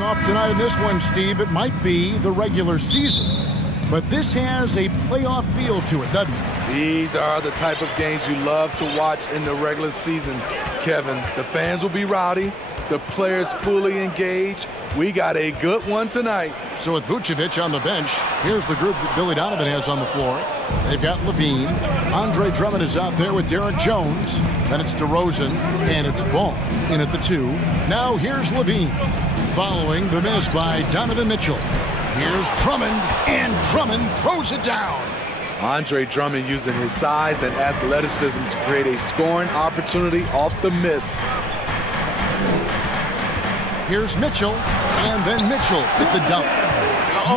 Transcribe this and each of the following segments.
Off tonight in this one, Steve, it might be the regular season, but this has a playoff feel to it, doesn't it? These are the type of games you love to watch in the regular season, Kevin. The fans will be rowdy, the players fully engaged. We got a good one tonight. So with Vucevic on the bench, here's the group that Billy Donovan has on the floor. They've got Levine. Andre Drummond is out there with Derek Jones. Then it's DeRozan, and it's Ball in at the 2. Now here's Levine, following the miss by Donovan Mitchell. Here's Drummond, and Drummond throws it down. Andre Drummond using his size and athleticism to create a scoring opportunity off the miss. Here's Mitchell, and then Mitchell with the dunk.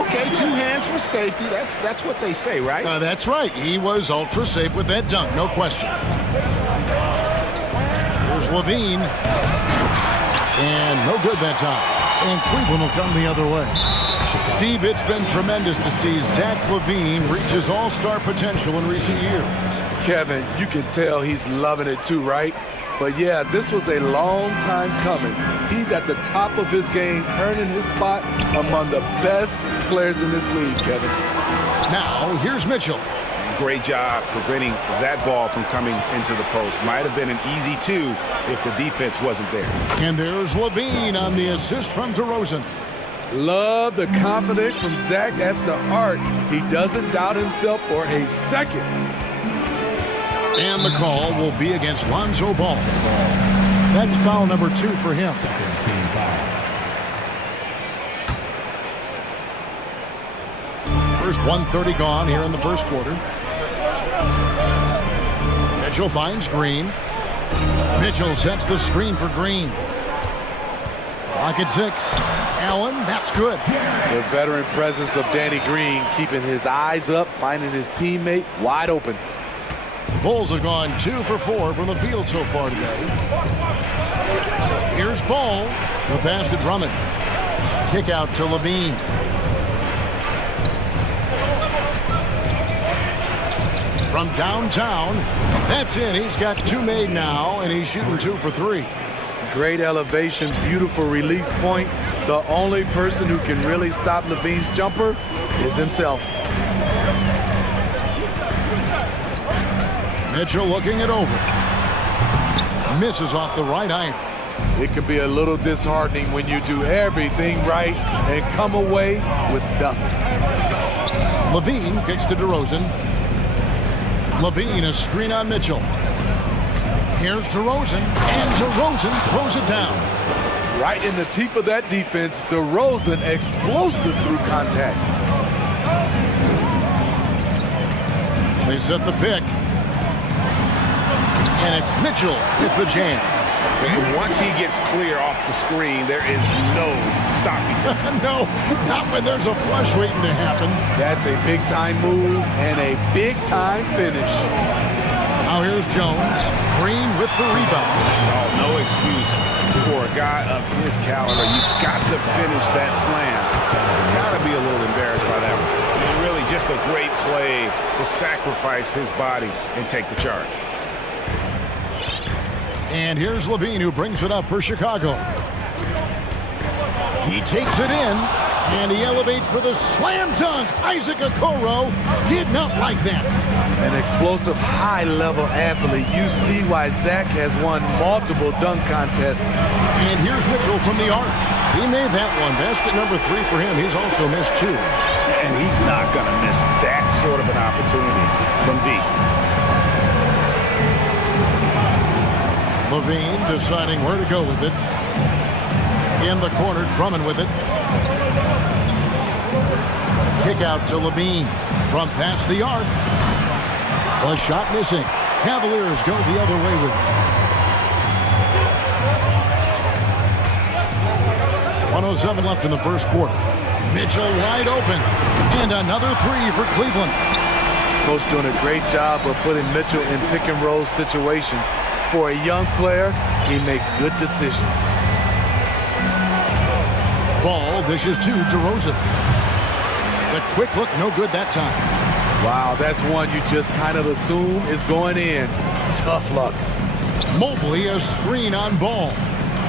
Okay, 2 hands for safety. That's what they say, right? That's right. He was ultra safe with that dunk, no question. Here's Levine. And no good that time. And Cleveland will come the other way. Steve, it's been tremendous to see Zach LaVine reach his all-star potential in recent years. Kevin, you can tell he's loving it too, right? But yeah, this was a long time coming. He's at the top of his game, earning his spot among the best players in this league, Kevin. Now, here's Mitchell. Great job preventing that ball from coming into the post. Might have been an easy 2 if the defense wasn't there. And there's Levine on the assist from DeRozan. Love the confidence from Zach at the arc. He doesn't doubt himself for a second. And the call will be against Lonzo Ball. That's foul number 2 for him. First 1:30 gone here in the first quarter. Mitchell finds Green. Mitchell sets the screen for Green. Clock at 6. Allen, that's good. The veteran presence of Danny Green keeping his eyes up, finding his teammate wide open. Bulls have gone 2 for 4 from the field so far today. Here's Ball. The pass to Drummond. Kick out to Levine. From downtown, that's in. He's got 2 made now, and he's shooting 2 for 3. Great elevation, beautiful release point. The only person who can really stop Levine's jumper is himself. Mitchell looking it over. Misses off the right iron. It can be a little disheartening when you do everything right and come away with nothing. Levine kicks to DeRozan. Levine, a screen on Mitchell. Here's DeRozan, and DeRozan throws it down. Right in the teeth of that defense, DeRozan explosive through contact. They set the pick. And it's Mitchell with the jam. And once he gets clear off the screen, there is no stopping him. No, not when there's a flush waiting to happen. That's a big-time move and a big-time finish. Now here's Jones. Green with the rebound. Oh, no excuse for a guy of his caliber. You got to finish that slam. Got to be a little embarrassed by that one. I mean, really just a great play to sacrifice his body and take the charge. And here's Levine, who brings it up for Chicago. He takes it in, and he elevates for the slam dunk. Isaac Okoro did not like that. An explosive, high-level athlete. You see why Zach has won multiple dunk contests. And here's Mitchell from the arc. He made that one. Basket number 3 for him. He's also missed 2. And he's not going to miss that sort of an opportunity from deep. Levine deciding where to go with it. In the corner, Drummond with it. Kick out to Levine from past the arc. A shot missing. Cavaliers go the other way with it. 1:07 left in the first quarter. Mitchell wide open. And another 3 for Cleveland. Coach doing a great job of putting Mitchell in pick-and-roll situations. For a young player, he makes good decisions. Ball dishes to DeRozan. The quick look, no good that time. Wow, that's one you just kind of assume is going in. Tough luck. Mobley, a screen on Ball.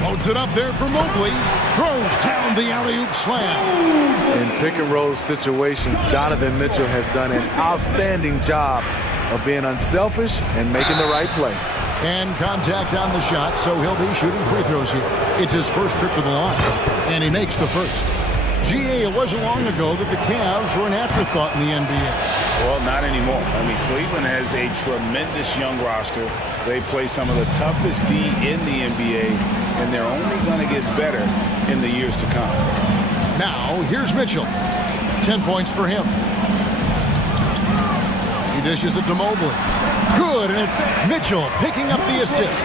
Loads it up there for Mobley. Throws down the alley-oop slam. In pick-and-roll situations, Donovan Mitchell has done an outstanding job of being unselfish and making the right play. And contact on the shot, so he'll be shooting free throws here. It's his first trip to the line, and he makes the first. GA, it wasn't long ago that the Cavs were an afterthought in the NBA. Well, not anymore. I mean, Cleveland has a tremendous young roster. They play some of the toughest D in the NBA, and they're only going to get better in the years to come. Now, here's Mitchell. 10 points for him. He dishes it to Mobley. Good, and it's Mitchell picking up the assist.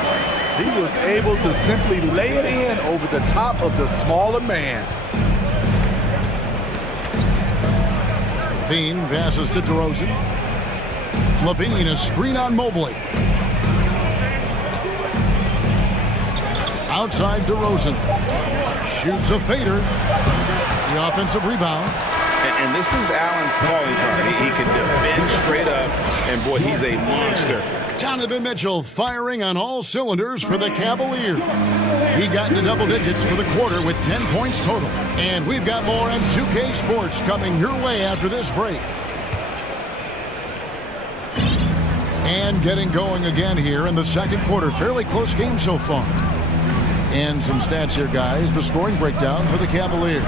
He was able to simply lay it in over the top of the smaller man. Levine passes to DeRozan. Levine, a screen on Mobley. Outside DeRozan. Shoots a fader. The offensive rebound. And this is Allen's calling card. He can defend straight up, and boy, he's a monster. Donovan Mitchell firing on all cylinders for the Cavaliers. He got into double digits for the quarter with 10 points total. And we've got more on 2K Sports coming your way after this break. And getting going again here in the second quarter. Fairly close game so far. And some stats here, guys. The scoring breakdown for the Cavaliers.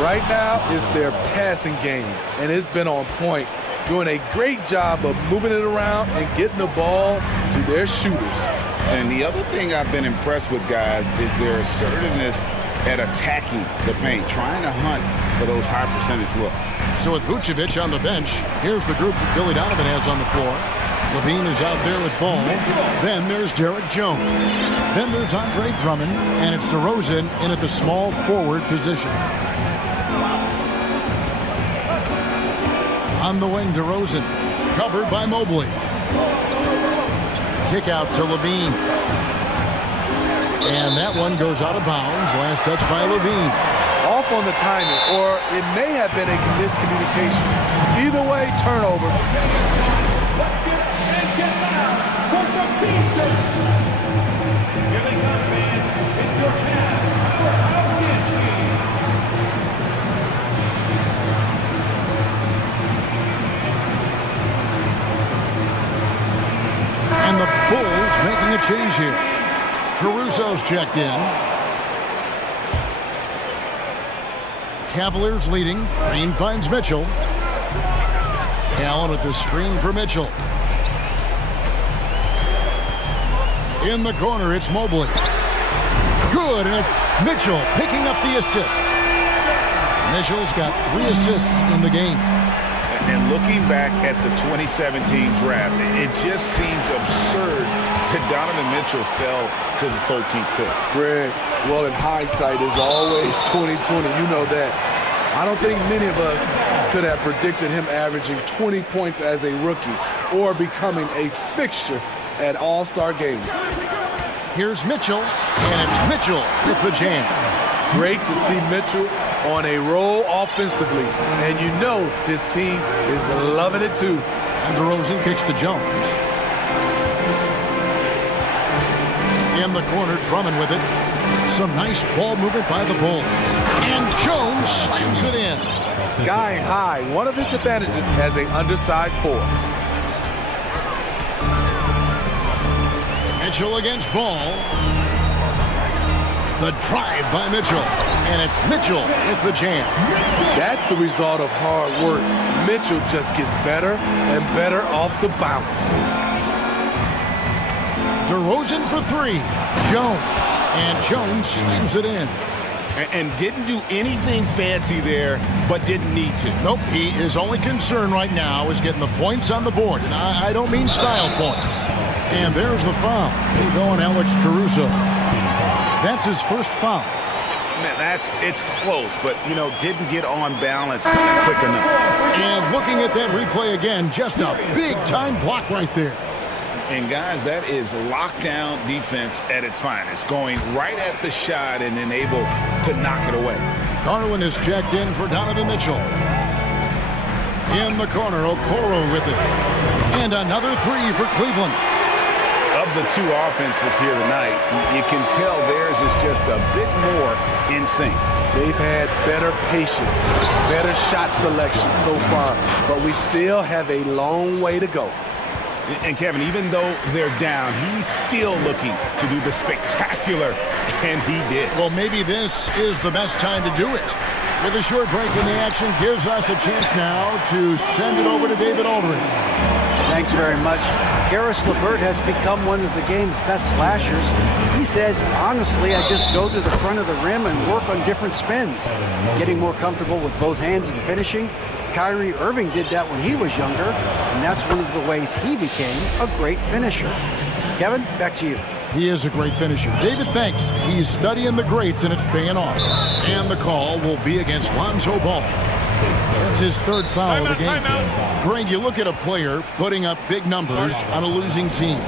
Right now is their passing game, and it's been on point. Doing a great job of moving it around and getting the ball to their shooters. And the other thing I've been impressed with, guys, is their assertiveness at attacking the paint, trying to hunt for those high percentage looks. So with Vucevic on the bench, here's the group that Billy Donovan has on the floor. Levine is out there with ball. Then there's Derek Jones. Then there's Andre Drummond, and it's DeRozan in at the small forward position. On the wing, DeRozan, covered by Mobley. Kick out to Levine. And that one goes out of bounds. Last touch by Levine. Off on the timing, or it may have been a miscommunication. Either way, turnover. And the Bulls making a change here. Caruso's checked in. Cavaliers leading. Green finds Mitchell. Allen with the screen for Mitchell. In the corner, it's Mobley. Good, and it's Mitchell picking up the assist. Mitchell's got 3 assists in the game. And looking back at the 2017 draft, it just seems absurd that Donovan Mitchell fell to the 13th pick. Greg, well, in hindsight is always 2020. You know that. I don't think many of us could have predicted him averaging 20 points as a rookie or becoming a fixture at all-star games. Here's Mitchell, and it's Mitchell with the jam. Great to see Mitchell on a roll offensively, and you know his team is loving it too. And DeRozan kicks to Jones. In the corner, Drummond with it. Some nice ball movement by the Bulls. And Jones slams it in. Sky high, one of his advantages as an undersized forward. Mitchell against Ball. The drive by Mitchell. And it's Mitchell with the jam. That's the result of hard work. Mitchell just gets better and better off the bounce. DeRozan for 3. Jones. And Jones slams it in. And didn't do anything fancy there, but didn't need to. Nope, his only concern right now is getting the points on the board. And I don't mean style points. And there's the foul. He's going Alex Caruso. That's his first foul. Man, it's close, but, you know, didn't get on balance quick enough. And looking at that replay again, just a big-time block right there. And, guys, that is lockdown defense at its finest, going right at the shot and then able to knock it away. Garland is checked in for Donovan Mitchell. In the corner, Okoro with it. And another 3 for Cleveland. Of the two offenses here tonight, you can tell theirs is just a bit more in sync. They've had better patience, better shot selection so far, but we still have a long way to go. And Kevin, even though they're down, he's still looking to do the spectacular, and he did. Well, maybe this is the best time to do it. With a short break in the action, gives us a chance now to send it over to David Aldridge. Thanks very much. Karis LeVert has become one of the game's best slashers. He says, honestly, I just go to the front of the rim and work on different spins. Getting more comfortable with both hands and finishing. Kyrie Irving did that when he was younger, and that's one of the ways he became a great finisher. Kevin, back to you. He is a great finisher. David thanks. He's studying the greats, and it's paying off. And the call will be against Lonzo Ball. That's his third foul of the game. Greg, you look at a player putting up big numbers on a losing team.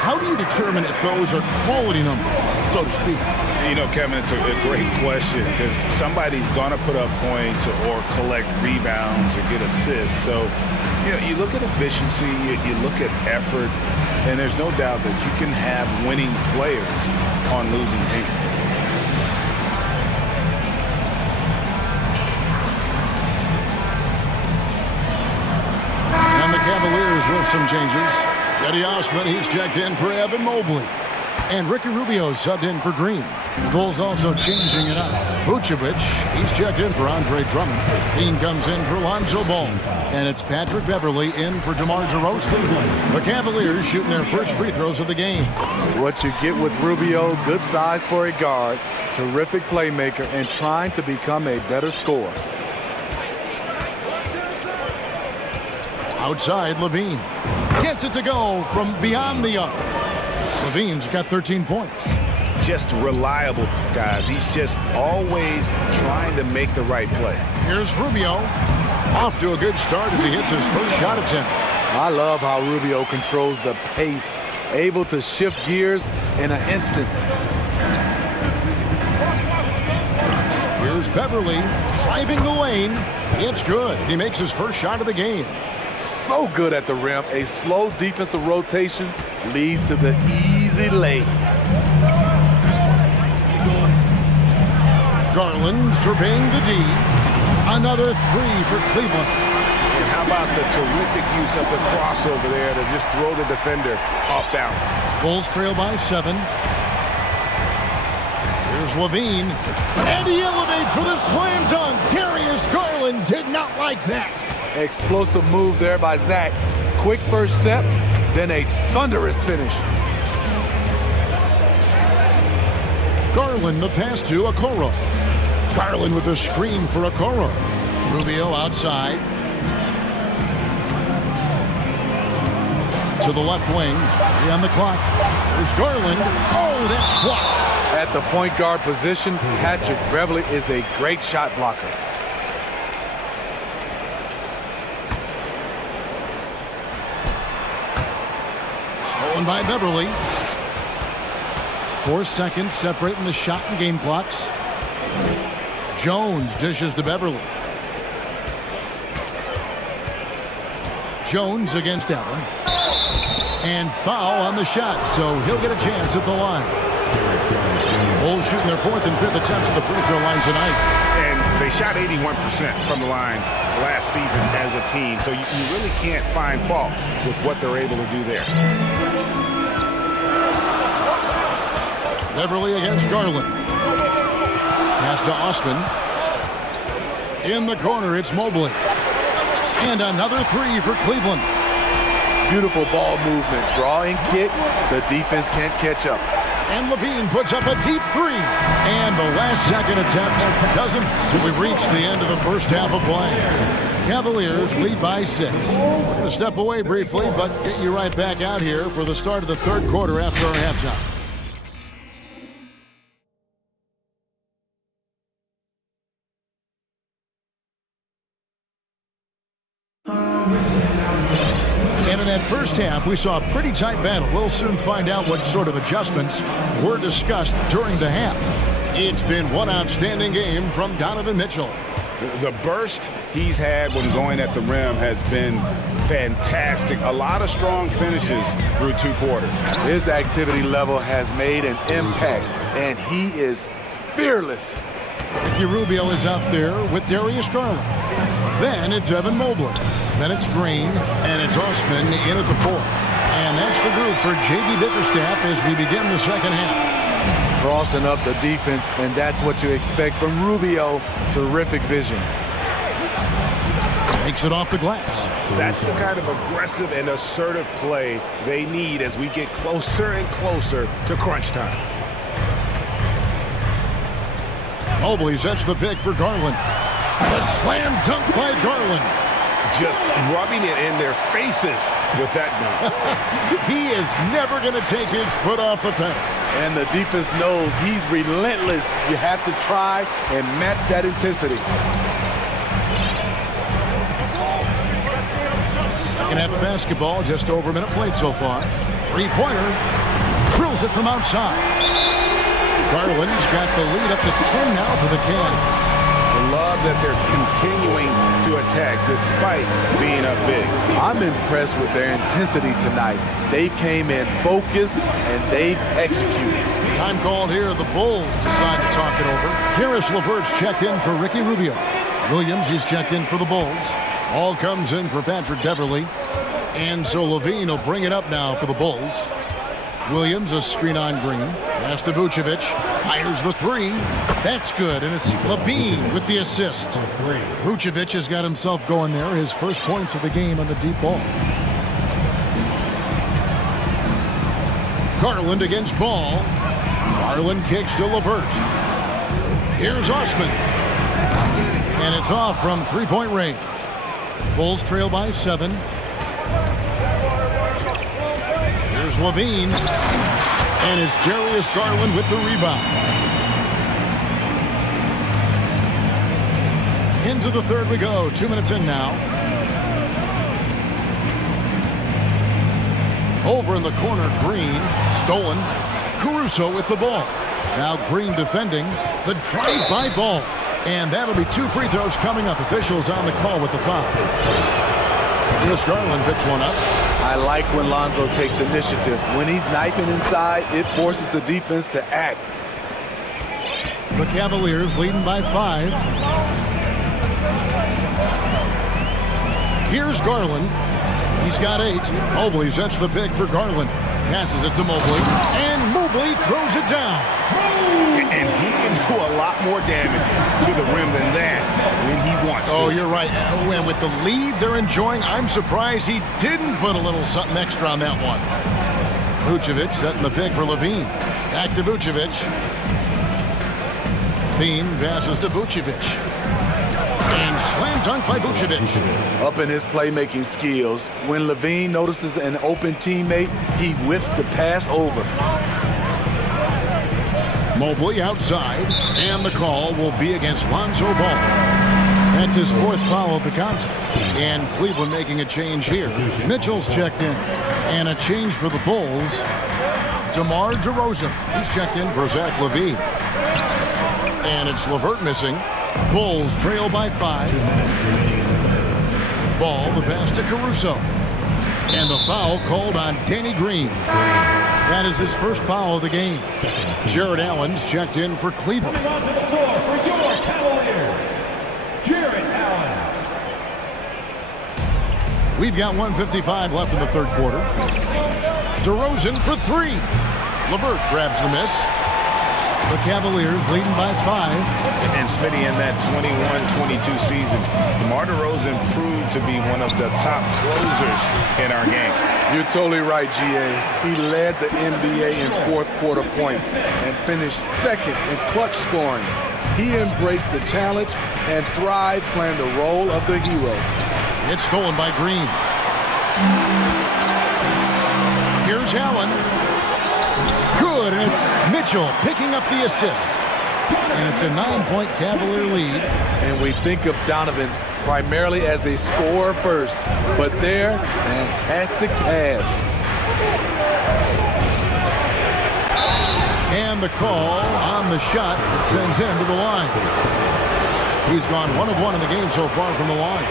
How do you determine if those are quality numbers, so to speak? You know, Kevin, it's a great question because somebody's going to put up points or collect rebounds or get assists. So, you know, you look at efficiency, you look at effort, and there's no doubt that you can have winning players on losing teams. And the Cavaliers with some changes. Eddie Osman, he's checked in for Evan Mobley. And Ricky Rubio subbed in for Green. Bulls also changing it up. Vucevic, he's checked in for Andre Drummond. Dean comes in for Lonzo Ball. And it's Patrick Beverley in for DeMar DeRozan. The Cavaliers shooting their first free throws of the game. What you get with Rubio, good size for a guard, terrific playmaker, and trying to become a better scorer. Outside, Levine gets it to go from beyond the arc. Levine's got 13 points. Just reliable, guys. He's just always trying to make the right play. Here's Rubio. Off to a good start as he hits his first shot attempt. I love how Rubio controls the pace, able to shift gears in an instant. Here's Beverly driving the lane. It's good. He makes his first shot of the game. So good at the rim. A slow defensive rotation leads to the easy lay. Garland surveying the D. Another three for Cleveland. And how about the terrific use of the crossover there to just throw the defender off down. Bulls trail by 7. Here's Levine. And he elevates for the slam dunk. Darius Garland did not like that. Explosive move there by Zach. Quick first step, then a thunderous finish. Garland the pass to Okoro. Garland with the screen for Okoro. Rubio outside. To the left wing. 3 on the clock. There's Garland. Oh, that's blocked. At the point guard position, Patrick Beverley is a great shot blocker. Stolen by Beverly. 4 seconds separating the shot and game clocks. Jones dishes to Beverly. Jones against Allen. And foul on the shot, so he'll get a chance at the line. Bulls shooting their 4th and 5th attempts at the free throw line tonight. And they shot 81% from the line last season as a team, so you really can't find fault with what they're able to do there. Beverly against Garland. Pass to Osman. In the corner, it's Mobley. And another three for Cleveland. Beautiful ball movement. Drawing kick. The defense can't catch up. And Levine puts up a deep three. And the last second attempt doesn't. So we've reached the end of the first half of play. Cavaliers lead by 6. We're going to step away briefly, but get you right back out here for the start of the third quarter after our halftime. And in that first half, we saw a pretty tight battle. We'll soon find out what sort of adjustments were discussed during the half. It's been one outstanding game from Donovan Mitchell. The burst he's had when going at the rim has been fantastic. A lot of strong finishes through 2 quarters. His activity level has made an impact, and he is fearless. Ricky Rubio is out there with Darius Garland. Then it's Evan Mobley. Then it's Green, and it's Osman in at the 4. And that's the group for J.D. Bickerstaff as we begin the second half. Crossing up the defense, and that's what you expect from Rubio. Terrific vision. Takes it off the glass. That's the kind of aggressive and assertive play they need as we get closer and closer to crunch time. Mobley sets the pick for Garland. A slam dunk by Garland. Just rubbing it in their faces with that dunk. He is never going to take his foot off the pedal. And the defense knows he's relentless. You have to try and match that intensity. Second half of basketball, just over a minute played so far. Three-pointer, drills it from outside. Garland's got the lead up to 10 now for the Cavs. I love that they're continuing to attack despite being up big. I'm impressed with their intensity tonight. They came in focused and they've executed. Time called here. The Bulls decide to talk it over. Karis LeVert's checked in for Ricky Rubio. Williams, he's checked in for the Bulls. All comes in for Patrick Beverly. And so Levine will bring it up now for the Bulls. Williams, a screen on Green. Pass to Vucevic. Fires the 3. That's good, and it's Levine with the assist. Vucevic has got himself going there. His first points of the game on the deep ball. Garland against Ball. Garland kicks to LeVert. Here's Osman. And it's off from three-point range. Bulls trail by 7. Here's Levine. And it's Darius Garland with the rebound. Into the third we go. 2 minutes in now. Over in the corner, Green. Stolen. Caruso with the ball. Now Green defending. The drive by Ball. And that'll be 2 free throws coming up. Officials on the call with the foul. Darius Garland picks one up. I like when Lonzo takes initiative. When he's knifing inside, it forces the defense to act. The Cavaliers leading by 5. Here's Garland. He's got 8. Mobley sets the pick for Garland. Passes it to Mobley. And Mobley throws it down. And he can do a lot more damage to the rim than that when he wants to. Oh, you're right. And with the lead they're enjoying, I'm surprised he didn't put a little something extra on that one. Vucevic setting the pick for Levine. Back to Vucevic. Levine passes to Vucevic. And slam dunk by Vucevic. Up in his playmaking skills, when Levine notices an open teammate, he whips the pass over. Mobley outside, and the call will be against Lonzo Ball. That's his 4th foul of the contest. And Cleveland making a change here. Mitchell's checked in. And a change for the Bulls. DeMar DeRozan. He's checked in for Zach LaVine. And it's LeVert missing. Bulls trail by 5. Ball, the pass to Caruso. And the foul called on Danny Green. That is his first foul of the game. Jared Allen's checked in for Cleveland. On to the floor for your Cavaliers, Jared Allen. We've got 1:55 left in the third quarter. DeRozan for 3. LeVert grabs the miss. The Cavaliers leading by 5. And Smitty, in that 21-22 season, DeMar DeRozan proved to be one of the top closers in our game. You're totally right, GA. He led the NBA in fourth quarter points and finished second in clutch scoring. He embraced the challenge and thrived playing the role of the hero. It's stolen by Green. Here's Allen. Good, and it's Mitchell picking up the assist. And it's a 9-point Cavalier lead. And we think of Donovan primarily as a scorer first, but their fantastic pass. And the call on the shot that sends him to the line. He's gone 1 of 1 in the game so far from the line.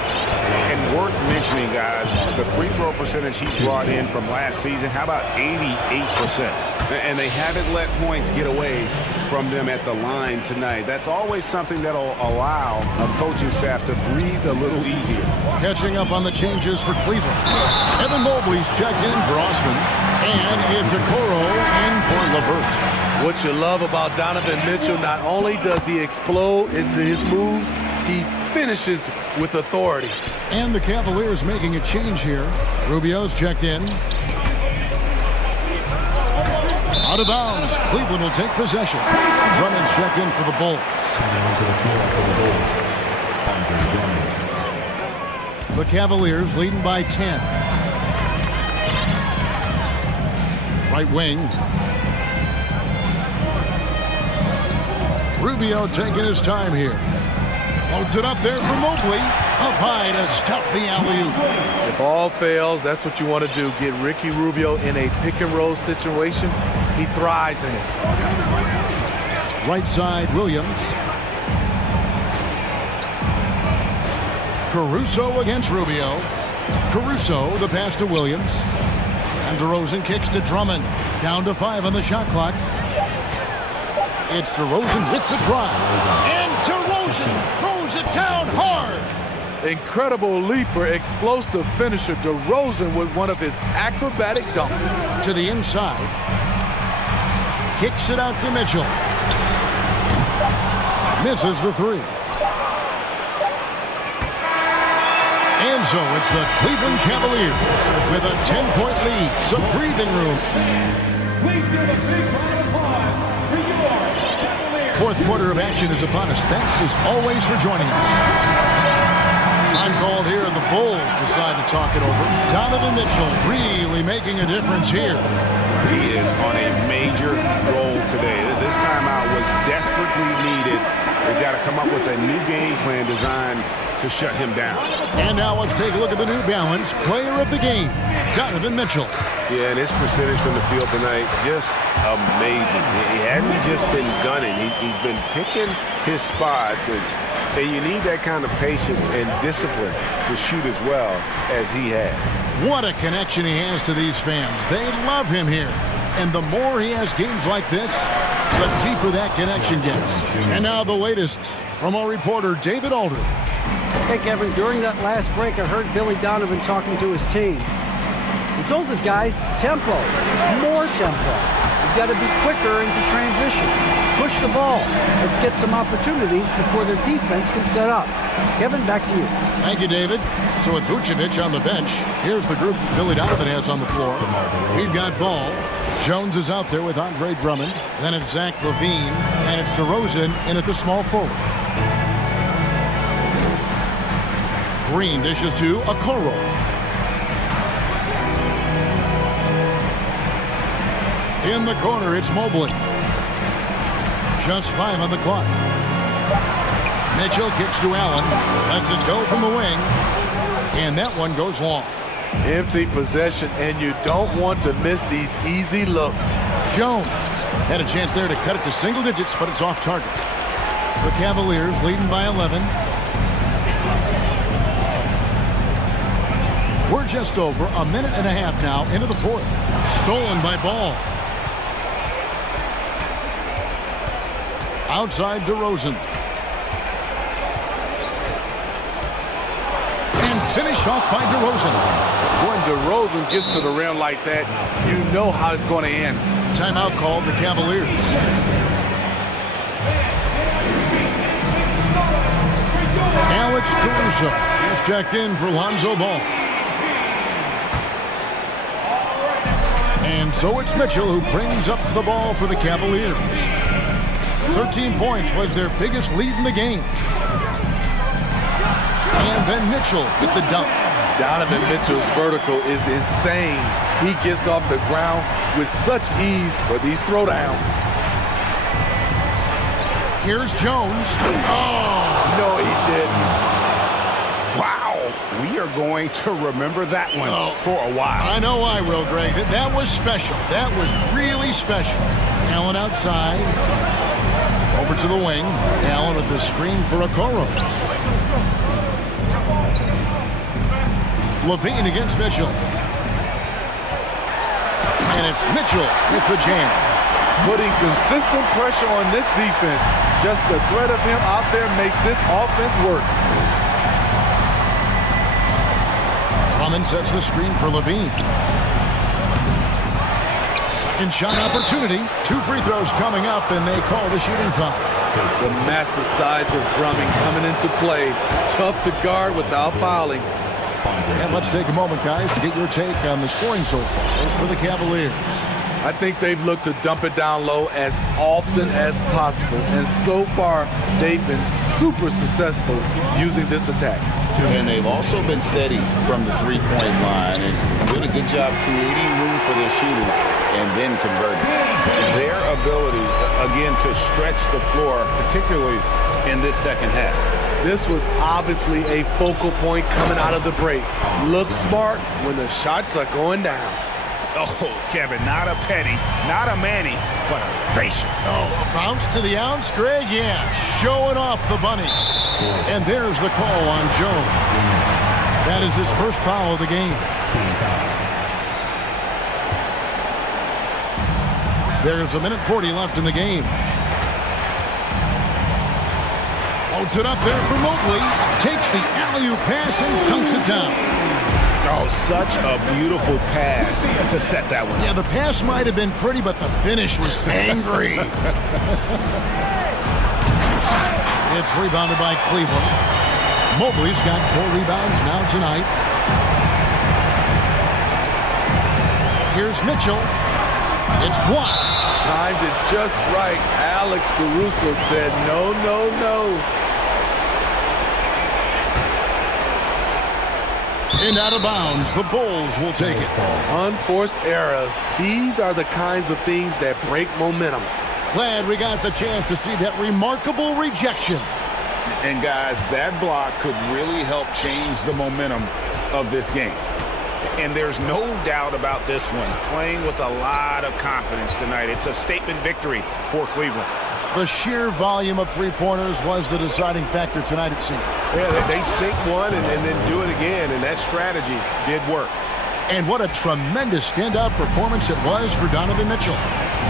And worth mentioning, guys, the free throw percentage he's brought in from last season, how about 88%? And they haven't let points get away from them at the line tonight. That's always something that'll allow a coaching staff to breathe a little easier. Catching up on the changes for Cleveland. Evan Mobley's checked in for Osman. And it's Okoro in for LeVert. What you love about Donovan Mitchell, not only does he explode into his moves, he finishes with authority. And the Cavaliers making a change here. Rubio's checked in. Out of bounds. Cleveland will take possession. Drummond's checked in for the Bulls. The Cavaliers leading by 10. Right wing. Rubio taking his time here. Loads it up there for Mobley. Up high to stuff the alley-oop. If all fails, that's what you want to do. Get Ricky Rubio in a pick-and-roll situation. He thrives in it. Right side, Williams. Caruso against Rubio. Caruso, the pass to Williams. And DeRozan kicks to Drummond. Down to 5 on the shot clock. It's DeRozan with the drive. And DeRozan throws it down hard. Incredible leaper, explosive finisher. DeRozan with one of his acrobatic dunks. To the inside. Kicks it out to Mitchell. Misses the three. And so it's the Cleveland Cavaliers with a 10-point lead. Some breathing room. Please give a big round of applause for your Cavaliers. Fourth quarter of action is upon us. Thanks as always for joining us. Time called here, and the Bulls decide to talk it over. Donovan Mitchell really making a difference here. He is on a major roll today. This timeout was desperately needed. They've got to come up with a new game plan designed to shut him down. And now let's take a look at the New Balance player of the game, Donovan Mitchell. Yeah, and his percentage from the field tonight, just amazing. He hadn't just been gunning. He's been picking his spots, and you need that kind of patience and discipline to shoot as well as he had. What a connection he has to these fans. They love him here. And the more he has games like this, the deeper that connection gets. And now the latest from our reporter, David Aldridge. Hey, Kevin, during that last break, I heard Billy Donovan talking to his team. He told his guys, tempo, more tempo. You've got to be quicker into transition. Push the ball. Let's get some opportunities before their defense can set up. Kevin, back to you. Thank you, David. So with Vucevic on the bench, here's the group Billy Donovan has on the floor. We've got Ball. Jones is out there with Andre Drummond. Then it's Zach LaVine. And it's DeRozan in at the small forward. Green dishes to Okoro. In the corner, it's Mobley. Just 5 on the clock. Mitchell kicks to Allen. Lets it go from the wing. And that one goes long. Empty possession, and you don't want to miss these easy looks. Jones had a chance there to cut it to single digits, but it's off target. The Cavaliers leading by 11. We're just over a minute and a half now into the fourth. Stolen by Ball. Outside DeRozan. And finished off by DeRozan. When DeRozan gets to the rim like that, you know how it's going to end. Timeout called the Cavaliers. Alex Caruso is checked in for Lonzo Ball. And so it's Mitchell who brings up the ball for the Cavaliers. 13 points was their biggest lead in the game. And then Mitchell with the dunk. Donovan Mitchell's vertical is insane. He gets off the ground with such ease for these throwdowns. Here's Jones. Oh! No, he didn't. Wow, we are going to remember that one for a while. I know I will, Greg. That was special. That was really special. Allen outside. Over to the wing. Allen with the screen for Okoro. Levine against Mitchell. And it's Mitchell with the jam. Putting consistent pressure on this defense. Just the threat of him out there makes this offense work. Drummond sets the screen for Levine. Second shot opportunity. 2 free throws coming up, and they call the shooting foul. The massive size of Drummond coming into play. Tough to guard without fouling. And let's take a moment, guys, to get your take on the scoring so far for the Cavaliers. I think they've looked to dump it down low as often as possible. And so far, they've been super successful using this attack. And they've also been steady from the three-point line and doing a good job creating room for their shooters and then converting. Their ability, again, to stretch the floor, particularly in this second half. This was obviously a focal point coming out of the break. Look smart when the shots are going down. Oh, Kevin, not a penny, not a Manny, but a facial. Oh, a bounce to the ounce, Greg? Yeah, showing off the bunnies. And there's the call on Jones. That is his first foul of the game. There's 1:40 left in the game. Loads it up there for Mobley. Takes the alley-oop pass and dunks it down. Oh, such a beautiful pass to set that one. Yeah, the pass might have been pretty, but the finish was angry. It's rebounded by Cleveland. Mobley's got 4 rebounds now tonight. Here's Mitchell. It's blocked. Timed it just right. Alex Caruso said no, no, no. And out of bounds, the Bulls will take it. Unforced errors. These are the kinds of things that break momentum. Glad we got the chance to see that remarkable rejection. And guys, that block could really help change the momentum of this game. And there's no doubt about this one. Playing with a lot of confidence tonight. It's a statement victory for Cleveland. The sheer volume of three-pointers was the deciding factor tonight, it seemed. Yeah, they'd sink one and then do it again, and that strategy did work. And what a tremendous standout performance it was for Donovan Mitchell.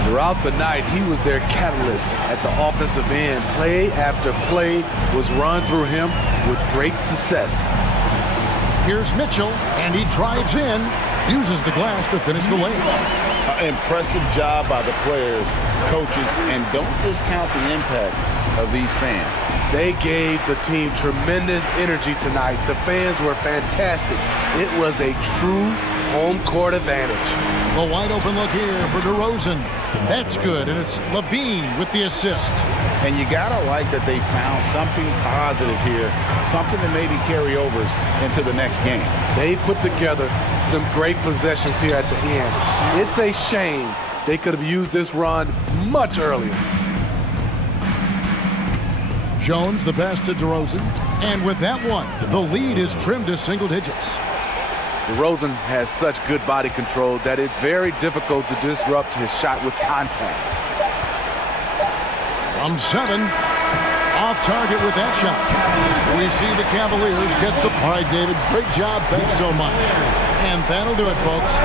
Throughout the night, he was their catalyst at the offensive end. Play after play was run through him with great success. Here's Mitchell, and he drives in, uses the glass to finish the lane. Impressive job by the players, coaches, and don't discount the impact of these fans. They gave the team tremendous energy tonight. The fans were fantastic. It was a true home court advantage. The wide open look here for DeRozan. That's good, and it's Levine with the assist. And you gotta like that they found something positive here, something that maybe carry overs into the next game. They put together some great possessions here at the end. It's a shame they could have used this run much earlier. Jones the pass to DeRozan, and with that one, the lead is trimmed to single digits. DeRozan has such good body control that it's very difficult to disrupt his shot with contact. From 7, off target with that shot. We see the Cavaliers get the... All right, David, great job. Thanks so much. And that'll do it, folks.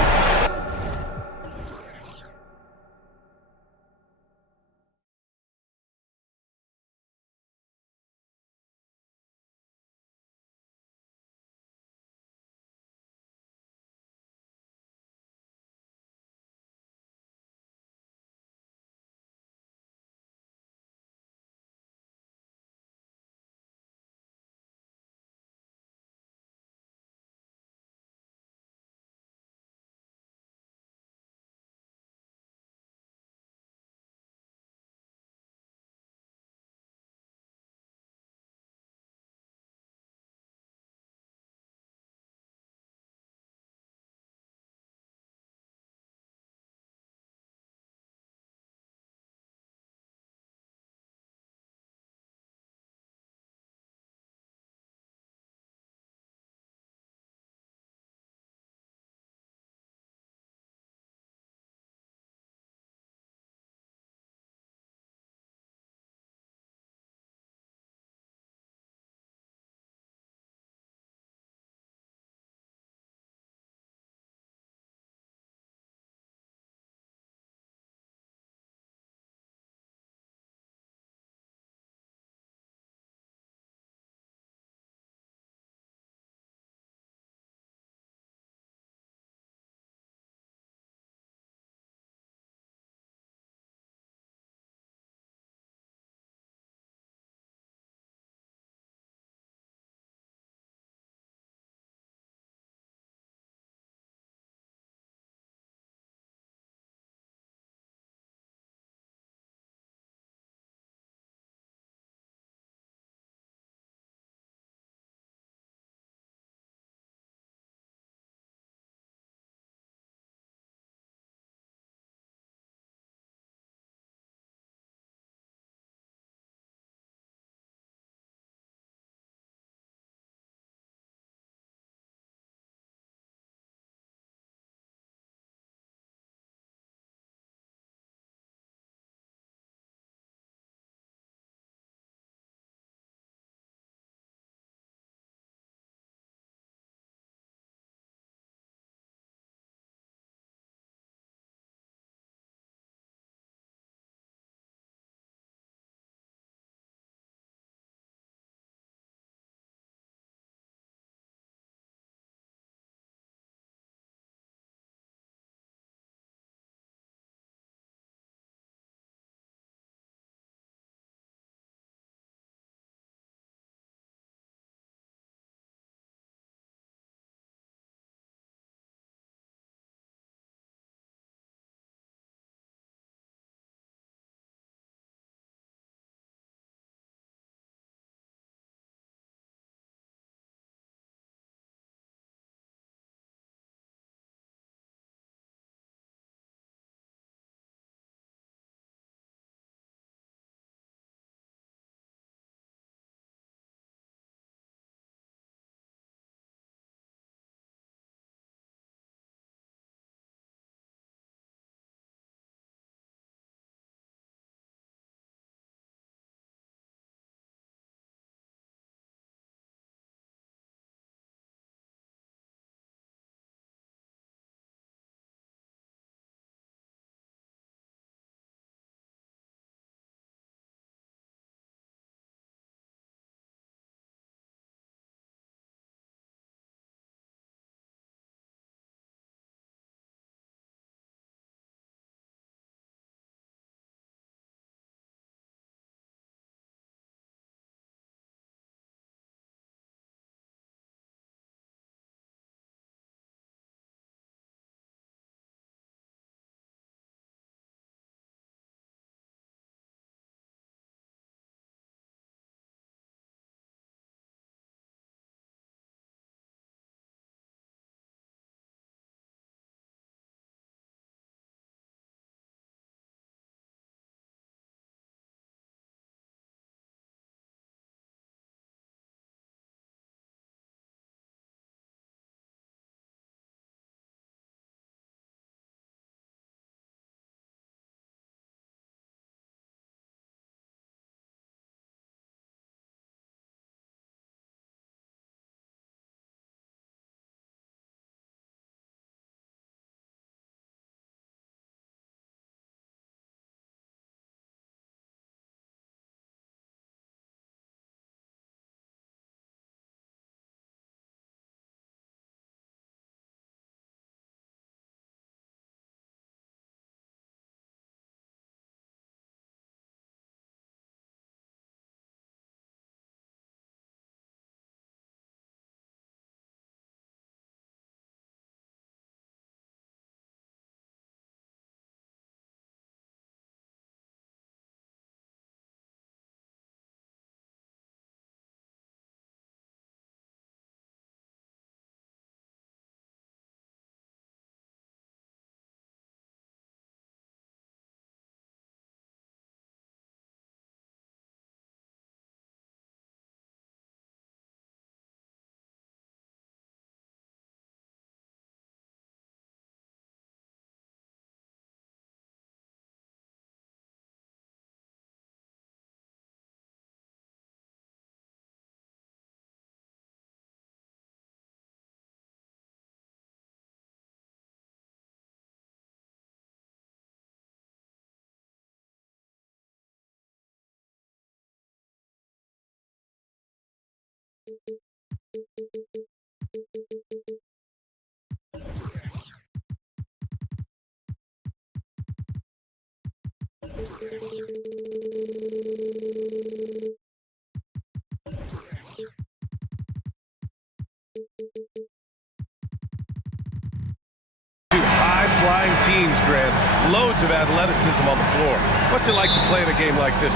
High-flying teams, Grant. Loads of athleticism on the floor. What's it like to play in a game like this?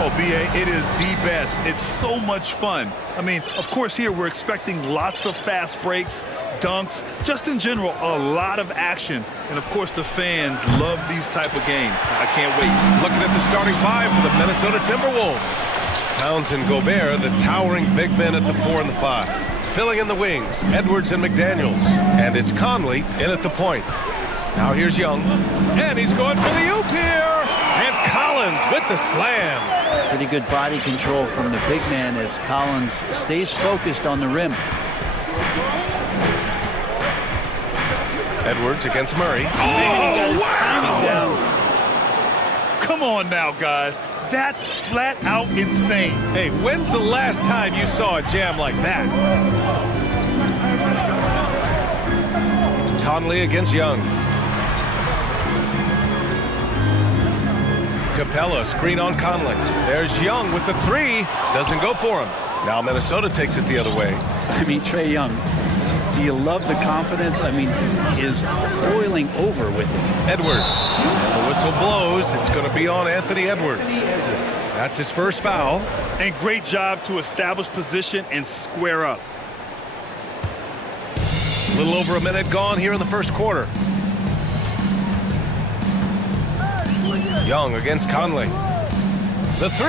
Oh, B.A., it is the best. It's so much fun. I mean, of course, here we're expecting lots of fast breaks, dunks, just in general, a lot of action. And, of course, the fans love these type of games. I can't wait. Looking at the starting five for the Minnesota Timberwolves. Towns and Gobert, the towering big men at the 4 and the 5. Filling in the wings, Edwards and McDaniels. And it's Conley in at the point. Now here's Young. And he's going for the oop here. And Collins with the slam. Pretty good body control from the big man as Collins stays focused on the rim. Edwards against Murray. Oh, wow! Come on now, guys. That's flat out insane. Hey, when's the last time you saw a jam like that? Conley against Young. Capella, screen on Conley. There's Young with the 3. Doesn't go for him. Now Minnesota takes it the other way. I mean, Trae Young, do you love the confidence? I mean, is boiling over with it. Edwards. And the whistle blows. It's going to be on Anthony Edwards. That's his first foul. And great job to establish position and square up. A little over a minute gone here in the first quarter. Young against Conley. The 3.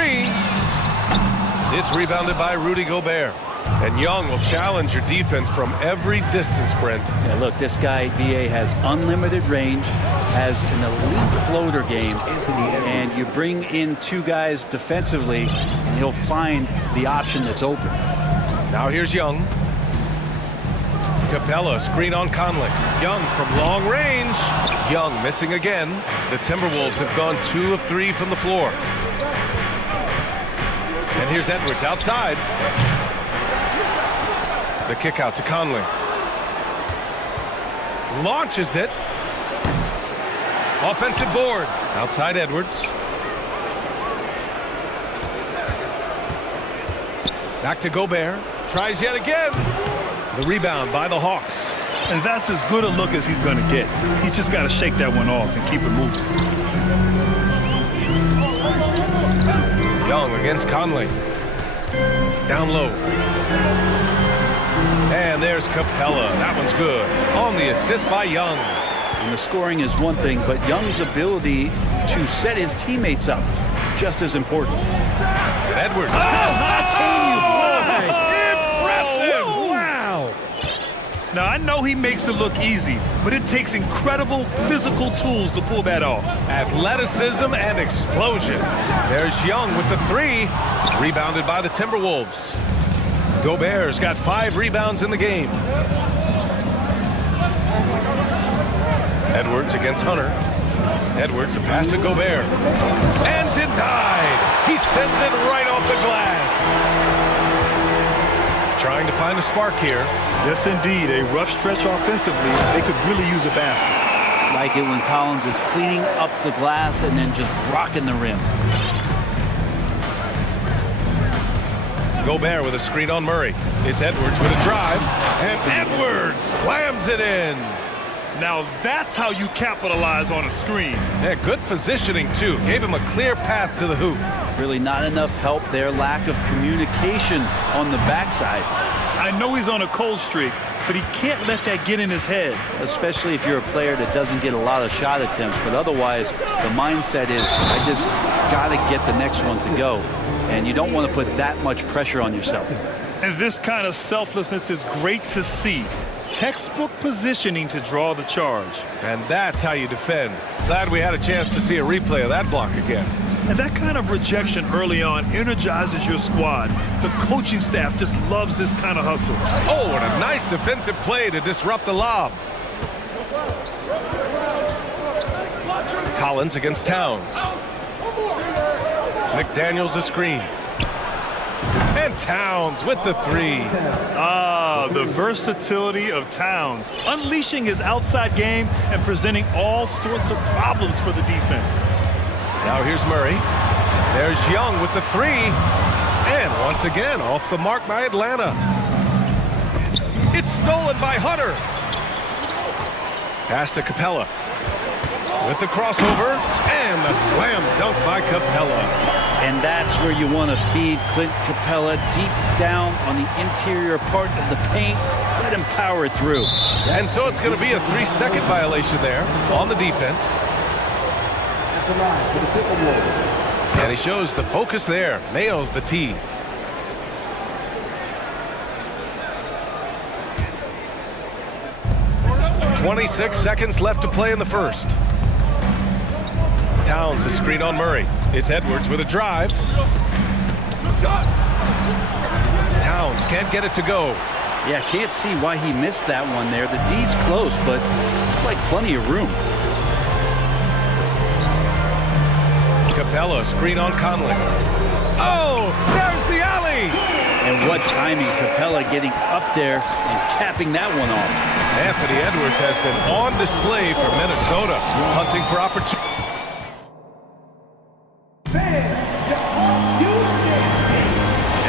It's rebounded by Rudy Gobert. And Young will challenge your defense from every distance, Brent. Yeah, look, this guy, B.A., has unlimited range, has an elite floater game, and you bring in 2 guys defensively, and he'll find the option that's open. Now here's Young. Capella, screen on Conley. Young from long range. Young missing again. The Timberwolves have gone 2 of 3 from the floor. And here's Edwards outside. The kick out to Conley. Launches it. Offensive board. Outside Edwards. Back to Gobert. Tries yet again. The rebound by the Hawks. And that's as good a look as he's going to get. He just got to shake that one off and keep it moving. Young against Conley. Down low. And there's Capella. That one's good. On the assist by Young. And the scoring is one thing, but Young's ability to set his teammates up, just as important. Edwards. How can you Impressive! Wow! Now, I know he makes it look easy, but it takes incredible physical tools to pull that off. Athleticism and explosion. There's Young with the 3. Rebounded by the Timberwolves. Gobert's got 5 rebounds in the game. Edwards against Hunter. Edwards, a pass to Gobert. And denied. He sends it right off the glass. Trying to find a spark here. Yes, indeed. A rough stretch offensively. They could really use a basket. Like it when Collins is cleaning up the glass and then just rocking the rim. Gobert with a screen on Murray. It's Edwards with a drive. And Edwards slams it in. Now that's how you capitalize on a screen. Yeah, good positioning, too. Gave him a clear path to the hoop. Really not enough help there. Lack of communication on the backside. I know he's on a cold streak, but he can't let that get in his head. Especially if you're a player that doesn't get a lot of shot attempts. But otherwise, the mindset is, I just got to get the next one to go. And you don't want to put that much pressure on yourself. And this kind of selflessness is great to see. Textbook positioning to draw the charge. And that's how you defend. Glad we had a chance to see a replay of that block again. And that kind of rejection early on energizes your squad. The coaching staff just loves this kind of hustle. Oh, and a nice defensive play to disrupt the lob. Collins against Towns. McDaniels a screen. And Towns with the three. Ah, the versatility of Towns, unleashing his outside game and presenting all sorts of problems for the defense. Now here's Murray. There's Young with the three. And once again, off the mark by Atlanta. It's stolen by Hunter. Pass to Capella. With the crossover and the slam dunk by Capella. And that's where you want to feed Clint Capella deep down on the interior part of the paint. Let him power through. And so it's going to be a 3-second violation there on the defense. And he shows the focus there. Nails the tee. .26 seconds left to play in the first. Towns is screen on Murray. It's Edwards with a drive. Towns can't get it to go. Yeah, can't see why he missed that one there. The D's close, but like plenty of room. Capella, screen on Conley. Oh, there's the alley! And what timing, Capella getting up there and capping that one off. Anthony Edwards has been on display for Minnesota, hunting for opportunity.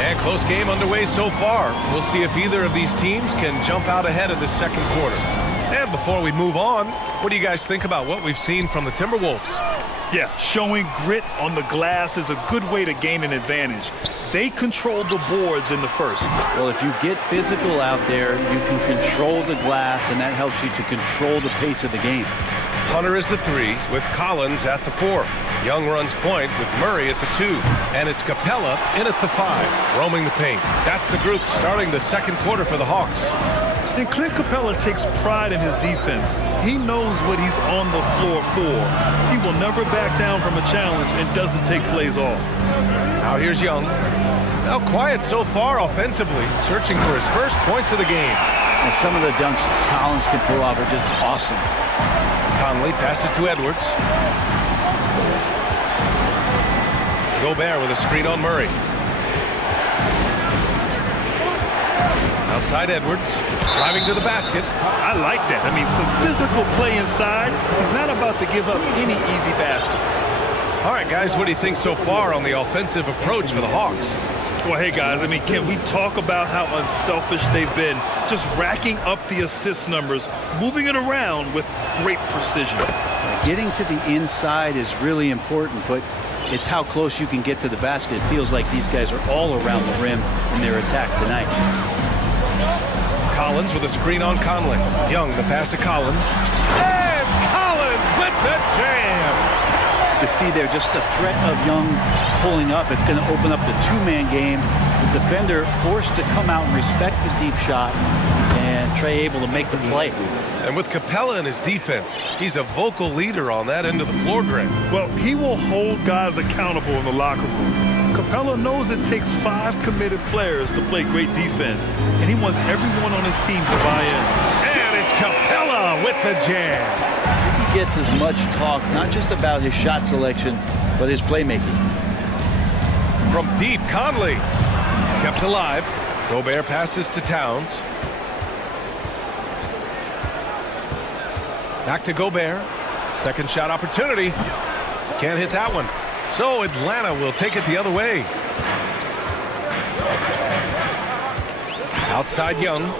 And close game underway so far. We'll see if either of these teams can jump out ahead of the second quarter. And before we move on, what do you guys think about what we've seen from the Timberwolves? Yeah, showing grit on the glass is a good way to gain an advantage. They controlled the boards in the first. Well, if you get physical out there, you can control the glass, and that helps you to control the pace of the game. Hunter is the three, with Collins at the 4. Young runs point with Murray at the 2. And it's Capella in at the 5, roaming the paint. That's the group starting the second quarter for the Hawks. And Clint Capella takes pride in his defense. He knows what he's on the floor for. He will never back down from a challenge and doesn't take plays off. Now here's Young. Now quiet so far offensively, searching for his first points of the game. And some of the dunks Collins can pull off are just awesome. Conley passes to Edwards. Gobert with a screen on Murray. Outside Edwards, driving to the basket. I like that. I mean, some physical play inside. He's not about to give up any easy baskets. All right, guys, what do you think so far on the offensive approach for the Hawks? Well, hey, guys, I mean, can we talk about how unselfish they've been? Just racking up the assist numbers, moving it around with great precision. Getting to the inside is really important, but it's how close you can get to the basket. It feels like these guys are all around the rim in their attack tonight. Collins with a screen on Conley. Young, the pass to Collins. And Collins with the jam! To see there just the threat of Young pulling up, it's going to open up the two-man game. The defender forced to come out and respect the deep shot, and Trey able to make the play. And with Capella in his defense, he's a vocal leader on that end of the floor, Grant. Well, he will hold guys accountable in the locker room. Capella knows it takes 5 committed players to play great defense, and he wants everyone on his team to buy in. And it's Capella with the jam. He gets as much talk, not just about his shot selection, but his playmaking. From deep, Conley kept alive. Gobert passes to Towns. Back to Gobert. Second shot opportunity. Can't hit that one. So Atlanta will take it the other way. Outside Young.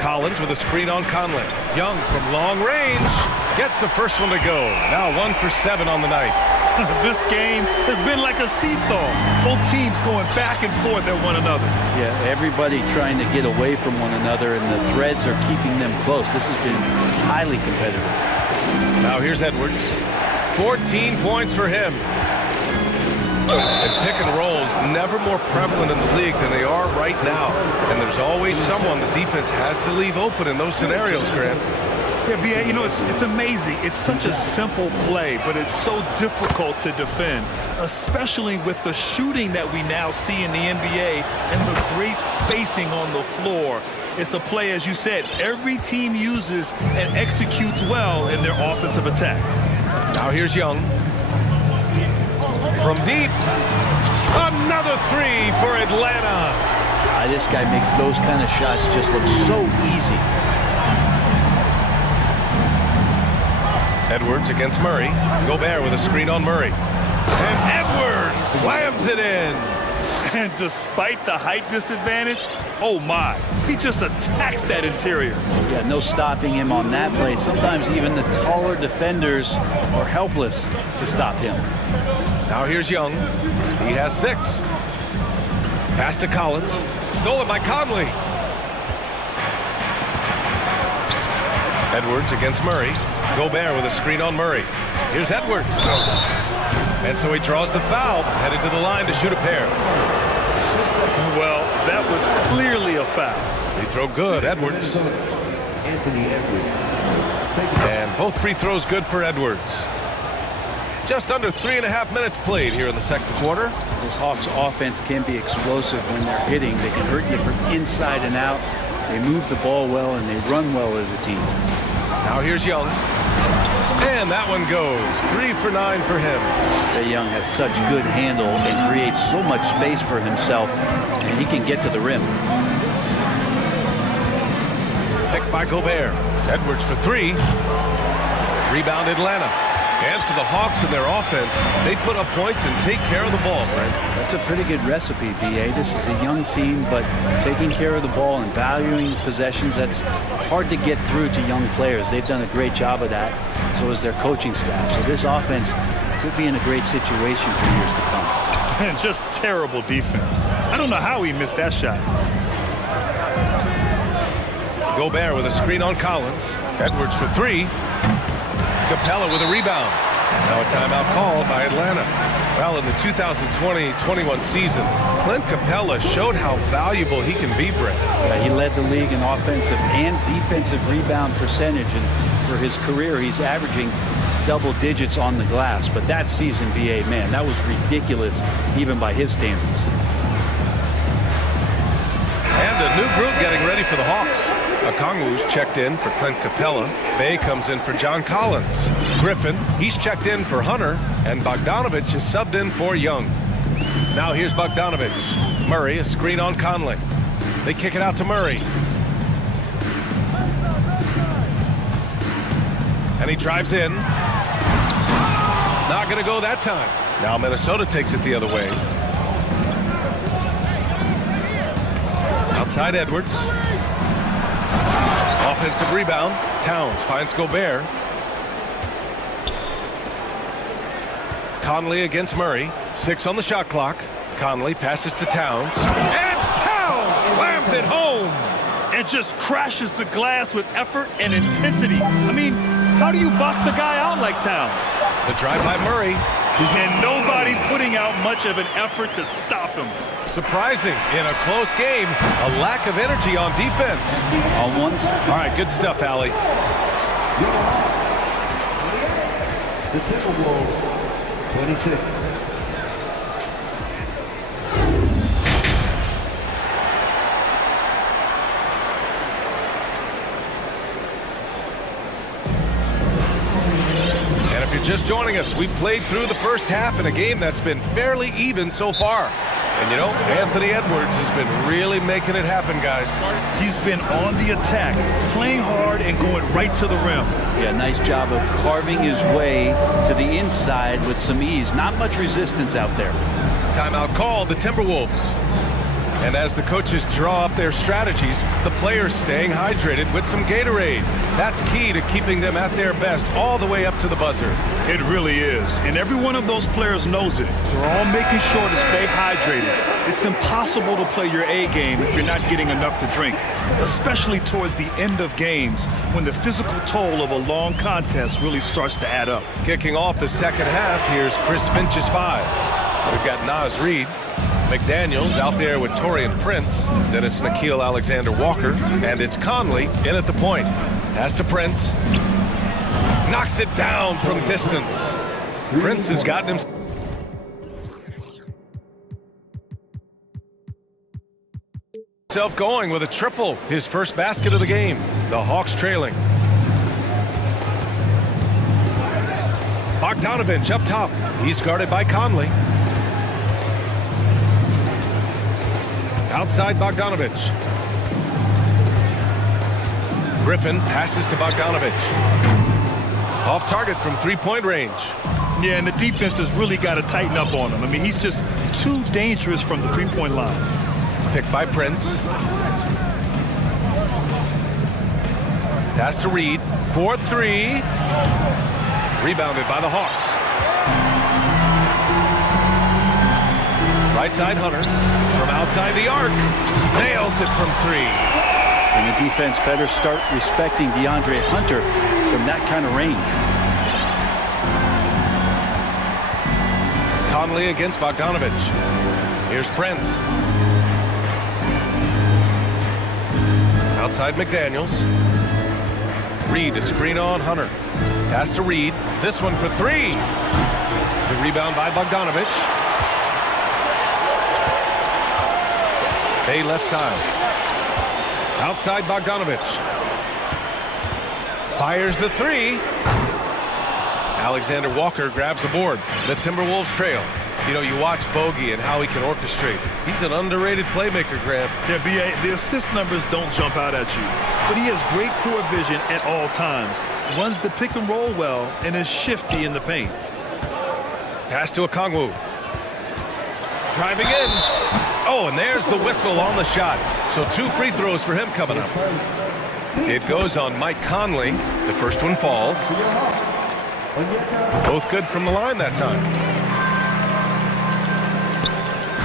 Collins with a screen on Conley. Young from long range gets the first one to go. Now 1 for 7 on the night. This game has been like a seesaw. Both teams going back and forth at one another. Yeah, everybody trying to get away from one another, and the threads are keeping them close. This has been highly competitive. Now here's Edwards. 14 points for him. And pick and rolls never more prevalent in the league than they are right now. And there's always someone the defense has to leave open in those scenarios, Grant. Yeah, B.A., you know, it's amazing. It's such a simple play, but it's so difficult to defend, especially with the shooting that we now see in the NBA and the great spacing on the floor. It's a play, as you said, every team uses and executes well in their offensive attack. Now here's Young. From deep. Another three for Atlanta. This guy makes those kind of shots just look so easy. Edwards against Murray. Gobert with a screen on Murray. And Edwards slams it in. And despite the height disadvantage, oh my, he just attacks that interior. Yeah, no stopping him on that play. Sometimes even the taller defenders are helpless to stop him. Now here's Young. He has 6. Pass to Collins. Stolen by Conley. Edwards against Murray. Gobert with a screen on Murray. Here's Edwards. And so he draws the foul, headed to the line to shoot a pair. Well, that was clearly a foul. Free throw good, Edwards. And both free throws good for Edwards. Just under 3.5 minutes played here in the second quarter. This Hawks offense can be explosive when they're hitting. They can hurt you from inside and out. They move the ball well and they run well as a team. Now here's Young. And that one goes. 3 for 9 for him. Trae Young has such good handle and creates so much space for himself, and he can get to the rim. Picked by Gobert. Edwards for 3. Rebound Atlanta. And for the Hawks and their offense, they put up points and take care of the ball, right? That's a pretty good recipe, B.A. This is a young team, but taking care of the ball and valuing possessions, that's hard to get through to young players. They've done a great job of that. So is their coaching staff. So this offense could be in a great situation for years to come. And just terrible defense. I don't know how he missed that shot. Gobert with a screen on Collins. Edwards for 3. Capella with a rebound. Now a timeout called by Atlanta. Well, in the 2020-21 season, Clint Capella showed how valuable he can be, Brett. He led the league in offensive and defensive rebound percentage, and for his career, he's averaging double digits on the glass. But that season, B.A., man, that was ridiculous, even by his standards. And a new group getting ready for the Hawks. Okongwu's checked in for Clint Capella. Bay comes in for John Collins. Griffin, he's checked in for Hunter. And Bogdanovich is subbed in for Young. Now here's Bogdanovich. Murray, a screen on Conley. They kick it out to Murray. And he drives in. Not going to go that time. Now Minnesota takes it the other way. Outside Edwards. Offensive rebound. Towns finds Gobert. Conley against Murray. 6 on the shot clock. Conley passes to Towns. And Towns slams it home. And just crashes the glass with effort and intensity. I mean, how do you box a guy out like Towns? The drive by Murray. And nobody putting out much of an effort to stop him. Surprising in a close game, a lack of energy on defense. On one side. All right, good stuff, Allie. The Timberwolves, 26. Just joining us, we played through the first half in a game that's been fairly even so far. And you know, Anthony Edwards has been really making it happen, guys. He's been on the attack, playing hard and going right to the rim. Yeah, nice job of carving his way to the inside with some ease. Not much resistance out there. Timeout called, the Timberwolves. And as the coaches draw up their strategies, the players staying hydrated with some Gatorade. That's key to keeping them at their best all the way up to the buzzer. It really is. And every one of those players knows it. They're all making sure to stay hydrated. It's impossible to play your A game if you're not getting enough to drink, especially towards the end of games when the physical toll of a long contest really starts to add up. Kicking off the second half, here's Chris Finch's 5. We've got Naz Reid. McDaniels out there with Taurean Prince. Then it's Nickeil Alexander-Walker. And it's Conley in at the point. Pass to Prince. Knocks it down from distance. Prince has gotten himself going with a triple. His first basket of the game. The Hawks trailing. Bogdanovich up top. He's guarded by Conley. Outside Bogdanovich. Griffin passes to Bogdanovich. Off target from three-point range. Yeah, and the defense has really got to tighten up on him. I mean, he's just too dangerous from the three-point line. Picked by Prince. Pass to Reed. 4-3. Rebounded by the Hawks. Right side Hunter. From outside the arc. Nails it from three. And the defense better start respecting DeAndre Hunter from that kind of range. Conley against Bogdanovich. Here's Prince. Outside McDaniels. Reed to screen on Hunter. Pass to Reed. This one for three. The rebound by Bogdanovich. Bay left side. Outside Bogdanovich. Fires the three. Alexander Walker grabs the board. The Timberwolves trail. You know, you watch Bogey and how he can orchestrate. He's an underrated playmaker, Grant. Yeah, B.A., the assist numbers don't jump out at you, but he has great court vision at all times. Runs the pick and roll well and is shifty in the paint. Pass to Okongwu. Driving in. Oh, and there's the whistle on the shot. So 2 free throws for him coming up. It goes on Mike Conley. The first one falls. Both good from the line that time.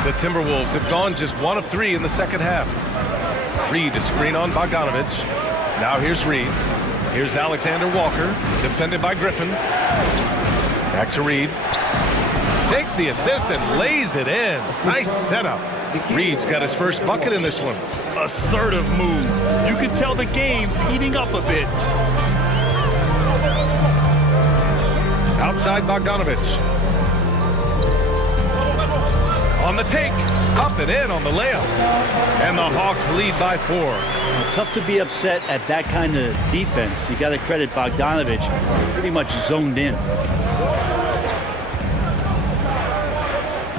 The Timberwolves have gone just 1 of 3 in the second half. Reed to screen on Bogdanovich. Now here's Reed. Here's Alexander Walker, defended by Griffin. Back to Reed. Takes the assist and lays it in. Nice setup. Reed's got his first bucket in this one. Assertive move. You can tell the game's heating up a bit. Outside Bogdanovich. On the take. Up and in on the layup. And the Hawks lead by 4. Tough to be upset at that kind of defense. You got to credit Bogdanovich. Pretty much zoned in.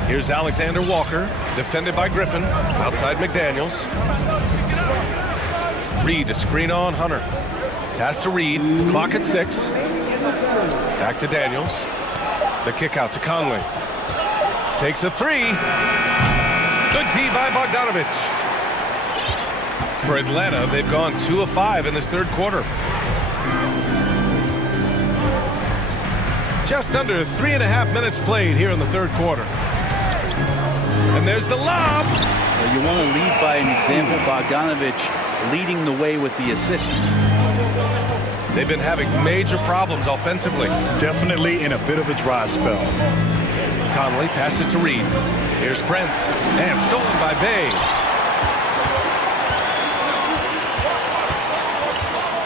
Here's Alexander Walker, defended by Griffin. Outside McDaniels. Reed to screen on Hunter. Pass to Reed. Clock at 6. Back to Daniels. The kick out to Conley. Takes a 3. Good D by Bogdanovich. For Atlanta, they've gone 2 of 5 in this third quarter. Just under 3.5 minutes played here in the third quarter. And there's the lob. Well, you want to lead by an example. Bogdanovich leading the way with the assist. They've been having major problems offensively. Definitely in a bit of a dry spell. Conley passes to Reed. Here's Prince. And stolen by Bay.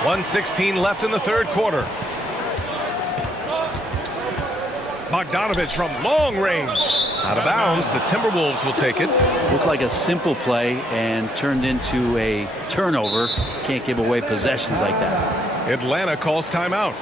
1:16 left in the third quarter. Bogdanovich from long range. Out of bounds, the Timberwolves will take it. Looked like a simple play and turned into a turnover. Can't give away possessions like that. Atlanta calls timeout.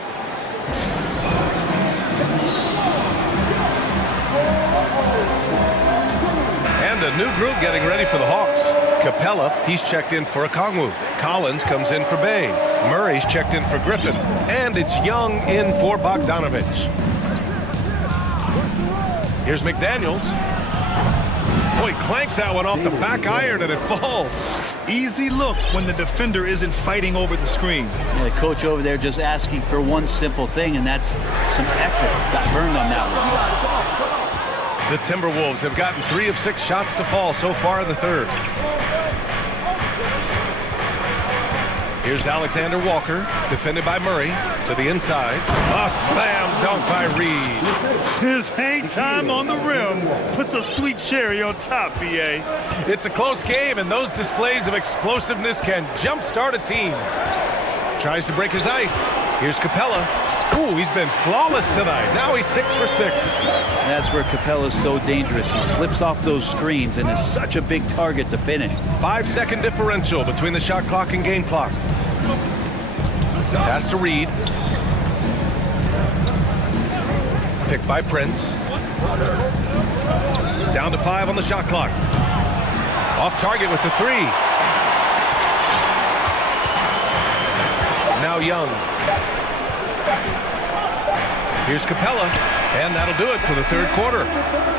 And a new group getting ready for the Hawks. Capella, he's checked in for Okongwu. Collins comes in for Bay. Murray's checked in for Griffin. And it's Young in for Bogdanovich. Here's McDaniels. Boy, clanks that one off the back iron and it falls. Easy look when the defender isn't fighting over the screen. Yeah, the coach over there just asking for one simple thing, and that's some effort. Got burned on that one. The Timberwolves have gotten 3 of 6 shots to fall so far in the third. Here's Alexander Walker, defended by Murray, to the inside. A slam dunk by Reed. His hang time on the rim puts a sweet cherry on top, B.A. It's a close game, and those displays of explosiveness can jumpstart a team. Tries to break his ice. Here's Capella. Ooh, he's been flawless tonight. Now he's 6 for 6. That's where Capella's so dangerous. He slips off those screens and is such a big target to finish. 5-second differential between the shot clock and game clock. Pass to Reed. Picked by Prince. Down to 5 on the shot clock. Off target with the three. Now Young. Here's Capella, and that'll do it for the third quarter.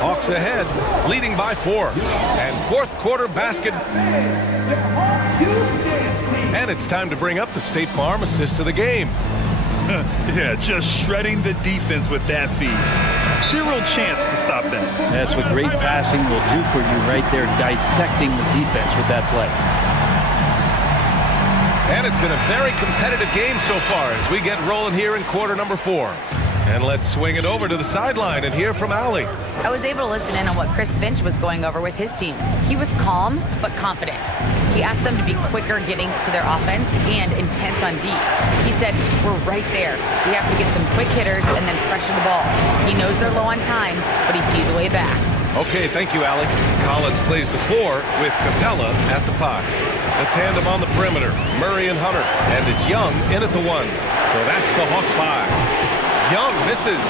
Hawks ahead, leading by 4. And fourth quarter basket. And it's time to bring up the State Farm assist of the game. Yeah, just shredding the defense with that feed. Zero chance to stop that. That's what great passing will do for you right there, dissecting the defense with that play. And it's been a very competitive game so far as we get rolling here in quarter number 4. And let's swing it over to the sideline and hear from Allie. I was able to listen in on what Chris Finch was going over with his team. He was calm but confident. He asked them to be quicker getting to their offense and intense on D. He said, we're right there. We have to get some quick hitters and then pressure the ball. He knows they're low on time, but he sees a way back. Okay, thank you, Allie. Collins plays the 4 with Capella at the 5. The tandem on the perimeter, Murray and Hunter. And it's Young in at the 1. So that's the Hawks 5. Young misses.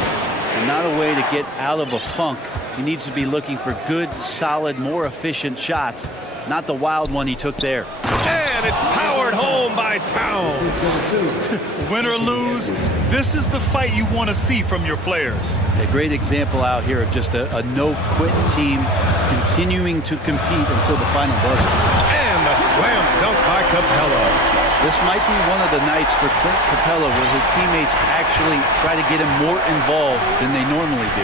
And not a way to get out of a funk. He needs to be looking for good, solid, more efficient shots. Not the wild one he took there. And it's powered home by Towns. Win or lose, this is the fight you want to see from your players. A great example out here of just a no-quit team continuing to compete until the final buzzer. And the slam dunk by Capella. This might be one of the nights for Clint Capella where his teammates actually try to get him more involved than they normally do.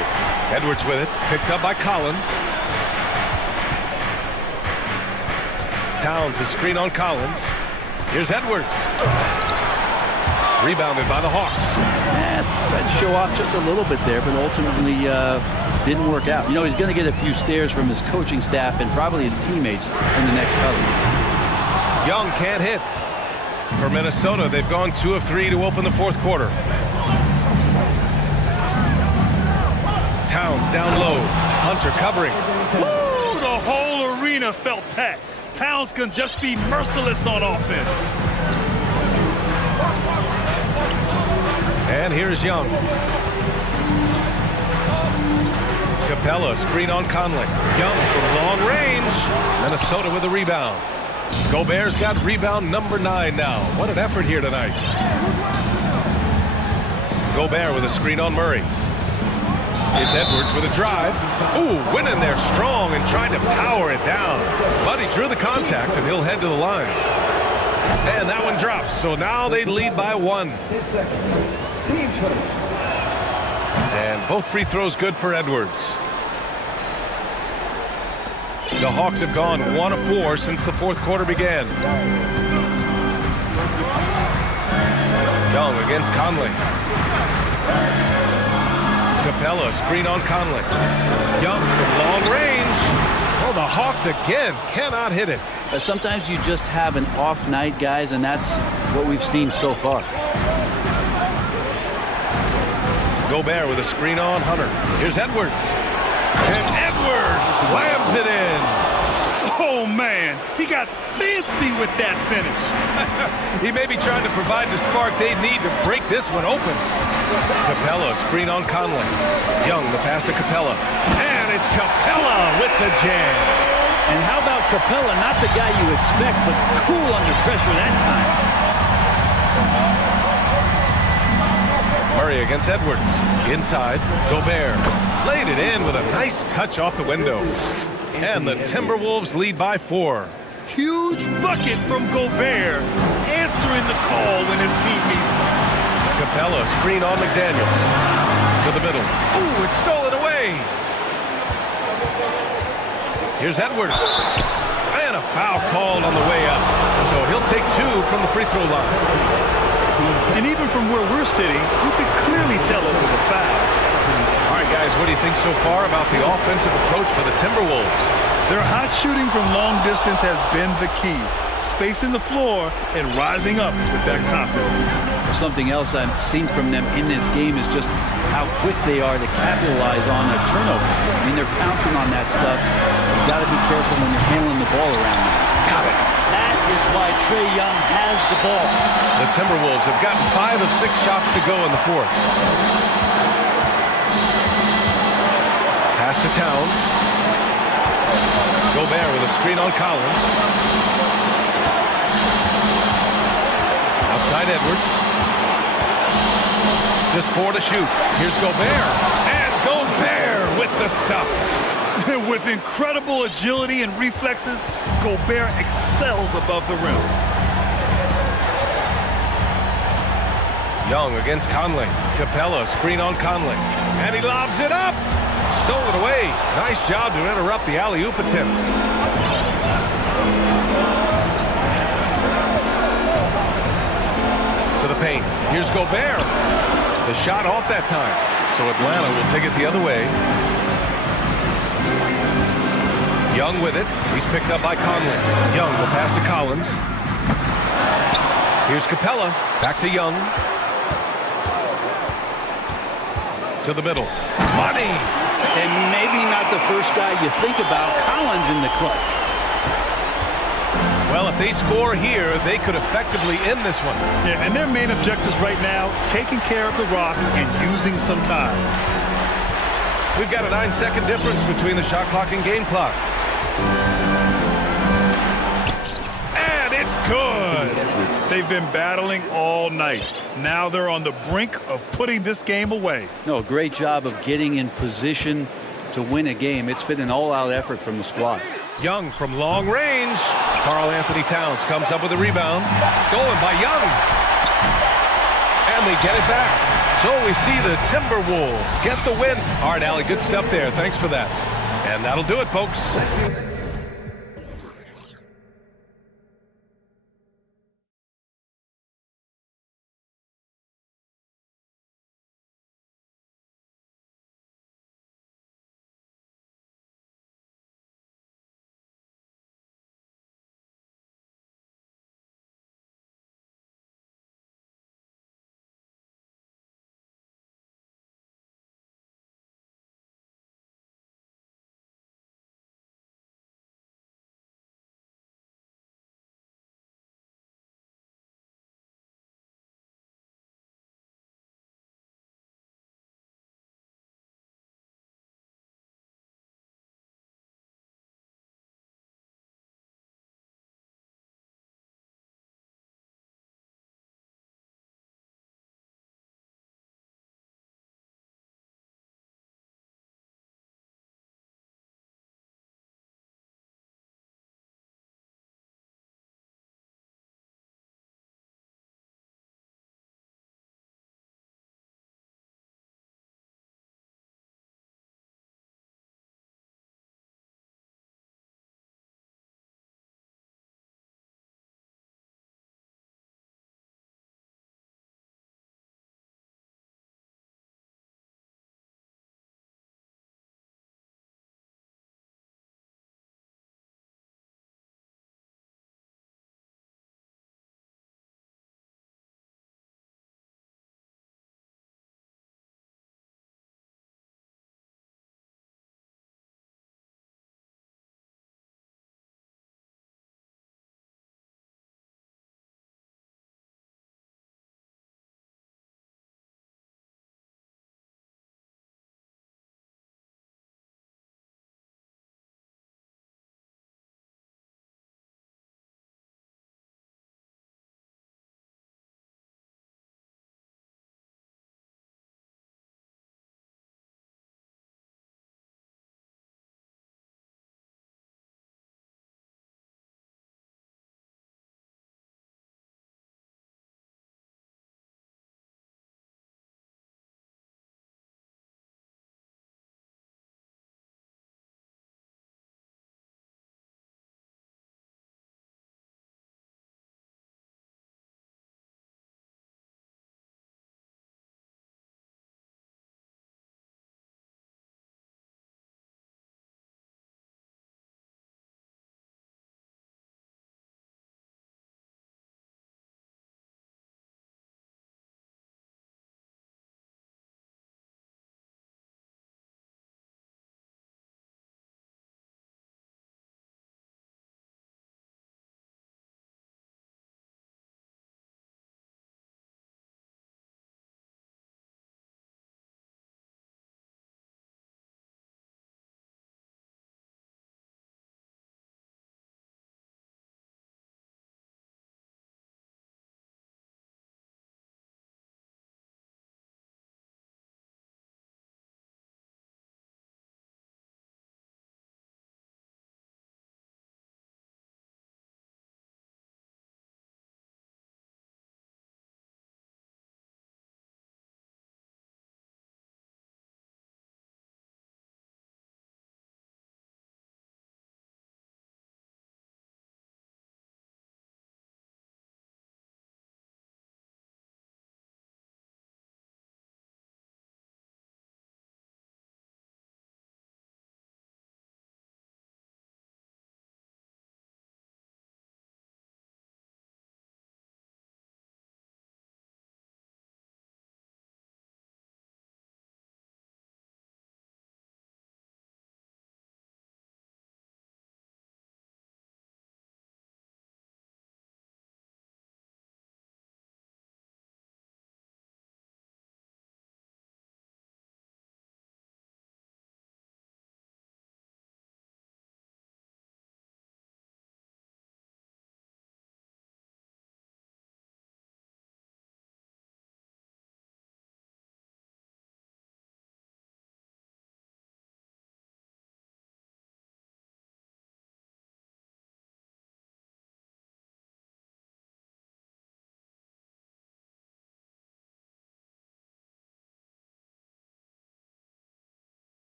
Edwards with it, picked up by Collins. Towns, a screen on Collins. Here's Edwards. Rebounded by the Hawks. Tried to show off just a little bit there, but ultimately didn't work out. You know, he's going to get a few stares from his coaching staff and probably his teammates in the next huddle. Young can't hit. For Minnesota, they've gone 2 of 3 to open the fourth quarter. Towns down low. Hunter covering. Woo, the whole arena felt packed. Towns can just be merciless on offense. And here's Young. Capella, screen on Conley. Young from long range. Minnesota with a rebound. Gobert's got rebound number 9 now. What an effort here tonight. Gobert with a screen on Murray. It's Edwards with a drive. Ooh, winning there strong and trying to power it down. But he drew the contact and he'll head to the line. And that one drops. So now they lead by 1. And both free throws good for Edwards. The Hawks have gone 1 of 4 since the fourth quarter began. Young against Conley. Capella, screen on Conley. Young from long range. Oh, the Hawks again cannot hit it. Sometimes you just have an off night, guys, and that's what we've seen so far. Gobert with a screen on Hunter. Here's Edwards. And Edwards slams it in. Oh, man, he got fancy with that finish. He may be trying to provide the spark they need to break this one open. Capella, screen on Conley. Young, the pass to Capella. And it's Capella with the jam. And how about Capella, not the guy you expect, but cool under pressure that time. Murray against Edwards. Inside, Gobert. Laid it in with a nice touch off the window. And the Timberwolves lead by 4. Huge bucket from Gobert, answering the call when his team needs him. Capella, screen on McDaniels. To the middle. Ooh, it's stolen away. Here's Edwards. And a foul called on the way up. So he'll take 2 from the free throw line. And even from where we're sitting, you could clearly tell it was a foul. All right, guys, what do you think so far about the offensive approach for the Timberwolves? Their hot shooting from long distance has been the key. Spacing the floor and rising up with that confidence. Something else I've seen from them in this game is just how quick they are to capitalize on a turnover. I mean, they're pouncing on that stuff. You've got to be careful when you're handling the ball around them. Got it. That is why Trae Young has the ball. The Timberwolves have gotten 5 of 6 shots to go in the fourth. Pass to Towns. Gobert with a screen on Collins. Outside Edwards. Just 4 to shoot. Here's Gobert. And Gobert with the stuff. With incredible agility and reflexes, Gobert excels above the rim. Young against Conley. Capella, screen on Conley. And he lobs it up. Stole it away. Nice job to interrupt the alley-oop attempt. To the paint. Here's Gobert. The shot off that time. So Atlanta will take it the other way. Young with it. He's picked up by Conley. Young, the pass to Collins. Here's Capella. Back to Young. To the middle. Money! And maybe not the first guy you think about. Collins in the clutch. Well, if they score here, they could effectively end this one. Yeah, and their main objectives right now, taking care of the rock and using some time. We've got a 9-second difference between the shot clock and game clock. And it's good! They've been battling all night. Now they're on the brink of putting this game away. No, great job of getting in position to win a game. It's been an all-out effort from the squad. Young from long range. Karl Anthony Towns comes up with a rebound. Stolen by Young. And they get it back. So we see the Timberwolves get the win. All right, Allie, good stuff there. Thanks for that. And that'll do it, folks.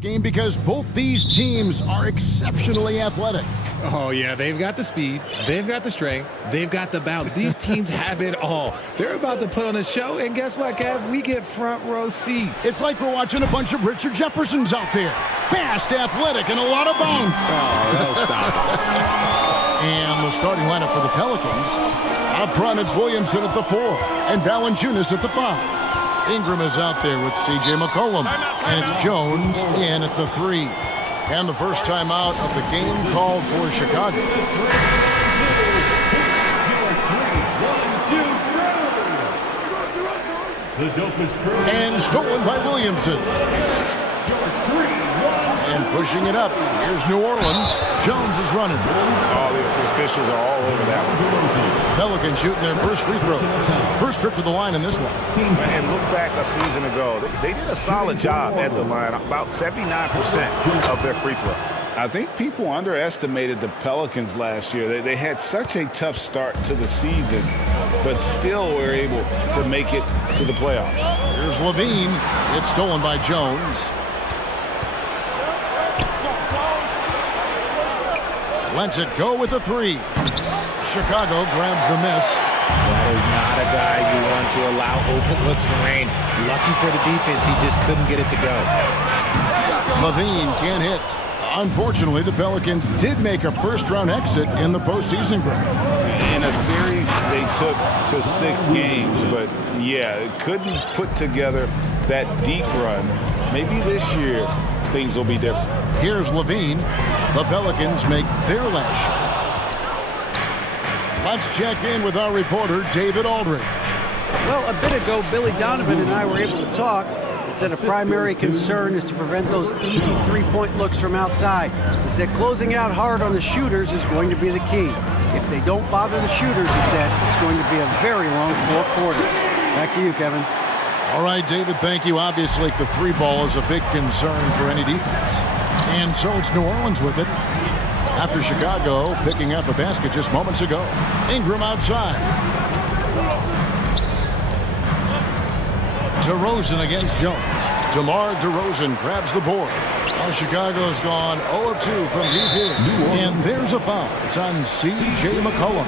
Game because both these teams are exceptionally athletic. Oh, yeah, they've got the speed, they've got the strength, they've got the bounce. These teams have it all. They're about to put on a show, and guess what, Kev? We get front row seats. It's like we're watching a bunch of Richard Jeffersons out there. Fast, athletic, and a lot of bounce. Oh, they'll stop it. And the starting lineup for the Pelicans. Up front, it's Williamson at the 4 and Valanciunas at the 5. Ingram is out there with C.J. McCollum, and it's Jones in at the 3. And the first time out of the game called for Chicago. And stolen by Williamson. And pushing it up. Here's New Orleans. Jones is running. All the officials are all over that one. Pelicans shooting their first free throw. First trip to the line in this one. And look back a season ago. They did a solid job at the line. About 79% of their free throws. I think people underestimated the Pelicans last year. They had such a tough start to the season, but still were able to make it to the playoffs. Here's Levine. It's stolen by Jones. Lets it go with a 3. Chicago grabs the miss. That is not a guy you want to allow open looks for rain. Lucky for the defense, he just couldn't get it to go. Levine can't hit. Unfortunately, the Pelicans did make a first-round exit in the postseason group. In a series they took to 6 games, but yeah, couldn't put together that deep run. Maybe this year things will be different. Here's Levine. The Pelicans make their last shot. Let's check in with our reporter, David Aldridge. Well, a bit ago, Billy Donovan and I were able to talk. He said a primary concern is to prevent those easy three-point looks from outside. He said closing out hard on the shooters is going to be the key. If they don't bother the shooters, he said, it's going to be a very long 4 quarters. Back to you, Kevin. All right, David, thank you. Obviously, the 3 ball is a big concern for any defense. And so it's New Orleans with it. After Chicago picking up a basket just moments ago. Ingram outside. DeRozan against Jones. DeMar DeRozan grabs the board. Now Chicago's gone 0 of 2 from deep here. And there's a foul. It's on C.J. McCollum.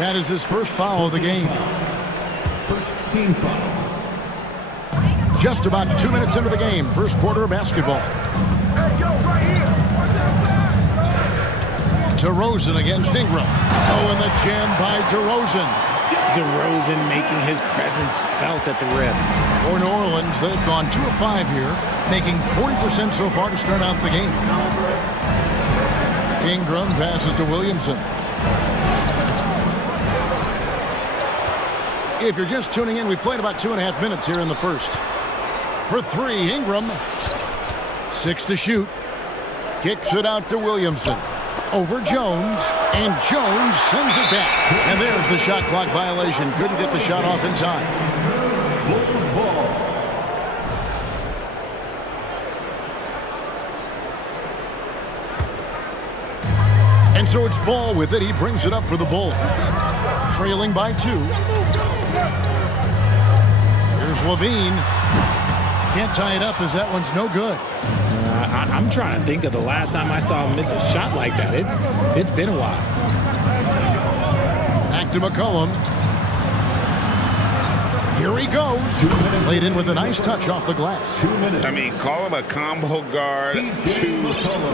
That is his first foul of the game. First team foul. Just about 2 minutes into the game. First quarter of basketball. DeRozan against Ingram. Oh, and the jam by DeRozan. DeRozan making his presence felt at the rim. For New Orleans, they've gone 2 of 5 here, making 40% so far to start out the game. Ingram passes to Williamson. If you're just tuning in, we played about 2.5 minutes here in the first. For 3, Ingram. 6 to shoot. Kicks it out to Williamson. Over Jones, and Jones sends it back. And there's the shot clock violation. Couldn't get the shot off in time. And so it's Ball with it. He brings it up for the Bulls. Trailing by 2. Here's Levine. Can't tie it up as that one's no good. I'm trying to think of the last time I saw him miss a shot like that. It's been a while. Back to McCollum. Here he goes. Played in with a nice touch off the glass. I mean, call him a combo guard to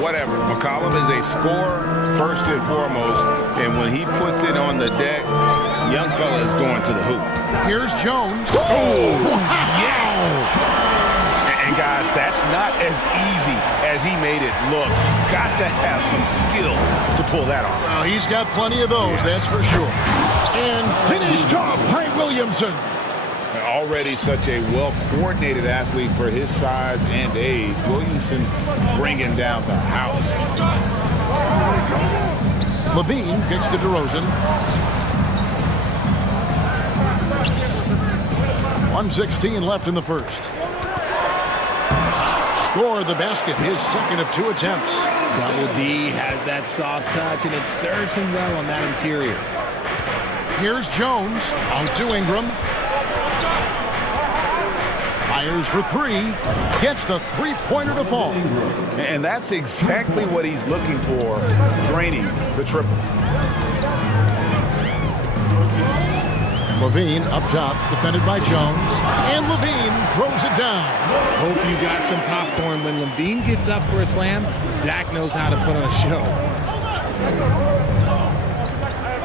whatever. McCollum is a scorer first and foremost, and when he puts it on the deck, young fella is going to the hoop. Here's Jones. Oh, yes! And guys, that's not as easy as he made it look. You've got to have some skills to pull that off. Well, he's got plenty of those, that's for sure. And finished off by Williamson. Already such a well-coordinated athlete for his size and age. Williamson bringing down the house. Levine gets to DeRozan. 1:16 left in the first. Score the basket, his second of 2 attempts. Double D has that soft touch, and it serves him well on that interior. Here's Jones, out to Ingram. Fires for three. Gets the three-pointer to fall. And that's exactly what he's looking for, draining the triple. Levine up top, defended by Jones. And Levine throws it down. Hope you got some popcorn. When Levine gets up for a slam, Zach knows how to put on a show.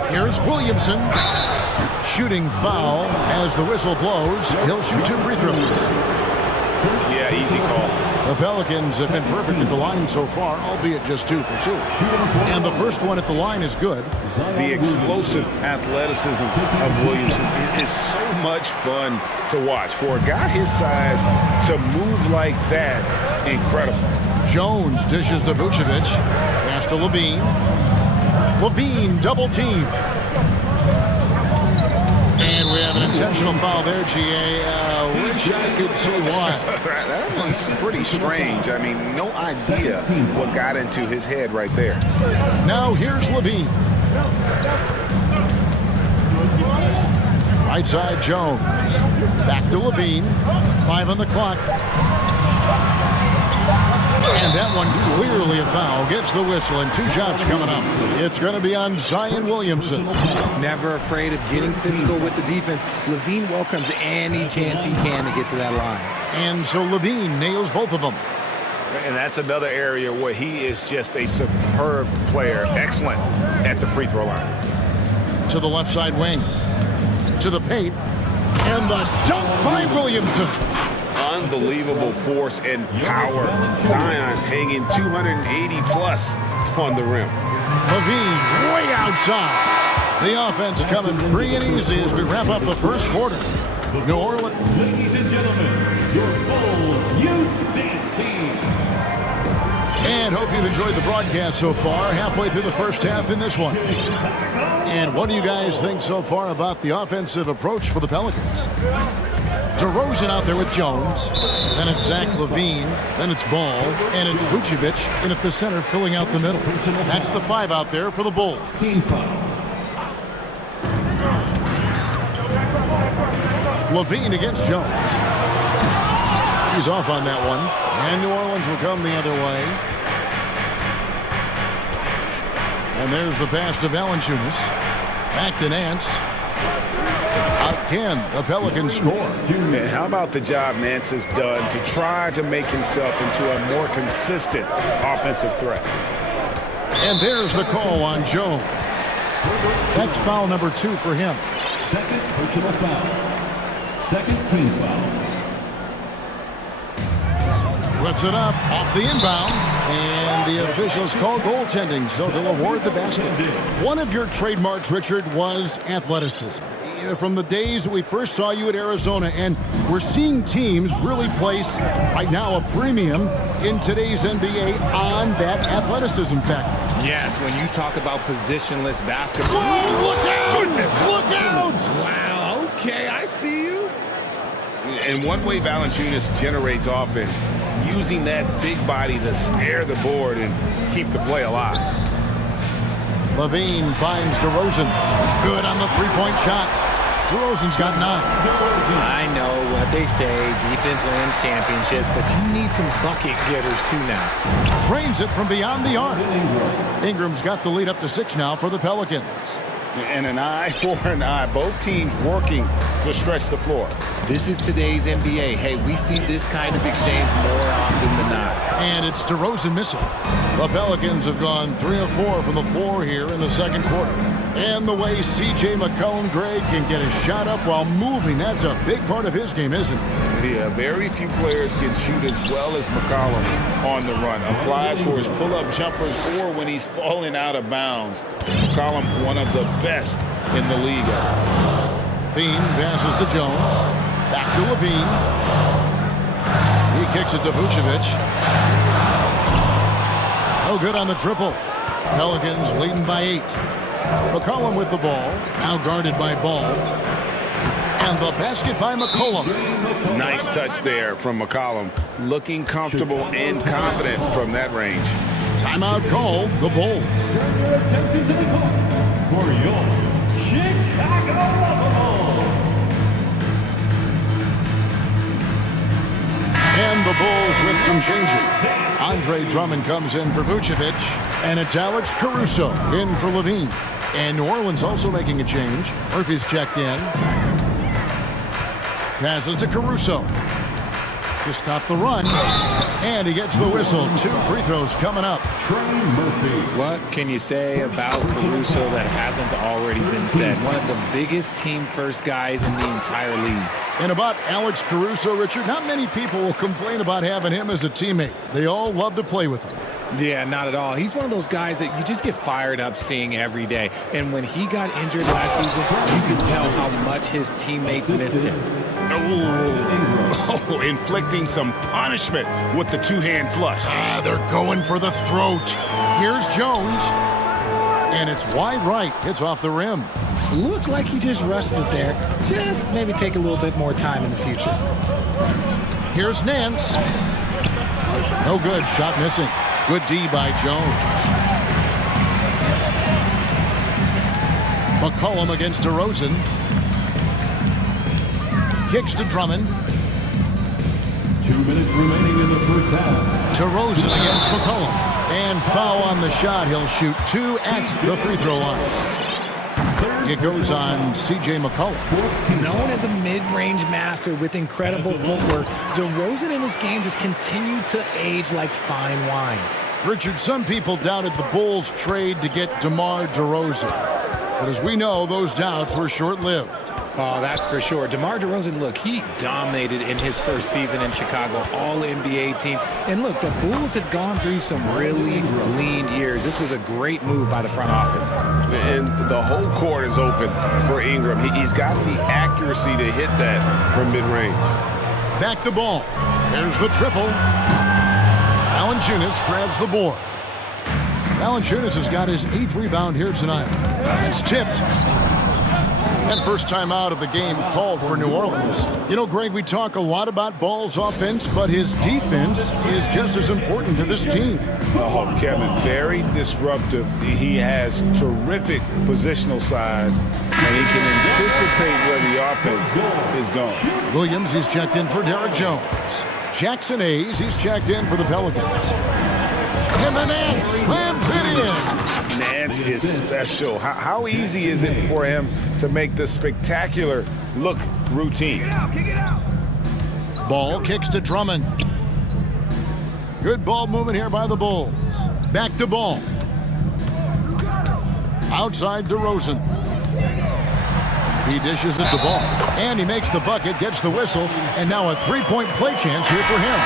Here's Williamson. Shooting foul as the whistle blows. He'll shoot 2 free throws. Yeah, easy call. The Pelicans have been perfect at the line so far, albeit just 2 for 2. And the first one at the line is good. The explosive athleticism of Williamson is so much fun to watch. For a guy his size to move like that, incredible. Jones dishes to Vucevic. Pass to Levine. Levine double team. And we have an intentional foul there, GA. Wish I could say why. That one's pretty strange. I mean, no idea what got into his head right there. Now here's Levine. Right side, Jones. Back to Levine. 5 on the clock. And that one clearly a foul. Gets the whistle and 2 shots coming up. It's going to be on Zion Williamson. Never afraid of getting physical with the defense. Levine welcomes any chance he can to get to that line. And so Levine nails both of them. And that's another area where he is just a superb player. Excellent at the free throw line. To the left side wing. To the paint. And the dunk by Williamson. Unbelievable force and power. Zion hanging 280 plus on the rim. Levine way outside. The offense coming free and easy as we wrap up the first quarter. New Orleans. Ladies and gentlemen, your full youth dance team. And hope you've enjoyed the broadcast so far. Halfway through the first half in this one. And what do you guys think so far about the offensive approach for the Pelicans? DeRozan out there with Jones. Then it's Zach Levine. Then it's Ball. And it's Vucevic in at the center filling out the middle. That's the 5 out there for the Bulls. Levine against Jones. He's off on that one. And New Orleans will come the other way. And there's the pass to Valanciunas. Back to Nance. Again, the Pelicans score. And how about the job Nance has done to try to make himself into a more consistent offensive threat. And there's the call on Jones. That's foul number 2 for him. Second personal foul. Second team foul. Puts it up off the inbound. And the officials call goaltending, so they'll award the basket. One of your trademarks, Richard, was athleticism. From the days we first saw you at Arizona, and we're seeing teams really place right now a premium in today's NBA on that athleticism factor. Yes, when you talk about positionless basketball. Whoa, look out! Look out! Wow, okay, I see you. And one way Valanciunas generates offense, using that big body to snare the board and keep the play alive. Levine finds DeRozan. Good on the three-point shot. DeRozan's got 9. I know what they say, defense wins championships, but you need some bucket getters too now. Trains it from beyond the arc. Ingram's got the lead up to 6 now for the Pelicans. And an eye for an eye. Both teams working to stretch the floor. This is today's NBA. Hey, we see this kind of exchange more often than not. And it's DeRozan missing. The Pelicans have gone 3 of 4 from the floor here in the second quarter. And the way C.J. McCollum-Gray can get his shot up while moving, that's a big part of his game, isn't it? Yeah, very few players can shoot as well as McCollum on the run. Applies for his pull-up jumpers or when he's falling out of bounds. McCollum, one of the best in the league. Levine passes to Jones. Back to Levine. He kicks it to Vucevic. No good on the triple. Pelicans leading by 8. McCollum with the ball. Now guarded by Ball. And the basket by McCollum. Nice touch there from McCollum. Looking comfortable and confident from that range. Timeout called, the Bulls. For your Chicago Bulls. the Bulls with some changes. Andre Drummond comes in for Vucevic, and it's Alex Caruso in for Levine. And New Orleans also making a change. Murphy's checked in. Passes to Caruso to stop the run, and he gets the whistle. 2 free throws coming up. What can you say about Caruso that hasn't already been said? One of the biggest team-first guys in the entire league. And about Alex Caruso, Richard, not many people will complain about having him as a teammate. They all love to play with him. Yeah, not at all. He's one of those guys that you just get fired up seeing every day. And when he got injured last season, you can tell how much his teammates missed him. Oh, inflicting some punishment with the two-hand flush. They're going for the throat. Here's Jones. And it's wide right. It's off the rim. Looked like he just rushed it there. Just maybe take a little bit more time in the future. Here's Nance. No good. Shot missing. Good D by Jones. McCollum against DeRozan. Kicks to Drummond. 2 minutes remaining in the first half. DeRozan against McCollum. And foul on the shot. He'll shoot 2 at the free throw line. It goes on C.J. McCollum. Known as a mid-range master with incredible footwork, DeRozan in this game just continued to age like fine wine. Richard, some people doubted the Bulls' trade to get DeMar DeRozan. But as we know, those doubts were short-lived. Oh, that's for sure. DeMar DeRozan, look, he dominated in his first season in Chicago, all-NBA team. And look, the Bulls had gone through some really lean years. This was a great move by the front office. And the whole court is open for Ingram. He's got the accuracy to hit that from mid-range. Back the ball. There's the triple. Valanciunas grabs the board. Valanciunas has got his 8th rebound here tonight. It's tipped. And first time out of the game called for New Orleans. You know, Greg, we talk a lot about Ball's offense, but his defense is just as important to this team. Oh, Kevin, very disruptive. He has terrific positional size, and he can anticipate where the offense is going. Williams, he's checked in for Derek Jones. Jackson Hayes, he's checked in for the Pelicans. And the Nance slams it in. Nance is special. How easy is it for him to make the spectacular look routine? Ball kicks to Drummond. Good ball movement here by the Bulls. Back to Ball. Outside DeRozan. He dishes it to Ball. And he makes the bucket, gets the whistle, and now a three-point play chance here for him.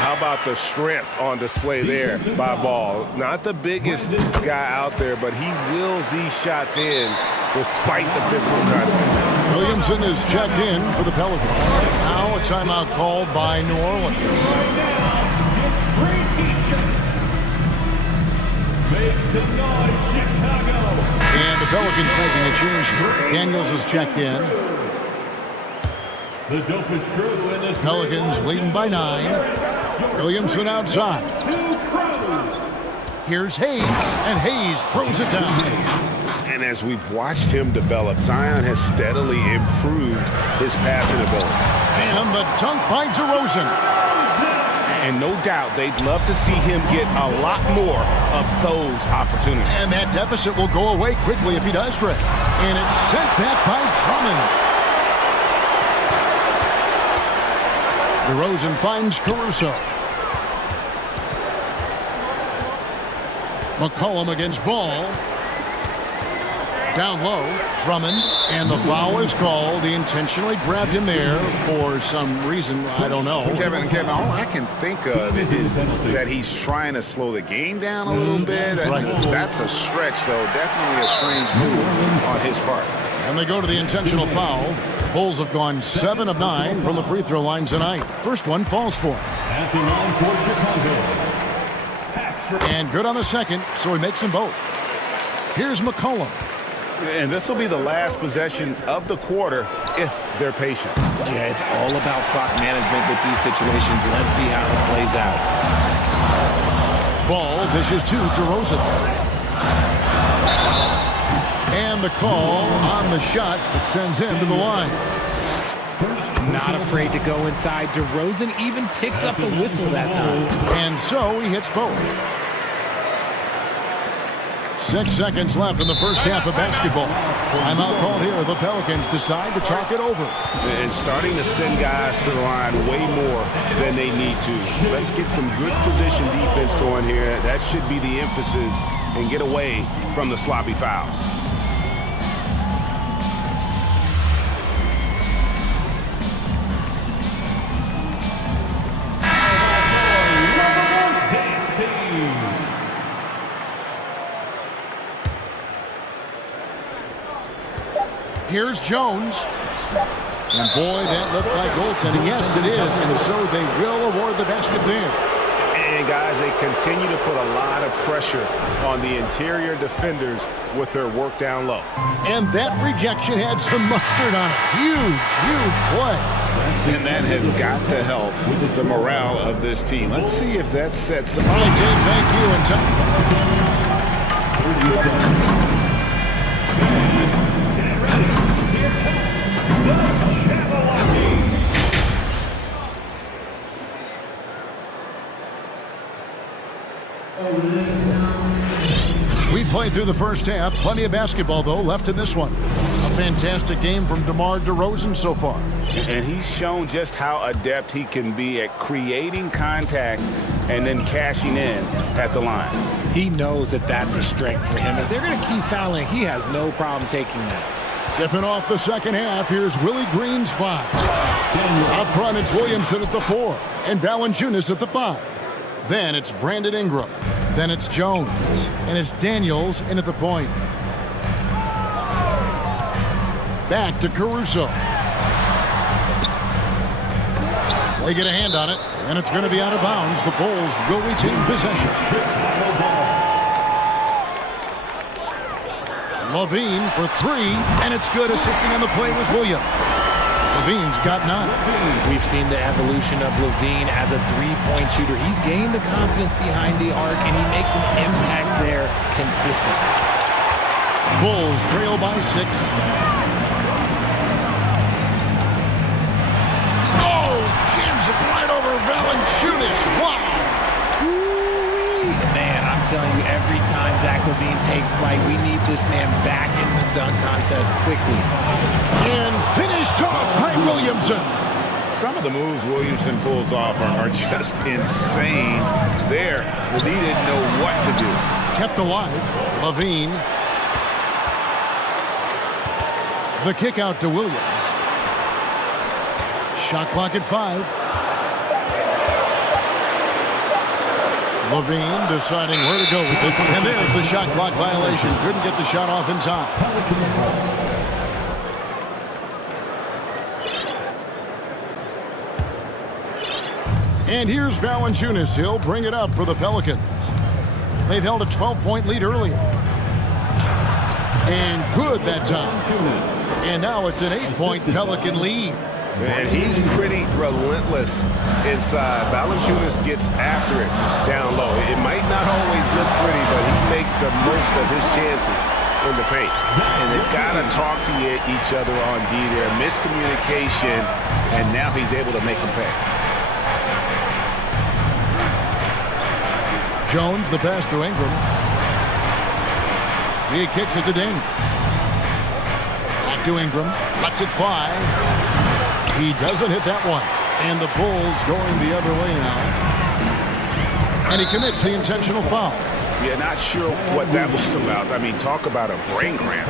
How about the strength on display there by Ball? Not the biggest guy out there, but he wills these shots in despite the physical contact. Williamson is checked in for the Pelicans. Now a timeout called by New Orleans. And the Pelicans making a change here. Daniels is checked in. The dopest crew in the Pelicans leading by 9. Williamson outside. Here's Hayes, and Hayes throws it down. And as we've watched him develop, Zion has steadily improved his passing ability. And the dunk by DeRozan. And no doubt they'd love to see him get a lot more of those opportunities. And that deficit will go away quickly if he does, Greg. And it's sent back by Drummond. DeRozan finds Caruso. McCollum against Ball. Down low, Drummond, and the foul is called. He intentionally grabbed him there for some reason, I don't know. Kevin, all I can think of is that he's trying to slow the game down a little bit. Right. That's a stretch, though. Definitely a strange move on his part. And they go to the intentional foul. Bulls have gone 7 of 9 from the free throw line tonight. First one falls for him. At the line for Chicago. And good on the second, so he makes them both. Here's McCollum. And this will be the last possession of the quarter if they're patient. Yeah, it's all about clock management with these situations. Let's see how it plays out. Ball dishes to DeRozan. And the call on the shot that sends him to the line. First Not afraid to go inside. DeRozan even picks up the whistle that time. And so he hits both. 6 seconds left in the first half of basketball. Timeout called here. The Pelicans decide to talk it over. And starting to send guys to the line way more than they need to. Let's get some good position defense going here. That should be the emphasis, and get away from the sloppy fouls. Here's Jones. And boy, that looked like goaltending. Yes, it is. And so they will award the basket there. And guys, they continue to put a lot of pressure on the interior defenders with their work down low. And that rejection had some mustard on it. Huge, huge play. And that has got to help the morale of this team. Let's see if that sets up. All right, Dave, thank you. And we played through the first half. Plenty of basketball, though, left in this one. A fantastic game from DeMar DeRozan so far. And he's shown just how adept he can be at creating contact and then cashing in at the line. He knows that that's a strength for him. If they're going to keep fouling, he has no problem taking that. Tipping off the second half, here's Willie Green's 5. Up front, it's Williamson at the 4, and Valanciunas at the 5. Then it's Brandon Ingram. Then it's Jones, and it's Daniels in at the point. Back to Caruso. They get a hand on it, and it's going to be out of bounds. The Bulls will retain possession. Levine for 3, and it's good. Assisting on the play was Williams. Levine's got 9. We've seen the evolution of Levine as a three-point shooter. He's gained the confidence behind the arc, and he makes an impact there consistently. Bulls trail by 6. Oh, jams it right over Valanciunas. Wow. Man, I'm telling you, every time Zach LaVine takes flight, we need this man back in the dunk contest quickly. And finished off by Williamson. Some of the moves Williamson pulls off are just insane. There, LaVine didn't know what to do. Kept alive. Levine. The kick out to Williams. Shot clock at 5. Levine deciding where to go with it. And there's the shot clock violation. Couldn't get the shot off in time. And here's Valanciunas. He'll bring it up for the Pelicans. They've held a 12-point lead earlier. And good that time. And now it's an 8-point Pelican lead. And he's pretty relentless inside. Valanciunas gets after it down low. It might not always look pretty, but he makes the most of his chances in the paint. And they've got to talk to each other on D there. Miscommunication, and now he's able to make them pay. Jones, the pass to Ingram. He kicks it to Daniels. Back to Ingram. Lets it fly. He doesn't hit that one. And the Bulls going the other way now. And he commits the intentional foul. Yeah, not sure what that was about. I mean, talk about a brain cramp.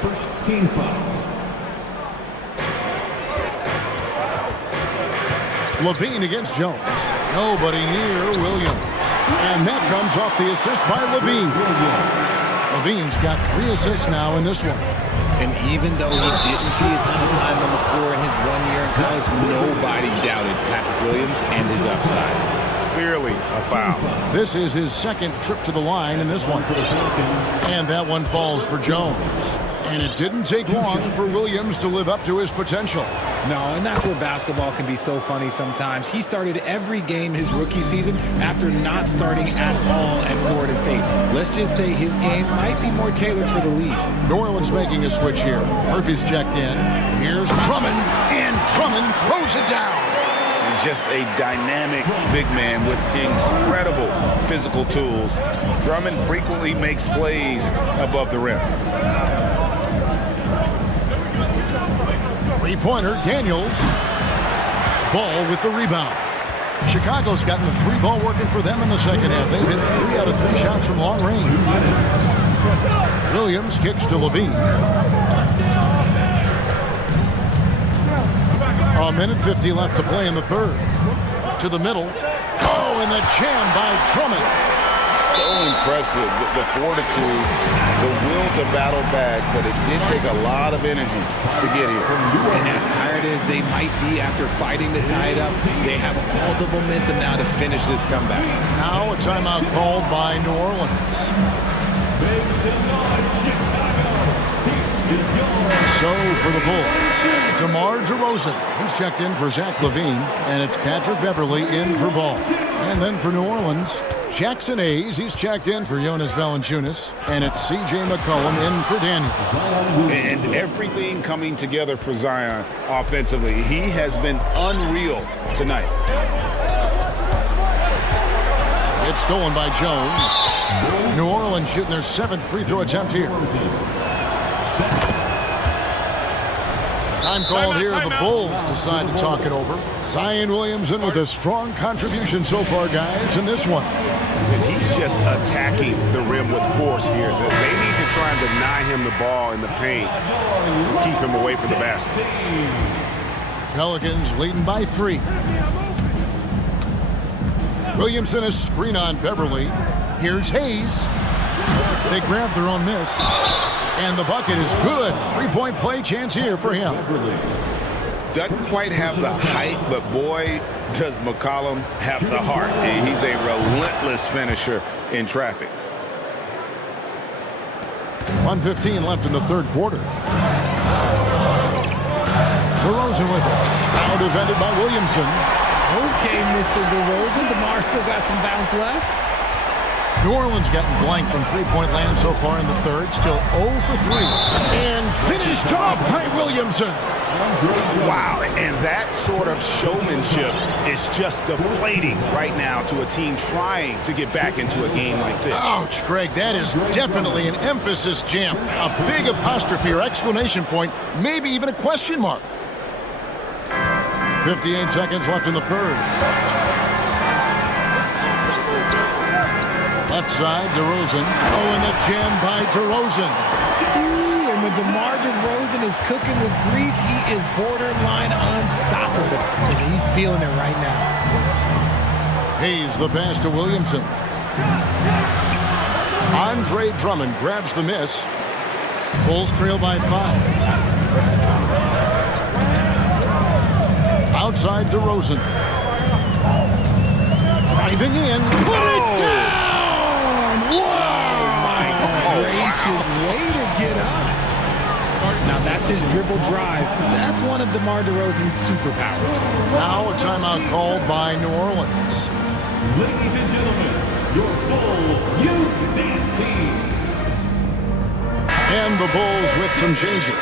First team foul. Levine against Jones. Nobody near Williams. And that comes off the assist by Levine. Levine's got 3 assists now in this one. And even though he didn't see a ton of time on the floor in his 1 year in college, nobody doubted Patrick Williams and his upside. Clearly a foul. This is his second trip to the line in this one. And that one falls for Jones. And it didn't take long for Williams to live up to his potential. No, and that's where basketball can be so funny sometimes. He started every game his rookie season after not starting at all at Florida State. Let's just say his game might be more tailored for the league. New Orleans making a switch here. Murphy's checked in. Here's Drummond, and Drummond throws it down. Just a dynamic big man with incredible physical tools. Drummond frequently makes plays above the rim. Three-pointer, Daniels. Ball with the rebound. Chicago's gotten the three ball working for them in the second half. They've hit 3 out of 3 shots from long range. Williams kicks to Levine. A minute 50 left to play in the third. To the middle. Oh, and the jam by Drummond. So impressive, the fortitude, the will to battle back, but it did take a lot of energy to get here. And as tired as they might be after fighting to tie it up, they have all the momentum now to finish this comeback. Now a timeout called by New Orleans. So for the Bulls, DeMar DeRozan. He's checked in for Zach LaVine, and it's Patrick Beverly in for Ball. And then for New Orleans, Jackson Hayes. He's checked in for Jonas Valanciunas, and it's C.J. McCollum in for Daniels. And everything coming together for Zion offensively. He has been unreal tonight. It's stolen by Jones. New Orleans shooting their 7th free throw attempt here. Time called here. The Bulls decide to talk it over. Zion Williamson with a strong contribution so far, guys, in this one. And he's just attacking the rim with force here. They need to try and deny him the ball in the paint to keep him away from the basket. Pelicans leading by 3. Williamson is screen on Beverly. Here's Hayes. They grab their own miss. And the bucket is good. 3-point play chance here for him. Doesn't quite have the height, but boy, does McCollum have the heart. He's a relentless finisher in traffic. 1:15 left in the third quarter. DeRozan with it. Now defended by Williamson. Okay, Mr. DeRozan. DeMar still got some bounce left. New Orleans gotten blank from three-point land so far in the third. Still 0 for 3. And finished off by Williamson. Wow, and that sort of showmanship is just deflating right now to a team trying to get back into a game like this. Ouch, Greg, that is definitely an emphasis jam. A big apostrophe or exclamation point, maybe even a question mark. 58 seconds left in the third. Left side, DeRozan. Oh, and the jam by DeRozan. Ooh, and when DeMar DeRozan is cooking with grease, he is borderline unstoppable. And he's feeling it right now. Hayes the pass to Williamson. Andre Drummond grabs the miss. Bulls trail by 5. Outside DeRozan. Driving in. Put it down! Gracious way to get up. Now that's his dribble drive. That's one of DeMar DeRozan's superpowers. Now a timeout called by New Orleans. Ladies and gentlemen, your Bulls youth team. And the Bulls with some changes.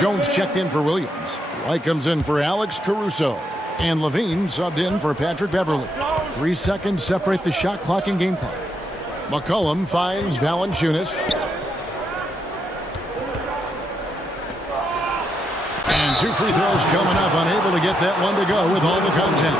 Jones checked in for Williams. White comes in for Alex Caruso. And Levine subbed in for Patrick Beverly. 3 seconds separate the shot clock and game clock. McCollum finds Valanciunas. And 2 free throws coming up, unable to get that one to go with all the content.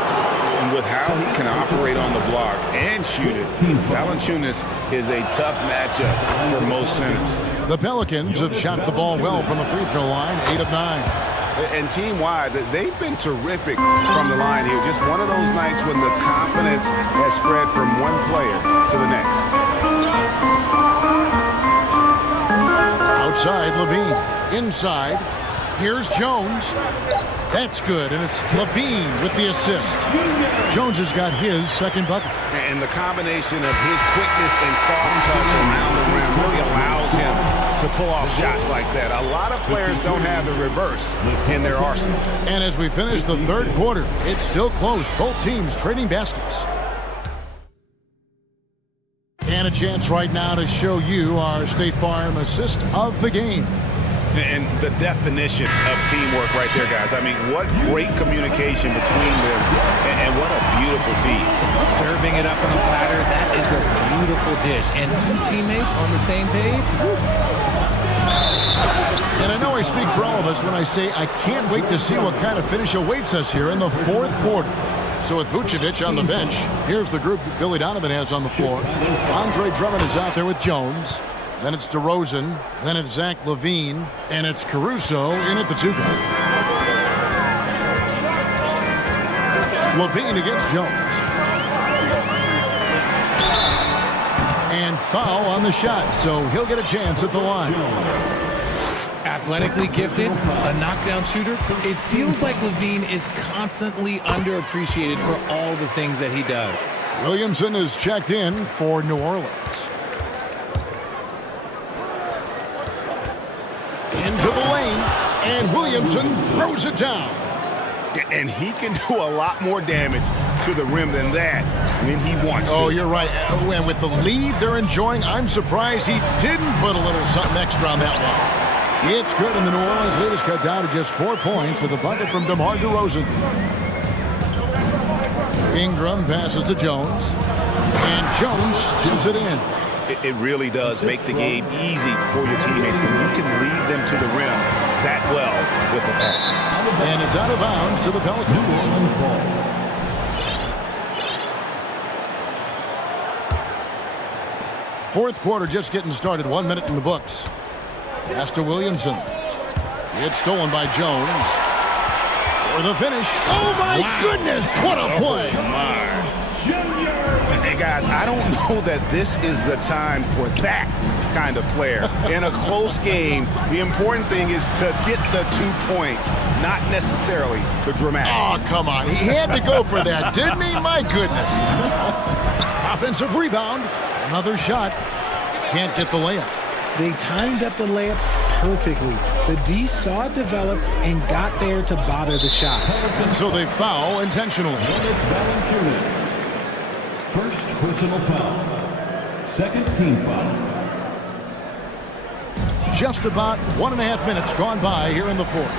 And with how he can operate on the block and shoot it, Valanciunas is a tough matchup for most centers. The Pelicans have shot the ball well from the free throw line, 8 of 9. And team-wide, they've been terrific from the line here. Just one of those nights when the confidence has spread from one player to the next. Outside, Levine. Inside, here's Jones. That's good, and it's Levine with the assist. Jones has got his second bucket. And the combination of his quickness and soft touch around the rim really allows allows him to pull off shots like that. A lot of players don't have the reverse in their arsenal. And as we finish the third quarter, it's still close. Both teams trading baskets. And a chance right now to show you our State Farm assist of the game. And the definition of teamwork right there, guys. I mean, what great communication between them, and what a beautiful feed. Serving it up on a platter, that is a beautiful dish. And two teammates on the same page. And I know I speak for all of us when I say I can't wait to see what kind of finish awaits us here in the fourth quarter. So with Vucevic on the bench, here's the group that Billy Donovan has on the floor. Andre Drummond is out there with Jones. Then it's DeRozan. Then it's Zach LaVine. And it's Caruso in at the 2-guard. LaVine against Jones. And foul on the shot, so he'll get a chance at the line. Athletically gifted, a knockdown shooter. It feels like LaVine is constantly underappreciated for all the things that he does. Williamson is checked in for New Orleans. Into the lane, and Williamson throws it down. And he can do a lot more damage to the rim than that when he wants to. Oh, you're right. And with the lead they're enjoying, I'm surprised he didn't put a little something extra on that one. It's good, and the New Orleans lead is cut down to just 4 points with a bucket from DeMar DeRozan. Ingram passes to Jones, and Jones gives it in. It really does make the game easy for your teammates when you can lead them to the rim that well with the pass. And it's out of bounds to the Pelicans. Fourth quarter just getting started. 1 minute in the books. Pass to Williamson. It's stolen by Jones. For the finish. Oh, my goodness. What a play. Oh, my. Hey, guys, I don't know that this is the time for that kind of flair. In a close game, the important thing is to get the 2 points, not necessarily the dramatics. Oh, come on. He had to go for that, didn't he? My goodness. Offensive rebound. Another shot. Can't get the layup. They timed up the layup perfectly. The D saw it develop and got there to bother the shot. And so they foul intentionally. First personal foul. Second team foul. Just about 1.5 minutes gone by here in the fourth.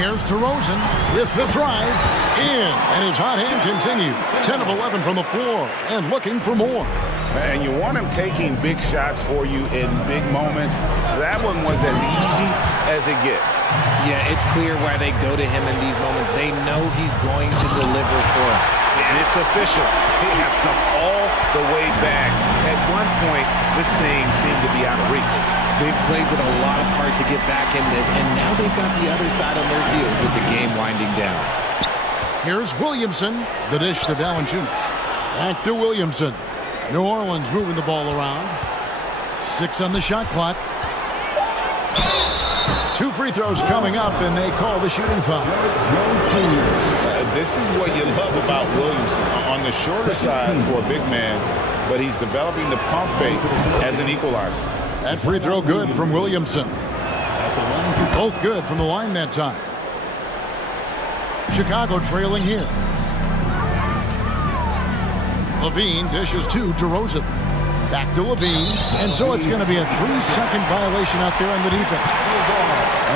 Here's DeRozan with the drive. In. And his hot hand continues. 10 of 11 from the floor and looking for more. And you want him taking big shots for you in big moments. That one was as easy as it gets. Yeah, it's clear why they go to him in these moments. They know he's going to deliver for them. And it's official. They have come all the way back. At one point, this thing seemed to be out of reach. They've played with a lot of heart to get back in this, and now they've got the other side on their heels with the game winding down. Here's Williamson. The dish to Valanciunas. Back to Williamson. New Orleans moving the ball around. 6 on the shot clock. 2 free throws coming up, and they call the shooting foul. This is what you love about Williamson. On the shorter side for a big man, but he's developing the pump fake as an equalizer. That free throw good from Williamson. Both good from the line that time. Chicago trailing here. LaVine dishes to DeRozan. Back to LaVine. And so it's going to be a 3-second violation out there on the defense.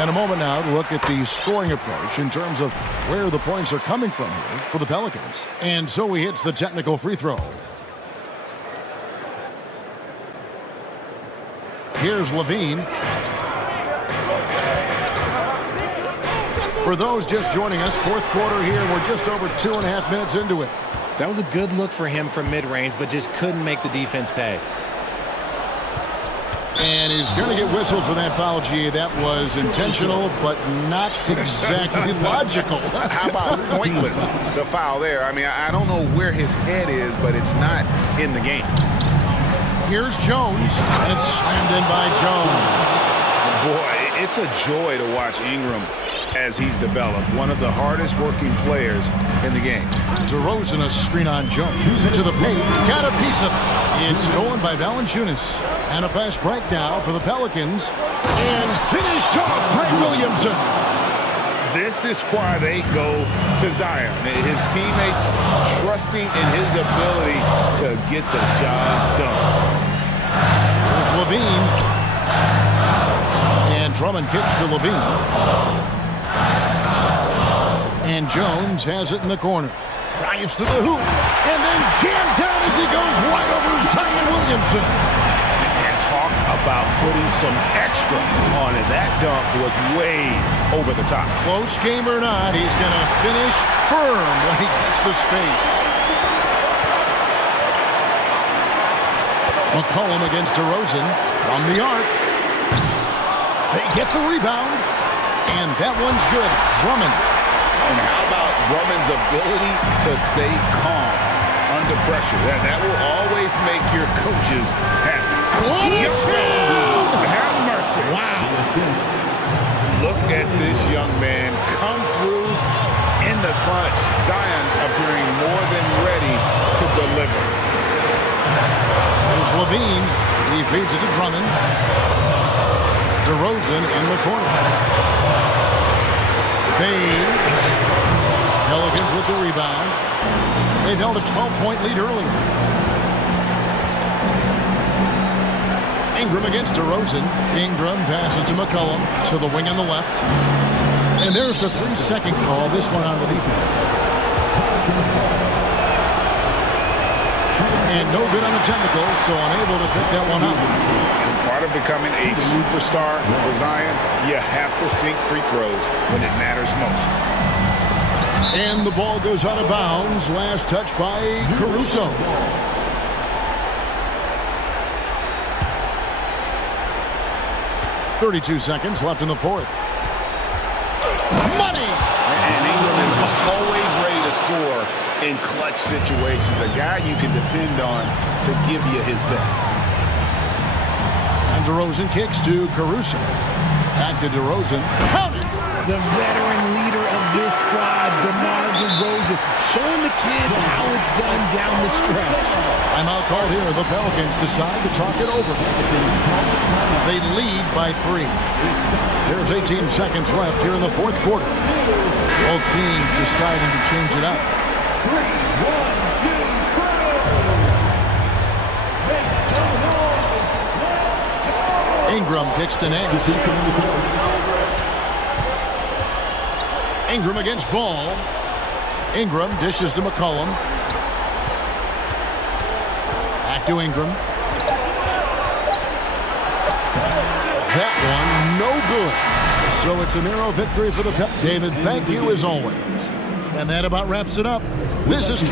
And a moment now to look at the scoring approach in terms of where the points are coming from here for the Pelicans. And so he hits the technical free throw. Here's LaVine. For those just joining us, fourth quarter here. We're just over 2.5 minutes into it. That was a good look for him from mid-range, but just couldn't make the defense pay. And he's going to get whistled for that foul, G. That was intentional, but not exactly logical. How about pointless to foul there? I mean, I don't know where his head is, but it's not in the game. Here's Jones, and it's slammed in by Jones. Boy, it's a joy to watch Ingram as he's developed. One of the hardest working players in the game. DeRozan, a screen on Jones. Into the paint. Got a piece of it. It's stolen by Valanciunas. And a fast break now for the Pelicans. And finished off by Williamson. This is why they go to Zion. His teammates trusting in his ability to get the job done. There's Levine. And Drummond kicks to Levine. And Jones has it in the corner. Drives to the hoop. And then jammed down as he goes right over Zion Williamson. And talk about putting some extra on it. That dunk was way over the top. Close game or not, he's going to finish firm when he gets the space. McCollum against DeRozan from the arc. They get the rebound, and that one's good. Drummond. And how about Drummond's ability to stay calm under pressure? That will always make your coaches happy. Have mercy. Wow. Look at this young man come through in the clutch. Zion appearing more than ready to deliver. There's Levine. He feeds it to Drummond. DeRozan in the corner. Fades. Pelicans with the rebound. They've held a 12-point lead earlier. Ingram against DeRozan. Ingram passes to McCollum to the wing on the left. And there's the 3-second call, this one on the defense. And no good on the technicals, so unable to pick that one up. Part of becoming a superstar for Zion, you have to sink free throws when it matters most. And the ball goes out of bounds. Last touch by Caruso. .32 seconds left in the fourth. Money! And Ingram is always ready to score in clutch situations. A guy you can depend on to give you his best. And DeRozan kicks to Caruso. Back to DeRozan. Count it! The veteran leader of this squad, DeMar DeRozan, showing the kids how it's done down the stretch. Timeout called here. The Pelicans decide to talk it over. They lead by 3. There's 18 seconds left here in the fourth quarter. Both teams deciding to change it up. 3, 1, 2, 3. Ingram kicks to Nance. Ingram against Ball. Ingram dishes to McCollum. Back to Ingram. That one, no good. So it's a narrow victory for the Pep. David, thank you as always. And that about wraps it up. This is...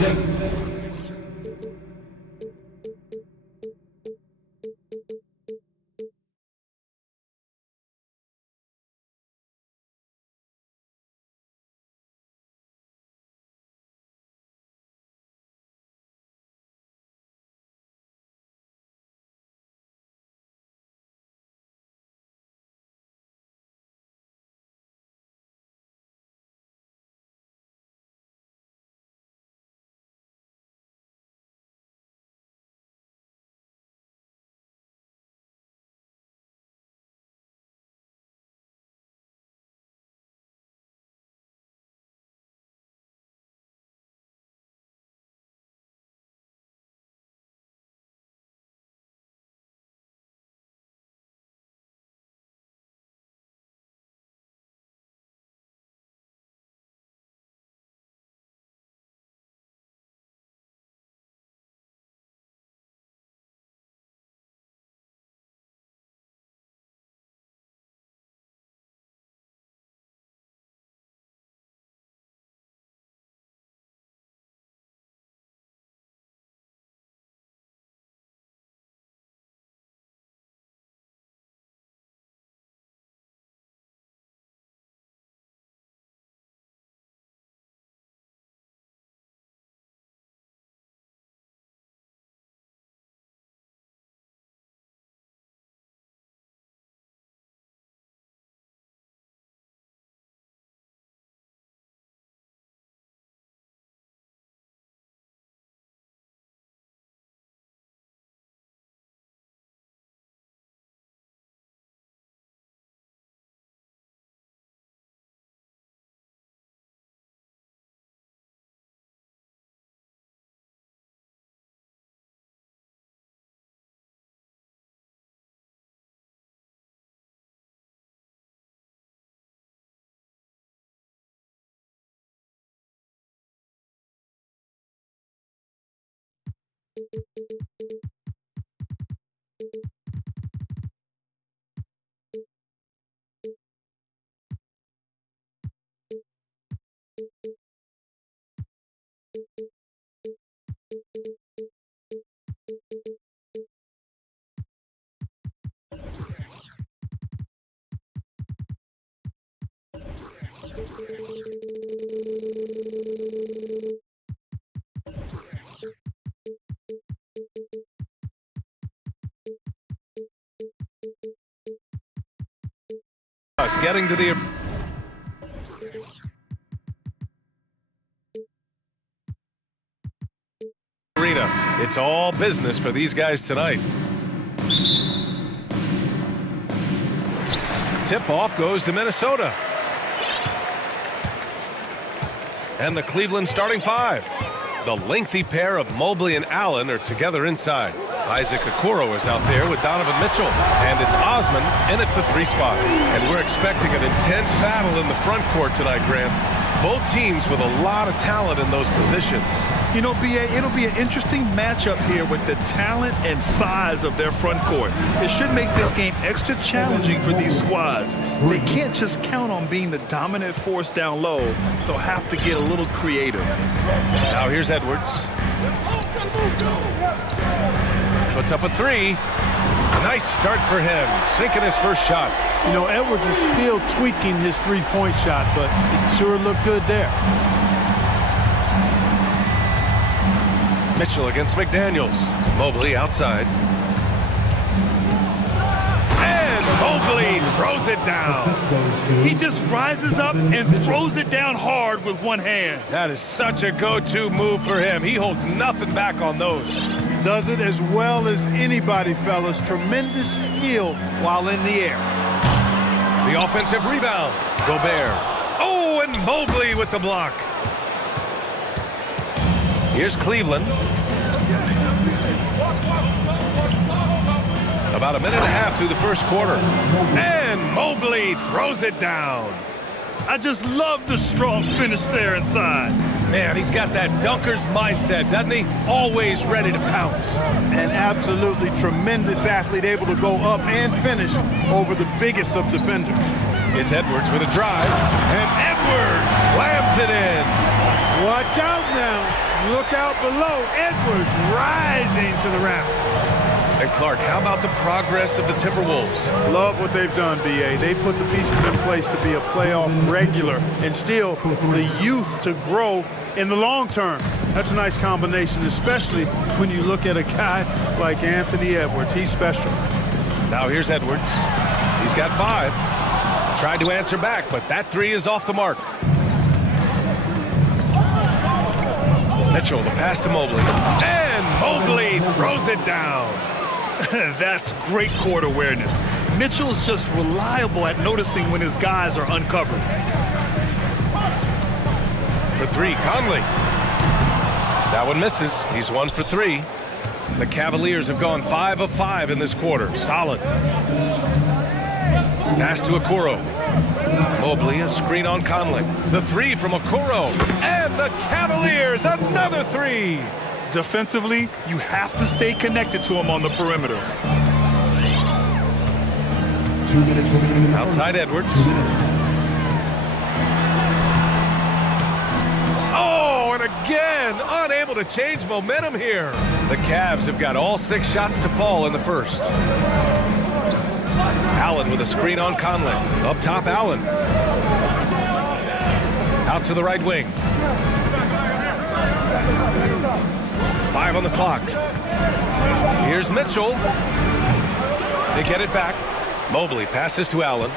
Getting to the arena. It's all business for these guys tonight. Tip-off goes to Minnesota. And the Cleveland starting five. The lengthy pair of Mobley and Allen are together inside. Isaac Okoro is out there with Donovan Mitchell. And it's Osman in at the 3 spot. And we're expecting an intense battle in the front court tonight, Grant. Both teams with a lot of talent in those positions. You know, B.A., it'll be an interesting matchup here with the talent and size of their front court. It should make this game extra challenging for these squads. They can't just count on being the dominant force down low. They'll have to get a little creative. Now here's Edwards. Puts up a 3. Nice start for him, sinking his first shot. You know, Edwards is still tweaking his three-point shot, but it sure looked good there. Mitchell against McDaniels. Mobley outside. And Mobley throws it down. He just rises up and throws it down hard with one hand. That is such a go-to move for him. He holds nothing back on those. Does it as well as anybody, fellas. Tremendous skill while in the air. The offensive rebound. Gobert. Oh, and Mobley with the block. Here's Cleveland. About a minute and a half through the first quarter. And Mobley throws it down. I just love the strong finish there inside. Man, he's got that dunker's mindset, doesn't he? Always ready to pounce. An absolutely tremendous athlete, able to go up and finish over the biggest of defenders. It's Edwards with a drive, and Edwards slams it in. Watch out now. Look out below. Edwards rising to the raft. And Clark, how about the progress of the Timberwolves? Love what they've done, B.A. They put the pieces in place to be a playoff regular and still the youth to grow in the long term. That's a nice combination, especially when you look at a guy like Anthony Edwards. He's special. Now here's Edwards. He's got 5. Tried to answer back, but that 3 is off the mark. Mitchell, the pass to Mobley. And Mobley throws it down. That's great court awareness. Mitchell's just reliable at noticing when his guys are uncovered. For 3, Conley. That one misses. He's 1 for 3. The Cavaliers have gone 5 of 5 in this quarter. Solid. Pass to Okoro. Mobley, a screen on Conley. The 3 from Okoro. And the Cavaliers, another 3. Defensively, you have to stay connected to him on the perimeter. Outside Edwards. Oh, and again, unable to change momentum here. The Cavs have got all 6 shots to fall in the first. Allen with a screen on Conley. Up top, Allen. Out to the right wing. 5 on the clock. Here's Mitchell. They get it back. Mobley passes to Allen.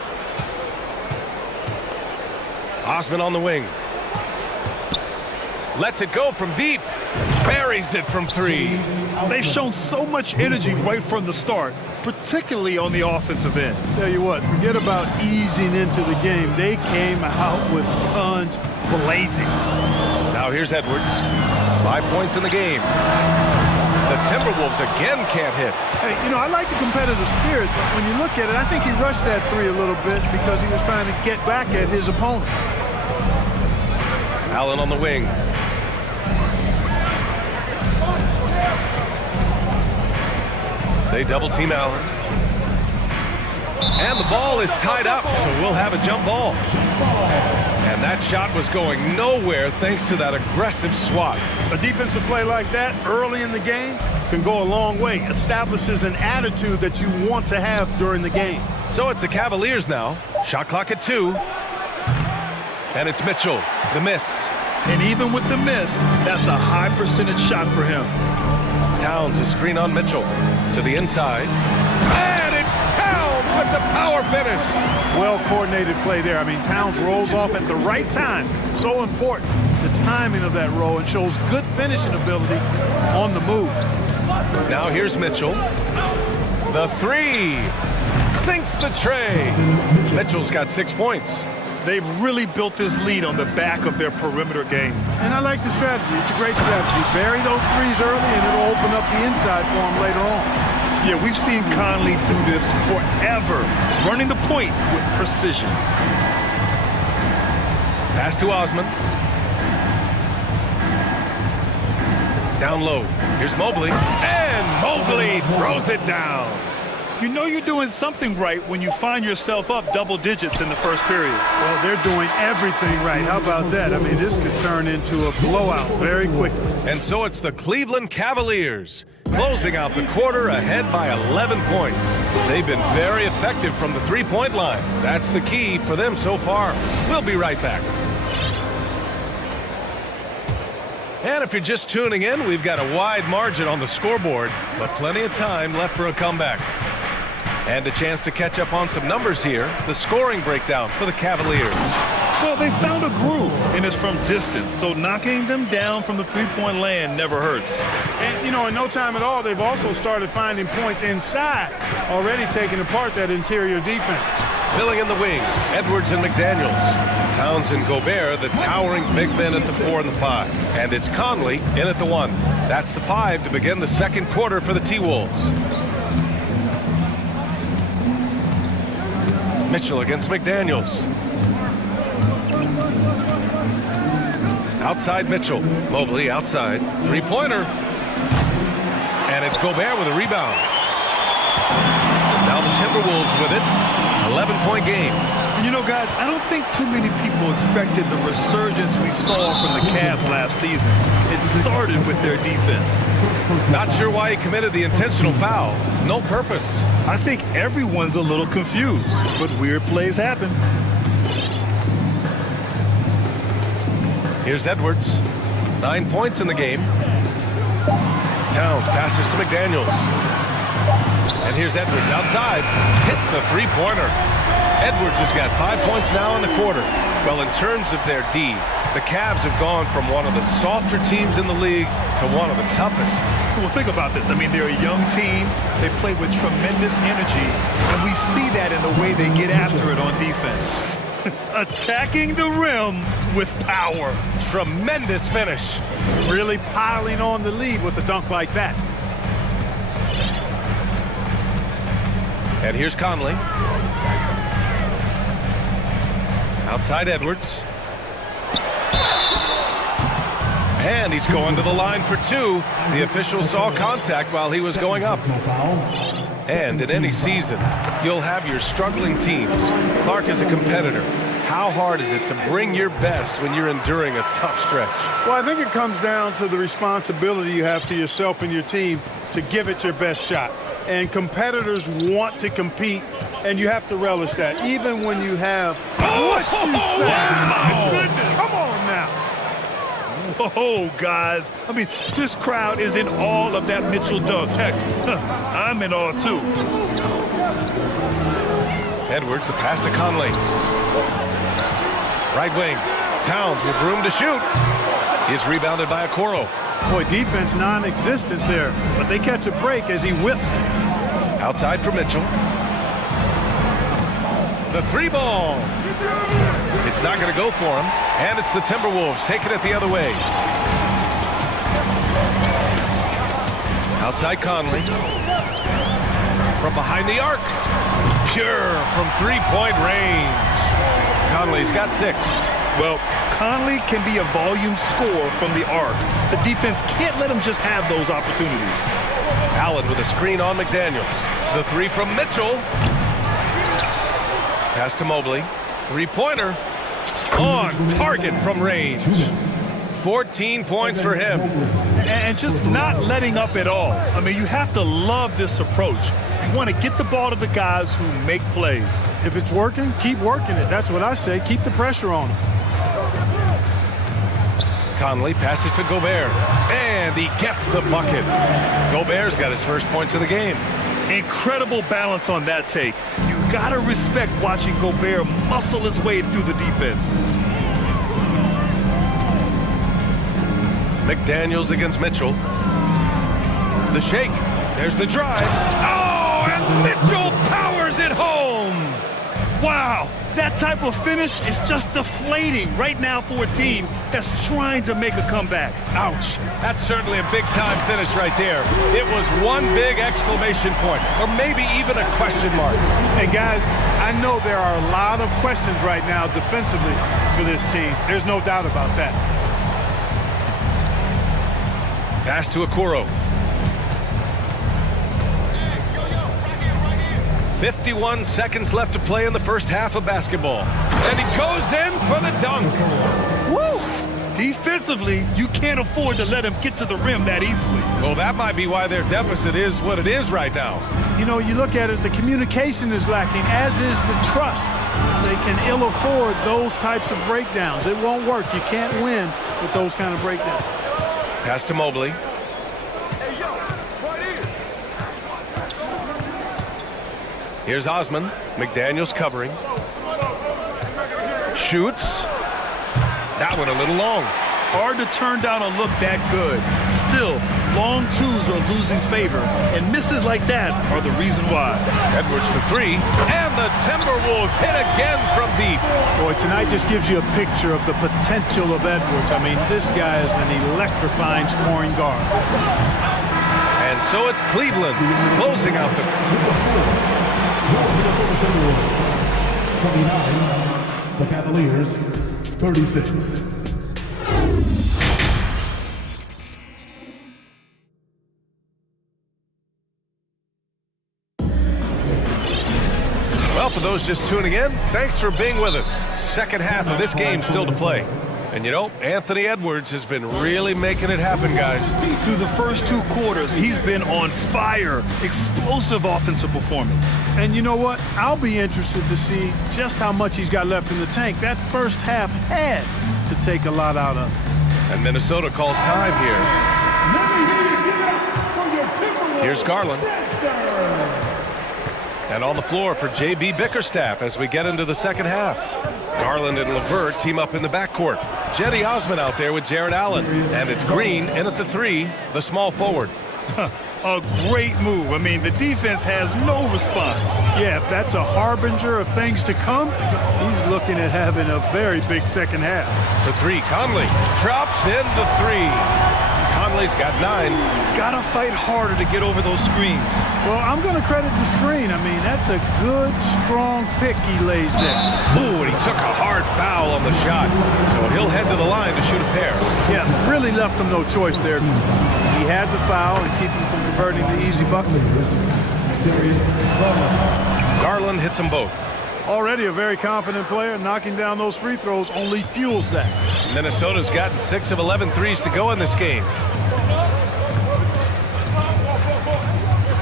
Osman on the wing. Lets it go from deep. Buries it from 3. They've shown so much energy right from the start, particularly on the offensive end. Tell you what, forget about easing into the game. They came out with guns blazing. Now here's Edwards. 5 points in the game. The Timberwolves again can't hit. Hey, you know, I like the competitive spirit, but when you look at it, I think he rushed that 3 a little bit because he was trying to get back at his opponent. Allen on the wing. They double team Allen. And the ball is tied up, so we'll have a jump ball. And that shot was going nowhere thanks to that aggressive swat. A defensive play like that early in the game can go a long way. Establishes an attitude that you want to have during the game. So it's the Cavaliers now. Shot clock at 2. And it's Mitchell, the miss. And even with the miss, that's a high percentage shot for him. Towns a screen on Mitchell to the inside. And it's Towns with the power finish. Well-coordinated play there. I mean, Towns rolls off at the right time. So important, the timing of that roll, and shows good finishing ability on the move. Now here's Mitchell. The 3. Sinks the tray. Mitchell's got 6 points. They've really built this lead on the back of their perimeter game. And I like the strategy. It's a great strategy. Bury those threes early, and it'll open up the inside for them later on. Yeah, we've seen Conley do this forever, running the point with precision. Pass to Osman. Down low. Here's Mobley. And Mobley throws it down. You know you're doing something right when you find yourself up double digits in the first period. Well, they're doing everything right. How about that? I mean, this could turn into a blowout very quickly. And so it's the Cleveland Cavaliers closing out the quarter ahead by 11 points. They've been very effective from the three-point line. That's the key for them so far. We'll be right back. And if you're just tuning in, we've got a wide margin on the scoreboard, but plenty of time left for a comeback. And a chance to catch up on some numbers here. The scoring breakdown for the Cavaliers. Well, they found a groove, and it's from distance, so knocking them down from the three-point land never hurts. And, you know, in no time at all, they've also started finding points inside, already taking apart that interior defense. Filling in the wings, Edwards and McDaniels. Towns and Gobert, the towering big men at the 4 and the 5. And it's Conley in at the 1. That's the 5 to begin the second quarter for the T-Wolves. Mitchell against McDaniels. Outside Mitchell. Mobley outside. Three-pointer. And it's Gobert with a rebound. Now the Timberwolves with it. 11-point game. You know, guys, I don't think too many people expected the resurgence we saw from the Cavs last season. It started with their defense. Not sure why he committed the intentional foul. No purpose. I think everyone's a little confused, but weird plays happen. Here's Edwards. 9 points in the game. Towns passes to McDaniels. And here's Edwards outside. Hits the three-pointer. Edwards has got 5 points now in the quarter. Well, in terms of their D, the Cavs have gone from one of the softer teams in the league to one of the toughest. Well, think about this. I mean, they're a young team. They play with tremendous energy, and we see that in the way they get after it on defense. Attacking the rim with power. Tremendous finish. Really piling on the lead with a dunk like that. And here's Conley. Outside Edwards. And he's going to the line for 2. The official saw contact while he was going up. And in any season, you'll have your struggling teams. Clark is a competitor. How hard is it to bring your best when you're enduring a tough stretch? Well, I think it comes down to the responsibility you have to yourself and your team to give it your best shot. And competitors want to compete, and you have to relish that, even when you have what you say. My goodness. Come on now. Whoa, guys. I mean, this crowd is in awe of that Mitchell dunk. Heck, I'm in awe, too. Edwards, the pass to Conley. Right wing. Towns with room to shoot. He's rebounded by Okoro. Boy, defense non-existent there, but they catch a break as he whiffs it. Outside for Mitchell. The 3-ball. It's not going to go for him, and it's the Timberwolves taking it the other way. Outside Conley. From behind the arc. Pure from three-point range. Conley's got 6. Well, Conley can be a volume scorer from the arc. The defense can't let him just have those opportunities. Allen with a screen on McDaniels. The three from Mitchell. Pass to Mobley. Three-pointer. On target from range. 14 points for him. And just not letting up at all. I mean, you have to love this approach. You want to get the ball to the guys who make plays. If it's working, keep working it. That's what I say. Keep the pressure on them. Conley passes to Gobert. And he gets the bucket. Gobert's got his first points of the game. Incredible balance on that take. You got to respect watching Gobert muscle his way through the defense. McDaniels against Mitchell. The shake. There's the drive. Oh, and Mitchell powers it home. Wow, that type of finish is just deflating right now for a team that's trying to make a comeback. Ouch. That's certainly a big-time finish right there. It was one big exclamation point, or maybe even a question mark. Hey, guys, I know there are a lot of questions right now defensively for this team. There's no doubt about that. Pass to Okoro. 51 seconds left to play in the first half of basketball. And he goes in for the dunk. Woo! Defensively, you can't afford to let him get to the rim that easily. Well, that might be why their deficit is what it is right now. You know, you look at it, the communication is lacking, as is the trust. They can ill afford those types of breakdowns. It won't work. You can't win with those kind of breakdowns. Pass to Mobley. Here's Osman. McDaniels covering. Shoots. That one a little long. Hard to turn down a look that good. Still, long twos are losing favor, and misses like that are the reason why. Edwards for three, and the Timberwolves hit again from deep. Boy, tonight just gives you a picture of the potential of Edwards. I mean, this guy is an electrifying scoring guard. And so it's Cleveland closing out the... 29, the Cavaliers, 36. Well, for those just tuning in, thanks for being with us. Second half of this game still to play. And you know, Anthony Edwards has been really making it happen, guys. Through the first two quarters, he's been on fire. Explosive offensive performance. And you know what? I'll be interested to see just how much he's got left in the tank. That first half had to take a lot out of him. And Minnesota calls time here. Here's Garland. And on the floor for J.B. Bickerstaff as we get into the second half. Garland and LeVert team up in the backcourt. Jetty Osman out there with Jared Allen. And it's Green in at the three, the small forward. A great move. I mean, the defense has no response. Yeah, if that's a harbinger of things to come, he's looking at having a very big second half. The three, Conley drops in the three. Conley's got 9. Gotta fight harder to get over those screens. Well, I'm going to credit the screen. I mean, that's a good, strong pick he lays there. Ooh, and he took a hard foul on the shot. So he'll head to the line to shoot a pair. Yeah, really left him no choice there. He had the foul and keep him from converting the easy bucket. Garland hits them both. Already a very confident player. Knocking down those free throws only fuels that. Minnesota's gotten 6 of 11 threes to go in this game.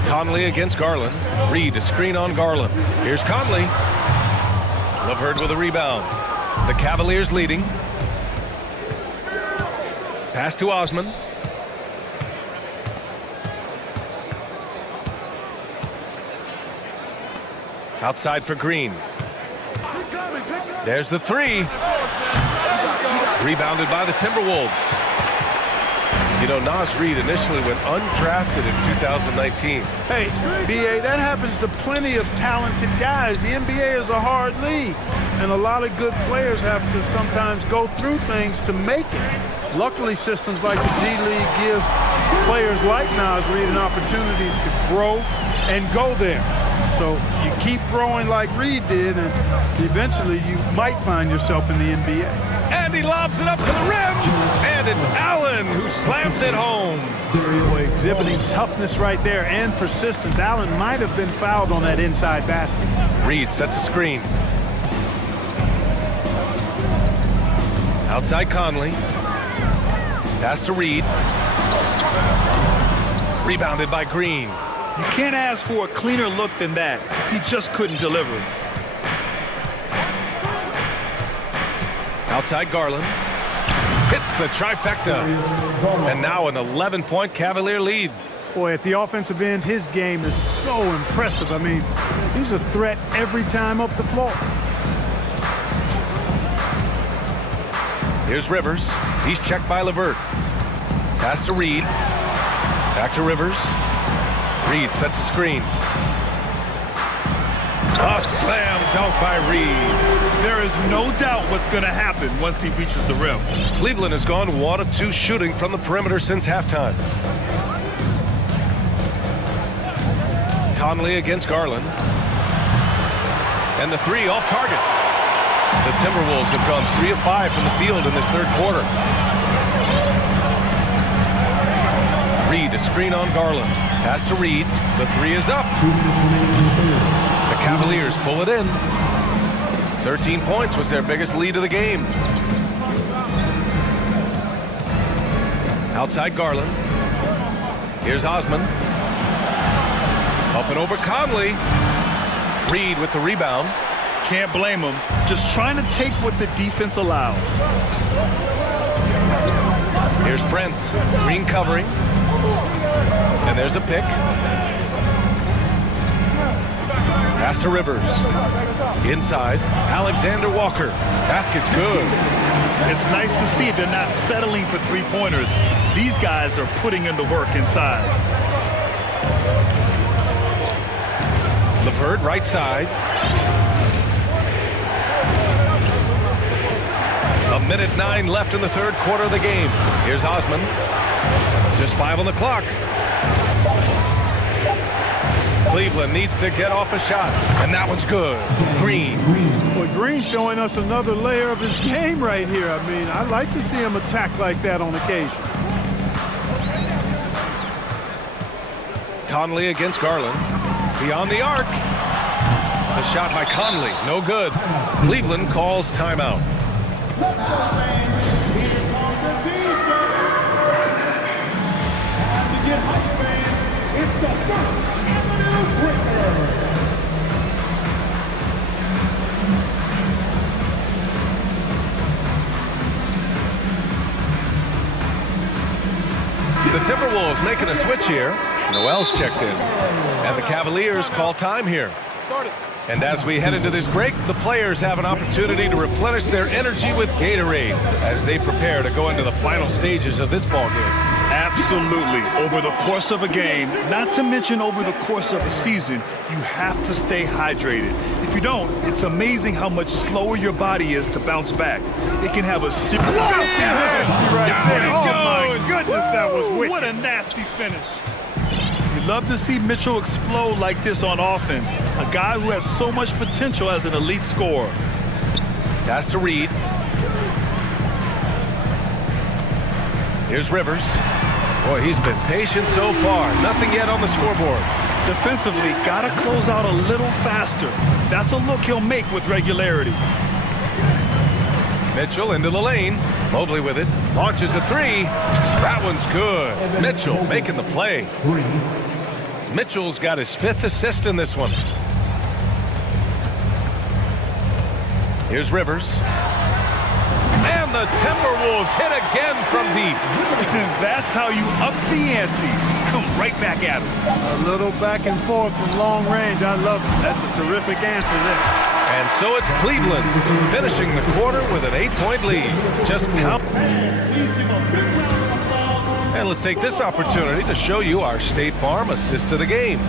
Conley against Garland. Reed a screen on Garland. Here's Conley. LeVert with a rebound. The Cavaliers leading. Pass to Osman. Outside for Green. There's the three. Rebounded by the Timberwolves. You know, Naz Reid initially went undrafted in 2019. Hey, B.A., that happens to plenty of talented guys. The NBA is a hard league, and a lot of good players have to sometimes go through things to make it. Luckily, systems like the G League give players like Naz Reid an opportunity to grow and go there. So you keep growing like Reed did, and eventually you might find yourself in the NBA. And he lobs it up to the rim. And it's Allen who slams it home. Boy, exhibiting toughness right there and persistence. Allen might have been fouled on that inside basket. Reed sets a screen. Outside Conley. Pass to Reed. Rebounded by Green. You can't ask for a cleaner look than that. He just couldn't deliver. Outside Garland. Hits the trifecta. And now an 11-point Cavalier lead. Boy, at the offensive end, his game is so impressive. I mean, he's a threat every time up the floor. Here's Rivers. He's checked by LeVert. Pass to Reed. Back to Rivers. Reed sets a screen. A slam dunk by Reed. There is no doubt what's going to happen once he reaches the rim. Cleveland has gone 1 of 2 shooting from the perimeter since halftime. Conley against Garland. And the 3 off target. The Timberwolves have gone 3 of 5 from the field in this third quarter. Reed, a screen on Garland. Pass to Reed. The 3 is up. The Cavaliers pull it in. 13 points was their biggest lead of the game. Outside Garland. Here's Osman. Up and over Conley. Reed with the rebound. Can't blame him. Just trying to take what the defense allows. Here's Brent. Green covering. And there's a pick. Pass to Rivers. Inside, Alexander Walker. Basket's good. It's nice to see they're not settling for three-pointers. These guys are putting in the work inside. LeVert, right side. A minute 9 left in the third quarter of the game. Here's Osman. Just 5 on the clock. Cleveland needs to get off a shot, and that one's good. Green. Boy, Green showing us another layer of his game right here. I mean, I like to see him attack like that on occasion. Conley against Garland. Beyond the arc. The shot by Conley, no good. Cleveland calls timeout. The Timberwolves making a switch here. Noel's checked in. And the Cavaliers call time here. And as we head into this break, the players have an opportunity to replenish their energy with Gatorade as they prepare to go into the final stages of this ballgame. Absolutely. Over the course of a game, not to mention over the course of a season, you have to stay hydrated. If you don't, it's amazing how much slower your body is to bounce back. It can have a serious... Oh my goodness, that was wicked. What a nasty finish. We love to see Mitchell explode like this on offense. A guy who has so much potential as an elite scorer. Pass to Reed. Here's Rivers. Boy, he's been patient so far. Nothing yet on the scoreboard. Defensively, got to close out a little faster. That's a look he'll make with regularity. Mitchell into the lane. Mobley with it. Launches the 3. That one's good. Mitchell making the play. Mitchell's got his 5th assist in this one. Here's Rivers. And the Timberwolves hit again from deep. That's how you up the ante. Come right back at him. A little back and forth from long range. I love it. That's a terrific answer there. And so it's Cleveland finishing the quarter with an 8-point lead. Just count. And let's take this opportunity to show you our State Farm assist to the game.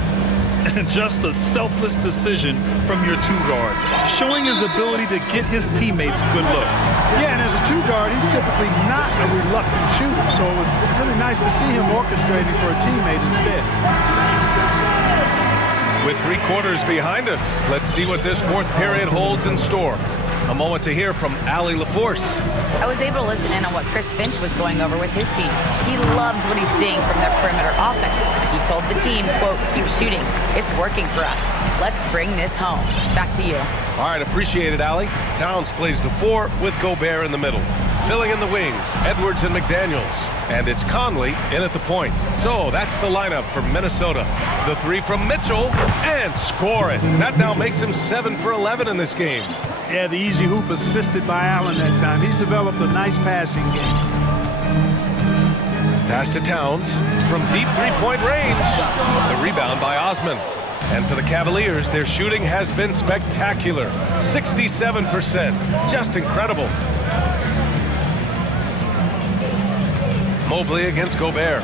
Just a selfless decision from your 2-guard, showing his ability to get his teammates good looks. Yeah, and as a 2-guard, he's typically not a reluctant shooter, so it was really nice to see him orchestrating for a teammate instead. With 3 quarters behind us, let's see what this 4th period holds in store. A moment to hear from Allie LaForce. I was able to listen in on what Chris Finch was going over with his team. He loves what he's seeing from their perimeter offense. He told the team, quote, keep shooting. It's working for us. Let's bring this home. Back to you. All right, appreciate it, Allie. Towns plays the 4 with Gobert in the middle. Filling in the wings, Edwards and McDaniels. And it's Conley in at the point. So that's the lineup for Minnesota. The 3 from Mitchell, and score it. That now makes him 7 for 11 in this game. Yeah, the easy hoop assisted by Allen that time. He's developed a nice passing game. Pass to Towns from deep 3-point range. The rebound by Osman. And for the Cavaliers, their shooting has been spectacular. 67%. Just incredible. Mobley against Gobert.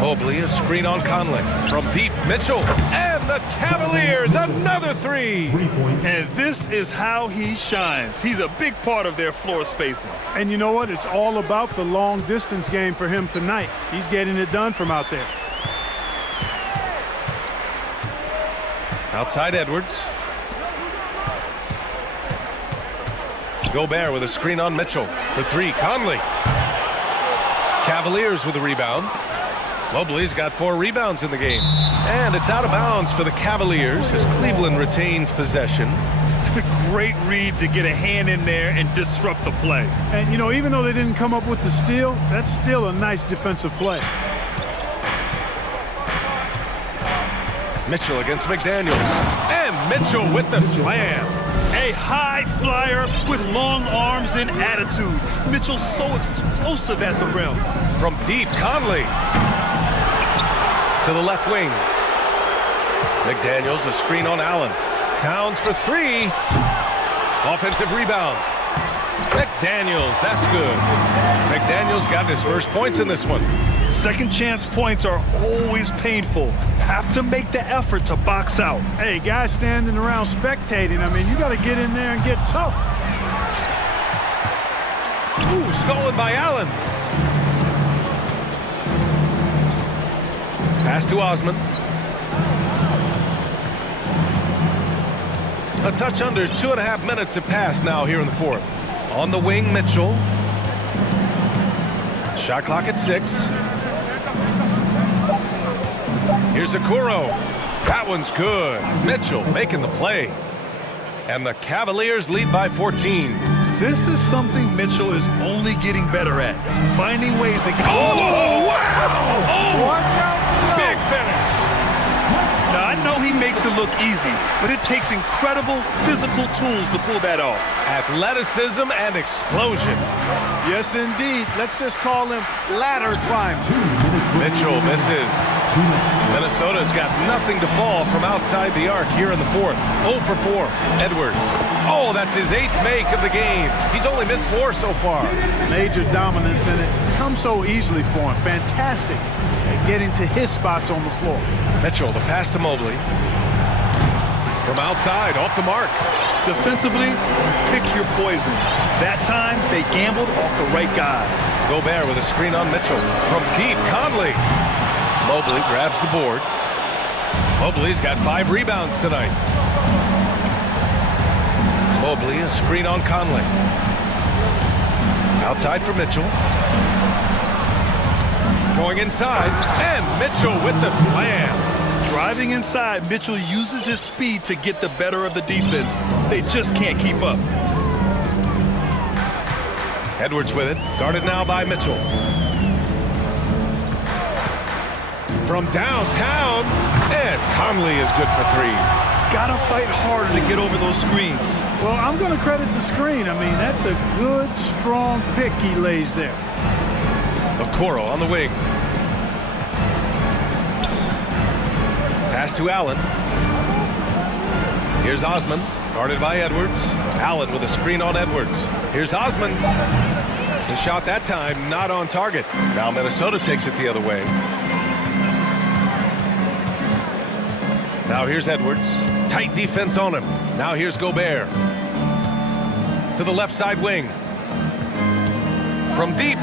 Mobley, a screen on Conley. From deep, Mitchell. And the Cavaliers, another 3. And this is how he shines. He's a big part of their floor spacing. And you know what? It's all about the long distance game for him tonight. He's getting it done from out there. Outside Edwards. Gobert with a screen on Mitchell. The 3, Conley. Cavaliers with a rebound. Mobley's got 4 rebounds in the game. And it's out of bounds for the Cavaliers as Cleveland retains possession. Great read to get a hand in there and disrupt the play. And, you know, even though they didn't come up with the steal, that's still a nice defensive play. Mitchell against McDaniels. And Mitchell with the slam. A high flyer with long arms and attitude. Mitchell's so explosive at the rim. From deep, Conley. To the left wing. McDaniels, a screen on Allen. Towns for 3. Offensive rebound. McDaniels, that's good. McDaniels got his first points in this one. Second chance points are always painful. Have to make the effort to box out. Hey, guys standing around spectating, I mean, you got to get in there and get tough. Ooh, stolen by Allen. Pass to Osman. A touch under 2.5 minutes have passed now here in the 4th. On the wing, Mitchell. Shot clock at 6. Here's Okoro. That one's good. Mitchell making the play. And the Cavaliers lead by 14. This is something Mitchell is only getting better at. Finding ways to get... Oh, wow! Oh, watch out! Big finish. Now, I know he makes it look easy, but it takes incredible physical tools to pull that off. Athleticism and explosion. Yes, indeed. Let's just call him ladder climb. Mitchell misses. Minnesota's got nothing to fall from outside the arc here in the 4th. 0 for 4. Edwards. Oh, that's his 8th make of the game. He's only missed 4 so far. Major dominance, and it comes so easily for him. Fantastic at getting to his spots on the floor. Mitchell, the pass to Mobley. From outside, off the mark. Defensively, pick your poison. That time, they gambled off the right guy. Gobert with a screen on Mitchell. From deep, Conley. Mobley grabs the board. Mobley's got 5 rebounds tonight. Mobley, a screen on Conley. Outside for Mitchell. Going inside, and Mitchell with the slam. Driving inside, Mitchell uses his speed to get the better of the defense. They just can't keep up. Edwards with it, guarded now by Mitchell. From downtown, and Conley is good for 3. Gotta fight harder to get over those screens. Well, I'm going to credit the screen. I mean, that's a good, strong pick he lays there. Okoro on the wing. Pass to Allen. Here's Osman, guarded by Edwards. Allen with a screen on Edwards. Here's Osman. The shot that time not on target. Now Minnesota takes it the other way. Now here's Edwards. Tight defense on him. Now here's Gobert. To the left side wing. From deep.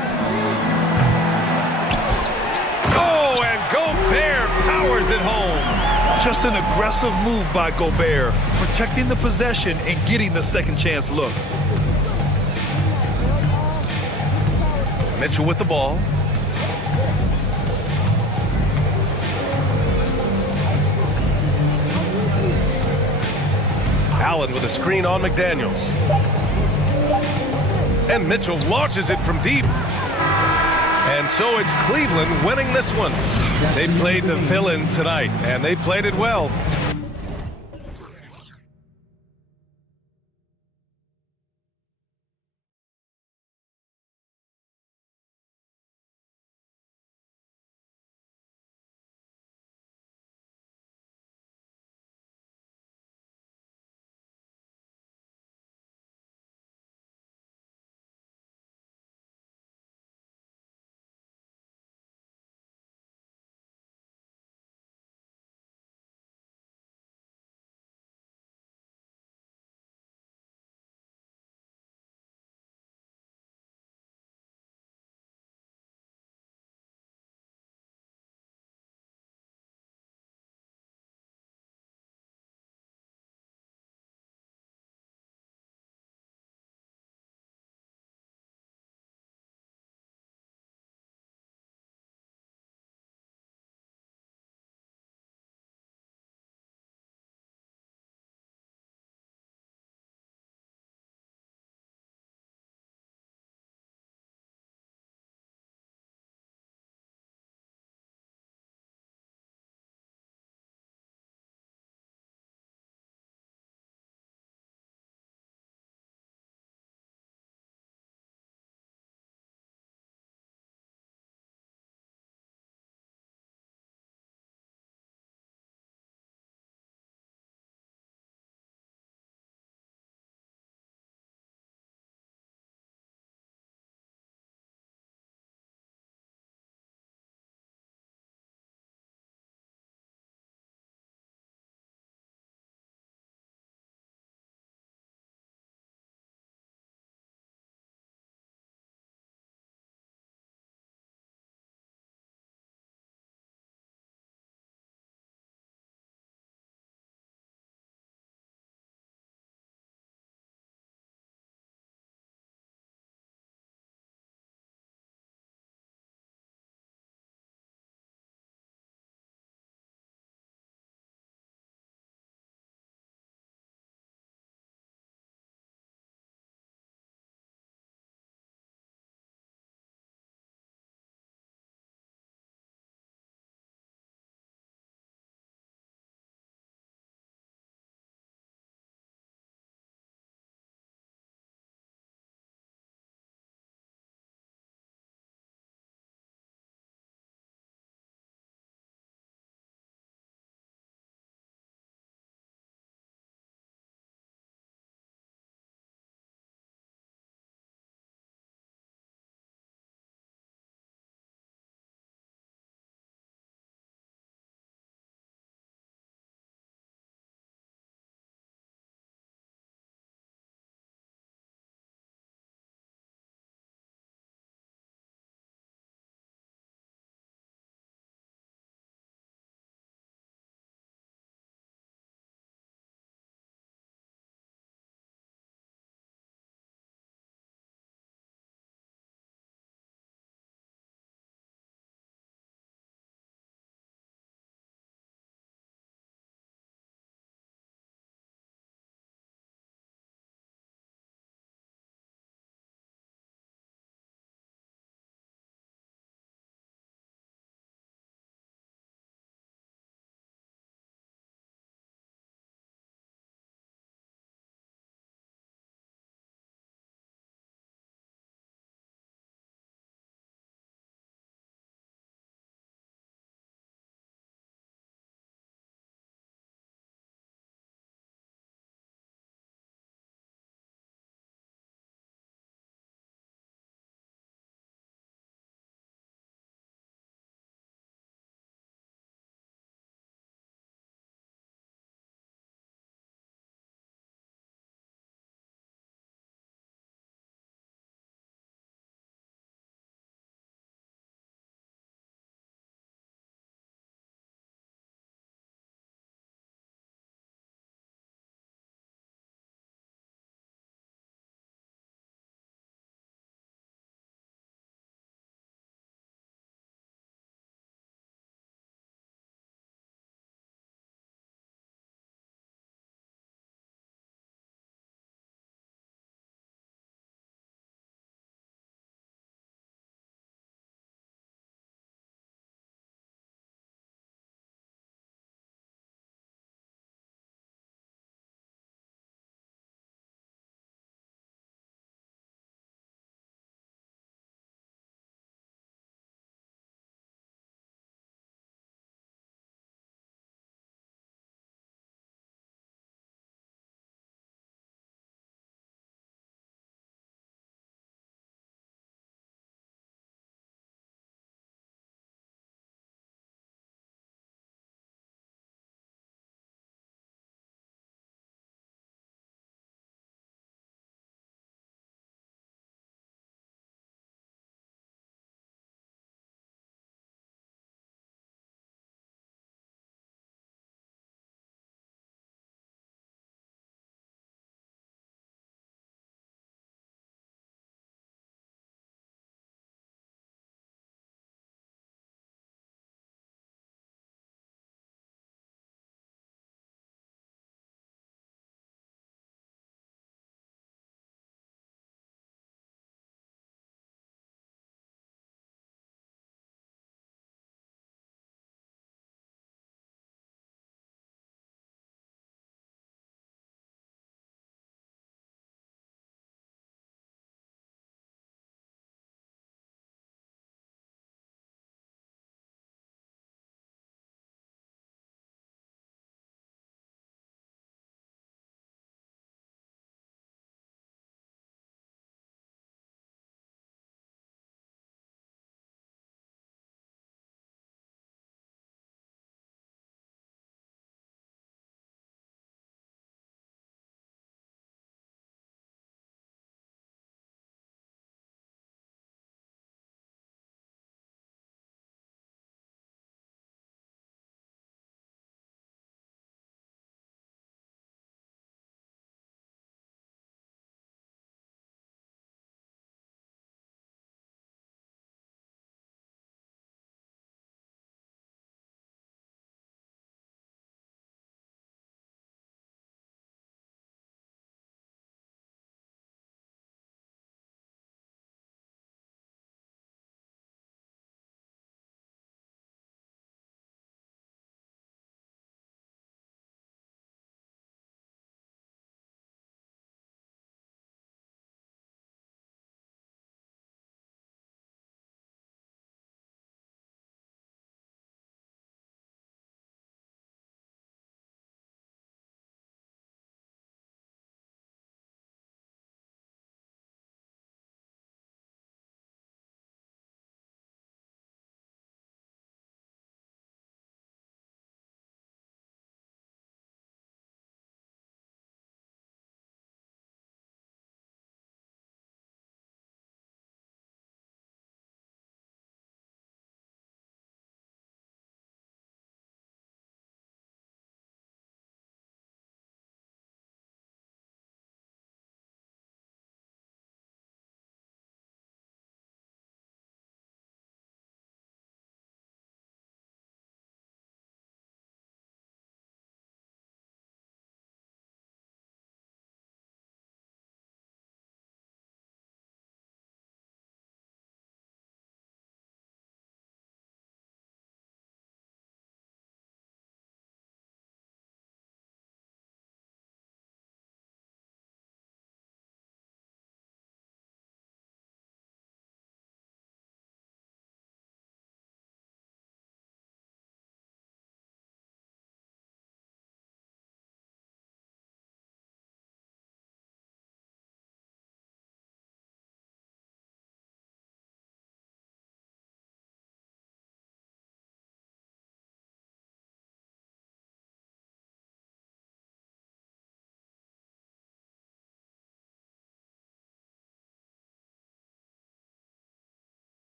Oh, and Gobert powers it home. Just an aggressive move by Gobert, protecting the possession and getting the second chance look. Mitchell with the ball. Allen with a screen on McDaniels. And Mitchell launches it from deep. And so it's Cleveland winning this one. They played the villain tonight, and they played it well.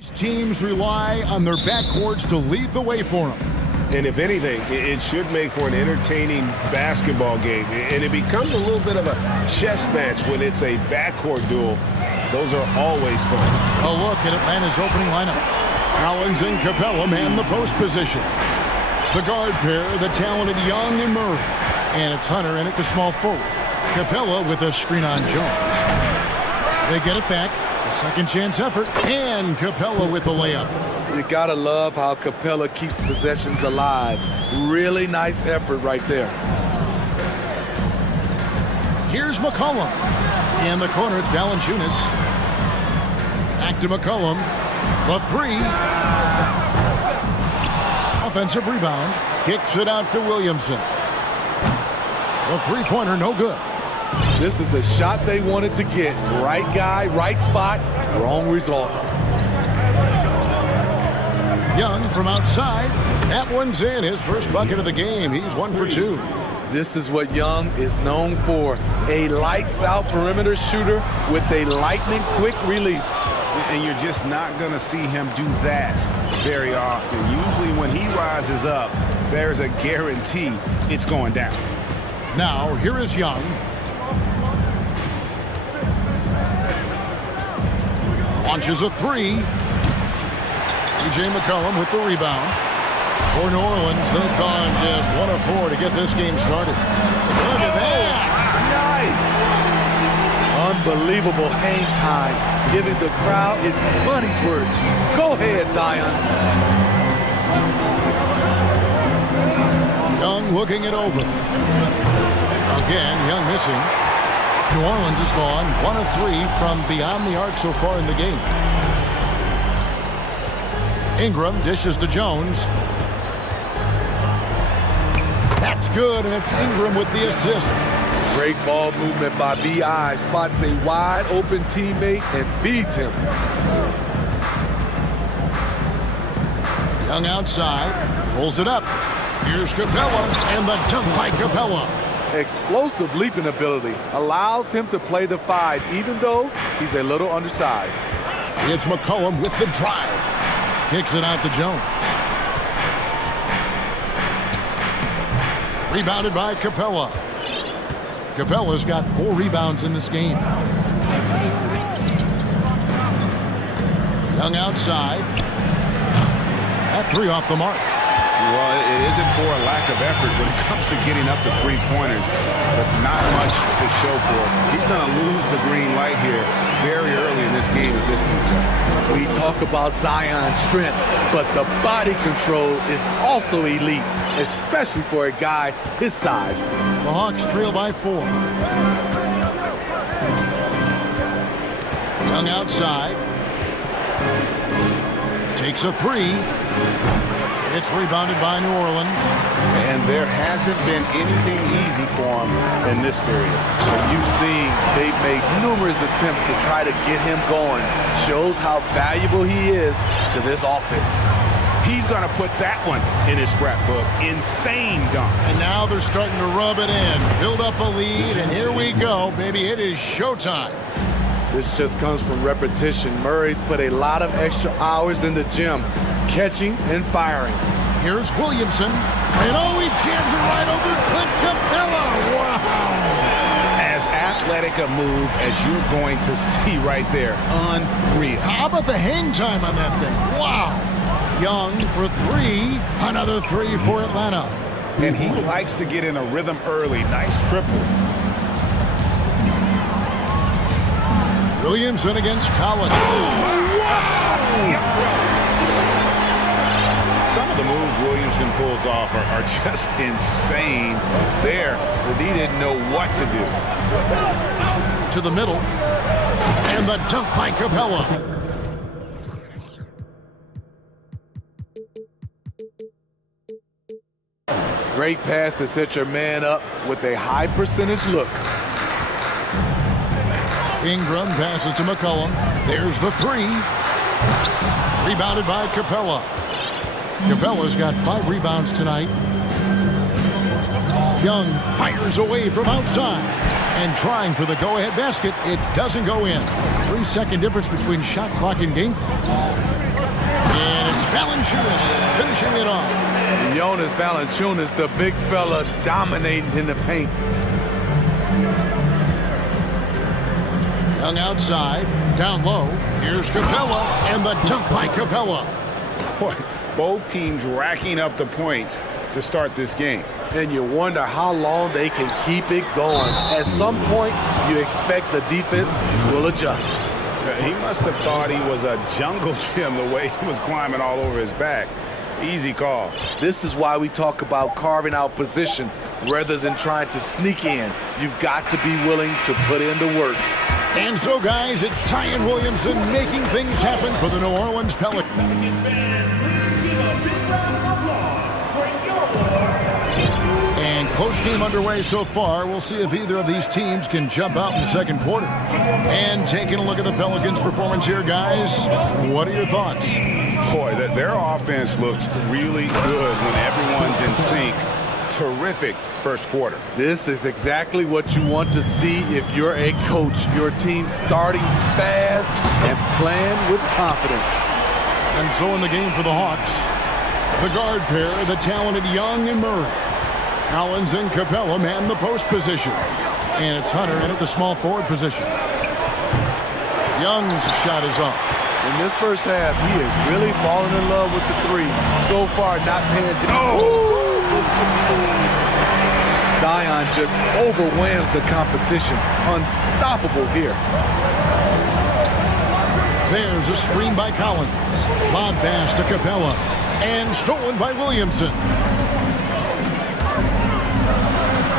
Teams rely on their backcourts to lead the way for them. And if anything, it should make for an entertaining basketball game. And it becomes a little bit of a chess match when it's a backcourt duel. Those are always fun. A look at Atlanta's opening lineup. Collins and Capella man the post position. The guard pair, the talented Young and Murray. And it's Hunter in at the small forward. Capella with a screen on Jones. They get it back. A second chance effort. And Capella with the layup. You gotta love how Capella keeps possessions alive. Really nice effort right there. Here's McCollum. In the corner, it's Valanciunas. Back to McCollum. The three. Offensive rebound. Kicks it out to Williamson. The three-pointer, no good. This is the shot they wanted to get. Right guy, right spot, wrong result. Young from outside. That one's in. His first bucket of the game. He's 1 for 2. This is what Young is known for. A lights-out perimeter shooter with a lightning-quick release. And you're just not going to see him do that very often. Usually when he rises up, there's a guarantee it's going down. Now, here is Young. Launches a three. C.J. McCollum with the rebound. For New Orleans, they've gone just 1 of 4 to get this game started. Look at that. Nice. Unbelievable hang time, giving the crowd its money's worth. Go ahead, Zion. Young looking it over. Again, Young missing. New Orleans has gone 1 of 3 from beyond the arc so far in the game. Ingram dishes to Jones. That's good, and it's Ingram with the assist. Great ball movement by B.I. Spots a wide open teammate and feeds him. Young outside, pulls it up. Here's Capella, and the dunk by Capella. Explosive leaping ability allows him to play the 5, even though he's a little undersized. It's McCollum with the drive. Kicks it out to Jones. Rebounded by Capella. Capella's got 4 rebounds in this game. Young outside. That 3 off the mark. Well, it isn't for a lack of effort when it comes to getting up to three-pointers, but not much to show for it. He's going to lose the green light here very early in this game if this keeps up. We talk about Zion's strength, but the body control is also elite, especially for a guy his size. The Hawks trail by 4. Young outside. Takes a 3. It's rebounded by New Orleans. And there hasn't been anything easy for him in this period. You've seen they've made numerous attempts to try to get him going. Shows how valuable he is to this offense. He's going to put that one in his scrapbook. Insane dunk. And now they're starting to rub it in. Build up a lead, and here we go, baby. It is showtime. This just comes from repetition. Murray's put a lot of extra hours in the gym, catching and firing. Here's Williamson. And oh, he jams it right over Clint Capella. Wow. As athletic a move as you're going to see right there. Unreal. How about the hang time on that thing? Wow. Young for 3. Another 3 for Atlanta. And he likes to get in a rhythm early. Nice triple. Williamson against Collins. Some of the moves Williamson pulls off are just insane there. He didn't know what to do. To the middle. And the dunk by Capella. Great pass to set your man up with a high percentage look. Ingram passes to McCollum. There's the 3. Rebounded by Capella. Capella's got 5 rebounds tonight. Young fires away from outside. And trying for the go-ahead basket. It doesn't go in. 3-second difference between shot clock and game clock. Valanciunas finishing it off. Jonas Valanciunas, the big fella dominating in the paint. Young outside, down low. Here's Capella, and the dunk by Capella. Boy, both teams racking up the points to start this game. And you wonder how long they can keep it going. At some point, you expect the defense will adjust. He must have thought he was a jungle gym the way he was climbing all over his back. Easy call. This is why we talk about carving out position rather than trying to sneak in. You've got to be willing to put in the work. And so, guys, it's Zion Williamson making things happen for the New Orleans Pelicans. And close game underway so far. We'll see if either of these teams can jump out in the second quarter. And taking a look at the Pelicans' performance here, guys, what are your thoughts? Boy, their offense looks really good when everyone's in sync. Terrific first quarter. This is exactly what you want to see if you're a coach. Your team starting fast and playing with confidence. And so in the game for the Hawks, the guard pair, the talented Young and Murray. Collins and Capella man the post position. And it's Hunter in at the small forward position. Young's shot is off. In this first half, he is really falling in love with the three. So far, not paying attention. Zion just overwhelms the competition. Unstoppable here. There's a screen by Collins. Lob pass to Capella. And stolen by Williamson.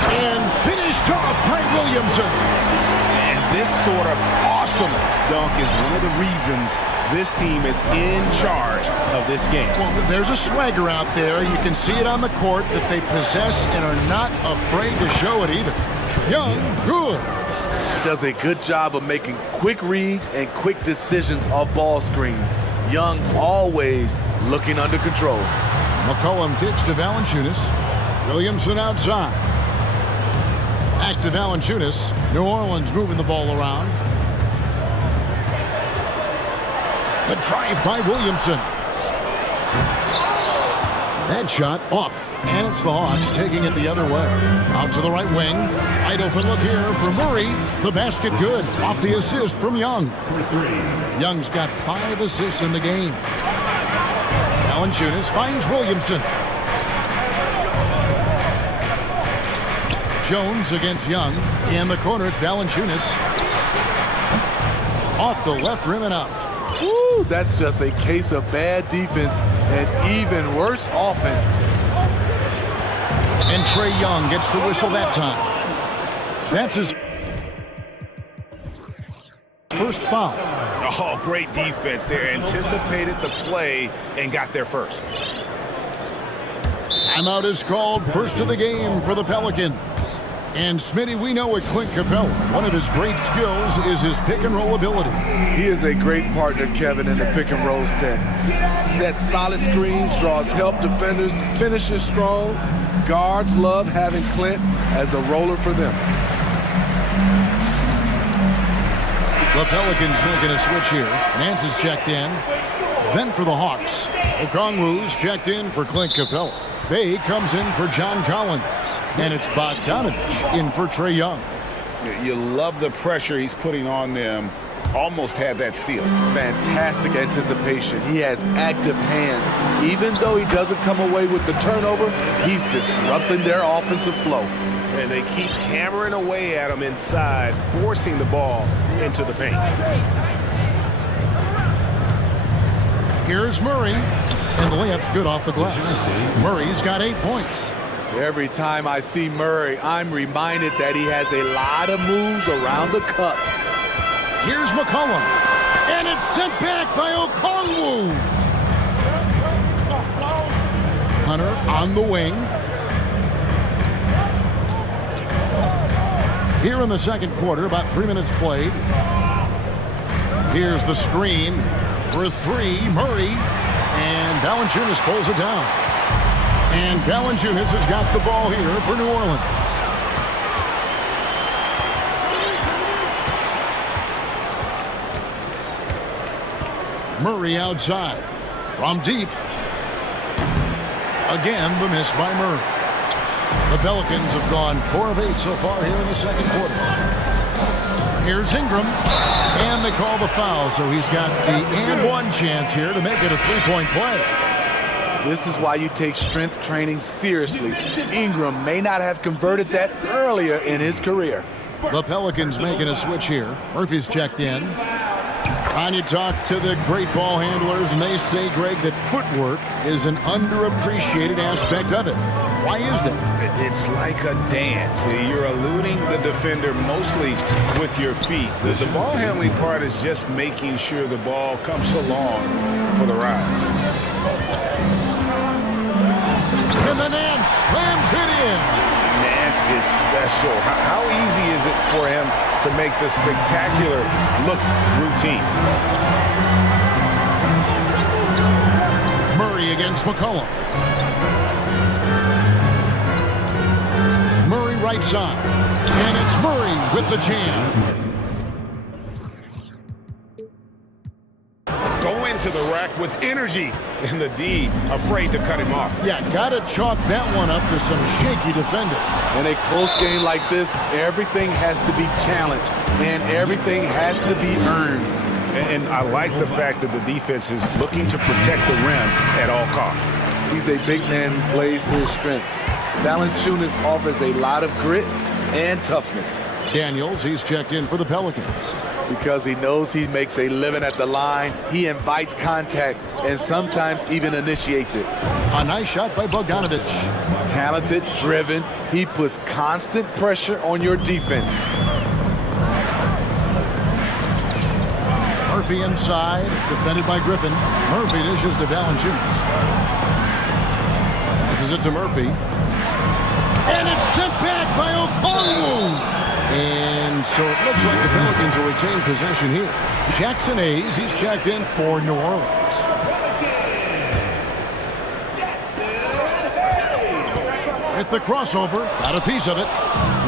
And finished off by Williamson. And this sort of awesome dunk is one of the reasons this team is in charge of this game. Well, there's a swagger out there. You can see it on the court that they possess and are not afraid to show it either. Young, good. Does a good job of making quick reads and quick decisions off ball screens. Young always looking under control. McCollum kicks to Valanciunas. Williamson outside. Back to Valanciunas. New Orleans moving the ball around. The drive by Williamson. That shot off. And it's the Hawks taking it the other way. Out to the right wing. Wide open look here for Murray. The basket good. Off the assist from Young. Young's got 5 assists in the game. Valanciunas finds Williamson. Jones against Young. In the corner, it's Valanciunas. Off the left rim and out. Woo, that's just a case of bad defense and even worse offense. And Trae Young gets the whistle that time. That's his first foul. Oh, great defense. They anticipated the play and got there first. Timeout is called, first of the game for the Pelicans. And Smitty, we know with Clint Capella, one of his great skills is his pick and roll ability. He is a great partner, Kevin, in the pick and roll set. Sets solid screens, draws help defenders, finishes strong. Guards love having Clint as the roller for them. The Pelicans making a switch here. Nance is checked in. Then for the Hawks, Okongwu's checked in for Clint Capella. Bay comes in for John Collins. And it's Bogdanovich in for Trae Young. You love the pressure he's putting on them. Almost had that steal. Fantastic anticipation. He has active hands. Even though he doesn't come away with the turnover, he's disrupting their offensive flow. And they keep hammering away at him inside, forcing the ball into the paint. Here's Murray. And the layup's good off the glass. Murray's got 8 points. Every time I see Murray, I'm reminded that he has a lot of moves around the cup. Here's McCollum. And it's sent back by Okongwu. Hunter on the wing. Here in the second quarter, about 3 minutes played. Here's the screen for 3, Murray. And Valanciunas pulls it down. And Valanciunas has got the ball here for New Orleans. Murray outside. From deep. Again, the miss by Murray. The Pelicans have gone 4 of 8 so far here in the second quarter. Here's Ingram, and they call the foul, so he's got the and one chance here to make it a three-point play. This is why you take strength training seriously. Ingram may not have converted that earlier in his career. The Pelicans making a switch here. Murphy's checked in. And you talk to the great ball handlers, and they say, Greg, that footwork is an underappreciated aspect of it. Why is that? It's like a dance. You're eluding the defender mostly with your feet. The ball handling part is just making sure the ball comes along for the ride. And the Nance slams it in. Nance is special. How easy is it for him to make the spectacular look routine? Murray against McCollum. Murray right side. And it's Murray with the jam. Go into the rack with energy, and the D afraid to cut him off. Yeah, gotta chalk that one up to some shaky defending. In a close game like this, everything has to be challenged, and everything has to be earned. And I like the fact that the defense is looking to protect the rim at all costs. He's a big man who plays to his strengths. Valanciunas offers a lot of grit and toughness. Daniels, he's checked in for the Pelicans. Because he knows he makes a living at the line, he invites contact and sometimes even initiates it. A nice shot by Bogdanovic. Talented, driven, he puts constant pressure on your defense. Murphy inside, defended by Griffin. Murphy dishes to Valanciunas. Passes it to Murphy. And it's sent back by Okongwu. And so it looks like the Pelicans will retain possession here. Jackson Hayes, he's checked in for New Orleans. With the crossover, got a piece of it.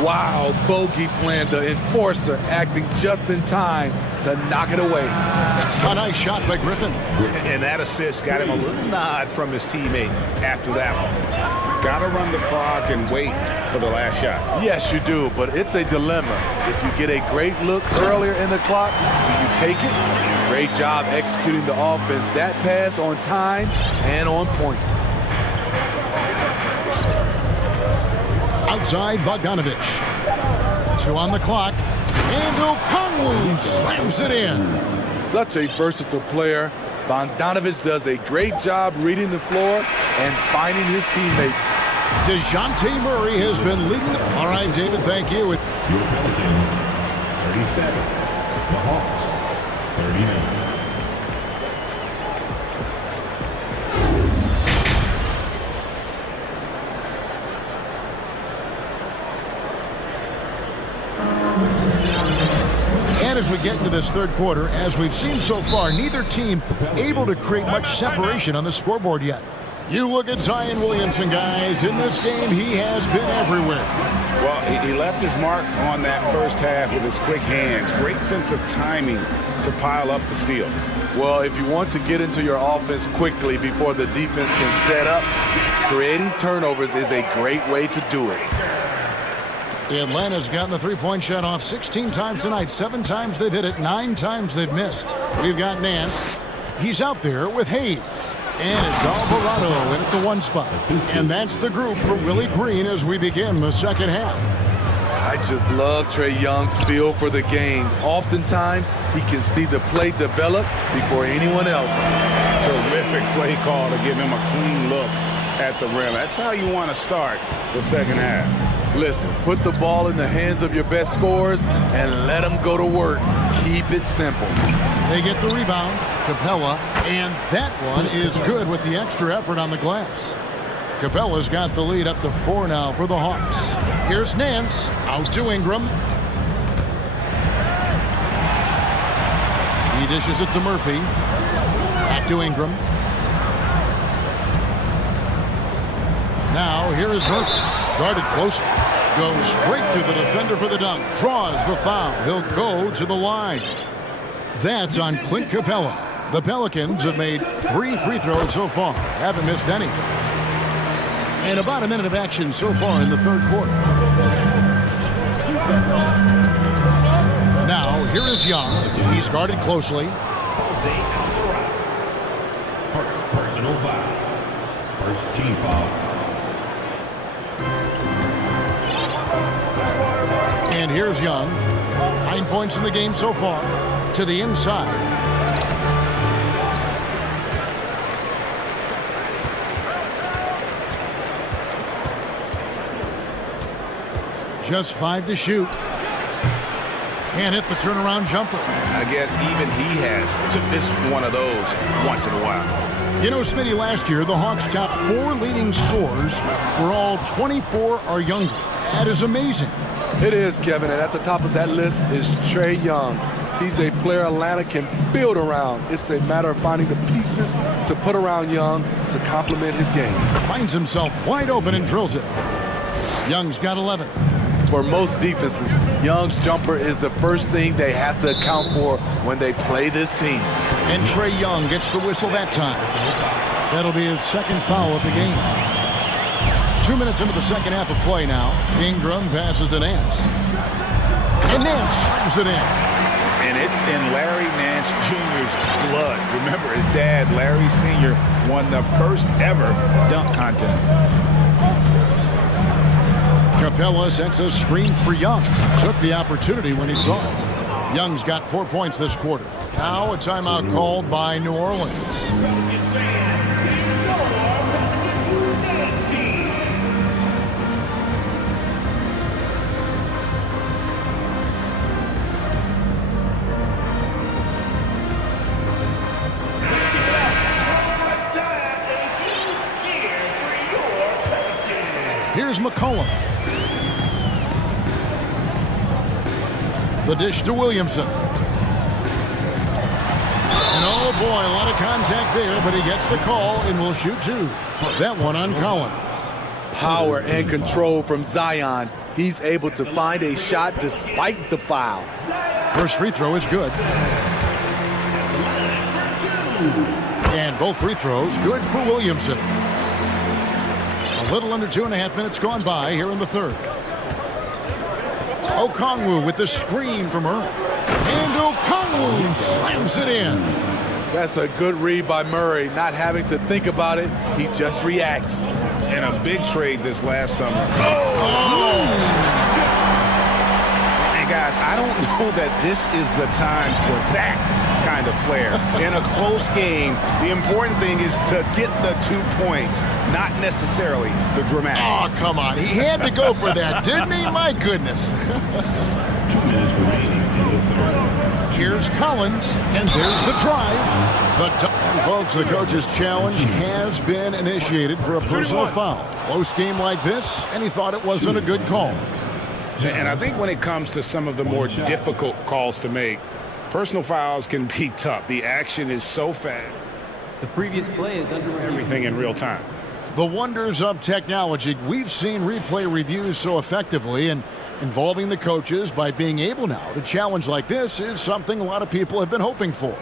Wow, bogey plan, the enforcer acting just in time to knock it away. A nice shot by Griffin. And that assist got him a little nod from his teammate after that one. Got to run the clock and wait for the last shot. Yes, you do, but it's a dilemma. If you get a great look earlier in the clock, do you take it? Great job executing the offense. That pass on time and on point. Outside, Bogdanovic. 2 on the clock. And Okongwu slams it in. Such a versatile player. Bogdanovic does a great job reading the floor and finding his teammates. DeJounte Murray has been leading. All right, David, thank you. 37. The Hawks, 39. And as we get into this third quarter, as we've seen so far, neither team able to create much separation on the scoreboard yet. You look at Zion Williamson, guys. In this game, he has been everywhere. Well, he left his mark on that first half with his quick hands. Great sense of timing to pile up the steals. Well, if you want to get into your offense quickly before the defense can set up, creating turnovers is a great way to do it. Atlanta's gotten the three-point shot off 16 times tonight. 7 times they've hit it, 9 times they've missed. We've got Nance. He's out there with Hayes. And it's Alvarado in at the 1 spot. And that's the group for Willie Green as we begin the second half. I just love Trae Young's feel for the game. Oftentimes, he can see the play develop before anyone else. Terrific play call to give him a clean look at the rim. That's how you want to start the second half. Listen, put the ball in the hands of your best scorers and let them go to work. Keep it simple. They get the rebound, Capella, and that one is good with the extra effort on the glass. Capella's got the lead up to 4 now for the Hawks. Here's Nance, out to Ingram. He dishes it to Murphy. Back to Ingram. Now, here is Murphy. Guarded closely. Goes straight to the defender for the dunk. Draws the foul. He'll go to the line. That's on Clint Capella. The Pelicans have made 3 free throws so far. Haven't missed any. And about a minute of action so far in the third quarter. Now, here is Young. He's guarded closely. Personal foul. First team foul. And here's Young. 9 points in the game so far. To the inside. Just 5 to shoot. Can't hit the turnaround jumper. I guess even he has to miss one of those once in a while. You know, Smitty, last year, the Hawks' top 4 leading scorers were all 24 or younger. That is amazing. It is, Kevin, and at the top of that list is Trae Young. He's a player Atlanta can build around. It's a matter of finding the pieces to put around Young to complement his game. Finds himself wide open and drills it. Young's got 11. For most defenses, Young's jumper is the first thing they have to account for when they play this team. And Trae Young gets the whistle that time. That'll be his second foul of the game. 2 minutes into the second half of play now. Ingram passes to Nance. And Nance slams it in. And it's in Larry Nance Jr.'s blood. Remember, his dad, Larry Sr., won the first ever dunk contest. Capella sets a screen for Young. Took the opportunity when he saw it. Young's got 4 points this quarter. Now a timeout called by New Orleans. Here's McCollum. The dish to Williamson. And oh boy, a lot of contact there, but he gets the call and will shoot 2. That one on Collins. Power and control from Zion. He's able to find a shot despite the foul. First free throw is good. And both free throws good for Williamson. A little under 2.5 minutes gone by here in the third. Okongwu with the screen from Murray. And Okongwu slams it in. That's a good read by Murray. Not having to think about it, he just reacts. And a big trade this last summer. And guys, I don't know that this is the time for that kind of flair. In a close game, the important thing is to get the 2 points, not necessarily the dramatics. Oh, come on. He had to go for that, didn't he? My goodness. 2 minutes remaining in the third. Here's Collins, and there's the drive. And folks, the coach's challenge has been initiated for a personal foul. Close game like this, and he thought it wasn't a good call. And I think when it comes to some of the more difficult calls to make, personal fouls can be tough. The action is so fast. The previous play is under everything in real time. The wonders of technology. We've seen replay reviews so effectively, and involving the coaches by being able now to challenge like this is something a lot of people have been hoping for.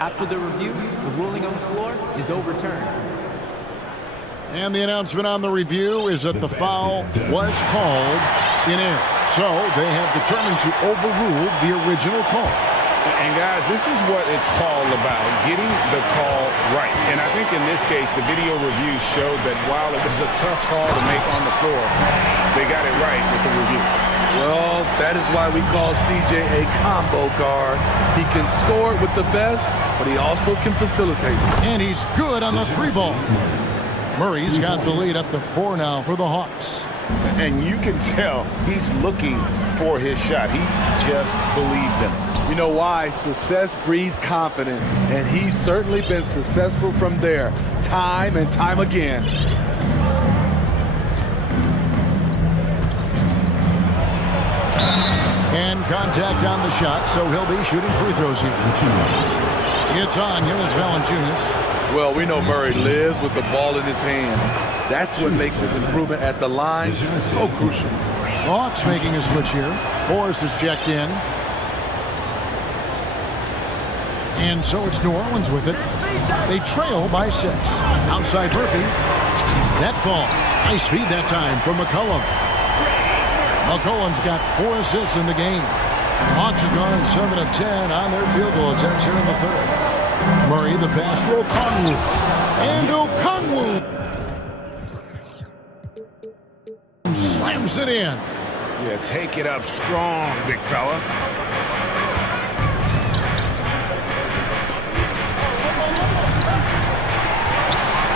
After the review, the ruling on the floor is overturned. And the announcement on the review is that the foul was called in error. So they have determined to overrule the original call. And guys, this is what it's all about, getting the call right. And I think in this case, the video review showed that while it was a tough call to make on the floor, they got it right with the review. Well, that is why we call CJ a combo guard. He can score with the best, but he also can facilitate. And he's good on the 3-ball. Murray's got the lead up to 4 now for the Hawks. And you can tell he's looking for his shot. He just believes in it. You know why? Success breeds confidence, and he's certainly been successful from there, time and time again. And contact on the shot, so he'll be shooting free throws here. It's on Jonas Valanciunas. Well, we know Murray lives with the ball in his hands. That's what makes his improvement at the line so crucial. Hawks making a switch here. Forrest is checked in. And so it's New Orleans with it. They trail by 6. Outside Murphy. That falls. Nice feed that time from McCollum. McCollum's got 4 assists in the game. Hawks have gone 7 of 10 on their field goal attempts here in the third. Murray, the pass to Okongwu. And Okongwu slams it in. Yeah, take it up strong, big fella.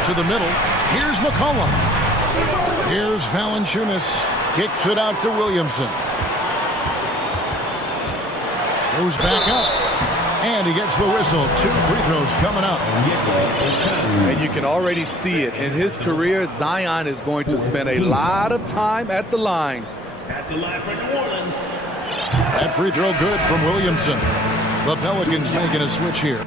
To the middle. Here's McCollum. Here's Valanciunas. Kicks it out to Williamson. Goes back up. And he gets the whistle. 2 free throws coming up. And you can already see it. In his career, Zion is going to spend a lot of time at the line. At the line for New Orleans. That free throw good from Williamson. The Pelicans making a switch here.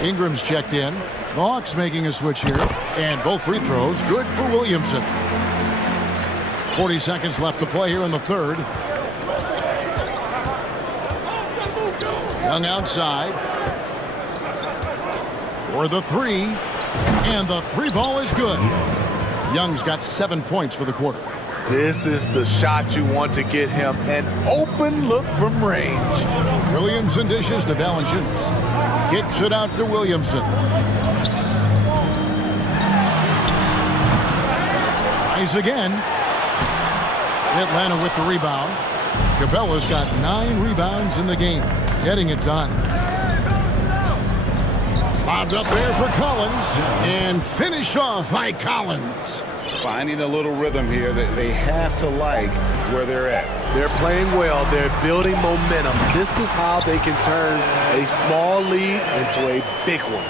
Ingram's checked in. The Hawks making a switch here. And both free throws good for Williamson. 40 seconds left to play here in the third. Young outside. For the 3. And the 3 ball is good. Young's got 7 points for the quarter. This is the shot you want to get him. An open look from range. Williamson dishes to Valanciunas. Kicks it out to Williamson. Tries again. Atlanta with the rebound. Capella's got 9 rebounds in the game. Getting it done. Bobbed up there for Collins. And finished off by Collins. Finding a little rhythm here that they have to like where they're at. They're playing well. They're building momentum. This is how they can turn a small lead into a big one.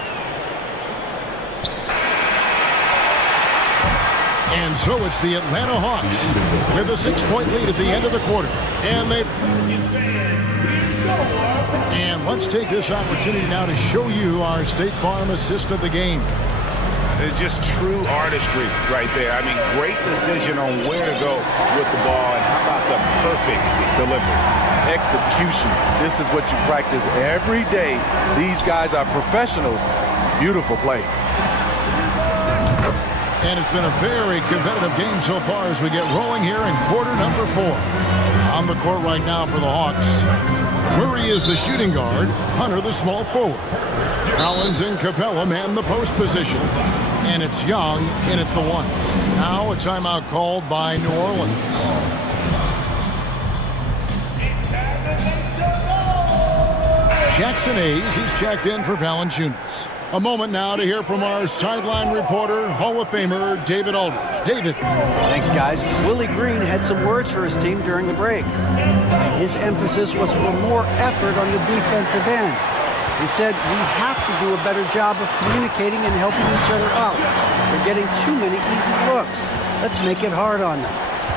And so it's the Atlanta Hawks with a 6-point lead at the end of the quarter. And let's take this opportunity now to show you our State Farm assist of the game. It's just true artistry right there. I mean, great decision on where to go with the ball, and how about the perfect delivery? Execution. This is what you practice every day. These guys are professionals. Beautiful play. And it's been a very competitive game so far as we get rolling here in quarter number 4. On the court right now for the Hawks. Murray is the shooting guard. Hunter the small forward. Collins and Capella man the post position. And it's Young in at the 1. Now a timeout called by New Orleans. Jackson Hayes, he's checked in for Valanciunas. A moment now to hear from our sideline reporter, Hall of Famer David Aldridge. David. Thanks, guys. Willie Green had some words for his team during the break. His emphasis was for more effort on the defensive end. He said, we have to do a better job of communicating and helping each other out. They're getting too many easy looks. Let's make it hard on them.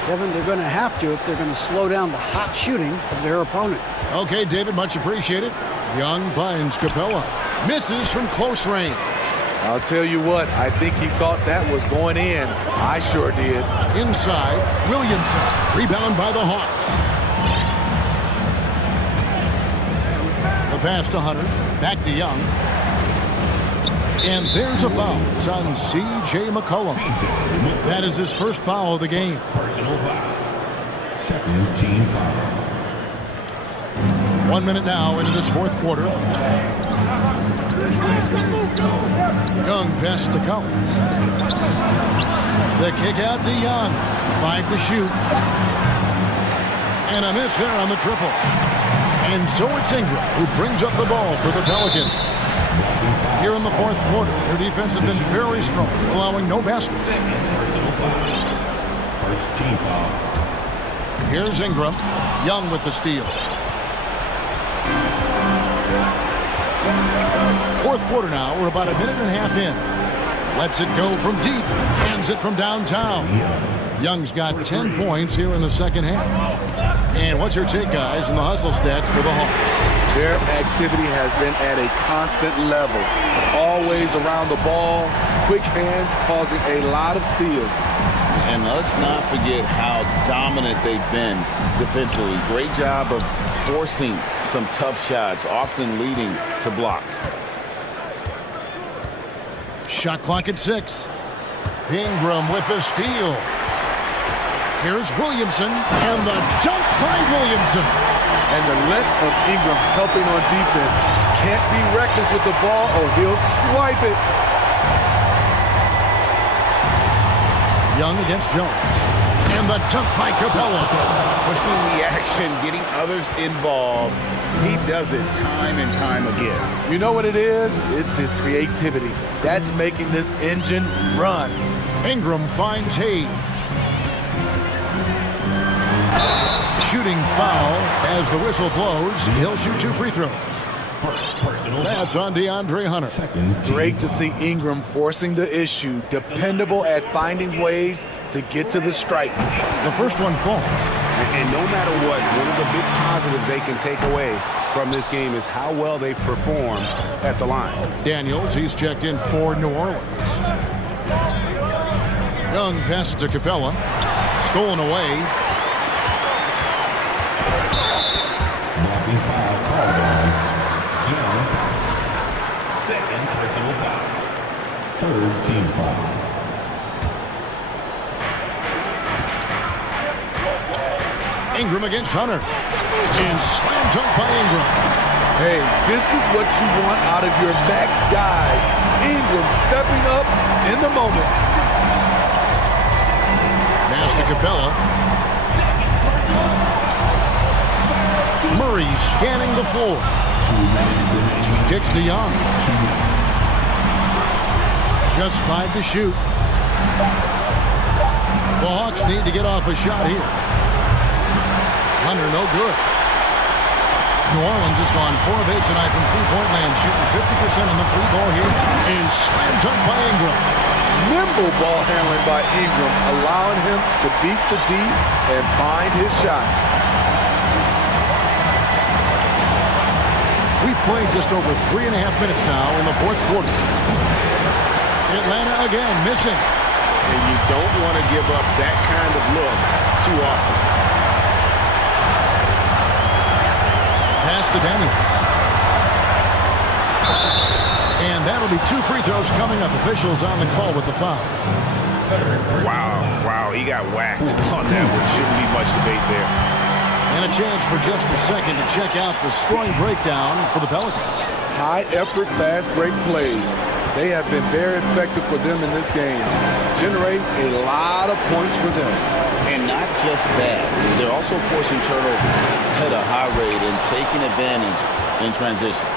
Kevin, they're going to have to if they're going to slow down the hot shooting of their opponent. Okay, David, much appreciated. Young finds Capella. Misses from close range. I'll tell you what, I think he thought that was going in. I sure did. Inside, Williamson. Rebound by the Hawks. The pass to Hunter. Back to Young. And there's a foul. It's on C.J. McCollum. That is his first foul of the game. Personal foul. Second team foul. 1 minute now into this fourth quarter. Young pass to Collins. The kick out to Young. 5 to shoot. And a miss there on the triple. And so it's Ingram who brings up the ball for the Pelicans. Here in the fourth quarter, their defense has been very strong, allowing no baskets. First team foul. Here's Ingram. Young with the steal. Fourth quarter now. We're about a minute and a half in. Lets it go from deep. Hands it from downtown. Young's got 10 points here in the second half. And what's your take, guys, in the hustle stats for the Hawks? Their activity has been at a constant level. Always around the ball. Quick hands causing a lot of steals. And let's not forget how dominant they've been defensively. Great job of forcing some tough shots, often leading to blocks. Shot clock at 6. Ingram with the steal. Here's Williamson, and the dunk by Williamson. And the length of Ingram helping on defense. Can't be reckless with the ball or he'll swipe it. Young against Jones. And the dunk by Capella. Pushing the action, getting others involved. He does it time and time again. You know what it is? It's his creativity. That's making this engine run. Ingram finds Hayes. Shooting foul as the whistle blows. He'll shoot 2 free throws. That's on DeAndre Hunter. Great to see Ingram forcing the issue. Dependable at finding ways to get to the stripe. The first one falls. And no matter what, one of the big positives they can take away from this game is how well they perform at the line. Daniels, he's checked in for New Orleans. Young passes to Capella. Stolen away. Second personal foul. Third team foul. Ingram against Hunter. And slam dunk by Ingram. Hey, this is what you want out of your max guys. Ingram stepping up in the moment. Pass to Capella. Murray scanning the floor. Kicks to Young. Just 5 to shoot. The Hawks need to get off a shot here. Hunter, no good. New Orleans has gone 4 of 8 tonight from three-point land, shooting 50% on the free ball here. And slam dunk by Ingram. Nimble ball handling by Ingram, allowing him to beat the D and find his shot. We've played just over 3.5 minutes now in the fourth quarter. Atlanta again missing. And you don't want to give up that kind of look too often. Pass to Daniels. And that'll be 2 free throws coming up. Officials on the call with the foul. Wow, he got whacked on that one. Shouldn't be much debate there. And a chance for just a second to check out the scoring breakdown for the Pelicans. High-effort, fast break plays. They have been very effective for them in this game. Generate a lot of points for them. And not just that, they're also forcing turnovers at a high rate and taking advantage in transition.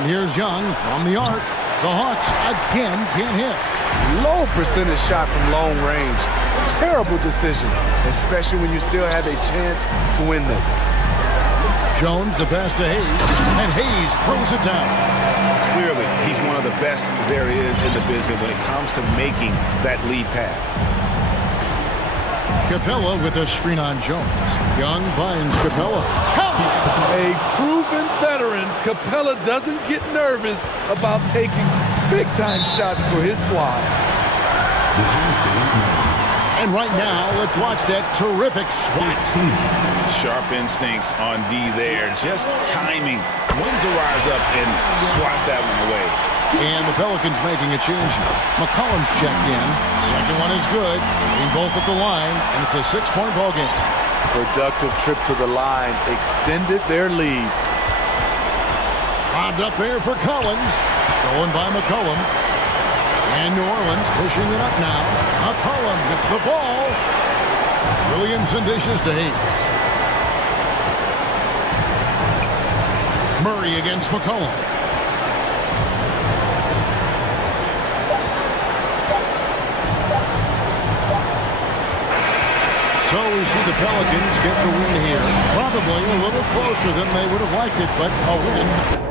And here's Young from the arc. The Hawks again can't hit. Low percentage shot from long range. Terrible decision, especially when you still have a chance to win this. Jones, the pass to Hayes, and Hayes throws it down. Clearly, he's one of the best there is in the business when it comes to making that lead pass. Capella with a screen on Jones. Young finds Capella. A proven veteran, Capella doesn't get nervous about taking big-time shots for his squad. And right now, let's watch that terrific swat. Sharp instincts on D there. Just timing when to rise up and swat that one away. And the Pelicans making a change here. McCollum's checked in. Second one is good. Being both at the line, and it's a 6-point ball game. Productive trip to the line extended their lead. Bobbed up there for Collins. Stolen by McCollum. And New Orleans pushing it up now. McCollum with the ball. Williamson dishes to Hayes. Murray against McCollum. So we see the Pelicans get the win here. Probably a little closer than they would have liked it, but a win.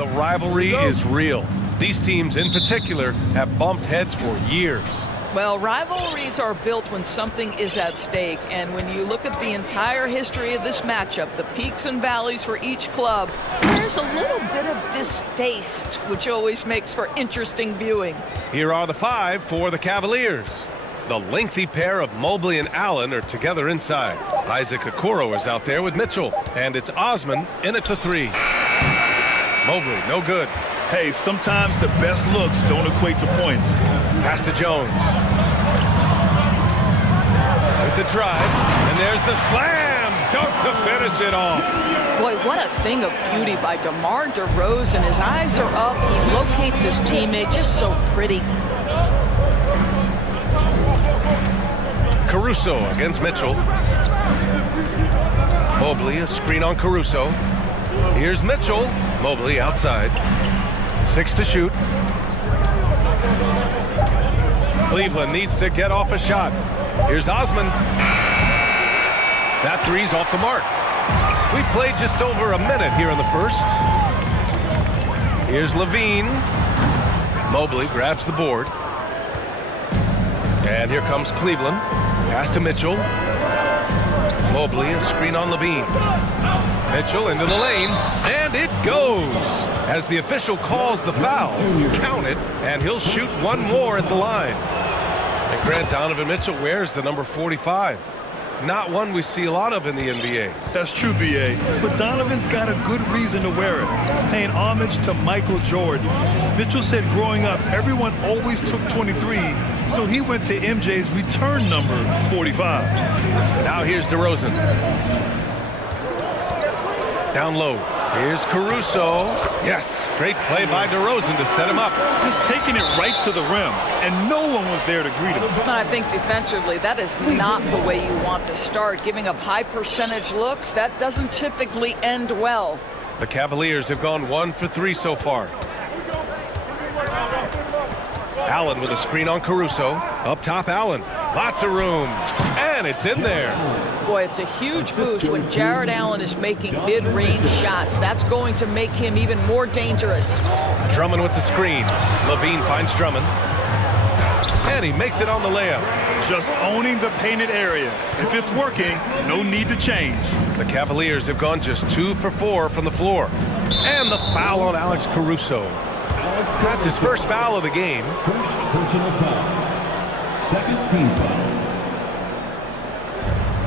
The rivalry is real. These teams in particular have bumped heads for years. Well, rivalries are built when something is at stake, and when you look at the entire history of this matchup, the peaks and valleys for each club, there's a little bit of distaste, which always makes for interesting viewing. Here are the five for the Cavaliers. The lengthy pair of Mobley and Allen are together inside. Isaac Okoro is out there with Mitchell, and it's Osman in at the three. Mobley, no good. Hey, sometimes the best looks don't equate to points. Pass to Jones. With the drive, and there's the slam dunk to finish it off. Boy, what a thing of beauty by DeMar DeRozan. His eyes are up. He locates his teammate just so pretty. Caruso against Mitchell. Mobley, a screen on Caruso. Here's Mitchell. Mobley outside. 6 to shoot. Cleveland needs to get off a shot. Here's Osman. That three's off the mark. We played just over a minute here in the first. Here's Levine. Mobley grabs the board. And here comes Cleveland. Pass to Mitchell. Mobley, a screen on Levine. Mitchell into the lane, and it goes. As the official calls the foul, count it, and he'll shoot one more at the line. And Grant Donovan Mitchell wears the number 45. Not one we see a lot of in the NBA. That's true, B.A., but Donovan's got a good reason to wear it, paying homage to Michael Jordan. Mitchell said growing up, everyone always took 23, so he went to MJ's return number 45. Now here's DeRozan. Down low. Here's Caruso. Yes, great play by DeRozan to set him up. Just taking it right to the rim, and no one was there to greet him. I think defensively, that is not the way you want to start. Giving up high percentage looks, that doesn't typically end well. The Cavaliers have gone 1 for 3 so far. Allen with a screen on Caruso. Up top, Allen. Lots of room. And it's in there. Boy, it's a huge boost when Jared Allen is making mid-range shots. That's going to make him even more dangerous. Drummond with the screen. Levine finds Drummond. And he makes it on the layup. Just owning the painted area. If it's working, no need to change. The Cavaliers have gone just 2 for 4 from the floor. And the foul on Alex Caruso. That's his first foul of the game. First personal foul. Second team foul.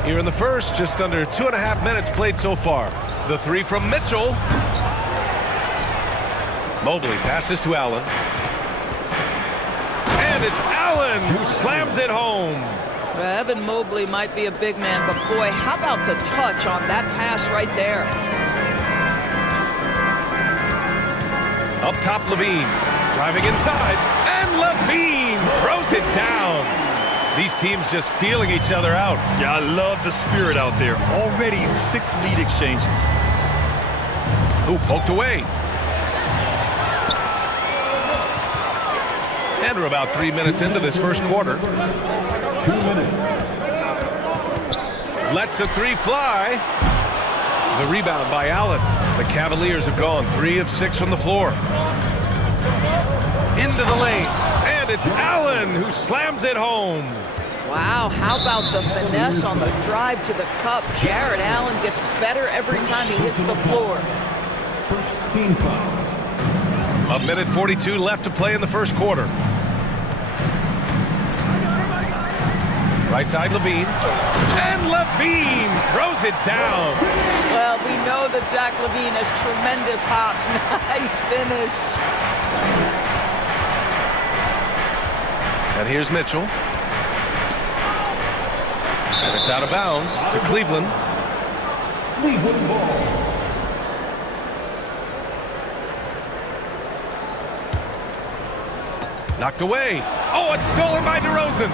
Here in the first, just under 2.5 minutes played so far. The three from Mitchell. Mobley passes to Allen. And it's Allen who slams it home. Evan Mobley might be a big man, but boy, how about the touch on that pass right there? Up top, Levine. Driving inside. And Levine throws it down. These teams just feeling each other out. Yeah, I love the spirit out there. Already 6 lead exchanges. Ooh, poked away. And we're about 3 minutes into this first quarter. 2 minutes. Lets the three fly. The rebound by Allen. The Cavaliers have gone 3 of 6 from the floor. Into the lane. And it's Allen who slams it home. Wow, how about the finesse on the drive to the cup? Jared Allen gets better every time he hits the floor. First team foul. 1:42 left to play in the first quarter. Right side, Levine. And Levine throws it down. Well, we know that Zach Levine has tremendous hops. Nice finish. And here's Mitchell. And it's out of bounds to Cleveland. Cleveland ball. Knocked away. Oh, it's stolen by DeRozan.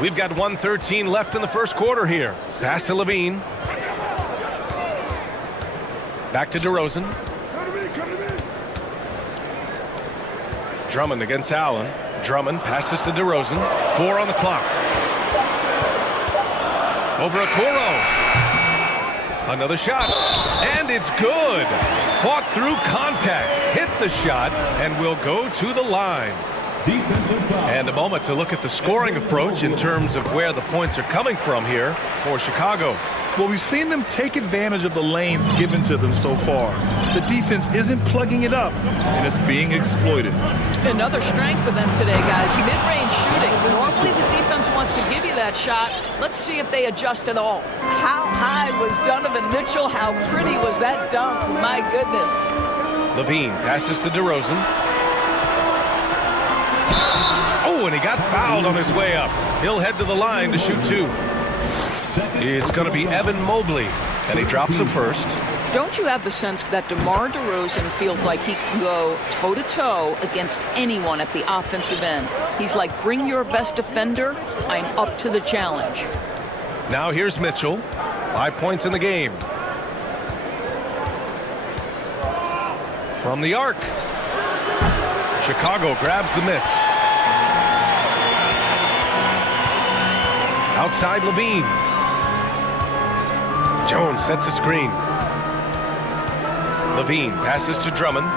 We've got 1:13 left in the first quarter here. Pass to Levine. Back to DeRozan. Drummond against Allen. Drummond passes to DeRozan. 4 on the clock. Over Okoro. Another shot, and it's good. Fought through contact, hit the shot, and will go to the line. And a moment to look at the scoring approach in terms of where the points are coming from here for Chicago. Well, we've seen them take advantage of the lanes given to them so far. The defense isn't plugging it up, and it's being exploited. Another strength for them today, guys. Mid-range shooting. Normally the defense wants to give you that shot. Let's see if they adjust at all. How high was Donovan Mitchell? How pretty was that dunk? My goodness. Levine passes to DeRozan. Oh, and he got fouled on his way up. He'll head to the line to shoot two. It's going to be Evan Mobley, and he drops him first. Don't you have the sense that DeMar DeRozan feels like he can go toe-to-toe against anyone at the offensive end? He's like, bring your best defender, I'm up to the challenge. Now here's Mitchell. 5 points in the game. From the arc. Chicago grabs the miss. Outside Levine. Jones sets a screen. Levine passes to Drummond.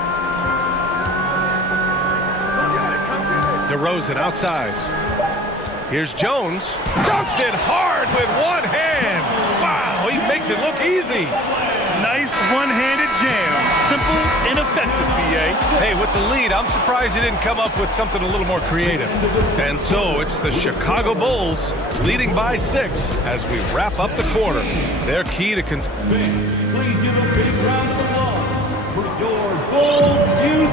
DeRozan outside. Here's Jones. Dunks it hard with one hand. Wow, he makes it look easy. Nice one-handed jam. Simple and effective, B.A. Hey, with the lead, I'm surprised he didn't come up with something a little more creative. And so it's the Chicago Bulls leading by 6 as we wrap up the quarter. Their key to Please give a big round of applause for your Bulls youth.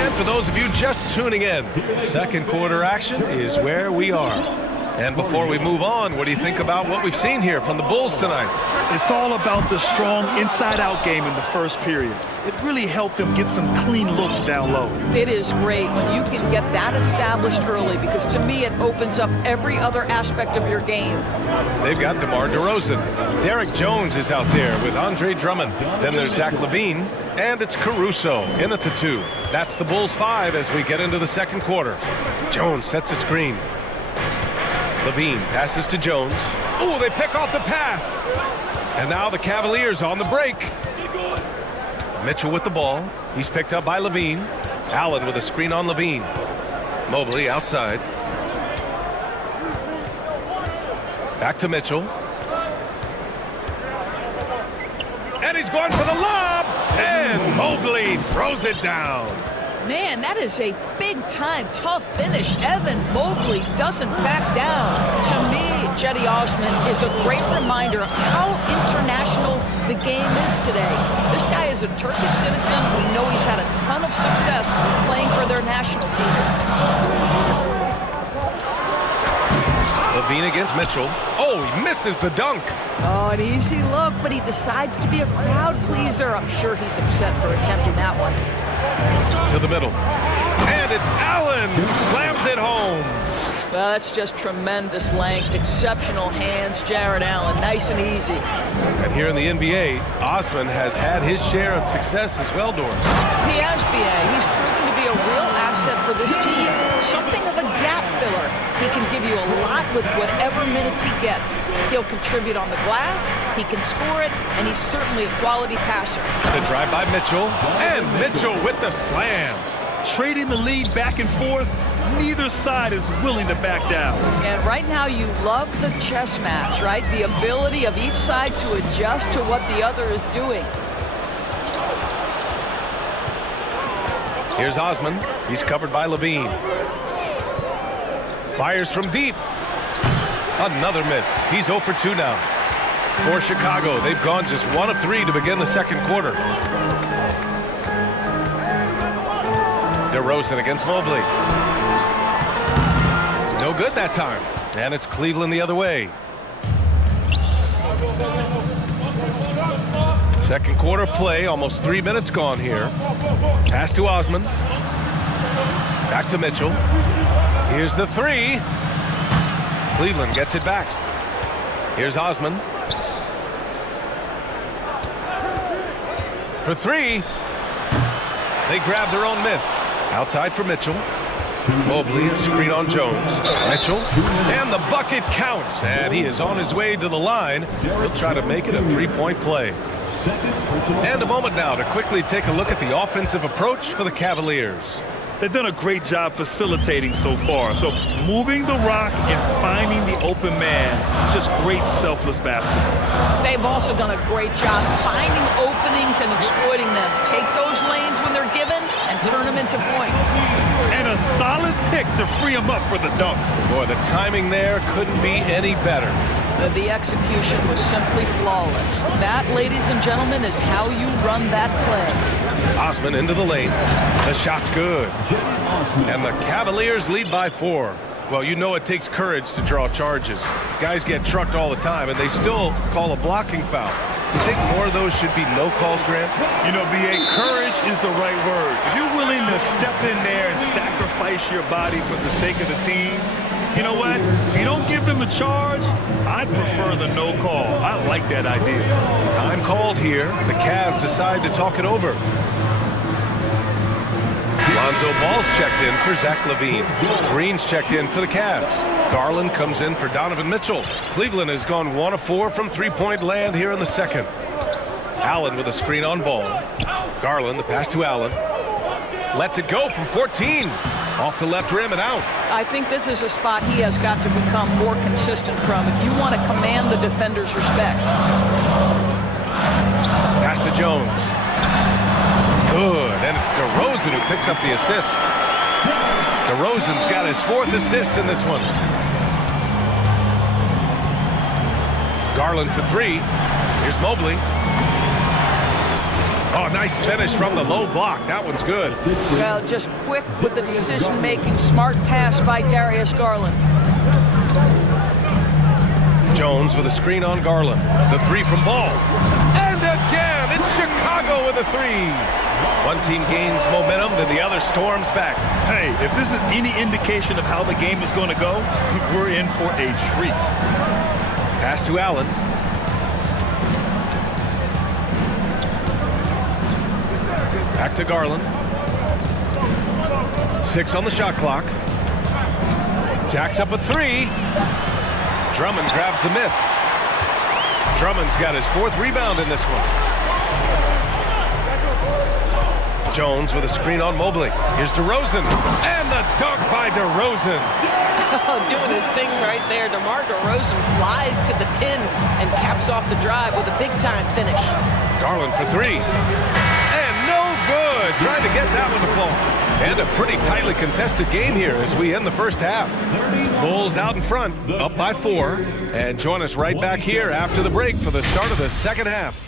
And for those of you just tuning in, second quarter action is where we are. And before we move on, what do you think about what we've seen here from the Bulls tonight? It's all about the strong inside-out game in the first period. It really helped them get some clean looks down low. It is great when you can get that established early because to me it opens up every other aspect of your game. They've got DeMar DeRozan. Derek Jones is out there with Andre Drummond. Then there's Zach LaVine. And it's Caruso in at the 2. That's the Bulls 5 as we get into the second quarter. Jones sets a screen. Levine passes to Jones. Oh, they pick off the pass. And now the Cavaliers on the break. Mitchell with the ball. He's picked up by Levine. Allen with a screen on Levine. Mobley outside. Back to Mitchell. And he's going for the lob. And Mobley throws it down. Man, that is a big-time, tough finish. Evan Mobley doesn't back down. To me, Cedi Osman is a great reminder of how international the game is today. This guy is a Turkish citizen. We know he's had a ton of success playing for their national team. Levine against Mitchell. Oh, he misses the dunk. Oh, an easy look, but he decides to be a crowd pleaser. I'm sure he's upset for attempting that one. To the middle. And it's Allen who slams it home. Well, that's just tremendous length, exceptional hands, Jared Allen, nice and easy. And here in the NBA, Osman has had his share of success as well, Doran. He has, B.A. He's proven to be a real asset for this team. Something of a gap filler. He can give you a lot with whatever minutes he gets. He'll contribute on the glass, he can score it, and he's certainly a quality passer. The drive by Mitchell, and Mitchell with the slam. Trading the lead back and forth, neither side is willing to back down. And right now you love the chess match, right? The ability of each side to adjust to what the other is doing. Here's Osman. He's covered by Levine. Fires from deep. Another miss. He's 0 for 2 now. For Chicago, they've gone just 1 of 3 to begin the second quarter. DeRozan against Mobley. No good that time. And it's Cleveland the other way. Second quarter play, almost 3 minutes gone here. Pass to Osman. Back to Mitchell. Here's the 3. Cleveland gets it back. Here's Osman. For 3. They grab their own miss. Outside for Mitchell. Mobley, a screen on Jones. Mitchell, and the bucket counts. And he is on his way to the line. He'll try to make it a three-point play. And a moment now to quickly take a look at the offensive approach for the Cavaliers. They've done a great job facilitating so far. So moving the rock and finding the open man, just great selfless basketball. They've also done a great job finding openings and exploiting them. Take those lanes when they're given and turn them into points. And a solid pick to free him up for the dunk. Boy, the timing there couldn't be any better. The execution was simply flawless. That, ladies and gentlemen, is how you run that play. Osman into the lane. The shot's good. And the Cavaliers lead by 4. Well, you know it takes courage to draw charges. Guys get trucked all the time, and they still call a blocking foul. You think more of those should be no calls, Grant? You know, B.A., courage is the right word. If you're willing to step in there and sacrifice your body for the sake of the team, you know what? If you don't give them a charge, I'd prefer the no call. I like that idea. Time called here. The Cavs decide to talk it over. Lonzo Ball's checked in for Zach LaVine. Green's checked in for the Cavs. Garland comes in for Donovan Mitchell. Cleveland has gone 1 of 4 from three-point land here in the second. Allen with a screen on Ball. Garland, the pass to Allen. Lets it go from 14. Off the left rim and out. I think this is a spot he has got to become more consistent from if you want to command the defender's respect. Pass to Jones. Good, and it's DeRozan who picks up the assist. DeRozan's got his 4th assist in this one. Garland for 3. Here's Mobley. Oh, nice finish from the low block. That one's good. Well, just quick with the decision-making, smart pass by Darius Garland. Jones with a screen on Garland. The 3 from Ball. And again, it's Chicago with a 3. One team gains momentum, then the other storms back. Hey, if this is any indication of how the game is going to go, we're in for a treat. Pass to Allen. Back to Garland. 6 on the shot clock. Jacks up a 3. Drummond grabs the miss. Drummond's got his 4th rebound in this one. Jones with a screen on Mobley. Here's DeRozan. And the dunk by DeRozan. Doing his thing right there. DeMar DeRozan flies to the 10 and caps off the drive with a big-time finish. Garland for 3. Good. Trying to get that one to fall. And a pretty tightly contested game here as we end the first half. Bulls out in front, up by 4. And join us right back here after the break for the start of the second half.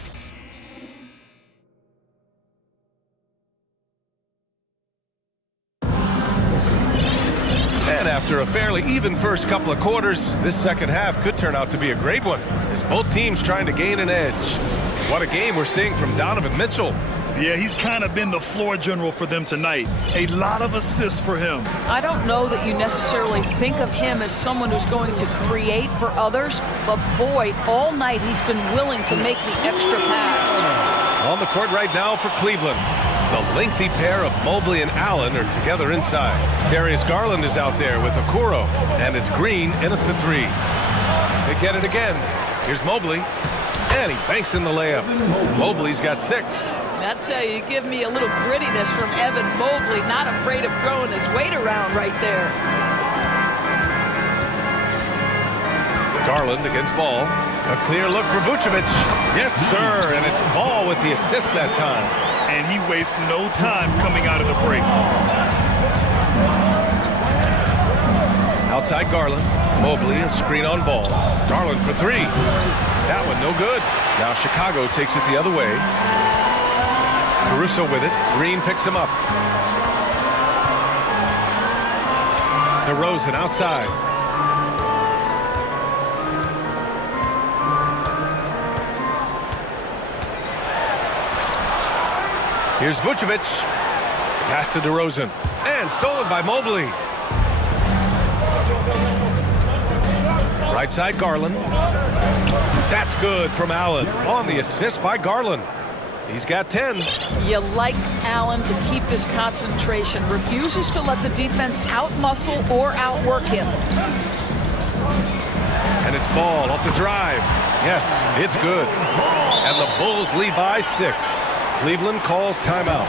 And after a fairly even first couple of quarters, this second half could turn out to be a great one as both teams trying to gain an edge. What a game we're seeing from Donovan Mitchell. Yeah, he's kind of been the floor general for them tonight. A lot of assists for him. I don't know that you necessarily think of him as someone who's going to create for others, but boy, all night he's been willing to make the extra pass. On the court right now for Cleveland. The lengthy pair of Mobley and Allen are together inside. Darius Garland is out there with Okoro, and it's Green in at the 3. They get it again. Here's Mobley, and he banks in the layup. Mobley's got 6. I tell you, give me a little grittiness from Evan Mobley, not afraid of throwing his weight around right there. Garland against Ball. A clear look for Vucevic. Yes, sir, and it's Ball with the assist that time. And he wastes no time coming out of the break. Outside Garland. Mobley, a screen on Ball. Garland for 3. That one no good. Now Chicago takes it the other way. Caruso with it. Green picks him up. DeRozan outside. Here's Vucevic. Pass to DeRozan. And stolen by Mobley. Right side Garland. That's good from Allen. On the assist by Garland. He's got 10. You like Allen to keep his concentration, refuses to let the defense outmuscle or outwork him. And it's ball off the drive. Yes, it's good. And the Bulls lead by 6. Cleveland calls timeout.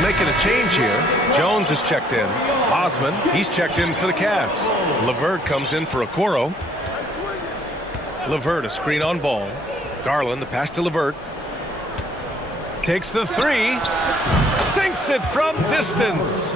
Making a change here. Jones is checked in. Osman, he's checked in for the Cavs. LeVert comes in for Okoro. LeVert, a screen on ball. Garland, the pass to LeVert. Takes the 3. Sinks it from distance.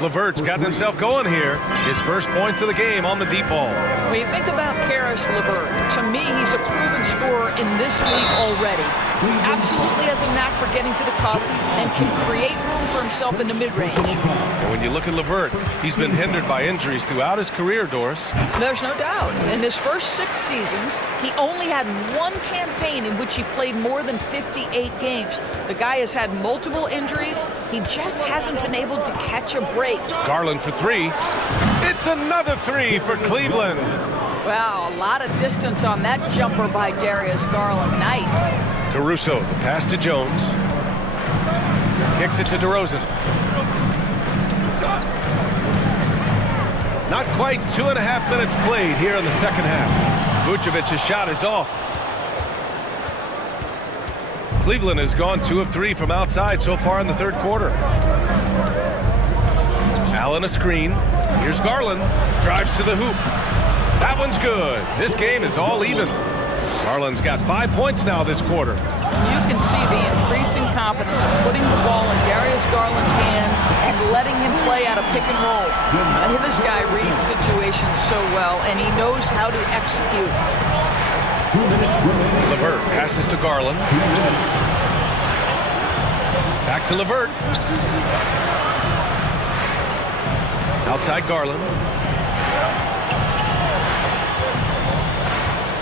LeVert's gotten himself going here. His first points of the game on the deep ball. When you think about Caris LeVert, to me, he's a proven scorer in this league already. Absolutely has a knack for getting to the cup and can create room for himself in the mid-range. And when you look at LeVert, he's been hindered by injuries throughout his career, Doris. There's no doubt. In his first 6 seasons, he only had 1 campaign in which he played more than 58 games. The guy has had multiple injuries. He just hasn't been able to catch a break. Garland for 3. It's another 3 for Cleveland. Wow, a lot of distance on that jumper by Darius Garland. Nice. Caruso, the pass to Jones. Kicks it to DeRozan. Not quite 2.5 minutes played here in the second half. Vucevic's shot is off. Cleveland has gone 2 of 3 from outside so far in the third quarter. Allen a screen. Here's Garland. Drives to the hoop. That one's good. This game is all even. Garland's got 5 points now this quarter. You can see the increasing confidence of putting the ball in Darius Garland's hand and letting him play out of pick and roll. This guy reads situations so well, and he knows how to execute. LeVert passes to Garland. Back to LeVert. Outside Garland.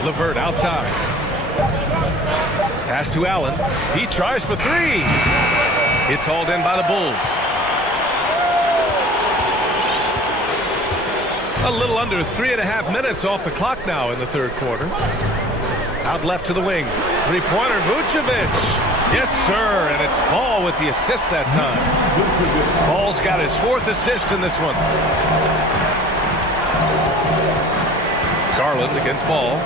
LeVert outside. Pass to Allen. He tries for 3. It's hauled in by the Bulls. A little under 3.5 minutes off the clock now in the third quarter. Out left to the wing. 3-pointer, Vucevic. Yes, sir, and it's Ball with the assist that time. Ball's got his 4th assist in this one. Garland against Ball.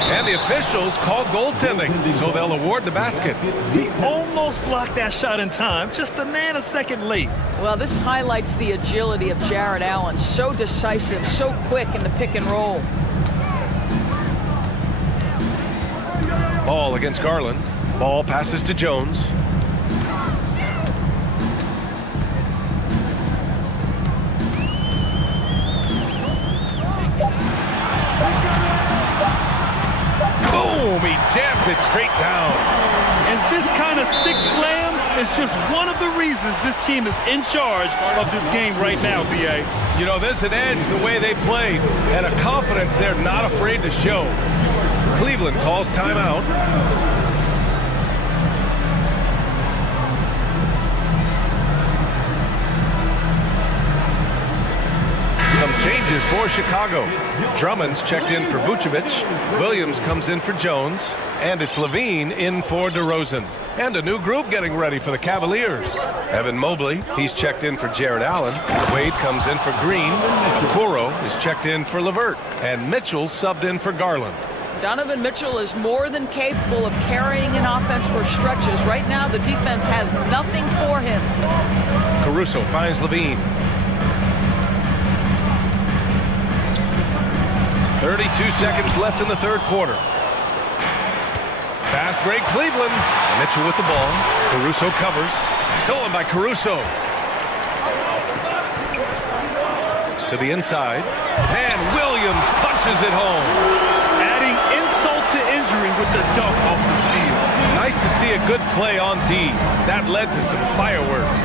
And the officials called goaltending, so they'll award the basket. He almost blocked that shot in time, just a nanosecond late. Well, this highlights the agility of Jared Allen. So decisive, so quick in the pick and roll. Ball against Garland. Ball passes to Jones. Boom! He jams it straight down. And this kind of stick slam is just one of the reasons this team is in charge of this game right now, B.A. You know, there's an edge the way they played and a confidence they're not afraid to show. Cleveland calls timeout. Some changes for Chicago. Drummond's checked in for Vucevic. Williams comes in for Jones. And it's Levine in for DeRozan. And a new group getting ready for the Cavaliers. Evan Mobley, he's checked in for Jared Allen. Wade comes in for Green. Okoro is checked in for LeVert. And Mitchell's subbed in for Garland. Donovan Mitchell is more than capable of carrying an offense for stretches. Right now, the defense has nothing for him. Caruso finds Levine. 32 seconds left in the third quarter. Fast break, Cleveland. Mitchell with the ball. Caruso covers. Stolen by Caruso. To the inside. And Williams punches it home. Adding insult to injury with the dunk off the steal. Nice to see a good play on D. That led to some fireworks.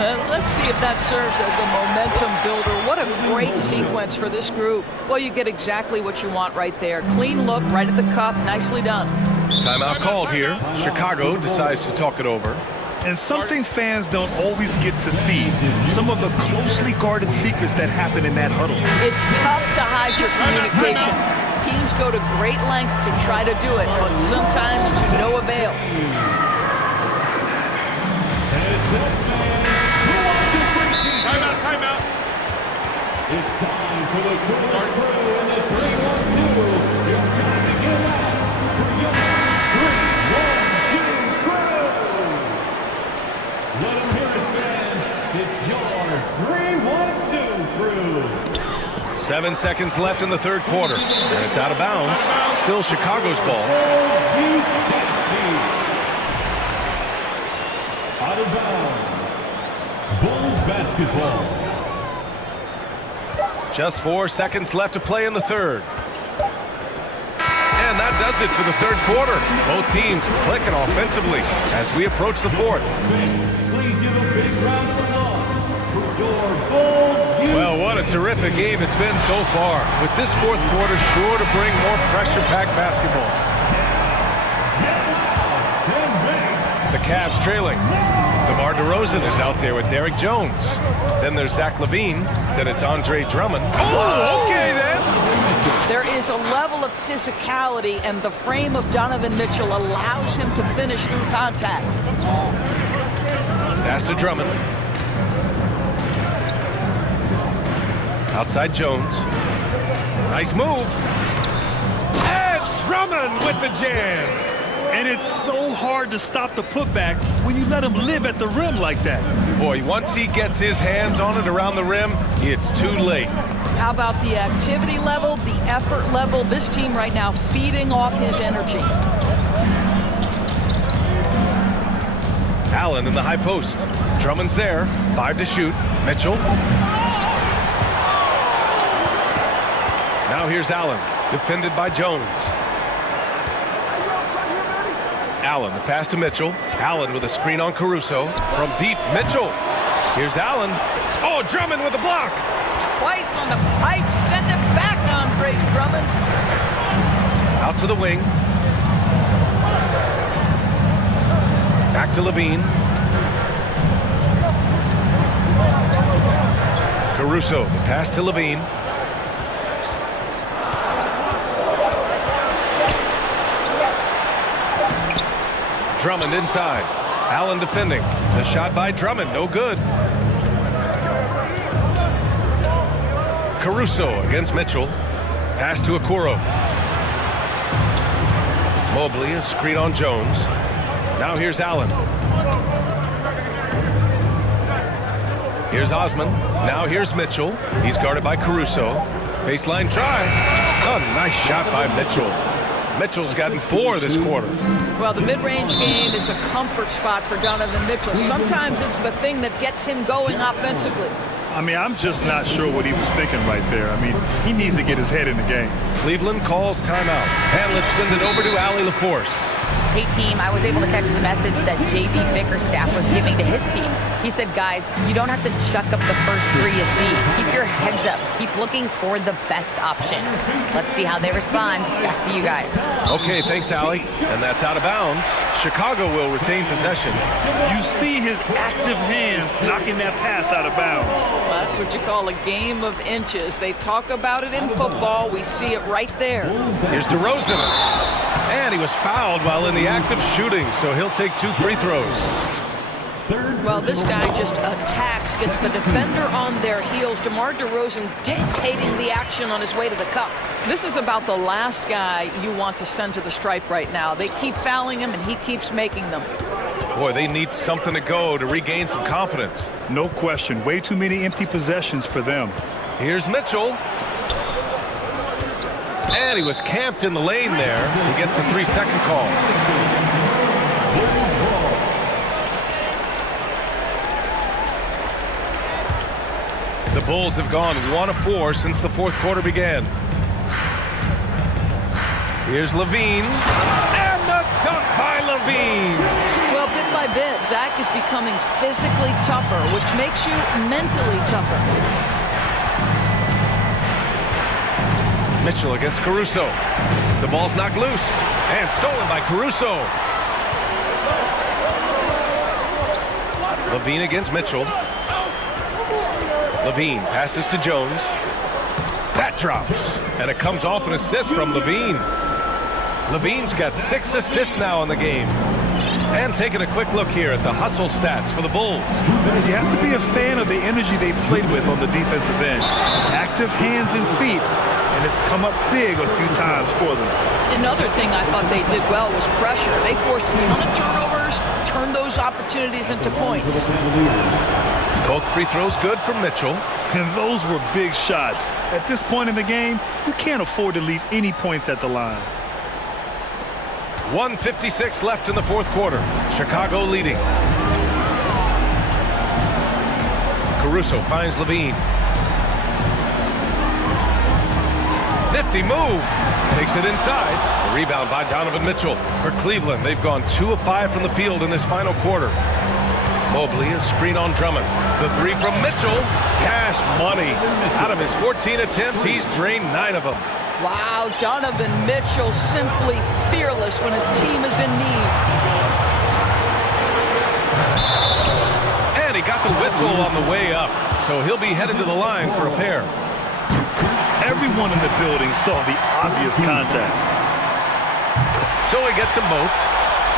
Let's see if that serves as a momentum builder. What a great sequence for this group. Well, you get exactly what you want right there. Clean look, right at the cup. Nicely done. Timeout called here. Chicago decides to talk it over. And something fans don't always get to see, some of the closely guarded secrets that happen in that huddle. It's tough to hide your communications. Teams go to great lengths to try to do it, but sometimes to no avail. Timeout. It's time for the quarter crew in the 3-1-2. It's time to get out for your 3-1-2 crew. Let them hear it, fans. It's your 3-1-2 crew. 7 seconds left in the third quarter, and it's out of bounds. Still Chicago's ball. Out of bounds. Bulls basketball. Just 4 seconds left to play in the third. And that does it for the third quarter. Both teams clicking offensively as we approach the fourth. Please give a big round of applause for your Bulls. Well, what a terrific game it's been so far. With this fourth quarter sure to bring more pressure-packed basketball. The Cavs trailing. DeMar DeRozan is out there with Derek Jones. Then there's Zach LaVine. Then it's Andre Drummond. Oh, okay then. There is a level of physicality, and the frame of Donovan Mitchell allows him to finish through contact. Pass to Drummond. Outside Jones. Nice move. And Drummond with the jam. And it's so hard to stop the putback when you let him live at the rim like that. Boy, once he gets his hands on it around the rim, it's too late. How about the activity level, the effort level? This team right now feeding off his energy. Allen in the high post. Drummond's there. 5 to shoot. Mitchell. Now here's Allen, defended by Jones. Allen, the pass to Mitchell. Allen with a screen on Caruso. From deep, Mitchell. Here's Allen. Oh, Drummond with a block. Twice on the pipe. Send it back, Andre Drummond. Out to the wing. Back to LaVine. Caruso, the pass to LaVine. Drummond inside. Allen defending. The shot by Drummond, no good. Caruso against Mitchell. Pass to Okoro. Mobley, a screen on Jones. Now here's Allen. Here's Osman. Now here's Mitchell. He's guarded by Caruso. Baseline try. Oh, nice shot by Mitchell. Mitchell's gotten 4 this quarter. Well, the mid-range game is a comfort spot for Donovan Mitchell. Sometimes it's the thing that gets him going offensively. I mean, I'm just not sure what he was thinking right there. I mean, he needs to get his head in the game. Cleveland calls timeout. And let's send it over to Allie LaForce. Hey, team, I was able to catch the message that J.B. Bickerstaff was giving to his team. He said, guys, you don't have to chuck up the first 3 you see. Keep your heads up. Keep looking for the best option. Let's see how they respond. Back to you guys. Okay, thanks, Allie. And that's out of bounds. Chicago will retain possession. You see his active hands knocking that pass out of bounds. Well, that's what you call a game of inches. They talk about it in football. We see it right there. Here's DeRozan. And he was fouled while in the act of shooting, so he'll take 2 free throws. Well, this guy just attacks, gets the defender on their heels. DeMar DeRozan dictating the action on his way to the cup. This is about the last guy you want to send to the stripe right now. They keep fouling him, and he keeps making them. Boy, they need something to go to regain some confidence. No question. Way too many empty possessions for them. Here's Mitchell. And he was camped in the lane there. He gets a 3-second call. The Bulls have gone 1 of 4 since the fourth quarter began. Here's LaVine. And the dunk by LaVine. Well, bit by by bit, Zach is becoming physically tougher, which makes you mentally tougher. Mitchell against Caruso. The ball's knocked loose and stolen by Caruso. Levine against Mitchell. Levine passes to Jones. That drops, and it comes off an assist from Levine. Levine's got 6 assists now in the game. And taking a quick look here at the hustle stats for the Bulls. You have to be a fan of the energy they've played with on the defensive end. Active hands and feet, and it's come up big a few times for them. Another thing I thought they did well was pressure. They forced a ton of turnovers, turned those opportunities into points. Both free throws good from Mitchell. And those were big shots. At this point in the game, you can't afford to leave any points at the line. 1:56 left in the fourth quarter. Chicago leading. Caruso finds Levine. Nifty move. Takes it inside. A rebound by Donovan Mitchell. For Cleveland, they've gone 2 of 5 from the field in this final quarter. Mobley, a screen on Drummond. The three from Mitchell. Cash money. Out of his 14 attempts, he's drained 9 of them. Wow, Donovan Mitchell simply fearless when his team is in need. And he got the whistle on the way up, so he'll be headed to the line for a pair. Everyone in the building saw the obvious contact. So he gets them both,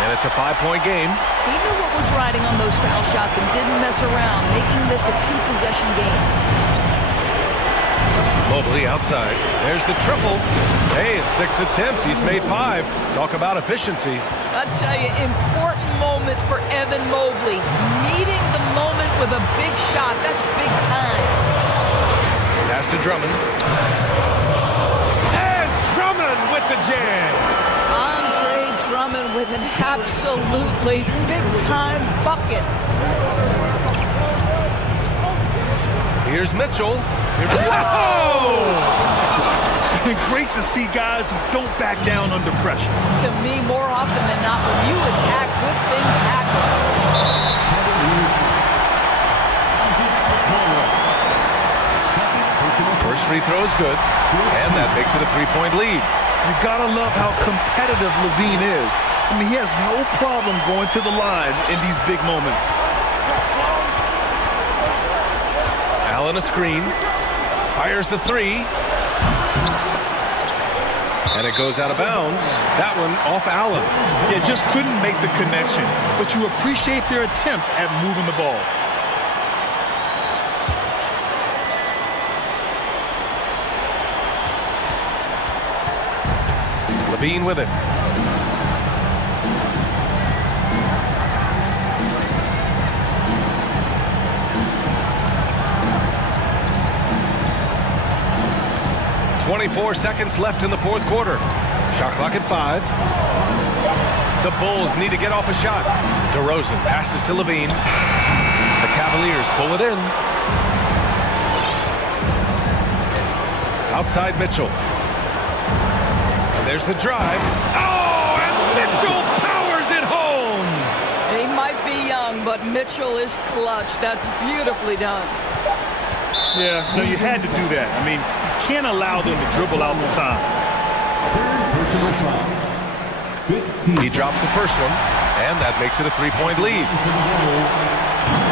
and it's a 5-point game. He knew what was riding on those foul shots and didn't mess around, making this a 2-possession game. Mobley outside. There's the triple. Hey, in 6 attempts, he's made 5. Talk about efficiency. I tell you, important moment for Evan Mobley. Meeting the moment with a big shot. That's big time. Pass to Drummond. And Drummond with the jam. Andre Drummond with an absolutely big-time bucket. Here's Mitchell. Whoa! Great to see guys who don't back down under pressure. To me, more often than not, when you attack, good things happen. First free throw is good, and that makes it a 3-point lead. You gotta love how competitive Levine is. I mean, he has no problem going to the line in these big moments. Allen a screen, fires the 3, and it goes out of bounds. That one off Allen. Yeah, just couldn't make the connection, but you appreciate their attempt at moving the ball. Levine with it. .24 seconds left in the fourth quarter. Shot clock at 5. The Bulls need to get off a shot. DeRozan passes to Levine. The Cavaliers pull it in. Outside Mitchell. And there's the drive. Oh, and Mitchell powers it home! He might be young, but Mitchell is clutch. That's beautifully done. Yeah, no, you had to do that. I mean, can't allow them to dribble out the time. He drops the first one, and that makes it a 3-point lead.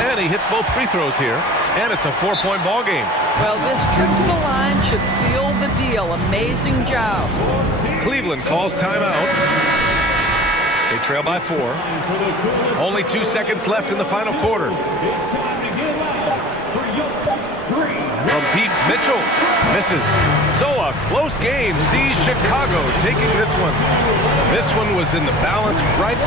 And he hits both free throws here, and it's a 4-point ball game. Well, this trip to the line should seal the deal. Amazing job. Cleveland calls timeout. They trail by 4. Only 2 seconds left in the final quarter. From Pete Mitchell, misses. So a close game sees Chicago taking this one. This one was in the balance right.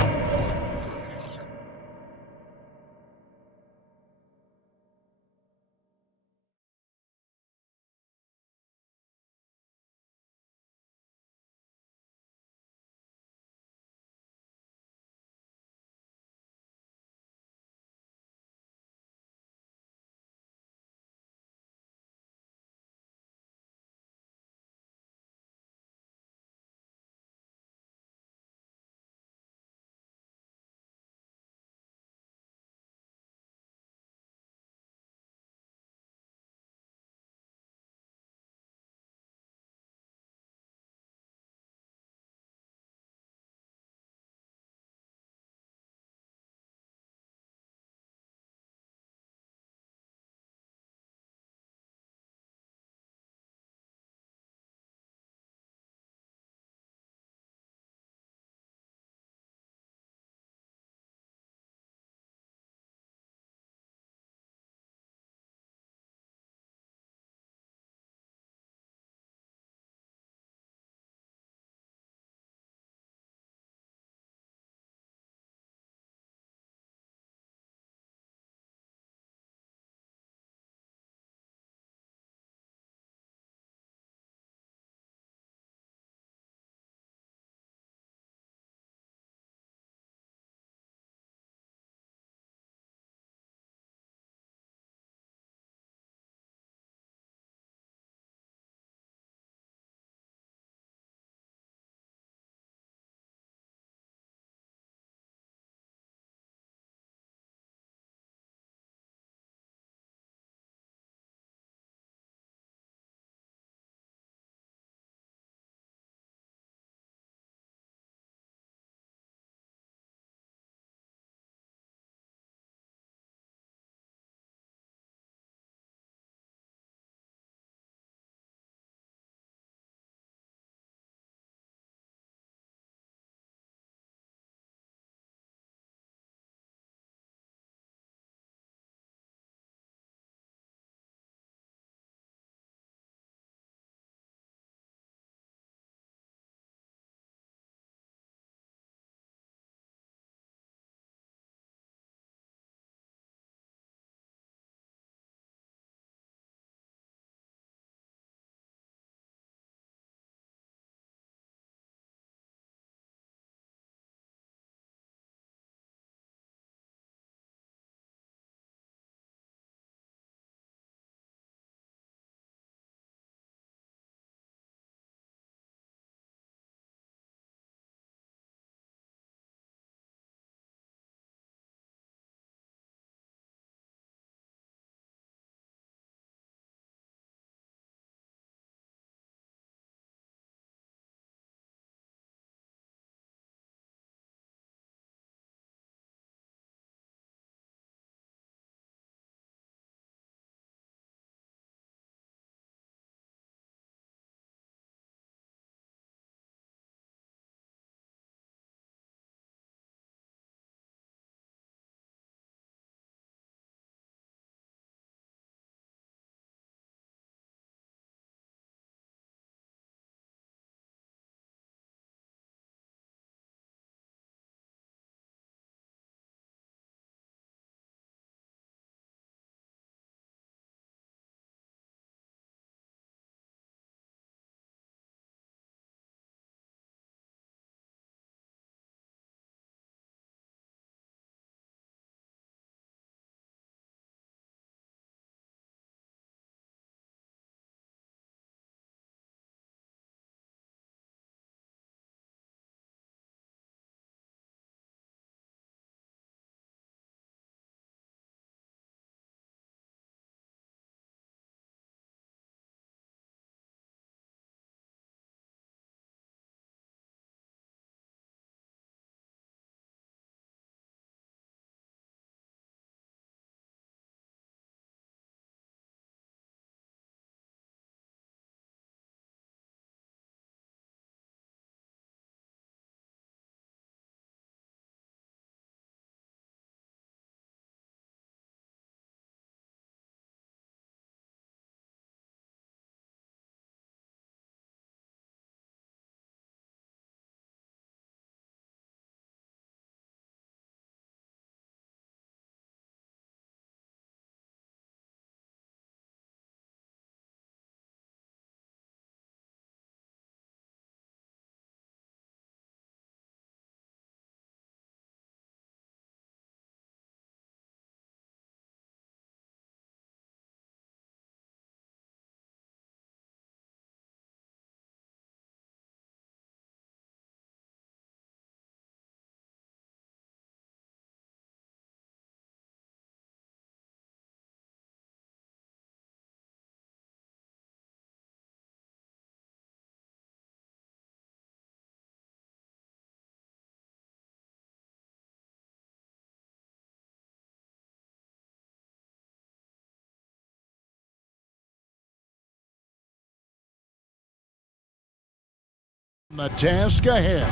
The task ahead.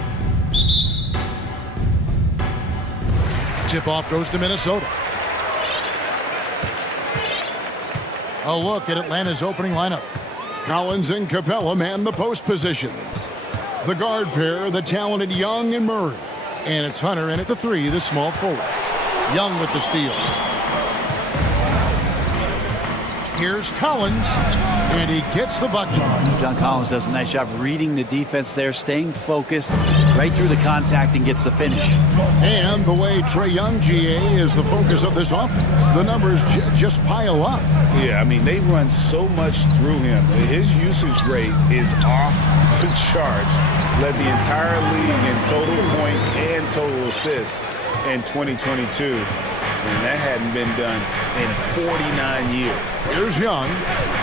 Tip-off goes to Minnesota. A look at Atlanta's opening lineup. Collins and Capella man the post positions. The guard pair, the talented Young and Murray. And it's Hunter in at the 3, the small forward. Young with the steal. Here's Collins, and he gets the bucket. John Collins does a nice job reading the defense there, staying focused right through the contact and gets the finish. And the way Trae Young, GA, is the focus of this offense. The numbers just pile up. Yeah, I mean, they run so much through him. His usage rate is off the charts. Led the entire league in total points and total assists in 2022. And that hadn't been done in 49 years. Here's Young.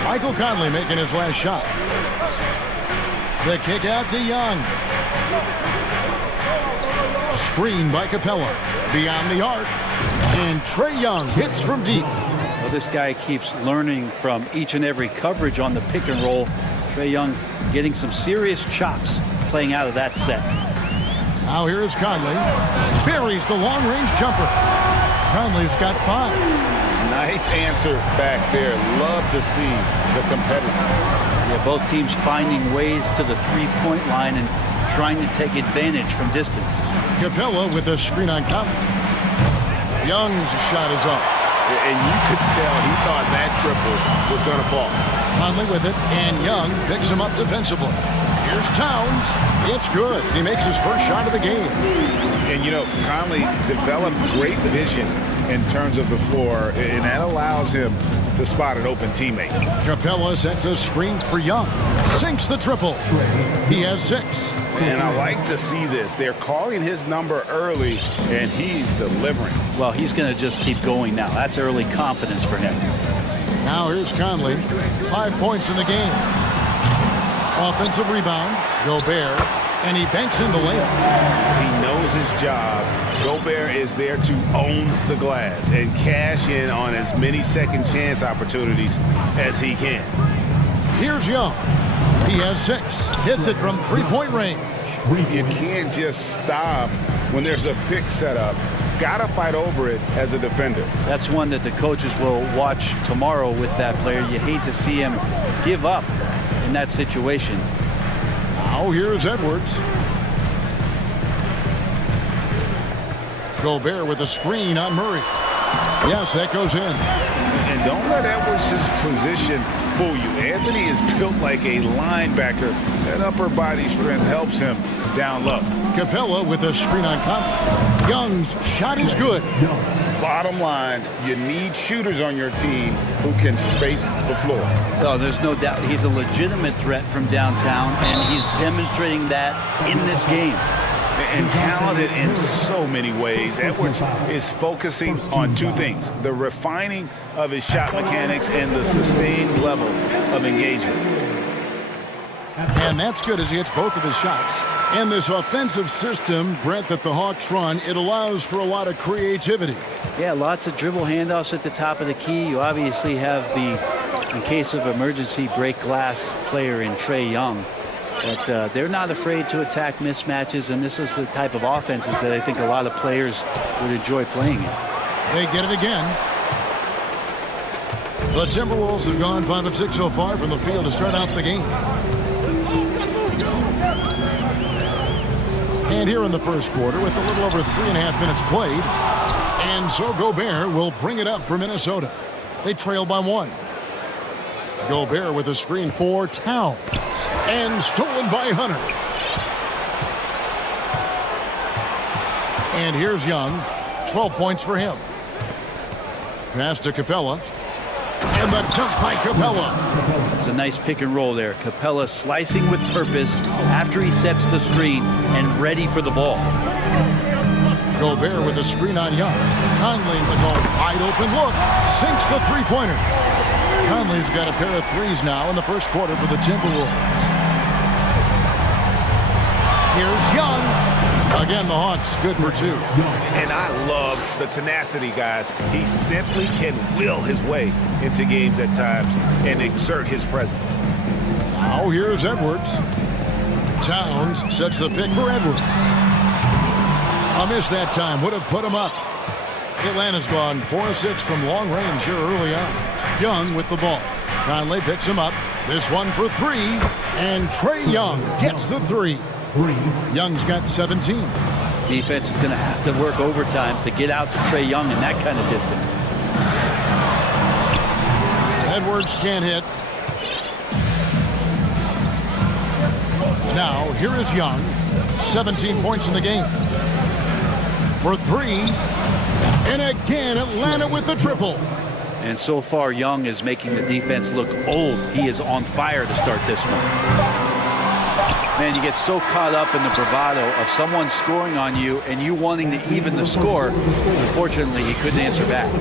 Michael Conley making his last shot. The kick out to Young. Screen by Capella. Beyond the arc. And Trae Young hits from deep. Well, this guy keeps learning from each and every coverage on the pick and roll. Trae Young getting some serious chops playing out of that set. Now here's Conley. Buries the long-range jumper. Conley's got 5. Nice answer back there. Love to see the competitor. Yeah, both teams finding ways to the three-point line and trying to take advantage from distance. Capella with a screen on Conley. Young's shot is off. And you could tell he thought that triple was going to fall. Conley with it, and Young picks him up defensively. Here's Towns. It's good. He makes his first shot of the game. And, you know, Conley developed great vision in terms of the floor, and that allows him to spot an open teammate. Capella sets a screen for Young. Sinks the triple. He has 6. And I like to see this. They're calling his number early, and he's delivering. Well, he's going to just keep going now. That's early confidence for him. Now here's Conley. 5 points in the game. Offensive rebound. Gobert. And he banks in the layup. He knows his job. Gobert is there to own the glass and cash in on as many second chance opportunities as he can. Here's Young. He has 6. Hits it from three-point range. You can't just stop when there's a pick set up. Gotta fight over it as a defender. That's one that the coaches will watch tomorrow with that player. You hate to see him give up in that situation. Now here's Edwards. Gobert with a screen on Murray. Yes, that goes in. And don't let Edwards' position fool you. Anthony is built like a linebacker. That upper body strength helps him down low. Capella with a screen on Conley. Young's shot is good. Bottom line, you need shooters on your team who can space the floor. Oh, there's no doubt he's a legitimate threat from downtown, and he's demonstrating that in this game. And talented in so many ways. Edwards is focusing on 2 things: the refining of his shot mechanics and the sustained level of engagement. And that's good as he hits both of his shots. And this offensive system, Brent, that the Hawks run, it allows for a lot of creativity. Yeah, lots of dribble handoffs at the top of the key. You obviously have the, in case of emergency, break glass player in Trae Young. But they're not afraid to attack mismatches, and this is the type of offenses that I think a lot of players would enjoy playing in. They get it again. The Timberwolves have gone 5 of 6 so far from the field to start out the game. And here in the first quarter, with a little over 3.5 minutes played, and so Gobert will bring it up for Minnesota. They trail by 1. Gobert with a screen for Towns. And stolen by Hunter. And here's Young. 12 points for him. Pass to Capella. And the dunk by Capella. It's a nice pick and roll there. Capella slicing with purpose after he sets the screen and ready for the ball. Gobert with a screen on Young. Conley with a wide open look. Sinks the three-pointer. Conley's got a pair of 3s now in the first quarter for the Timberwolves. Here's Young. Again, the Hawks good for 2. And I love the tenacity, guys. He simply can will his way into games at times and exert his presence. Now here's Edwards. Towns sets the pick for Edwards. A miss that time would have put him up. Atlanta's gone 4-6 from long range here early on. Young with the ball. Conley picks him up. This one for three. And Trae Young gets the three. Young's got 17. Defense is going to have to work overtime to get out to Trae Young in that kind of distance. Edwards can't hit. Now, here is Young. 17 points in the game. For three. And again, Atlanta with the triple. And so far, Young is making the defense look old. He is on fire to start this one. Man, you get so caught up in the bravado of someone scoring on you and you wanting to even the score. Unfortunately, he couldn't answer back.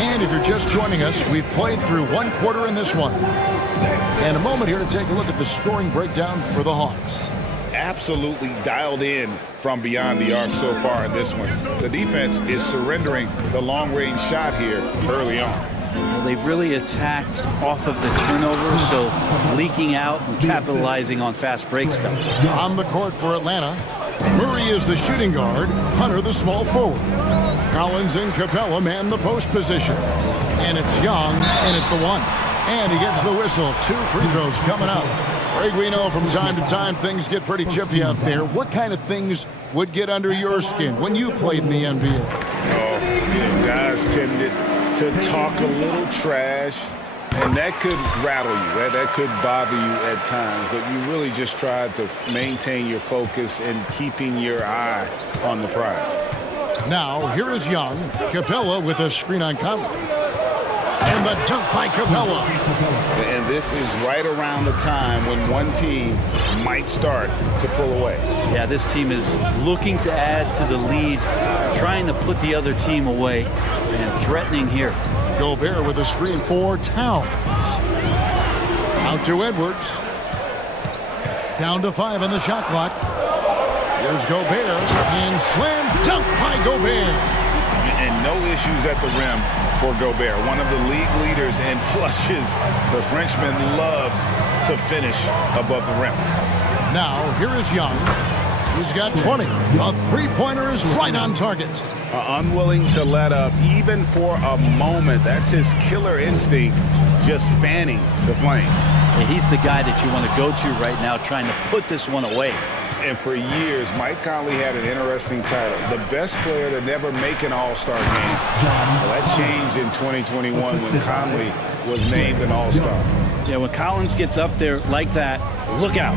And if you're just joining us, we've played through one quarter in this one. And a moment here to take a look at the scoring breakdown for the Hawks. Absolutely dialed in from beyond the arc so far in this one. The defense is surrendering the long-range shot here early on. Well, they've really attacked off of the turnover, so leaking out and capitalizing on fast break stuff. On the court for Atlanta, Murray is the shooting guard, Hunter the small forward. Collins and Capella man the post position. And it's Young in at the one. And he gets the whistle. 2 free throws coming up. Greg, we know from time to time things get pretty chippy out there. What kind of things would get under your skin when you played in the NBA? Oh, guys tended to talk a little trash, and that could rattle you. That could bother you at times, but you really just tried to maintain your focus and keeping your eye on the prize. Now, here is Young. Capella with a screen on Conley. And the dunk by Capella. And this is right around the time when one team might start to pull away. Yeah, this team is looking to add to the lead, trying to put the other team away, and threatening here. Gobert with a screen for Towns. Out to Edwards. Down to 5 on the shot clock. Here's Gobert. And slam dunk by Gobert. And no issues at the rim for Gobert, one of the league leaders in flushes. The Frenchman loves to finish above the rim. Now, here is Young. He's got 20. A three-pointer is right on target. Unwilling to let up even for a moment. That's his killer instinct, just fanning the flame. Yeah, he's the guy that you want to go to right now, trying to put this one away. And for years, Mike Conley had an interesting title, the best player to never make an all-star game. Well, that changed in 2021 when Conley was named an all-star. Yeah, when Collins gets up there like that, look out.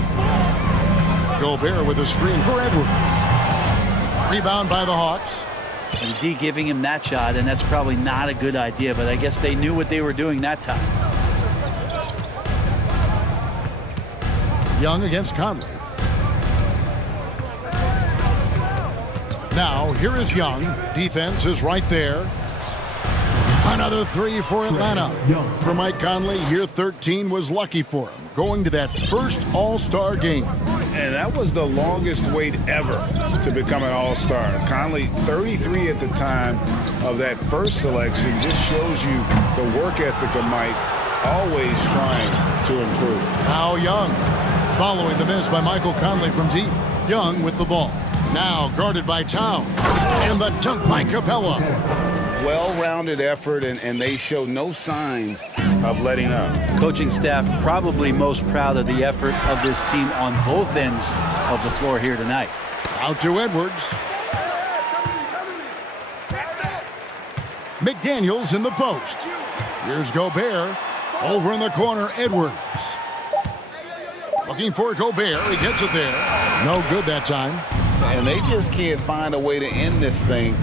Gobert with a screen for Edwards. Rebound by the Hawks. And D giving him that shot, and that's probably not a good idea, but I guess they knew what they were doing that time. Young against Conley. Now, here is Young. Defense is right there. Another three for Atlanta. For Mike Conley, year 13 was lucky for him, going to that first All-Star game. And that was the longest wait ever to become an All-Star. Conley, 33 at the time of that first selection, just shows you the work ethic of Mike, always trying to improve. Now Young, following the miss by Michael Conley from deep. Young with the ball. Now guarded by Towns. And the dunk by Capella. Well-rounded effort, and they show no signs of letting up. Coaching staff probably most proud of the effort of this team on both ends of the floor here tonight. Out to Edwards. McDaniels in the post. Here's Gobert. Over in the corner, Edwards. Looking for Gobert. He gets it there. No good that time. And they just can't find a way to end this thing.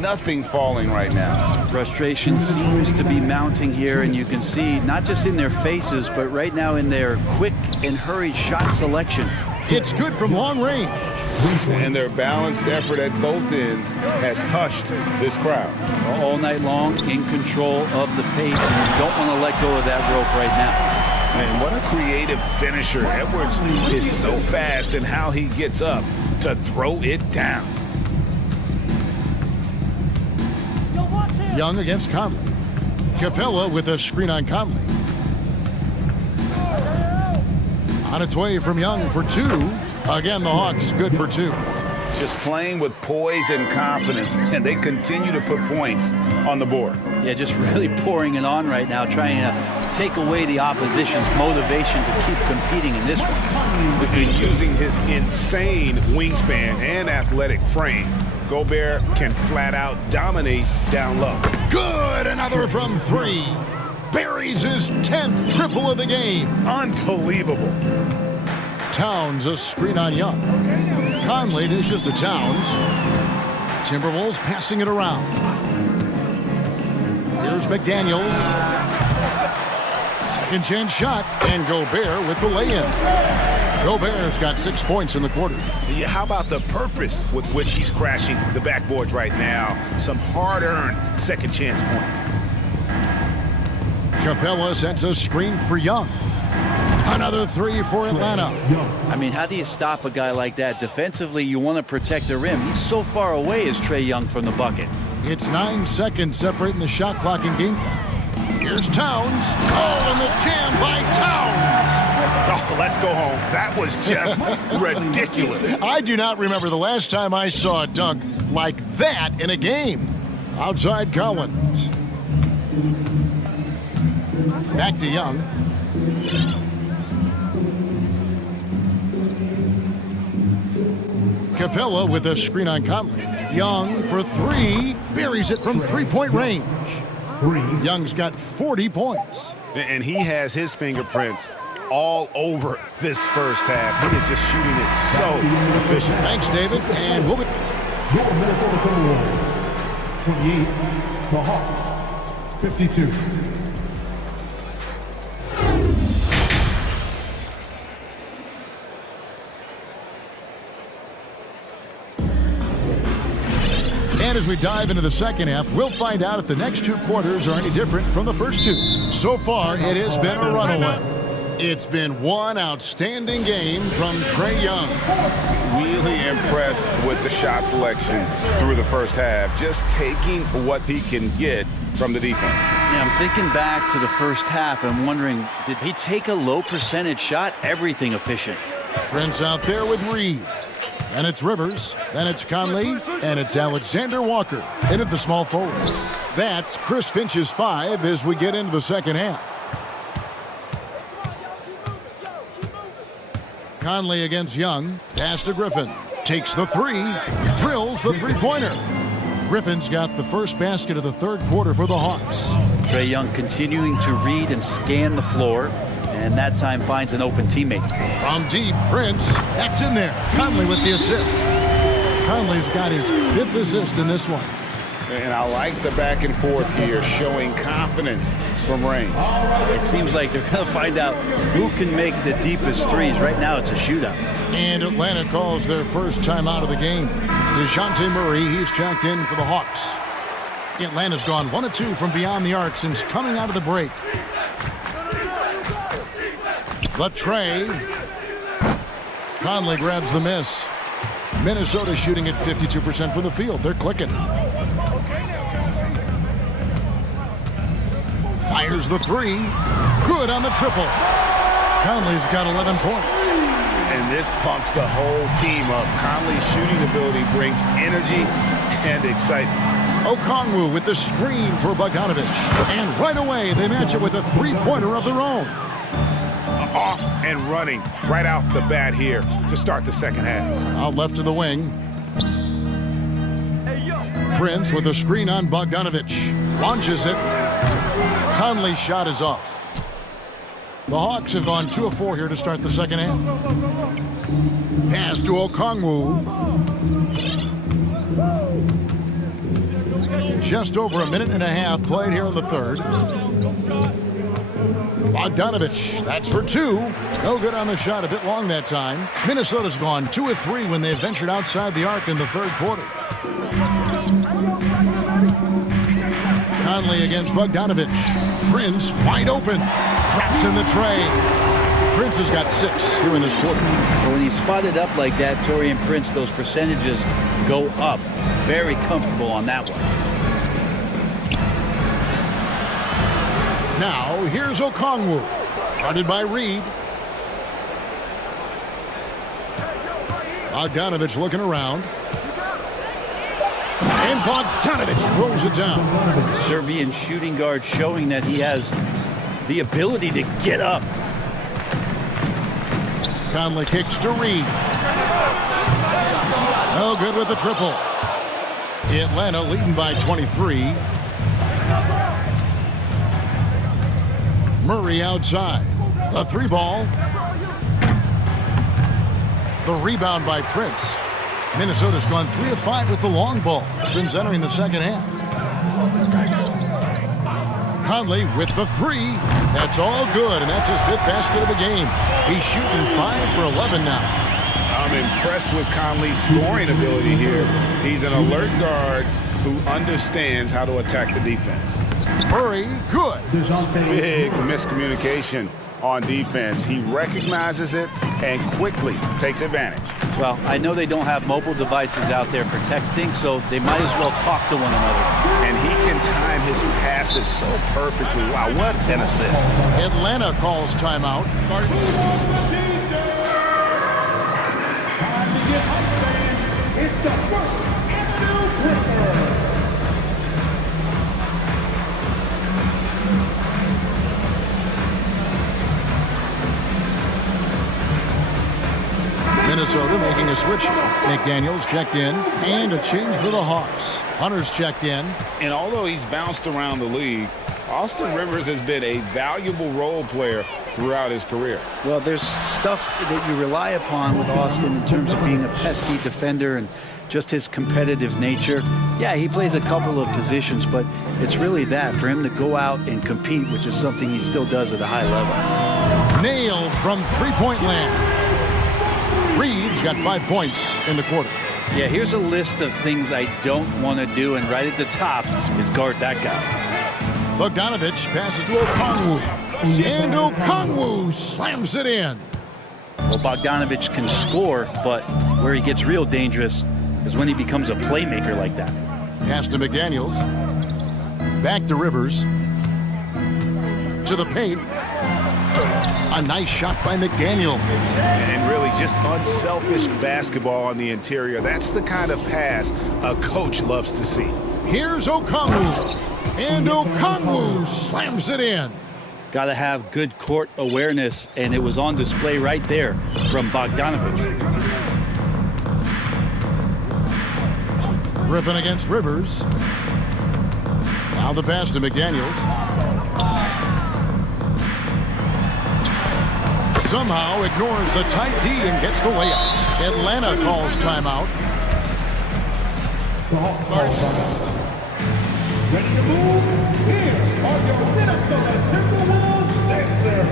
Nothing falling right now. Frustration seems to be mounting here, and you can see not just in their faces, but right now in their quick and hurried shot selection. It's good from long range. And their balanced effort at both ends has hushed this crowd. All night long, in control of the pace, and you don't want to let go of that rope right now. Man, what a creative finisher. Edwards is so fast in how he gets up to throw it down. Young against Conley. Capella with a screen on Conley. On its way from Young for two. Again, the Hawks good for two. Just playing with poise and confidence, and they continue to put points on the board. Yeah, just really pouring it on right now, trying to take away the opposition's motivation to keep competing in this one. And using his insane wingspan and athletic frame, Gobert can flat out dominate down low. Good, another from three. Buries his 10th triple of the game. Unbelievable. Towns a screen on Young. Conley dishes to Towns. Timberwolves passing it around. Here's McDaniels. Second chance shot, and Gobert with the lay-in. Gobert's got 6 points in the quarter. Yeah, how about the purpose with which he's crashing the backboards right now? Some hard-earned second chance points. Capella sets a screen for Young. Another three for Atlanta. I mean, how do you stop a guy like that? Defensively, you want to protect the rim. He's so far away as Trae Young from the bucket. It's 9 seconds separating the shot clock and game clock. Here's Towns. Oh, and the jam by Towns. Oh, let's go home. That was just ridiculous. I do not remember the last time I saw a dunk like that in a game. Outside Collins. Back to Young. Capella with a screen on Conley. Young for three. Buries it from three-point range. Young's got 40 points. And he has his fingerprints all over this first half. He is just shooting it so efficient. Thanks, David. And we'll be... Your Minnesota Timberwolves, 28. The Hawks, 52. And as we dive into the second half, we'll find out if the next two quarters are any different from the first two. So far, it has been a runaway. It's been one outstanding game from Trae Young. Really impressed with the shot selection through the first half, just taking what he can get from the defense. Yeah, I'm thinking back to the first half and wondering, did he take a low percentage shot? Everything efficient. Prince out there with Reed. And it's Rivers, then it's Conley, and it's Alexander Walker in at the small forward. That's Chris Finch's 5 as we get into the second half. Conley against Young, pass to Griffin, takes the three, drills the three-pointer. Griffin's got the first basket of the third quarter for the Hawks. Trae Young continuing to read and scan the floor, and that time finds an open teammate. From deep, Prince, that's in there. Conley with the assist. Conley's got his 5th assist in this one. And I like the back and forth here, showing confidence from Rain. It seems like they're going to find out who can make the deepest threes. Right now, it's a shootout. And Atlanta calls their first timeout of the game. DeJounte Murray, he's checked in for the Hawks. Atlanta's gone 1 of 2 from beyond the arc since coming out of the break. But Trae. Conley grabs the miss. Minnesota shooting at 52% from the field. They're clicking. Fires the three. Good on the triple. Conley's got 11 points. And this pumps the whole team up. Conley's shooting ability brings energy and excitement. Okongwu with the screen for Bogdanovich. And right away, they match it with a three-pointer of their own. Off and running right off the bat here to start the second half. Out left to the wing. Prince with a screen on Bogdanovich. Launches it. Conley's shot is off. The Hawks have gone 2 of 4 here to start the second half. Pass to Okongwu. Just over a minute and a half played here in the third. Bogdanovich, that's for 2. No good on the shot, a bit long that time. Minnesota's gone 2 of 3 when they ventured outside the arc in the third quarter. Conley against Bogdanovich. Prince wide open. Traps in the tray. Prince has got 6 here in this quarter. Well, when he's spotted up like that, Taurean Prince, those percentages go up. Very comfortable on that one. Now, here's Okongwu. Guarded by Reed. Bogdanovich looking around. And Bogdanovich throws it down. Serbian shooting guard showing that he has the ability to get up. Conley kicks to Reed. No good with the triple. Atlanta leading by 23. Murray outside. The three ball. The rebound by Prince. Minnesota's gone 3 of 5 with the long ball since entering the second half. Conley with the three. That's all good, and that's his 5th basket of the game. He's shooting 5 for 11 now. I'm impressed with Conley's scoring ability here. He's an alert guard who understands how to attack the defense. Murray, good. Big miscommunication on defense. He recognizes it and quickly takes advantage. Well, I know they don't have mobile devices out there for texting, so they might as well talk to one another. And he can time his passes so perfectly. Wow, what an assist. Atlanta calls timeout. It's the first and Minnesota making a switch. McDaniels checked in, and a change for the Hawks. Hunter's checked in. And although he's bounced around the league, Austin Rivers has been a valuable role player throughout his career. Well, there's stuff that you rely upon with Austin in terms of being a pesky defender and just his competitive nature. Yeah, he plays a couple of positions, but it's really that, for him to go out and compete, which is something he still does at a high level. Nailed from three-point land. Reed's got 5 points in the quarter. Yeah, here's a list of things I don't want to do, and right at the top is guard that guy. Bogdanovich passes to Okongwu. And Okongwu slams it in. Well, Bogdanovich can score, but where he gets real dangerous is when he becomes a playmaker like that. Pass to McDaniels. Back to Rivers. To the paint. A nice shot by McDaniel. And really just unselfish basketball on the interior. That's the kind of pass a coach loves to see. Here's Okongwu. And Okongwu slams it in. Got to have good court awareness, and it was on display right there from Bogdanovich. Griffin against Rivers. Now the pass to McDaniels. Somehow ignores the tight D and gets the layup. Atlanta calls timeout. ready to move. Here are your Minnesota Timberwolves answers.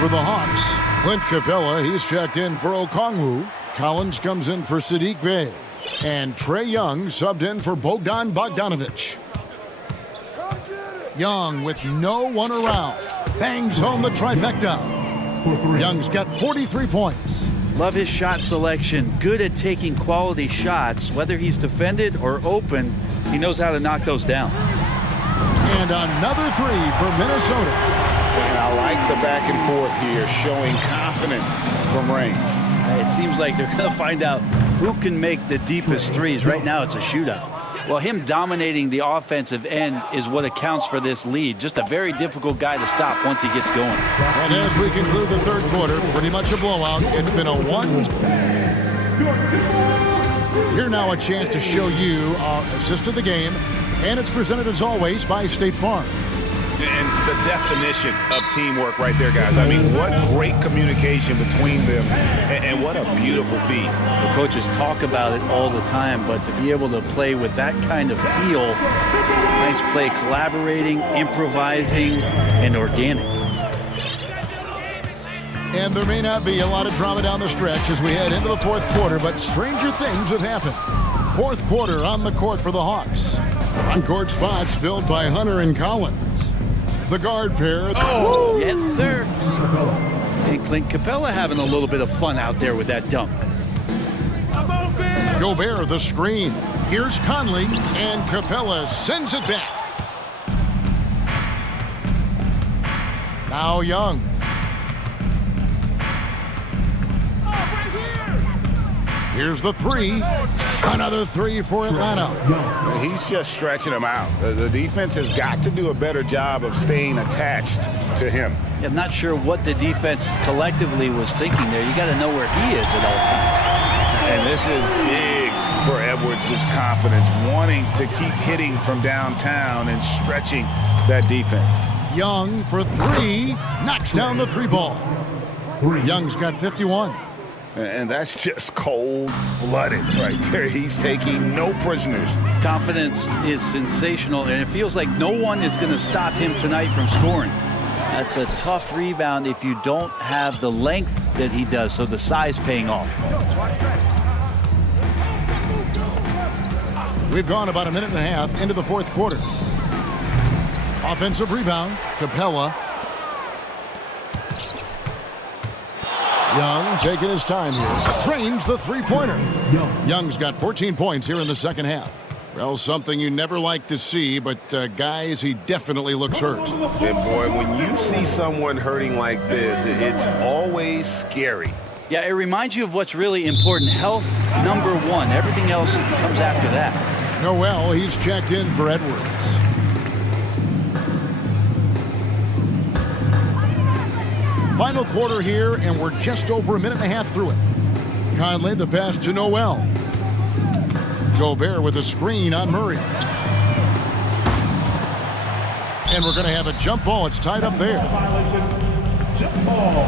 For the Hawks, Clint Capella, he's checked in for Okongwu. Collins comes in for Sadiq Bey. And Trey Young subbed in for Bogdan Bogdanovich. Young with no one around. Bangs home the trifecta. Young's got 43 points. Love his shot selection. Good at taking quality shots. Whether he's defended or open, he knows how to knock those down. And another three for Minnesota. And I like the back and forth here, showing confidence from Rain. It seems like they're going to find out who can make the deepest threes. Right now, it's a shootout. Well, him dominating the offensive end is what accounts for this lead. Just a very difficult guy to stop once he gets going. And as we conclude the third quarter, pretty much a blowout. It's been a one. Here now a chance to show you our assist of the game. And it's presented as always by State Farm. And the definition of teamwork right there, guys. I mean, what great communication between them, and what a beautiful feat. The coaches talk about it all the time, but to be able to play with that kind of feel, nice play, collaborating, improvising, and organic. And there may not be a lot of drama down the stretch as we head into the fourth quarter, but stranger things have happened. Fourth quarter on the court for the Hawks. On-court spots filled by Hunter and Collins. The guard pair. Oh, yes, sir. And Clint Capella having a little bit of fun out there with that dunk. Gobert the screen. Here's Conley, and Capella sends it back. Now Young. Here's the three. Another three for Atlanta. He's just stretching him out. The defense has got to do a better job of staying attached to him. I'm not sure what the defense collectively was thinking there. You got to know where he is at all times. And this is big for Edwards' confidence, wanting to keep hitting from downtown and stretching that defense. Young for three. Knocks down the three ball. Young's got 51. And that's just cold-blooded right there. He's taking no prisoners. Confidence is sensational, and it feels like no one is going to stop him tonight from scoring. That's a tough rebound if you don't have the length that he does, so the size paying off. We've gone about a minute and a half into the fourth quarter. Offensive rebound, Capella. Young taking his time here. Trains the three-pointer. Young's got 14 points here in the second half. Well, something you never like to see, but guys, he definitely looks hurt. And boy, when you see someone hurting like this, it's always scary. Yeah, it reminds you of what's really important. Health, number one. Everything else comes after that. Noel, he's checked in for Edwards. Final quarter here, and we're just over a minute and a half through it. Conley, the pass to Noel. Gobert with a screen on Murray. And we're going to have a jump ball. It's tied up there. Jump ball.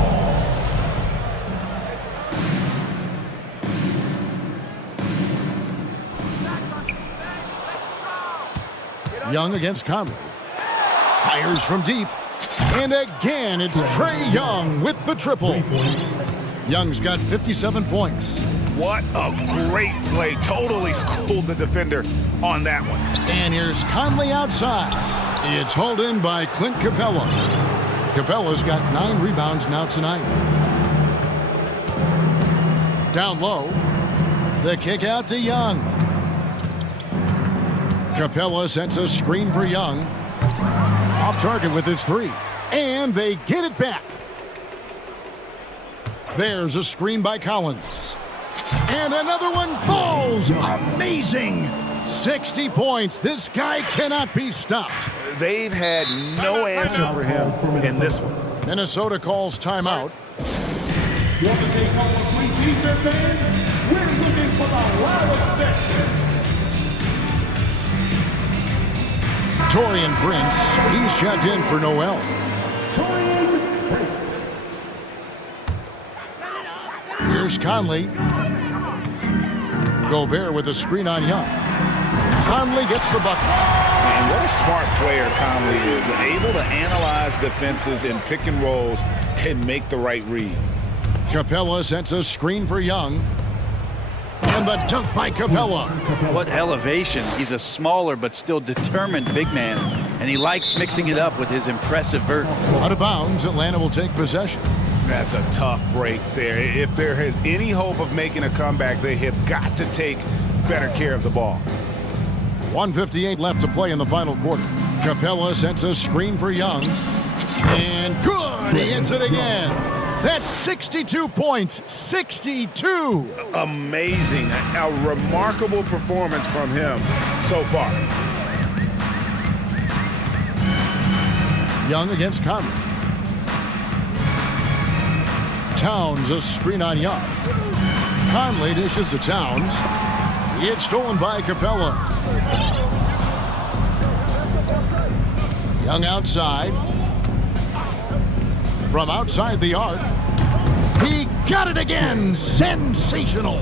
Young against Conley. Fires from deep. And again, it's Trae Young with the triple. Young's got 57 points. What a great play. Totally schooled the defender on that one. And here's Conley outside. It's hauled in by Clint Capella. Capella's got 9 rebounds now tonight. Down low. The kick out to Young. Capella sets a screen for Young. Off target with his three. And they get it back. There's a screen by Collins. And another one falls. Amazing. 60 points. This guy cannot be stopped. They've had no answer for him in this one. Minnesota calls timeout. You want to take home a free t-shirt, fans? We're looking for the loud effect. Torian Prince, he's checked in for Noel. Torian Prince. Here's Conley. Gobert with a screen on Young. Conley gets the bucket. And what a smart player Conley is. Able to analyze defenses in pick and rolls and make the right read. Capella sets a screen for Young. And the dunk by Capella. What elevation. He's a smaller but still determined big man. And he likes mixing it up with his impressive vert. Out of bounds, Atlanta will take possession. That's a tough break there. If there is any hope of making a comeback, they have got to take better care of the ball. 1:58 left to play in the final quarter. Capella sets a screen for Young. And good! He hits it again. That's 62 points. 62! Amazing. A remarkable performance from him so far. Young against Conley. Towns a screen on Young. Conley dishes to Towns. It's stolen by Capella. Young outside. From outside the arc. He got it again. Sensational.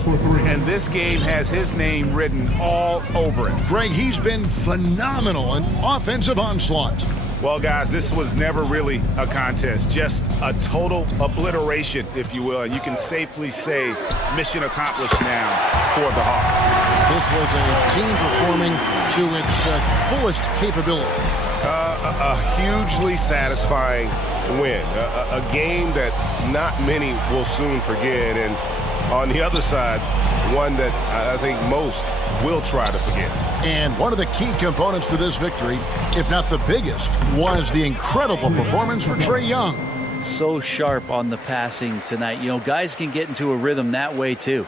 And this game has his name written all over it. Greg, he's been phenomenal. An offensive onslaught. Well, guys, this was never really a contest, just a total obliteration, if you will. And you can safely say mission accomplished now for the Hawks. This was a team performing to its fullest capability. A hugely satisfying win. A game that not many will soon forget. And on the other side, one that I think most will try to forget. And one of the key components to this victory, if not the biggest, was the incredible performance for Trae Young. So sharp on the passing tonight. You know, guys can get into a rhythm that way too.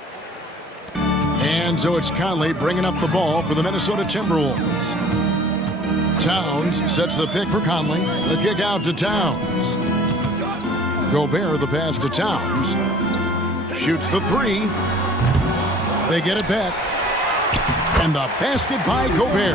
And so it's Conley bringing up the ball for the Minnesota Timberwolves. Towns sets the pick for Conley. The kick out to Towns. Gobert the pass to Towns. Shoots the three. They get it back. And the basket by Gobert.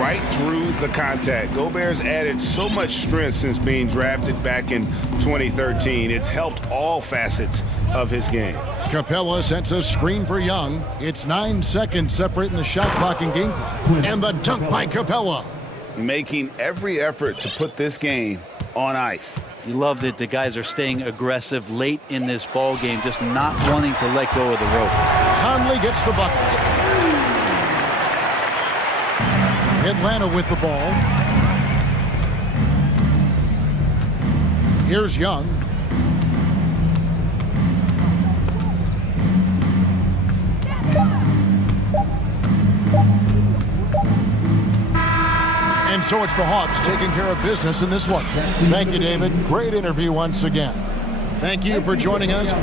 Right through the contact. Gobert's added so much strength since being drafted back in 2013. It's helped all facets of his game. Capella sets a screen for Young. It's 9 seconds separating the shot clock and game clock. And the dunk by Capella. Making every effort to put this game on ice. You love that the guys are staying aggressive late in this ball game, just not wanting to let go of the rope. Conley gets the bucket. Atlanta with the ball. Here's Young. And so it's the Hawks taking care of business in this one. Thank you, David. Great interview once again. Thank you for joining us.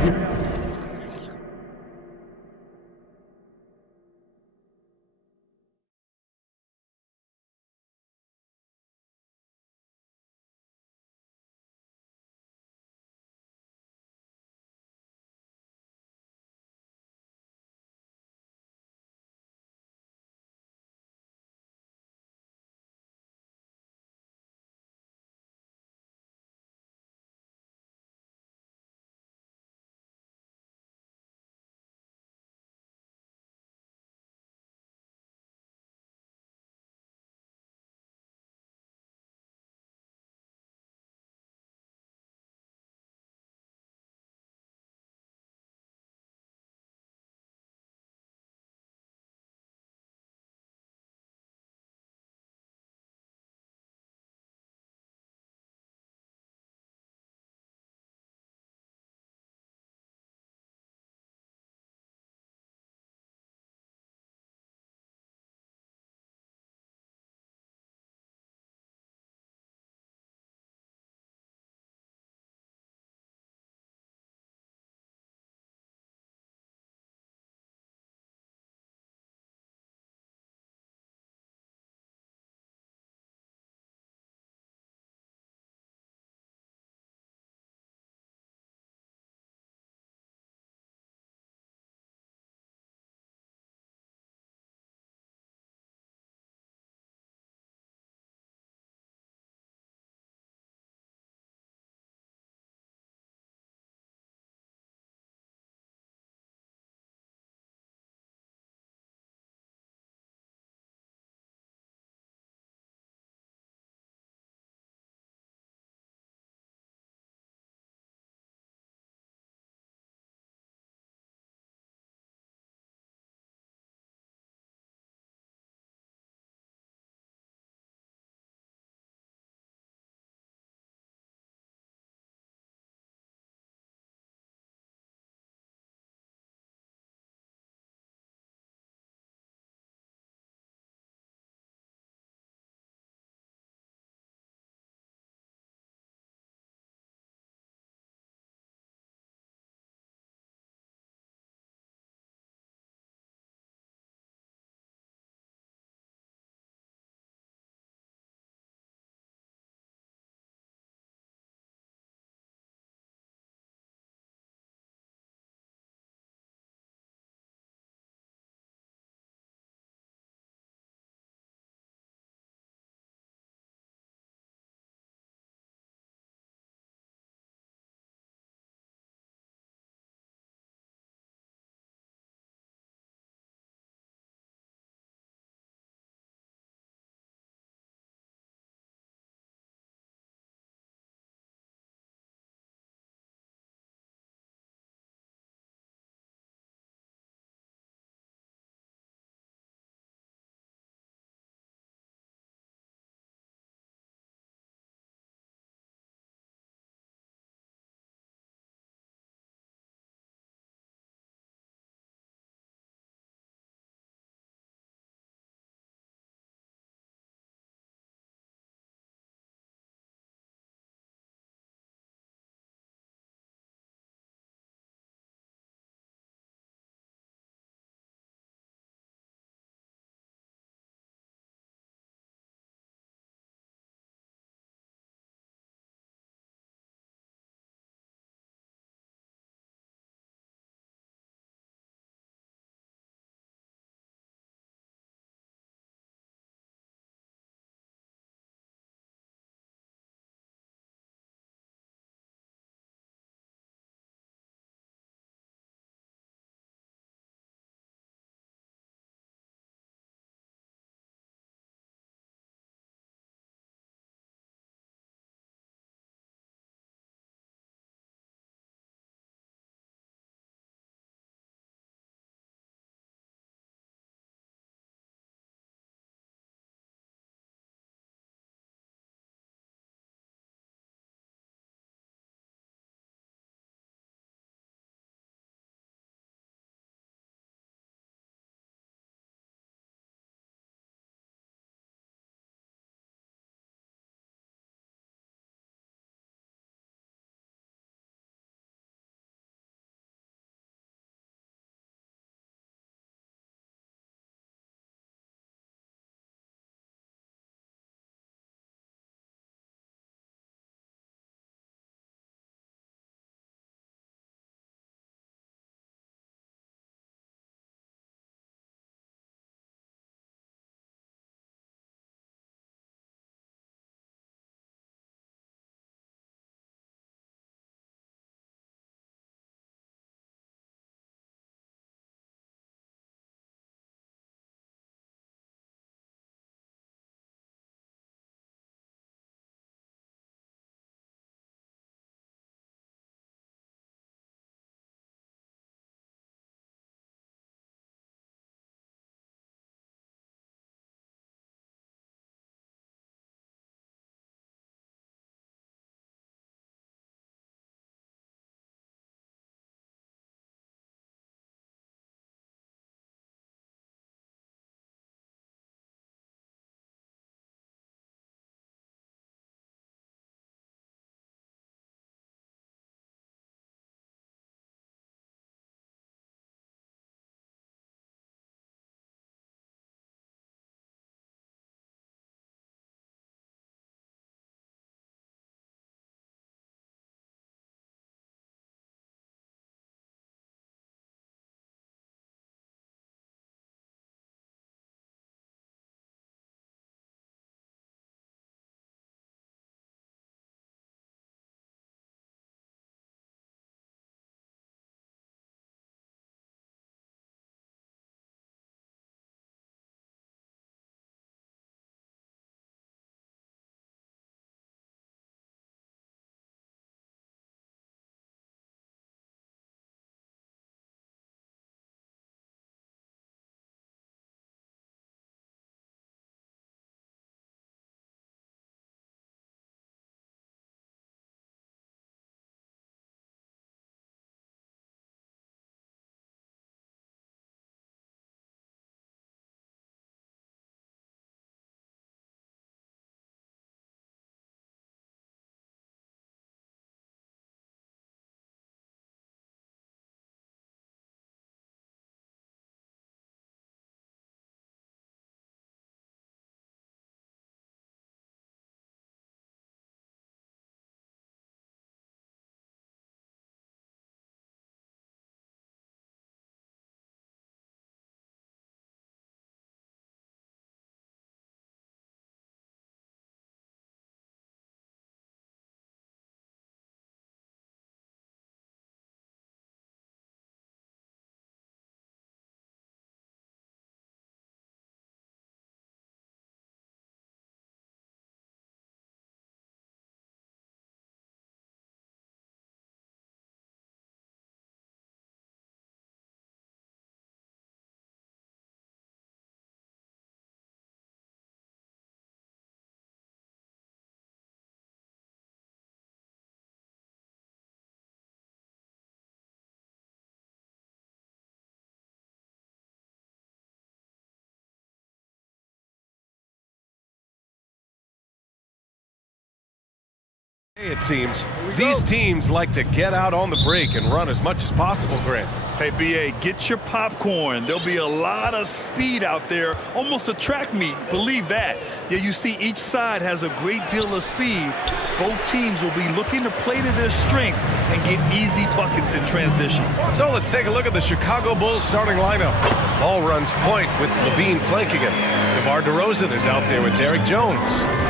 It seems these teams like to get out on the break and run as much as possible, Grant. Hey, BA, get your popcorn. There'll be a lot of speed out there, almost a track meet, believe that. Yeah, you see each side has a great deal of speed. Both teams will be looking to play to their strength and get easy buckets in transition. So let's take a look at the Chicago Bulls starting lineup. Ball runs point with Levine flanking it. DeMar DeRozan is out there with Derek Jones.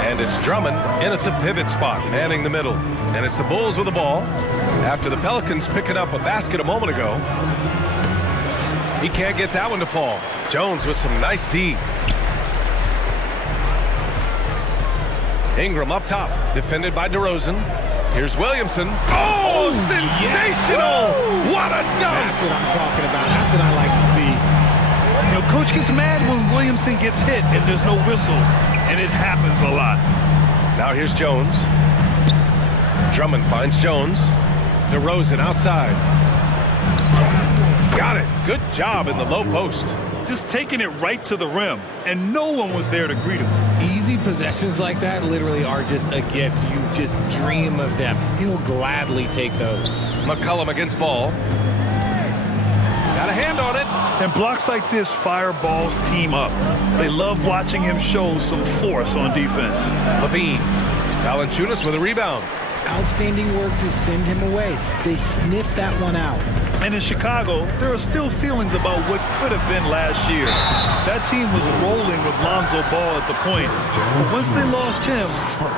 And it's Drummond in at the pivot spot, manning the middle. And it's the Bulls with the ball after the Pelicans picking up a basket a moment ago. He can't get that one to fall. Jones with some nice D. Ingram up top, defended by DeRozan. Here's Williamson. Oh, sensational! Yes. What a dunk! That's what I'm talking about. That's what I like to see. You know, Coach gets mad when Williamson gets hit and there's no whistle, and it happens a lot. Now here's Jones. Drummond finds Jones. DeRozan outside. Got it. Good job in the low post. Just taking it right to the rim, and no one was there to greet him. Easy possessions like that literally are just a gift. You just dream of them. He'll gladly take those. McCollum against ball. Got a hand on it. And blocks like this fire Ball's team up. They love watching him show some force on defense. Levine. Valanciunas with a rebound. Outstanding work to send him away. They sniffed that one out. And in Chicago, there are still feelings about what could have been last year. That team was rolling with Lonzo Ball at the point. But once they lost him,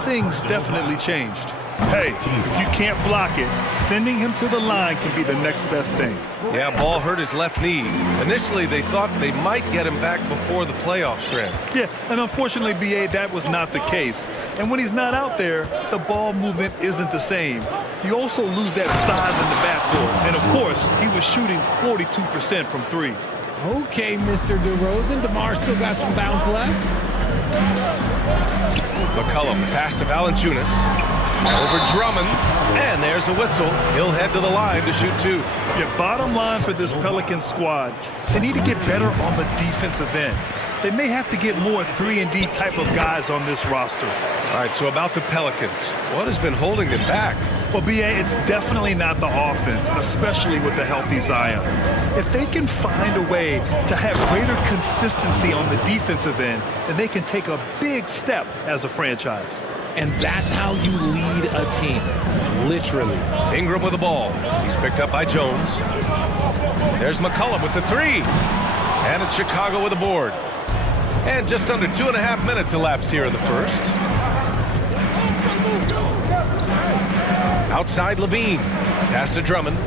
things definitely changed. Hey, if you can't block it, sending him to the line can be the next best thing. Yeah, Ball hurt his left knee. Initially, they thought they might get him back before the playoffs, Grant. Yeah, and unfortunately, BA, that was not the case. And when he's not out there, the ball movement isn't the same. You also lose that size in the backcourt. And of course, he was shooting 42% from three. Okay, Mr. DeRozan. DeMar still got some bounce left. McCollum pass to Valanciunas. Over Drummond, and there's a whistle. He'll head to the line to shoot two. Yeah, bottom line for this Pelican squad, they need to get better on the defensive end. They may have to get more 3-and-D type of guys on this roster. All right, so about the Pelicans, what has been holding them back? Well, BA, it's definitely not the offense, especially with the healthy Zion. If they can find a way to have greater consistency on the defensive end, then they can take a big step as a franchise. And that's how you lead a team, literally. Ingram with the ball. He's picked up by Jones. There's McCollum with the three. And it's Chicago with the board. And just under 2.5 minutes elapsed here in the first. Outside Levine. Pass to Drummond.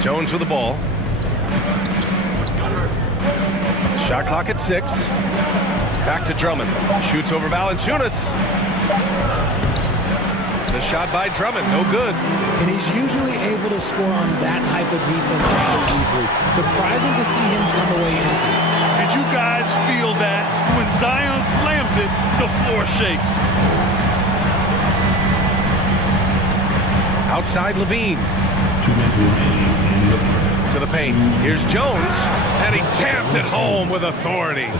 Jones with the ball. Shot clock at 6. Back to Drummond. Shoots over Valanciunas. The shot by Drummond, no good. And he's usually able to score on that type of defense rather easily. Surprising to see him come away empty. Did you guys feel that? When Zion slams it, the floor shakes. Outside Levine. To the paint. Here's Jones, and he taps it home with authority.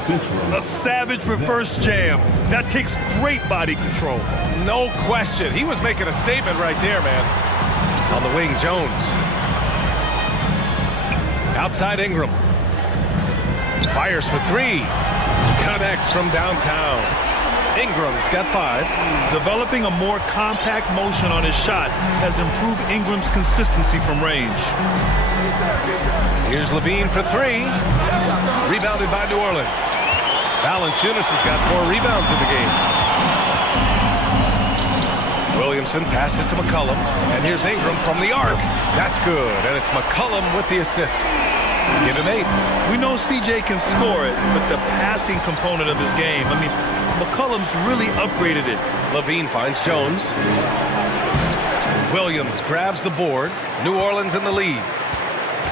A savage reverse jam. That takes great body control. No question. He was making a statement right there, man. On the wing, Jones. Outside Ingram. Fires for three. Connects from downtown. Ingram's got 5. Developing a more compact motion on his shot has improved Ingram's consistency from range. Here's Levine for 3. Rebounded by New Orleans. Valanciunas has got 4 rebounds in the game. Williamson passes to McCollum. And here's Ingram from the arc. That's good. And it's McCollum with the assist. Give him 8. We know CJ can score it, but the passing component of his game, I mean, McCollum's really upgraded it. Levine finds Jones. Williams grabs the board. New Orleans in the lead.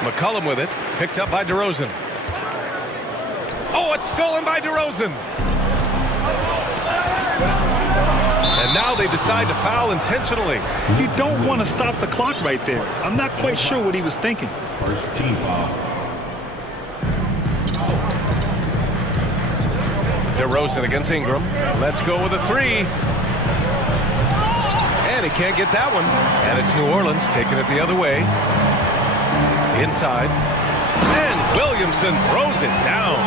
McCollum with it. Picked up by DeRozan. Oh, it's stolen by DeRozan. And now they decide to foul intentionally. You don't want to stop the clock right there. I'm not quite sure what he was thinking. First team foul. DeRozan against Ingram. Let's go with a 3. And he can't get that one. And it's New Orleans taking it the other way. Inside. And Williamson throws it down.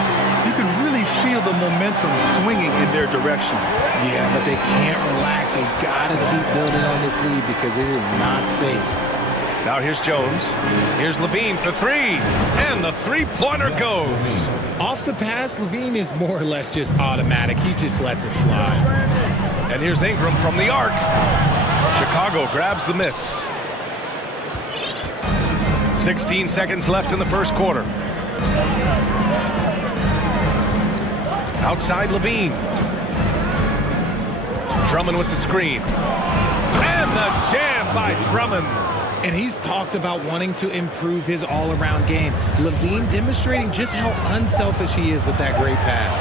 You can really feel the momentum swinging in their direction. Yeah, but they can't relax. They've got to keep building on this lead because it is not safe. Now here's Jones. Here's Levine for three. And the three-pointer goes. Off the pass, Levine is more or less just automatic. He just lets it fly. And here's Ingram from the arc. Chicago grabs the miss. 16 seconds left in the first quarter. Outside Levine. Drummond with the screen. And the jam by Drummond. And he's talked about wanting to improve his all-around game. Levine demonstrating just how unselfish he is with that great pass.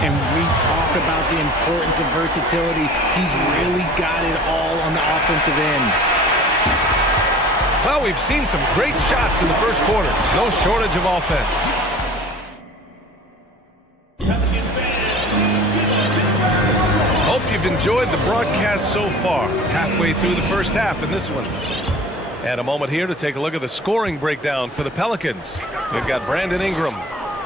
And we talk about the importance of versatility. He's really got it all on the offensive end. Well, we've seen some great shots in the first quarter. No shortage of offense. Hope you've enjoyed the broadcast so far. Halfway through the first half in this one. And a moment here to take a look at the scoring breakdown for the Pelicans. We've got Brandon Ingram,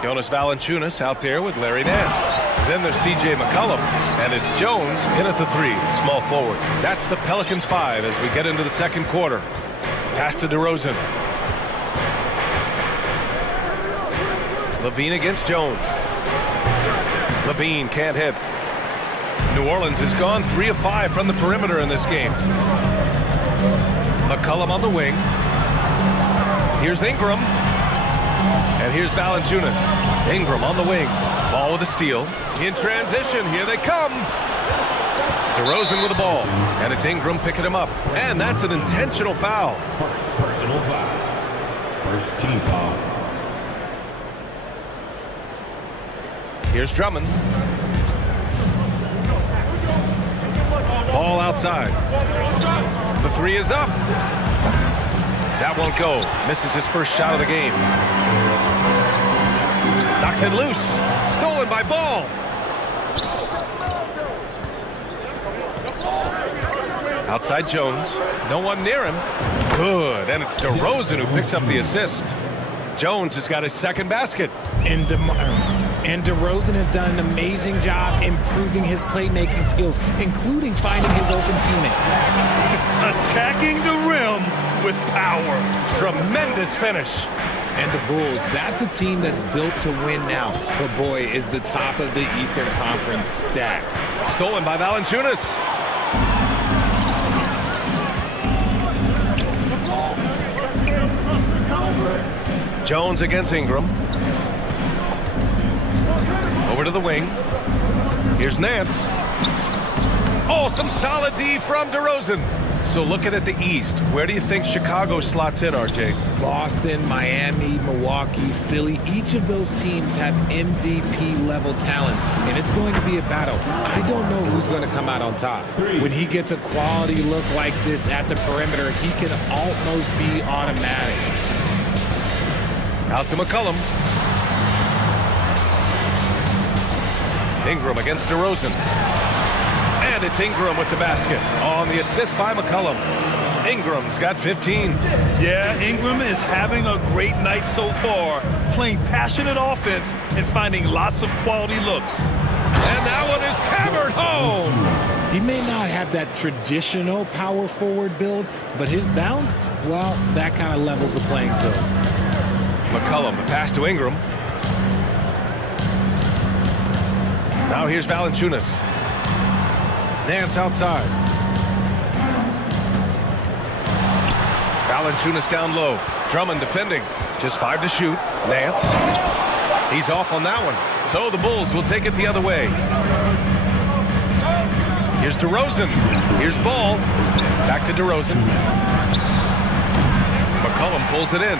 Jonas Valanciunas out there with Larry Nance. Then there's C.J. McCollum, and it's Jones in at the three, small forward. That's the Pelicans 5 as we get into the second quarter. Pass to DeRozan. Levine against Jones. Levine can't hit. New Orleans has gone 3 of 5 from the perimeter in this game. McCollum on the wing. Here's Ingram. And here's Valanciunas. Ingram on the wing. Ball with a steal. In transition, here they come. DeRozan with the ball. And it's Ingram picking him up. And that's an intentional foul. Personal foul. First team foul. Here's Drummond. Ball outside. The three is up. That won't go. Misses his first shot of the game. Knocks it loose. Stolen by Ball. Outside Jones. No one near him. Good. And it's DeRozan who picks up the assist. Jones has got his second basket. And DeRozan has done an amazing job improving his playmaking skills, including finding his open teammates. Attacking the rim with power. Tremendous finish. And the Bulls, that's a team that's built to win now. But boy, is the top of the Eastern Conference stacked. Stolen by Valanciunas. Jones against Ingram. Over to the wing. Here's Nance. Oh, some solid D from DeRozan. So looking at the East, where do you think Chicago slots in, RJ? Boston, Miami, Milwaukee, Philly, each of those teams have MVP-level talents, and it's going to be a battle. I don't know who's going to come out on top. When he gets a quality look like this at the perimeter, he can almost be automatic. Out to McCollum. Ingram against DeRozan. And it's Ingram with the basket on the assist by McCollum. Ingram's got 15. Yeah, Ingram is having a great night so far, playing passionate offense and finding lots of quality looks. And that one is hammered home. He may not have that traditional power forward build, but his bounce, well, that kind of levels the playing field. McCollum, the pass to Ingram. Now here's Valanciunas. Nance outside. Valanciunas down low. Drummond defending. Just 5 to shoot. Nance. He's off on that one. So the Bulls will take it the other way. Here's DeRozan. Here's Ball. Back to DeRozan. McCollum pulls it in.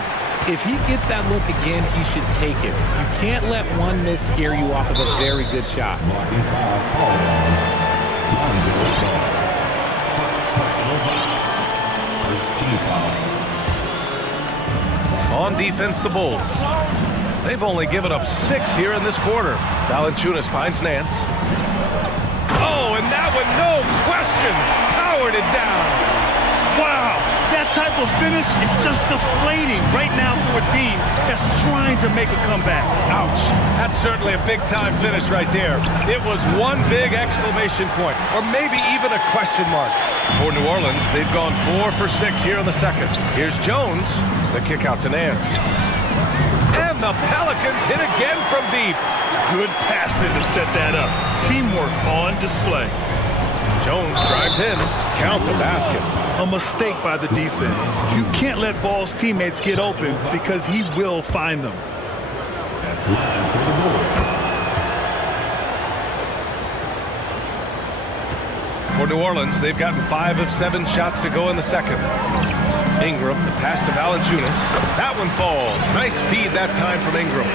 If he gets that look again, he should take it. You can't let one miss scare you off of a very good shot. On defense, the Bulls. They've only given up 6 here in this quarter. Valanciunas finds Nance. Oh, and that one, no question. powered it down. Wow, that type of finish is just deflating right now for a team that's trying to make a comeback. Ouch. That's certainly a big-time finish right there. It was one big exclamation point, or maybe even a question mark. For New Orleans, they've gone 4 for 6 here in the second. Here's Jones. The kick out to Nance. And the Pelicans hit again from deep. Good passing to set that up. Teamwork on display. Jones drives in. Count the basket. A mistake by the defense. You can't let Ball's teammates get open because he will find them. For New Orleans, they've gotten 5 of 7 shots to go in the second. Ingram, the pass to Valanciunas. That one falls. Nice feed that time from Ingram.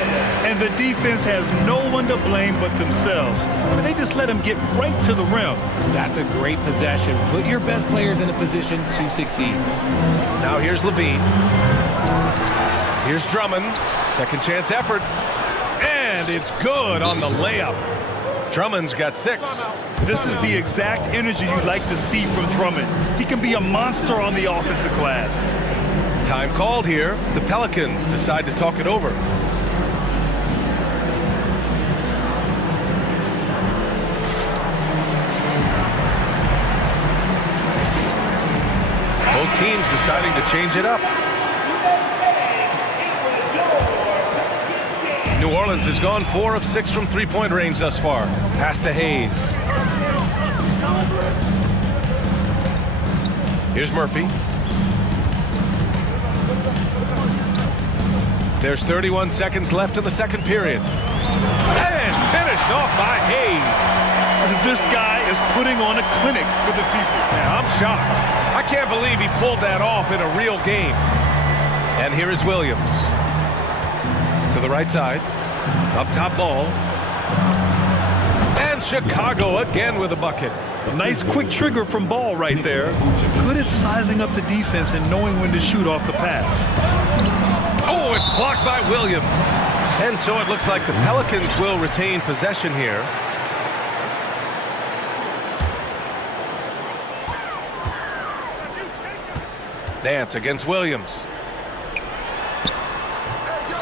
And the defense has no one to blame but themselves. They just let him get right to the rim. That's a great possession. Put your best players in a position to succeed. Now here's Levine. Here's Drummond. Second chance effort. And it's good on the layup. Drummond's got 6. This is the exact energy you'd like to see from Drummond. He can be a monster on the offensive glass. Time called here. The Pelicans decide to talk it over. Both teams deciding to change it up. New Orleans has gone 4 of 6 from three-point range thus far. Pass to Hayes. Here's Murphy. There's 31 seconds left in the second period. And finished off by Hayes. This guy is putting on a clinic for the people. Yeah, I'm shocked. I can't believe he pulled that off in a real game. And here is Williams. To the right side. Up top Ball. And Chicago again with a bucket. Nice quick trigger from Ball right there. Good at sizing up the defense and knowing when to shoot off the pass. Oh, it's blocked by Williams. And so it looks like the Pelicans will retain possession here. Nance against Williams.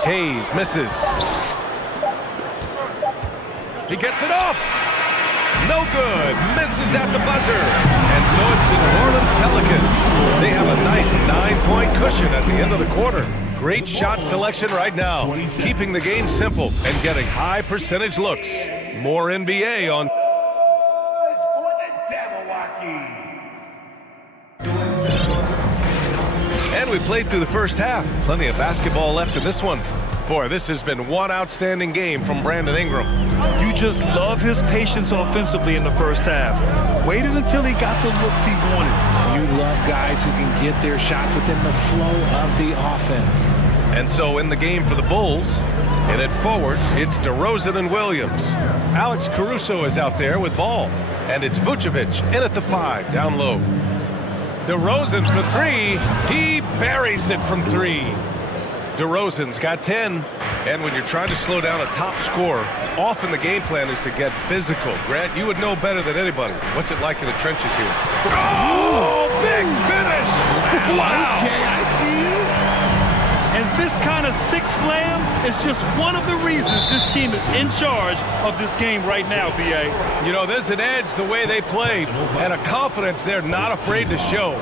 Hayes misses. He gets it off. No good. Misses at the buzzer. And so it's the New Orleans Pelicans. They have a nice 9-point cushion at the end of the quarter. Great shot selection right now. Keeping the game simple and getting high percentage looks. More NBA on. And we played through the first half. Plenty of basketball left in this one. Boy, this has been one outstanding game from Brandon Ingram. You just love his patience offensively in the first half. Waited until he got the looks he wanted. You love guys who can get their shot within the flow of the offense. And so in the game for the Bulls, in it forward, it's DeRozan and Williams. Alex Caruso is out there with Ball. And it's Vucevic in at the 5, down low. DeRozan for 3. He buries it from 3. DeRozan's got 10. And when you're trying to slow down a top scorer, often the game plan is to get physical. Grant, you would know better than anybody. What's it like in the trenches here? Oh, big finish! Wow! Okay, I see you. And this kind of sick slam is just one of the reasons this team is in charge of this game right now, B.A. You know, there's an edge the way they played and a confidence they're not afraid to show.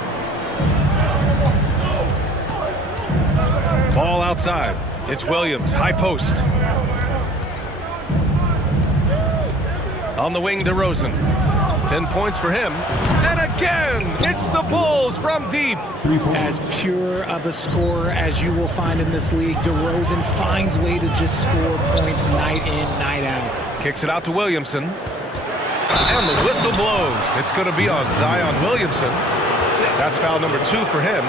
Ball outside. It's Williams, high post. On the wing, DeRozan. 10 points for him. And again, it's the Bulls from deep. As pure of a scorer as you will find in this league, DeRozan finds way to just score points night in, night out. Kicks it out to Williamson. And the whistle blows. It's going to be on Zion Williamson. That's foul number 2 for him.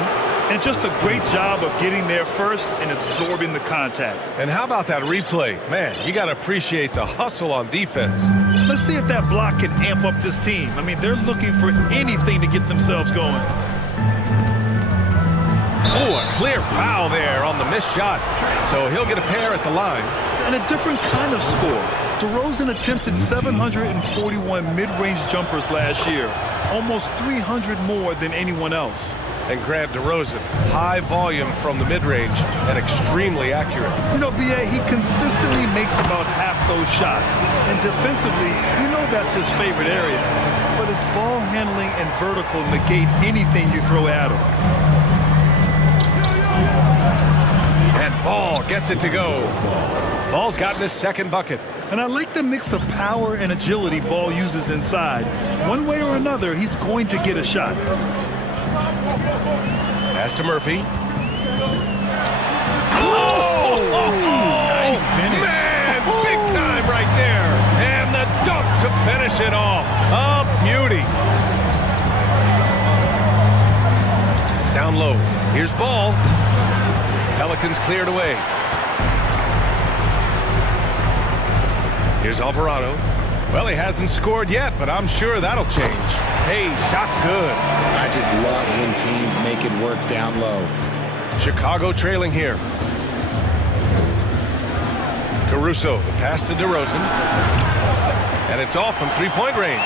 And just a great job of getting there first and absorbing the contact. And how about that replay? Man, you got to appreciate the hustle on defense. Let's see if that block can amp up this team. I mean, they're looking for anything to get themselves going. Oh, a clear foul there on the missed shot. So he'll get a pair at the line. And a different kind of score. DeRozan attempted 741 mid-range jumpers last year. almost 300 more than anyone else. And Grant DeRozan, high volume from the mid-range and extremely accurate. You know, B.A., he consistently makes about half those shots. And defensively, you know that's his favorite area. But his ball handling and vertical negate anything you throw at him. And Ball gets it to go. Ball's gotten his second bucket. And I like the mix of power and agility Ball uses inside. One way or another, he's going to get a shot. Pass to Murphy. Nice finish. Man, big time right there. And the dunk to finish it off. A beauty. Down low. Here's Ball. Pelicans cleared away. Here's Alvarado. Well, he hasn't scored yet, but I'm sure that'll change. Hey, shot's good. I just love when teams make it work down low. Chicago trailing here. Caruso, the pass to DeRozan. And it's off from three-point range.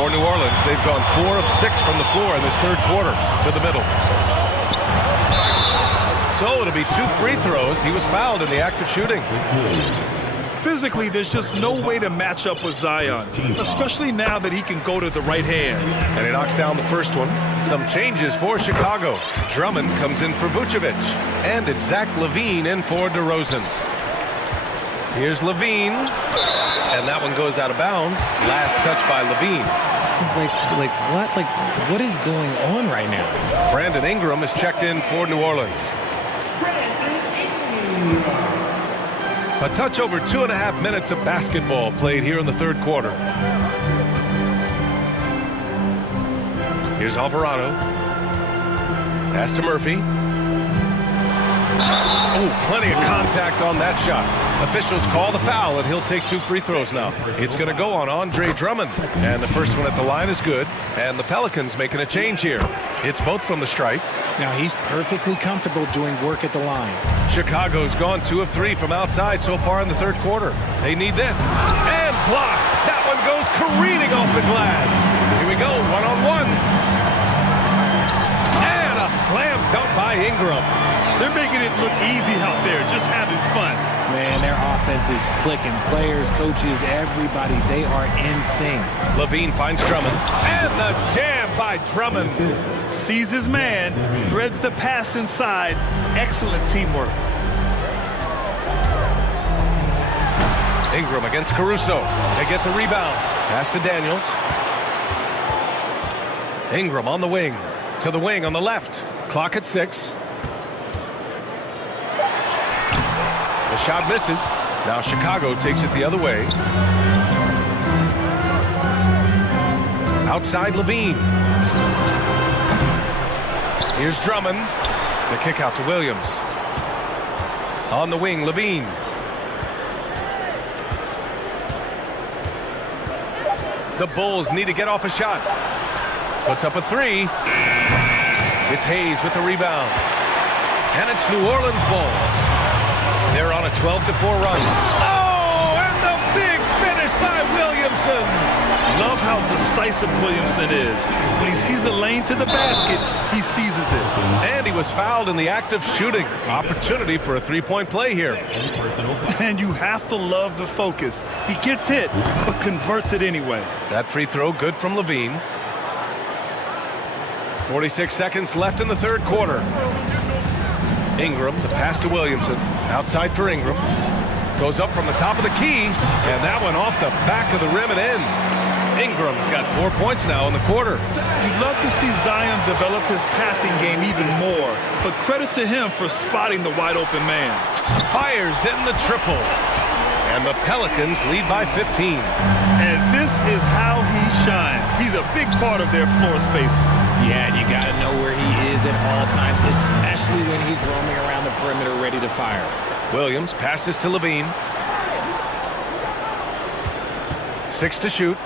For New Orleans, they've gone 4 of 6 from the floor in this third quarter to the middle. So it'll be 2 free throws. He was fouled in the act of shooting. Physically, there's just no way to match up with Zion, especially now that he can go to the right hand. And he knocks down the first one. Some changes for Chicago. Drummond comes in for Vucevic. And it's Zach LaVine in for DeRozan. Here's LaVine. And that one goes out of bounds. Last touch by LaVine. Like what? Like, what is going on right now? Brandon Ingram is checked in for New Orleans. A touch over 2.5 minutes of basketball played here in the third quarter. Here's Alvarado. Pass to Murphy. Oh, plenty of contact on that shot. Officials call the foul, and he'll take 2 free throws now. It's going to go on Andre Drummond. And the first one at the line is good. And the Pelicans making a change here. It's both from the stripe. Now he's perfectly comfortable doing work at the line. Chicago's gone 2 of 3 from outside so far in the third quarter. They need this. And blocked. That one goes careening off the glass. Here we go, one-on-one. And a slam dunk by Ingram. They're making it look easy out there, just having fun. Man, their offense is clicking. Players, coaches, everybody, they are in sync. LaVine finds Drummond. And the jam by Drummond. Sees his man, threads the pass inside. Excellent teamwork. Ingram against Caruso. They get the rebound. Pass to Daniels. Ingram on the wing. To the wing on the left. Clock at 6. The shot misses. Now Chicago takes it the other way. Outside LaVine. Here's Drummond. The kick out to Williams. On the wing, LaVine. The Bulls need to get off a shot. Puts up a 3. It's Hayes with the rebound. And it's New Orleans ball. They're on a 12-4 run. Oh, and the big finish by Williamson. Love how decisive Williamson is. When he sees a lane to the basket, he seizes it. And he was fouled in the act of shooting. Opportunity for a 3-point play here. And you have to love the focus. He gets hit, but converts it anyway. That free throw good from LaVine. 46 seconds left in the third quarter. Ingram, the pass to Williamson. Outside for Ingram. Goes up from the top of the key. And that one off the back of the rim and in. Ingram's got 4 points now in the quarter. You'd love to see Zion develop his passing game even more. But credit to him for spotting the wide open man. Fires in the triple. And the Pelicans lead by 15. And this is how he shines. He's a big part of their floor space. Yeah, and you got to know where he is at all times, especially when he's roaming around the perimeter ready to fire. Williams passes to LaVine. 6 to shoot.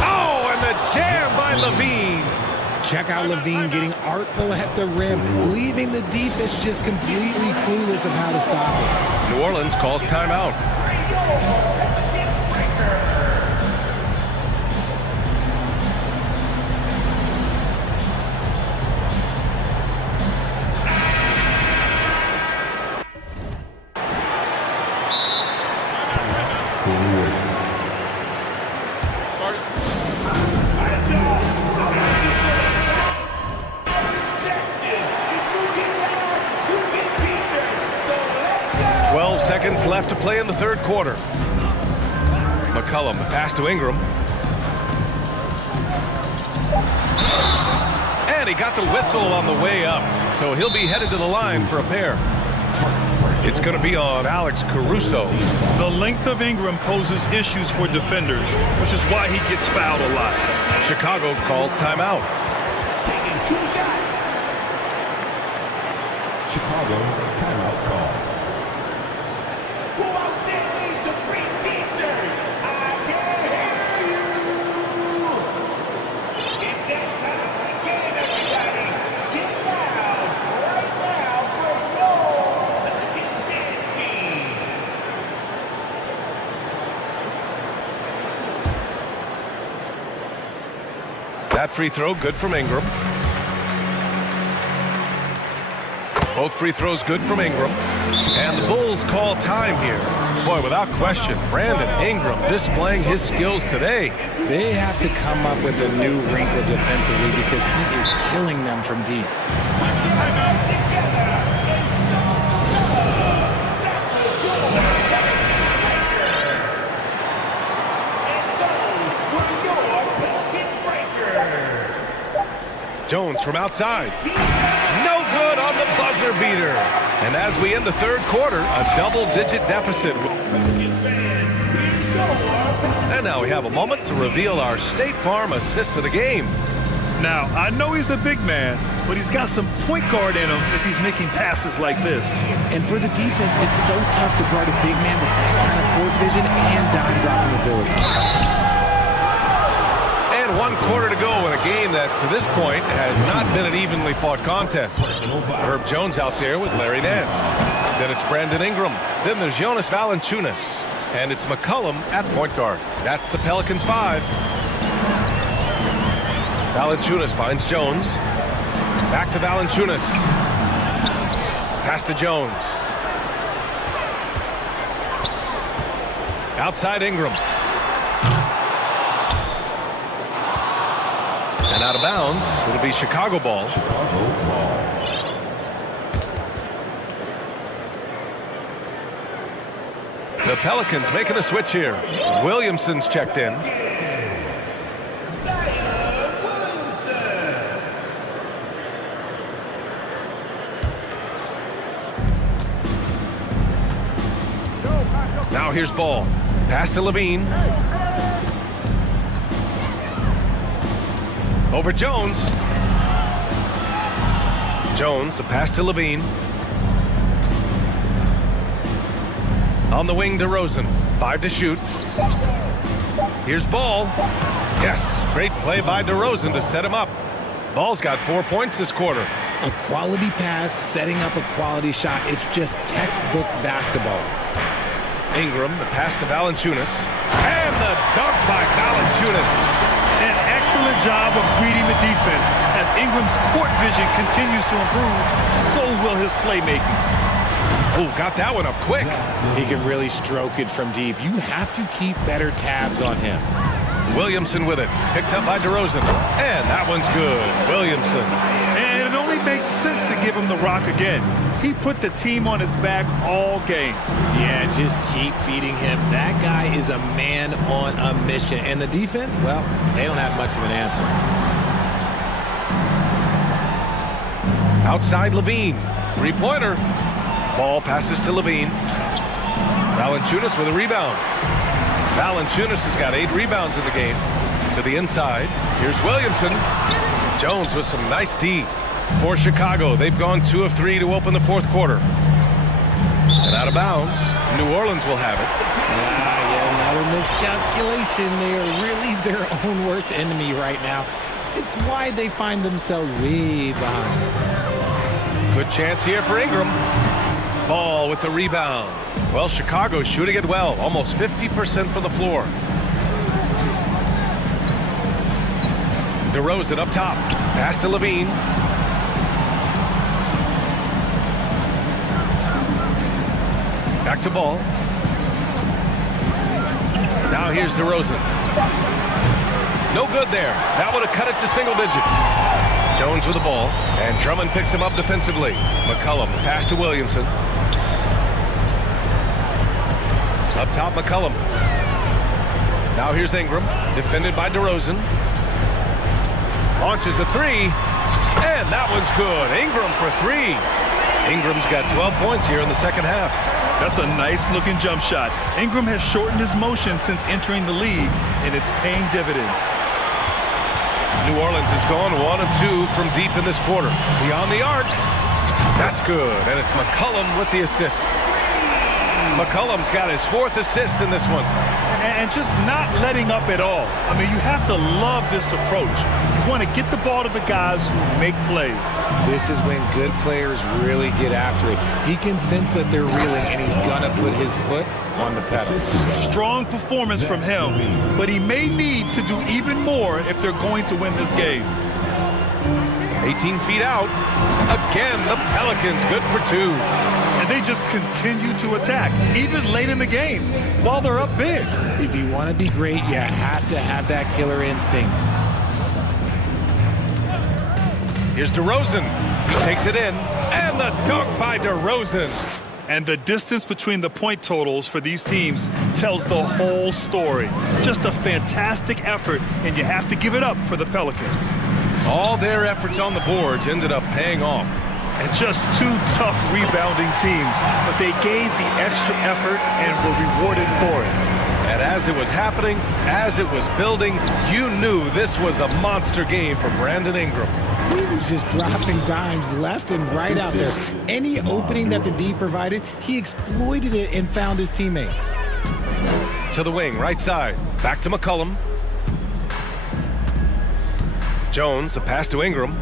Oh, and the jam by LaVine. Check out LaVine getting artful at the rim, leaving the defense just completely clueless of how to stop it. New Orleans calls timeout. Seconds left to play in the third quarter. McCollum, the pass to Ingram. And he got the whistle on the way up, so he'll be headed to the line for a pair. It's going to be on Alex Caruso. The length of Ingram poses issues for defenders, which is why he gets fouled a lot. Chicago calls timeout. Taking 2 shots. Chicago timeout call. Who out there needs a free t-shirt? I can hear you. It's that time again, everybody. Get loud right now for your Pelicans dance team. That free throw good from Ingram. Both free throws good from Ingram. And the Bulls call time here. Boy, without question, Brandon Ingram displaying his skills today. They have to come up with a new wrinkle defensively because he is killing them from deep. Jones from outside. No good on the buzzer beater. And as we end the third quarter, a double-digit deficit. And now we have a moment to reveal our State Farm assist of the game. Now, I know he's a big man, but he's got some point guard in him if he's making passes like this. And for the defense, it's so tough to guard a big man with that kind of court vision and dime dropping ability. And 1 quarter to go in a game that, to this point, has not been an evenly fought contest. Herb Jones out there with Larry Nance. Then it's Brandon Ingram. Then there's Jonas Valanciunas. And it's McCollum at point guard. That's the Pelicans 5. Valanciunas finds Jones. Back to Valanciunas. Pass to Jones. Outside Ingram. And out of bounds, it'll be Chicago ball. The Pelicans making a switch here. Williamson's checked in. Now here's Ball. Pass to Levine. Over Jones. Jones, the pass to Levine. On the wing, DeRozan. 5 to shoot. Here's Ball. Yes, great play by DeRozan to set him up. Ball's got 4 points this quarter. A quality pass, setting up a quality shot. It's just textbook basketball. Ingram, the pass to Valanciunas. And the dunk by Valanciunas. An excellent job of reading the defense. As Ingram's court vision continues to improve, so will his playmaking. Oh, got that one up quick. He can really stroke it from deep. You have to keep better tabs on him. Williamson with it. Picked up by DeRozan. And that one's good. Williamson. And it only makes sense to give him the rock again. He put the team on his back all game. Yeah, just keep feeding him. That guy is a man on a mission. And the defense, well, they don't have much of an answer. Outside Levine. 3-pointer. Ball passes to Levine. Valanciunas with a rebound. Valanciunas has got 8 rebounds in the game. To the inside. Here's Williamson. Jones with some nice D for Chicago. They've gone 2 of 3 to open the fourth quarter. And out of bounds. New Orleans will have it. Yeah, another miscalculation. They are really their own worst enemy right now. It's why they find themselves way behind. Good chance here for Ingram. Ball with the rebound. Well, Chicago's shooting it well. Almost 50% from the floor. DeRozan up top. Pass to Levine. Back to Ball. Now here's DeRozan. No good there. That would have cut it to single digits. Jones with the ball, and Drummond picks him up defensively. McCollum, the pass to Williamson. Up top, McCollum. Now here's Ingram, defended by DeRozan. Launches a three, and that one's good. Ingram for three. Ingram's got 12 points here in the second half. That's a nice-looking jump shot. Ingram has shortened his motion since entering the league, and it's paying dividends. New Orleans has gone 1 of 2 from deep in this quarter. Beyond the arc. That's good, and it's McCollum with the assist. McCollum's got his 4th assist in this one. And just not letting up at all. I mean, you have to love this approach. You want to get the ball to the guys who make plays. This is when good players really get after it. He can sense that they're reeling, and he's going to put his foot on the pedal. Strong performance from him, but he may need to do even more if they're going to win this game. 18 feet out. Again, the Pelicans good for 2. And they just continue to attack, even late in the game, while they're up big. If you want to be great, you have to have that killer instinct. Here's DeRozan. He takes it in, and the dunk by DeRozan. And the distance between the point totals for these teams tells the whole story. Just a fantastic effort, and you have to give it up for the Pelicans. All their efforts on the boards ended up paying off. And just 2 tough rebounding teams, but they gave the extra effort and were rewarded for it. And as it was happening, as it was building, you knew this was a monster game for Brandon Ingram. He was just dropping dimes left and right out there. Any opening that the D provided, he exploited it and found his teammates. To the wing, right side. Back to McCollum. Jones, the pass to Ingram.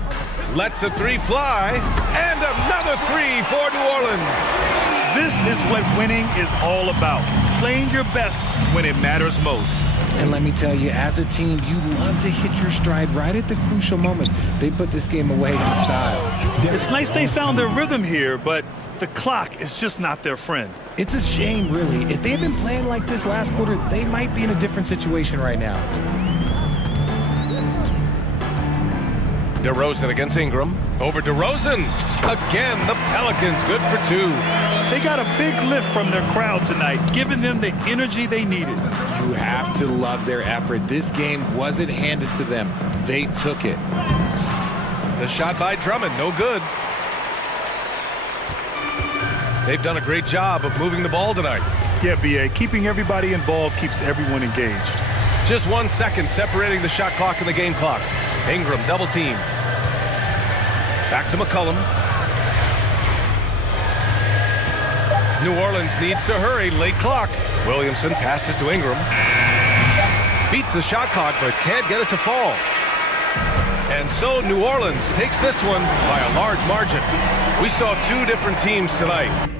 Lets the three fly, and another three for New Orleans. This is what winning is all about. Playing your best when it matters most. And let me tell you, as a team, you love to hit your stride right at the crucial moments. They put this game away in style. It's nice they found their rhythm here, but the clock is just not their friend. It's a shame, really. If they had been playing like this last quarter, they might be in a different situation right now. DeRozan against Ingram. Over DeRozan. Again, the Pelicans good for 2. They got a big lift from their crowd tonight, giving them the energy they needed. You have to love their effort. This game wasn't handed to them. They took it. The shot by Drummond, no good. They've done a great job of moving the ball tonight. Yeah, B.A., keeping everybody involved keeps everyone engaged. Just 1 second separating the shot clock and the game clock. Ingram double team. Back to McCollum. New Orleans needs to hurry, late clock. Williamson passes to Ingram. Beats the shot clock, but can't get it to fall. And so New Orleans takes this one by a large margin. We saw 2 different teams tonight.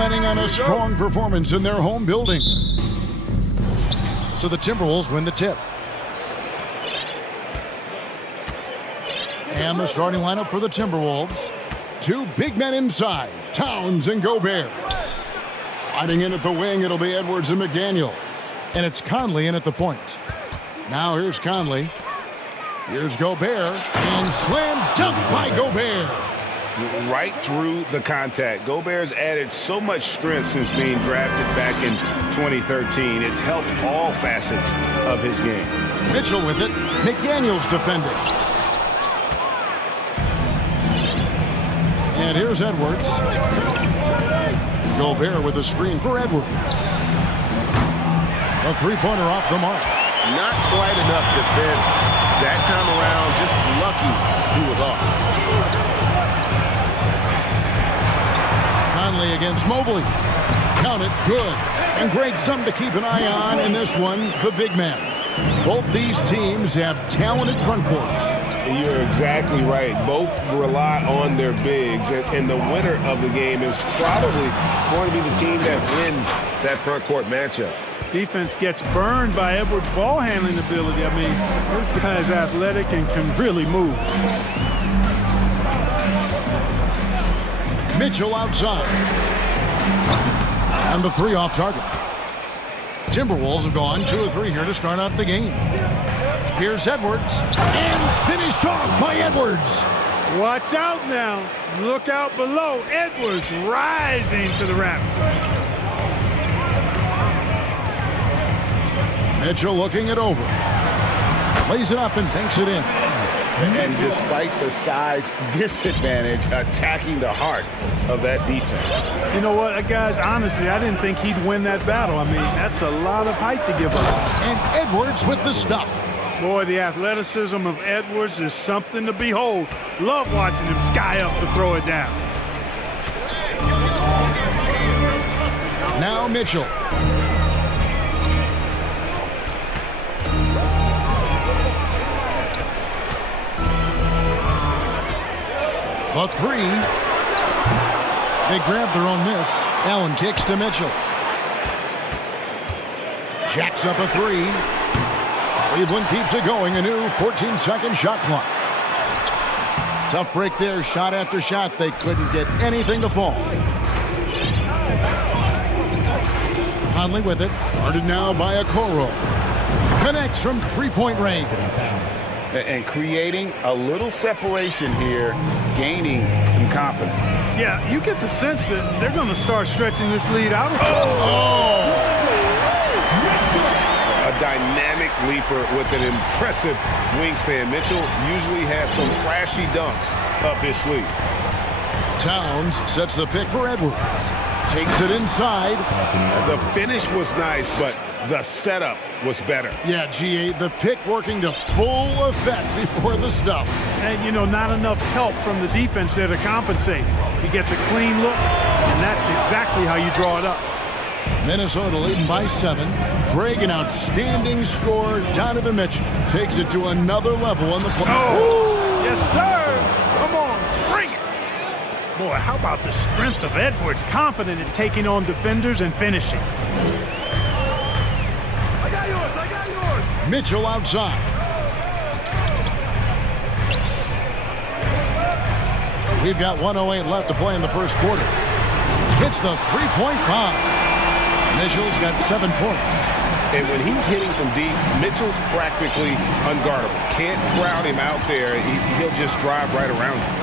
planning on a strong performance in their home building. So the Timberwolves win the tip. And the starting lineup for the Timberwolves. Two big men inside, Towns and Gobert. Sliding in at the wing, it'll be Edwards and McDaniel. And it's Conley in at the point. Now here's Conley. Here's Gobert. And slam dunk by Gobert. Right through the contact. Gobert's added so much strength since being drafted back in 2013. It's helped all facets of his game. Mitchell with it. McDaniel's defending. And here's Edwards. Gobert with a screen for Edwards. A three-pointer off the mark. Not quite enough defense that time around. Just lucky he was off. Conley against Mobley. Count it, good. And great something to keep an eye on in this one, the big man. Both these teams have talented front courts. You're exactly right. Both rely on their bigs, and the winner of the game is probably going to be the team that wins that front court matchup. Defense gets burned by Edwards' ball handling ability. I mean, this guy's athletic and can really move. Mitchell outside. And the three off target. Timberwolves have gone 2 of 3 here to start out the game. Here's Edwards. And finished off by Edwards. Watch out now. Look out below. Edwards rising to the rack. Mitchell looking it over. Lays it up and banks it in. And despite the size disadvantage, attacking the heart of that defense. You know what, guys, honestly, I didn't think he'd win that battle. I mean, that's a lot of height to give up. And Edwards with the stuff. Boy, the athleticism of Edwards is something to behold. Love watching him sky up to throw it down. Now Mitchell. A three. They grab their own miss. Allen kicks to Mitchell. Jacks up a three. Cleveland keeps it going. A new 14-second shot clock. Tough break there. Shot after shot. They couldn't get anything to fall. Conley with it. Guarded now by Okoro. Connects from three-point range. And creating a little separation here, gaining some confidence. Yeah, you get the sense that they're going to start stretching this lead out. A dynamic leaper with an impressive wingspan. Mitchell usually has some flashy dunks up his sleeve. Towns sets the pick for Edwards. Takes it inside. The finish was nice, but the setup was better. Yeah, GA, the pick working to full effect before the stuff. And, you know, not enough help from the defense there to compensate. He gets a clean look, and that's exactly how you draw it up. Minnesota leading by 7. Greg, an outstanding scorer. Donovan Mitchell takes it to another level on the play. Oh, yes, sir. Come on, bring it. Boy, how about the strength of Edwards, confident in taking on defenders and finishing. I got yours. Mitchell outside. We've got 1:08 left to play in the first quarter. Hits the three-point bomb. Mitchell's got 7 points. And when he's hitting from deep, Mitchell's practically unguardable. Can't crowd him out there. He'll just drive right around him.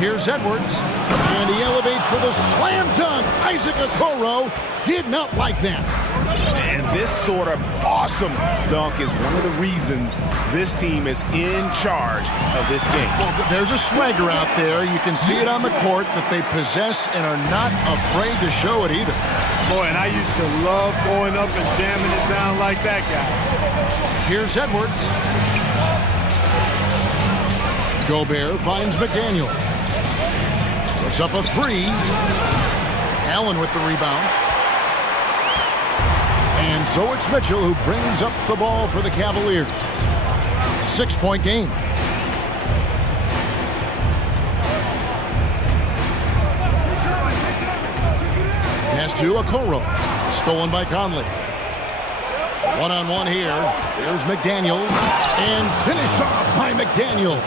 Here's Edwards, and he elevates for the slam dunk. Isaac Okoro did not like that. And this sort of awesome dunk is one of the reasons this team is in charge of this game. Well, there's a swagger out there. You can see it on the court that they possess and are not afraid to show it either. Boy, and I used to love going up and jamming it down like that guy. Here's Edwards. Gobert finds McDaniel. Puts up a three. Allen with the rebound. And so it's Mitchell who brings up the ball for the Cavaliers. 6-point game. Pass to Okoro. Stolen by Conley. One-on-one here. There's McDaniels. And finished off by McDaniels.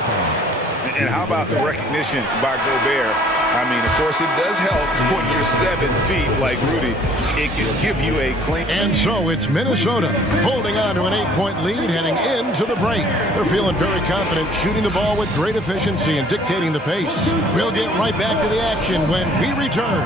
And how about the recognition by Gobert? I mean, of course, it does help when you're 7 feet like Rudy. It can give you a clean. And so it's Minnesota holding on to an 8-point lead heading into the break. They're feeling very confident, shooting the ball with great efficiency and dictating the pace. We'll get right back to the action when we return.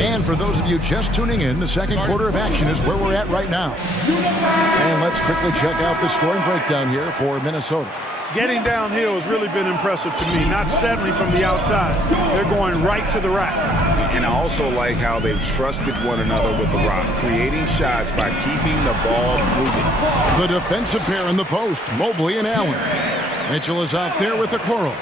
And for those of you just tuning in, the second quarter of action is where we're at right now. And let's quickly check out the scoring breakdown here for Minnesota. Getting downhill has really been impressive to me, not settling from the outside. They're going right to the rack. And I also like how they've trusted one another with the rock, creating shots by keeping the ball moving. The defensive pair in the post, Mobley and Allen. Mitchell is out there with the Okoro.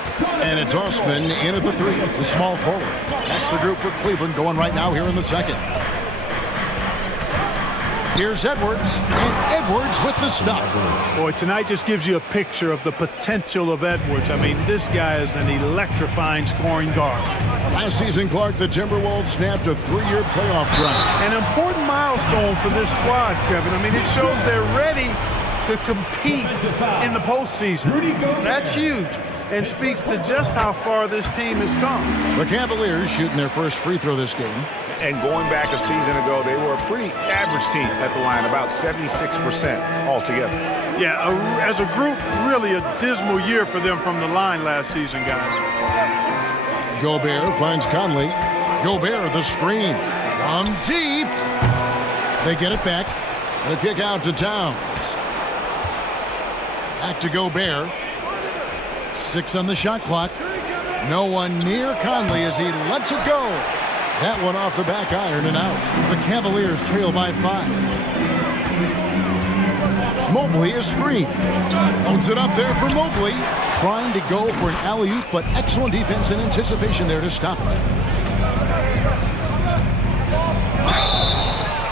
And it's Osman in at the 3, the small forward. That's the group for Cleveland going right now here in the second. Here's Edwards, and Edwards with the stop. Boy, tonight just gives you a picture of the potential of Edwards. I mean, this guy is an electrifying scoring guard. Last season, Clark, the Timberwolves snapped a 3-year playoff run. An important milestone for this squad, Kevin. I mean, it shows they're ready to compete in the postseason. That's huge and speaks to just how far this team has come. The Cavaliers shooting their first free throw this game. And going back a season ago, they were a pretty average team at the line, about 76% altogether. Yeah, as a group, really a dismal year for them from the line last season, guys. Gobert finds Conley. Gobert, the screen. From deep. They get it back. The kick out to Towns. Back to Gobert. 6 on the shot clock. No one near Conley as he lets it go. That one off the back iron and out. The Cavaliers trail by 5. Mobley is screened. Holds it up there for Mobley. Trying to go for an alley-oop, but excellent defense and anticipation there to stop it.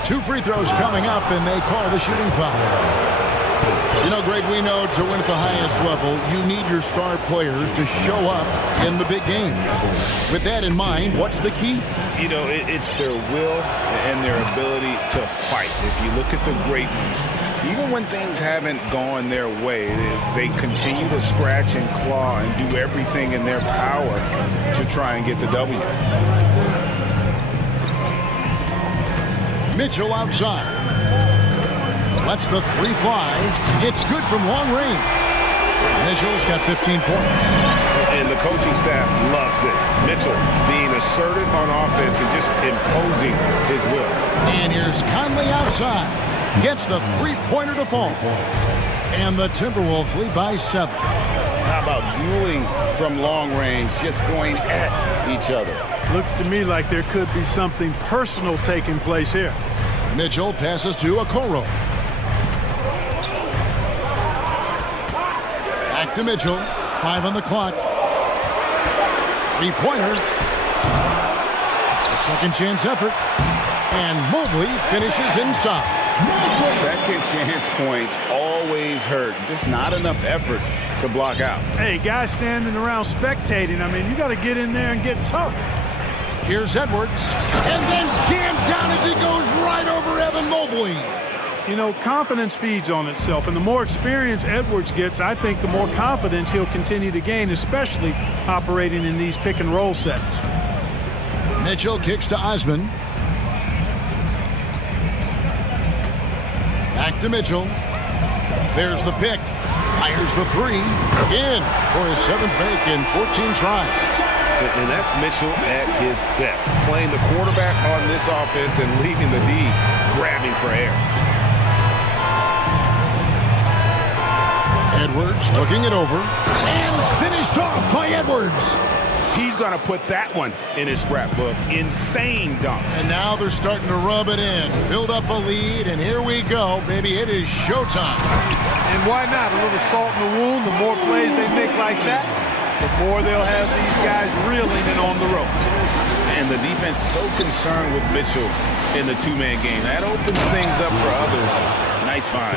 2 free throws coming up, and they call the shooting foul. You know, Greg, we know to win at the highest level, you need your star players to show up in the big game. With that in mind, what's the key? You know, it's their will and their ability to fight. If you look at the great ones, even when things haven't gone their way, they continue to scratch and claw and do everything in their power to try and get the W. Mitchell outside. Lets the 3 fly. It's good from long range. Mitchell's got 15 points. And the coaching staff loves this. Mitchell being assertive on offense and just imposing his will. And here's Conley outside. Gets the 3-pointer to fall. And the Timberwolves lead by 7. How about dueling from long range, just going at each other? Looks to me like there could be something personal taking place here. Mitchell passes to Okoro. Back to Mitchell. 5 on the clock. 3-pointer. A second chance effort. And Mobley finishes inside. Second chance points always hurt. Just not enough effort to block out. Hey, guys standing around spectating. I mean, you got to get in there and get tough. Here's Edwards. And then jammed down as he goes right over Evan Mobley. You know, confidence feeds on itself, and the more experience Edwards gets, I think the more confidence he'll continue to gain, especially operating in these pick-and-roll sets. Mitchell kicks to Osman. Back to Mitchell. There's the pick. Fires the 3. In for his 7th make in 14 tries. And that's Mitchell at his best. Playing the quarterback on this offense and leaving the D grabbing for air. Edwards looking it over. And finished off by Edwards. He's going to put that one in his scrapbook. Insane dunk. And now they're starting to rub it in. Build up a lead, and here we go. Baby, it is showtime. And why not? A little salt in the wound. The more plays they make like that, the more they'll have these guys reeling and on the ropes. And the defense so concerned with Mitchell in the 2-man game. That opens things up for others. Nice find.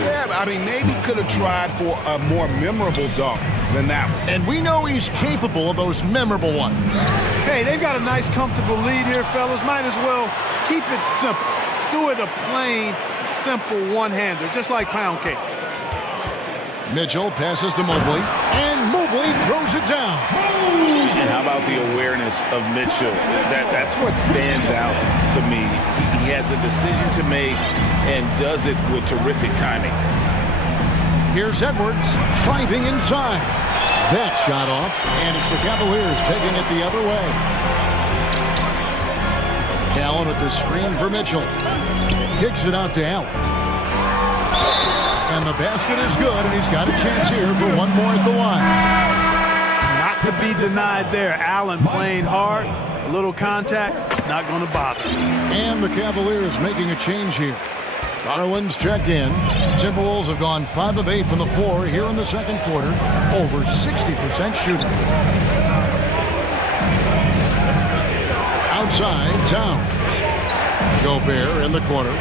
Yeah, I mean, maybe could have tried for a more memorable dunk than that one. And we know he's capable of those memorable ones. Hey, they've got a nice, comfortable lead here, fellas. Might as well keep it simple. Do it a plain, simple one-hander, just like pound cake. Mitchell passes to Mobley, and Mobley throws it down. And how about the awareness of Mitchell? That's what stands out to me. He has a decision to make and does it with terrific timing. Here's Edwards driving inside. That shot off, and it's the Cavaliers taking it the other way. Allen with the screen for Mitchell. Kicks it out to Allen. And the basket is good, and he's got a chance here for one more at the line. Not to be denied there. Allen playing hard, a little contact, not going to bother. And the Cavaliers making a change here. Garland's checked in. Timberwolves have gone 5 of 8 from the floor here in the second quarter. Over 60% shooting. Outside, Towns. Gobert in the corner.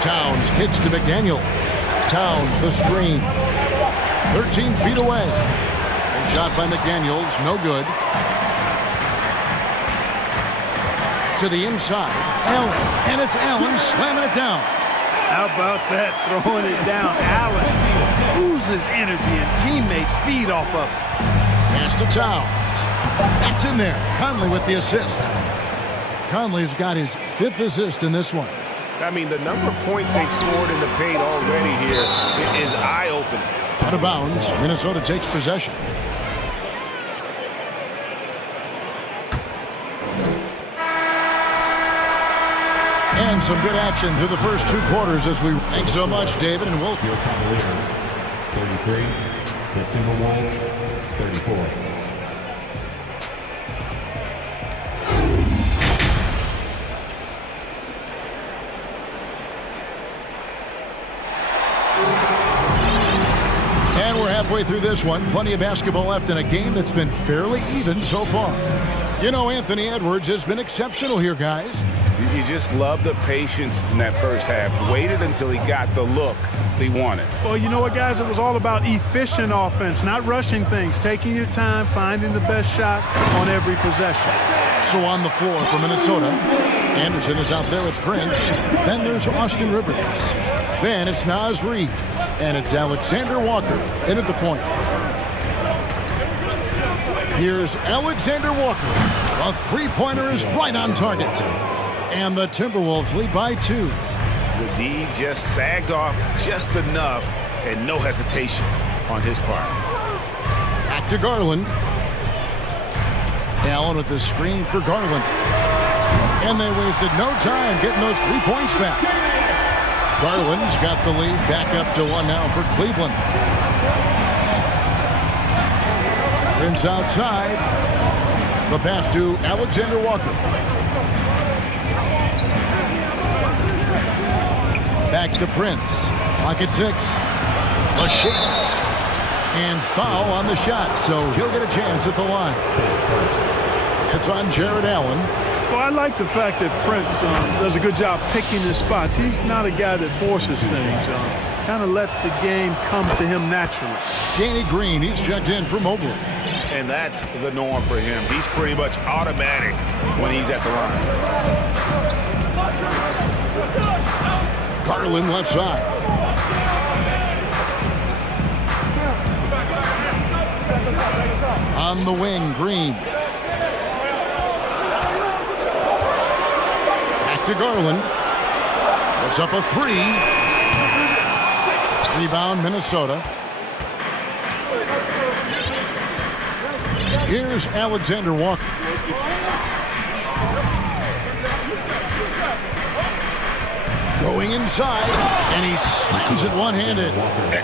Towns kicks to McDaniel. Towns the screen. 13 feet away. A shot by McDaniels, no good. To the inside, Allen, and it's Allen slamming it down. How about that, throwing it down? Allen oozes energy, and teammates feed off of it. Pass to Towns. That's in there. Conley with the assist. Conley's got his 5th assist in this one. I mean, the number of points they've scored in the paint already here is eye-opening. Out of bounds, Minnesota takes possession. And some good action through the first 2 quarters as we... Thanks so much, David, and we'll... 33, the Timberwolves, 34. And we're halfway through this one. Plenty of basketball left in a game that's been fairly even so far. You know, Anthony Edwards has been exceptional here, guys. You just love the patience in that first half. Waited until he got the look he wanted. Well, you know what, guys? It was all about efficient offense, not rushing things, taking your time, finding the best shot on every possession. So on the floor for Minnesota, Anderson is out there with Prince. Then there's Austin Rivers. Then it's Naz Reid. And it's Alexander Walker in at the point. Here's Alexander Walker. A three-pointer is right on target. And the Timberwolves lead by 2. The D just sagged off just enough and no hesitation on his part. Back to Garland. Allen with the screen for Garland. And they wasted no time getting those 3 points back. Garland's got the lead back up to 1 now for Cleveland. Prince outside. The pass to Alexander Walker. Back to Prince. Clock at 6. Lachey. And foul on the shot, so he'll get a chance at the line. It's on Jared Allen. Well, I like the fact that Prince does a good job picking his spots. He's not a guy that forces things. Kind of lets the game come to him naturally. Danny Green, he's checked in for Mobley. And that's the norm for him. He's pretty much automatic when he's at the line. Garland left side. On the wing, Green. Back to Garland. Puts up a 3. Rebound, Minnesota. Here's Alexander Walker. Going inside, and he slams it one-handed.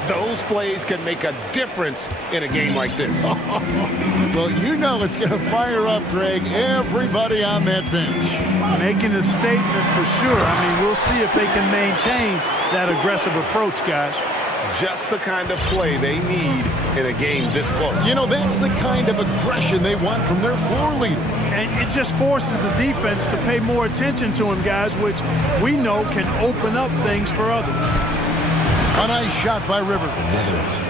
Those plays can make a difference in a game like this. Well, you know it's going to fire up, Greg, everybody on that bench. Making a statement for sure. I mean, we'll see if they can maintain that aggressive approach, guys. just the kind of play they need in a game this close. You know, that's the kind of aggression they want from their floor leader. And it just forces the defense to pay more attention to him, guys, which we know can open up things for others. A nice shot by Rivers.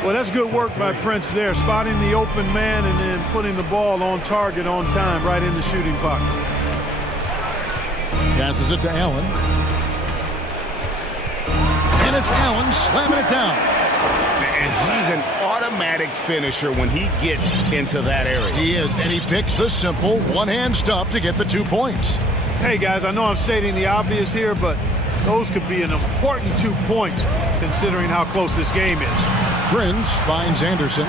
Well, that's good work by Prince there, spotting the open man and then putting the ball on target on time right in the shooting pocket. Passes it to Allen. And it's Allen slamming it down. And he's an automatic finisher when he gets into that area. He is, and he picks the simple one-hand stuff to get the 2 points. Hey, guys, I know I'm stating the obvious here, but those could be an important 2 points considering how close this game is. Prince finds Anderson.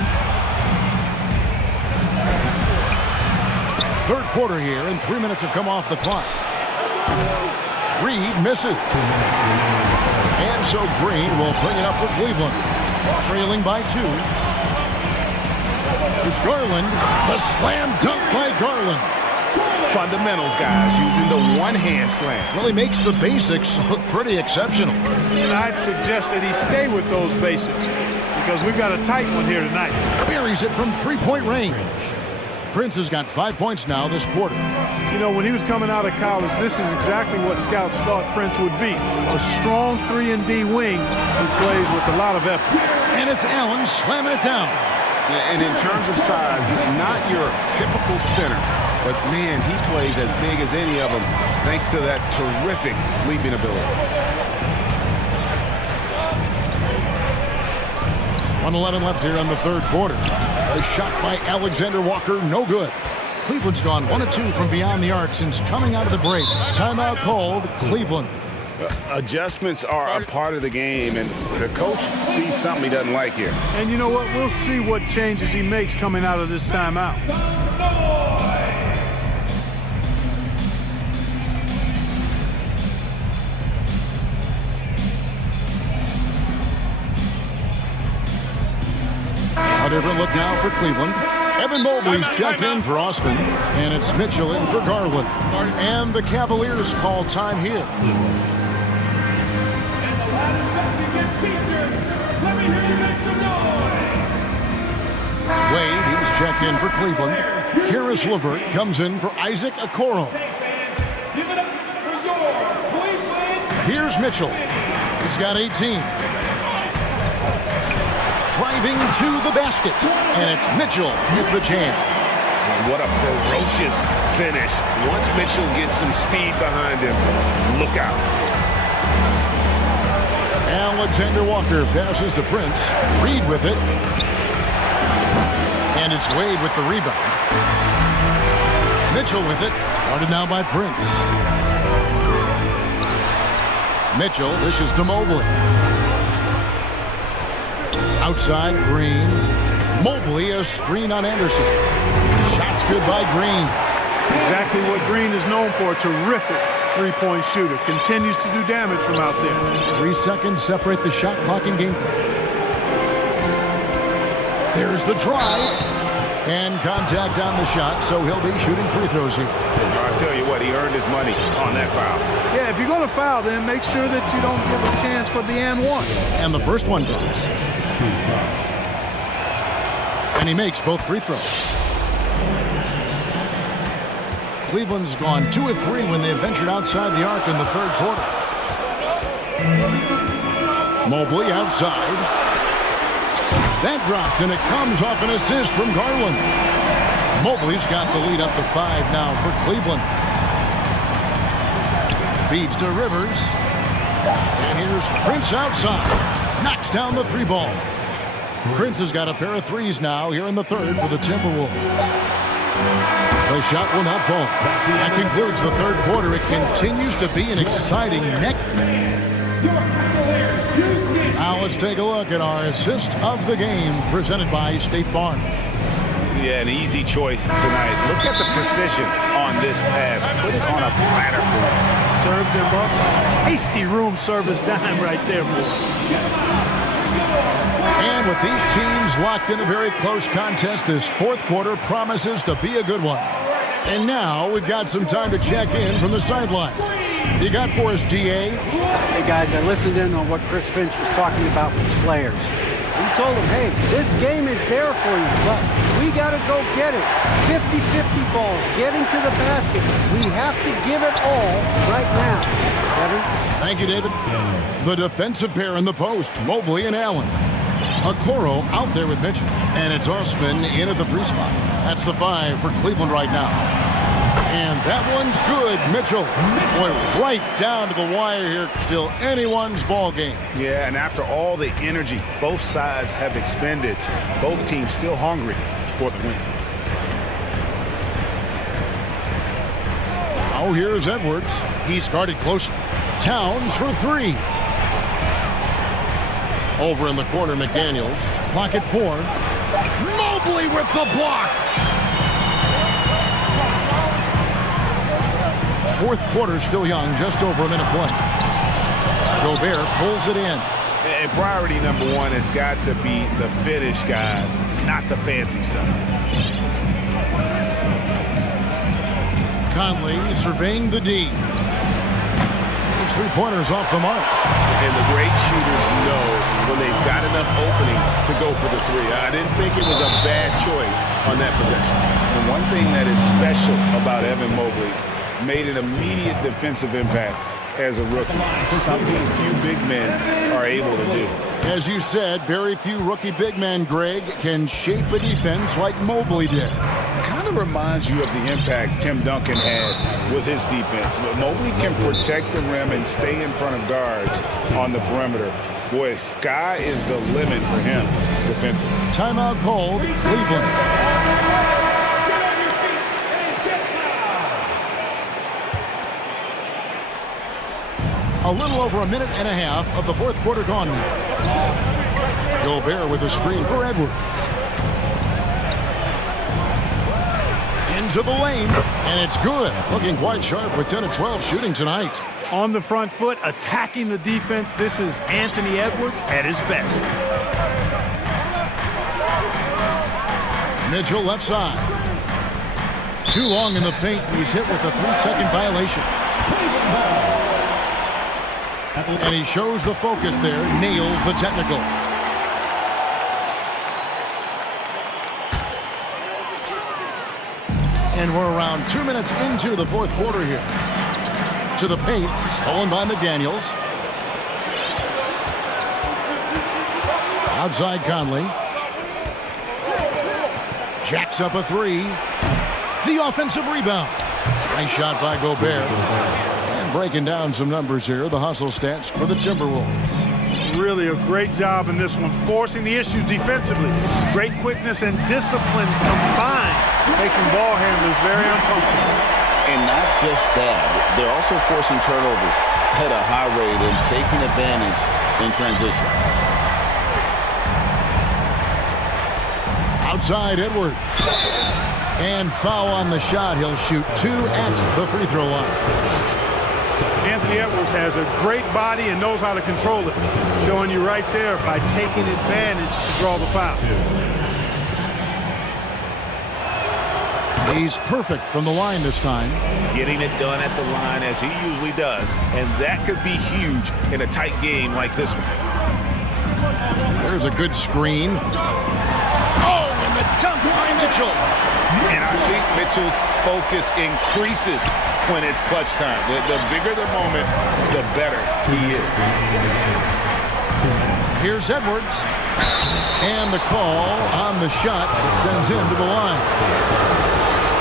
Third quarter here, and 3 minutes have come off the clock. Reed misses. And so Green will bring it up for Cleveland. Trailing by 2. Here's Garland. The slam dunk by Garland. Fundamentals, guys, using the one-hand slam. Well, he makes the basics look pretty exceptional. And I'd suggest that he stay with those basics because we've got a tight one here tonight. Buries it from three-point range. Prince has got 5 points now this quarter. You know, when he was coming out of college, this is exactly what scouts thought Prince would be. A strong 3-and-D wing who plays with a lot of effort. And it's Allen slamming it down. And in terms of size, not your typical center, but man, he plays as big as any of them thanks to that terrific leaping ability. 1:11 left here in the third quarter. A shot by Alexander Walker, no good. Cleveland's gone 1 of 2 from beyond the arc since coming out of the break. Timeout called, Cleveland. Adjustments are a part of the game, and the coach sees something he doesn't like here. And you know what? We'll see what changes he makes coming out of this timeout. A different look now for Cleveland. Evan Mobley's checked in for Osman, and it's Mitchell in for Garland. And the Cavaliers call time here. Wade, he's checked in for Cleveland. Karis LeVert comes in for Isaac Okoro. Here's Mitchell. He's got 18. Driving to the basket, and it's Mitchell with the jam. What a ferocious finish. Once Mitchell gets some speed behind him, look out. Alexander Walker passes to Prince. Reed with it. And it's Wade with the rebound. Mitchell with it. Guarded now by Prince. Mitchell dishes to Mobley. Outside, Green. Mobley, a screen on Anderson. Shots good by Green. Exactly what Green is known for, a terrific three-point shooter. Continues to do damage from out there. 3 seconds separate the shot clock and game clock. There's the drive. And contact on the shot, so he'll be shooting free throws here. I'll tell you what, he earned his money on that foul. Yeah, if you're going to foul, then make sure that you don't give a chance for the and one. And the first one goes. And he makes both free throws. Cleveland's gone 2 of 3 when they ventured outside the arc in the third quarter. Mobley outside. That dropped, and it comes off an assist from Garland. Mobley's got the lead up to 5 now for Cleveland. Feeds to Rivers. And here's Prince outside. Knocks down the 3 ball. Prince has got a pair of threes now here in the third for the Timberwolves. The shot will not fall. That concludes the third quarter. It continues to be an exciting neck. Now let's take a look at our assist of the game presented by State Farm. Yeah, an easy choice tonight. Look at the precision on this pass. Put it on a platter for him. Served him up. Tasty room service dime right there, boy. And with these teams locked in a very close contest, this fourth quarter promises to be a good one. And now we've got some time to check in from the sideline. You got for us, DA? Hey, guys, I listened in on what Chris Finch was talking about with his players. He told them, hey, this game is there for you, but we got to go get it. 50-50 balls, getting to the basket. We have to give it all right now. Kevin? Thank you, David. The defensive pair in the post, Mobley and Allen. Okoro out there with Mitchell. And it's Osman in at the 3 spot. That's the 5 for Cleveland right now. And that one's good. Mitchell went right down to the wire here. Still anyone's ball game. Yeah, and after all the energy both sides have expended, both teams still hungry for the win. Now here's Edwards. He's guarded closely. Towns for 3. Over in the corner, McDaniels. Clock at 4. Mobley with the block. Fourth quarter still young, just over a minute play. Gobert pulls it in. And priority number 1 has got to be the finish, guys, not the fancy stuff. Conley surveying the D. His 3-pointers off the mark. And the great shooters know when they've got enough opening to go for the 3. I didn't think it was a bad choice on that possession. And one thing that is special about Evan Mobley, made an immediate defensive impact as a rookie. Something few big men are able to do. As you said, very few rookie big men, Greg, can shape a defense like Mobley did. Kind of reminds you of the impact Tim Duncan had with his defense. But Mobley can protect the rim and stay in front of guards on the perimeter. Boy, sky is the limit for him defensively. Timeout called, Cleveland. A little over a minute and a half of the fourth quarter gone now. Gobert with a screen for Edwards. Into the lane, and it's good. Looking quite sharp with 10 of 12 shooting tonight. On the front foot, attacking the defense. This is Anthony Edwards at his best. Mitchell left side. Too long in the paint. He's hit with a 3-second violation. And he shows the focus there, nails the technical. And we're around 2 minutes into the fourth quarter here. To the paint, stolen by McDaniels. Outside Conley. Jacks up a 3. The offensive rebound. Nice shot by Gobert. And breaking down some numbers here, the hustle stats for the Timberwolves. Really a great job in this one, forcing the issues defensively. Great quickness and discipline combined, making ball handlers very uncomfortable. And not just that, they're also forcing turnovers at a high rate and taking advantage in transition. Outside Edwards. And foul on the shot. He'll shoot 2 at the free throw line. Anthony Edwards has a great body and knows how to control it. Showing you right there by taking advantage to draw the foul. He's perfect from the line this time. Getting it done at the line as he usually does. And that could be huge in a tight game like this one. There's a good screen. Oh, and the dunk by Mitchell. And I think Mitchell's focus increases when it's clutch time. The bigger the moment, the better he is. Here's Edwards. And the call on the shot that sends him to the line.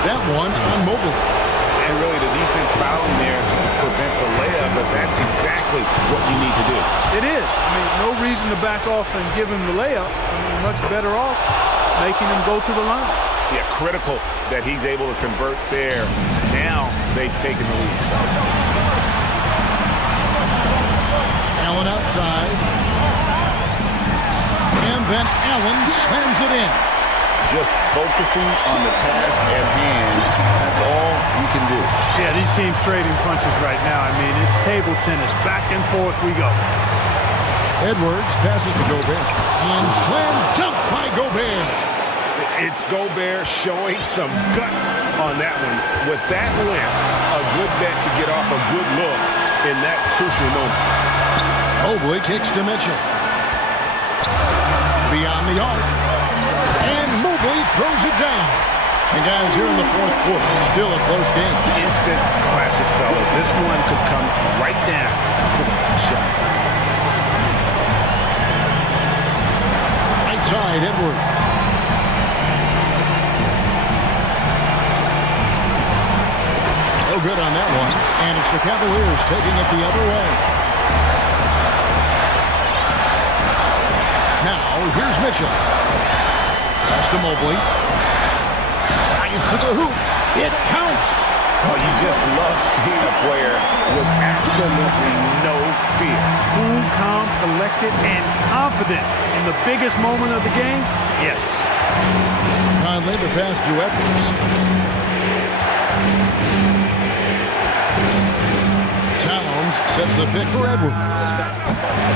That one on Mobley. And really the defense fouling there to prevent the layup, but that's exactly what you need to do. It is. I mean, no reason to back off and give him the layup. I mean, much better off making him go to the line. Yeah, critical that he's able to convert there. Now they've taken the lead. Allen outside. And then Allen slams it in. Just focusing on the task at hand, that's all you can do. Yeah, these teams trading punches right now. I mean, it's table tennis. Back and forth we go. Edwards passes to Gobert. And slam dunk by Gobert. It's Gobert showing some guts on that one. With that length, a good bet to get off a good look in that crucial moment. Mobley kicks to Mitchell. Beyond the arc. And Mobley throws it down. And guys, here in the fourth quarter, still a close game. Instant classic, fellas. This one could come right down to the shot. Right side, Edwards. No good on that one. And it's the Cavaliers taking it the other way. Now, here's Mitchell. Pass to Mobley. Drives to the hoop. It counts. Oh, you just love seeing a player with absolutely no fear. Cool, calm, collected, and confident in the biggest moment of the game? Yes. Conley, the pass to Edwards. Towns sets the pick for Edwards.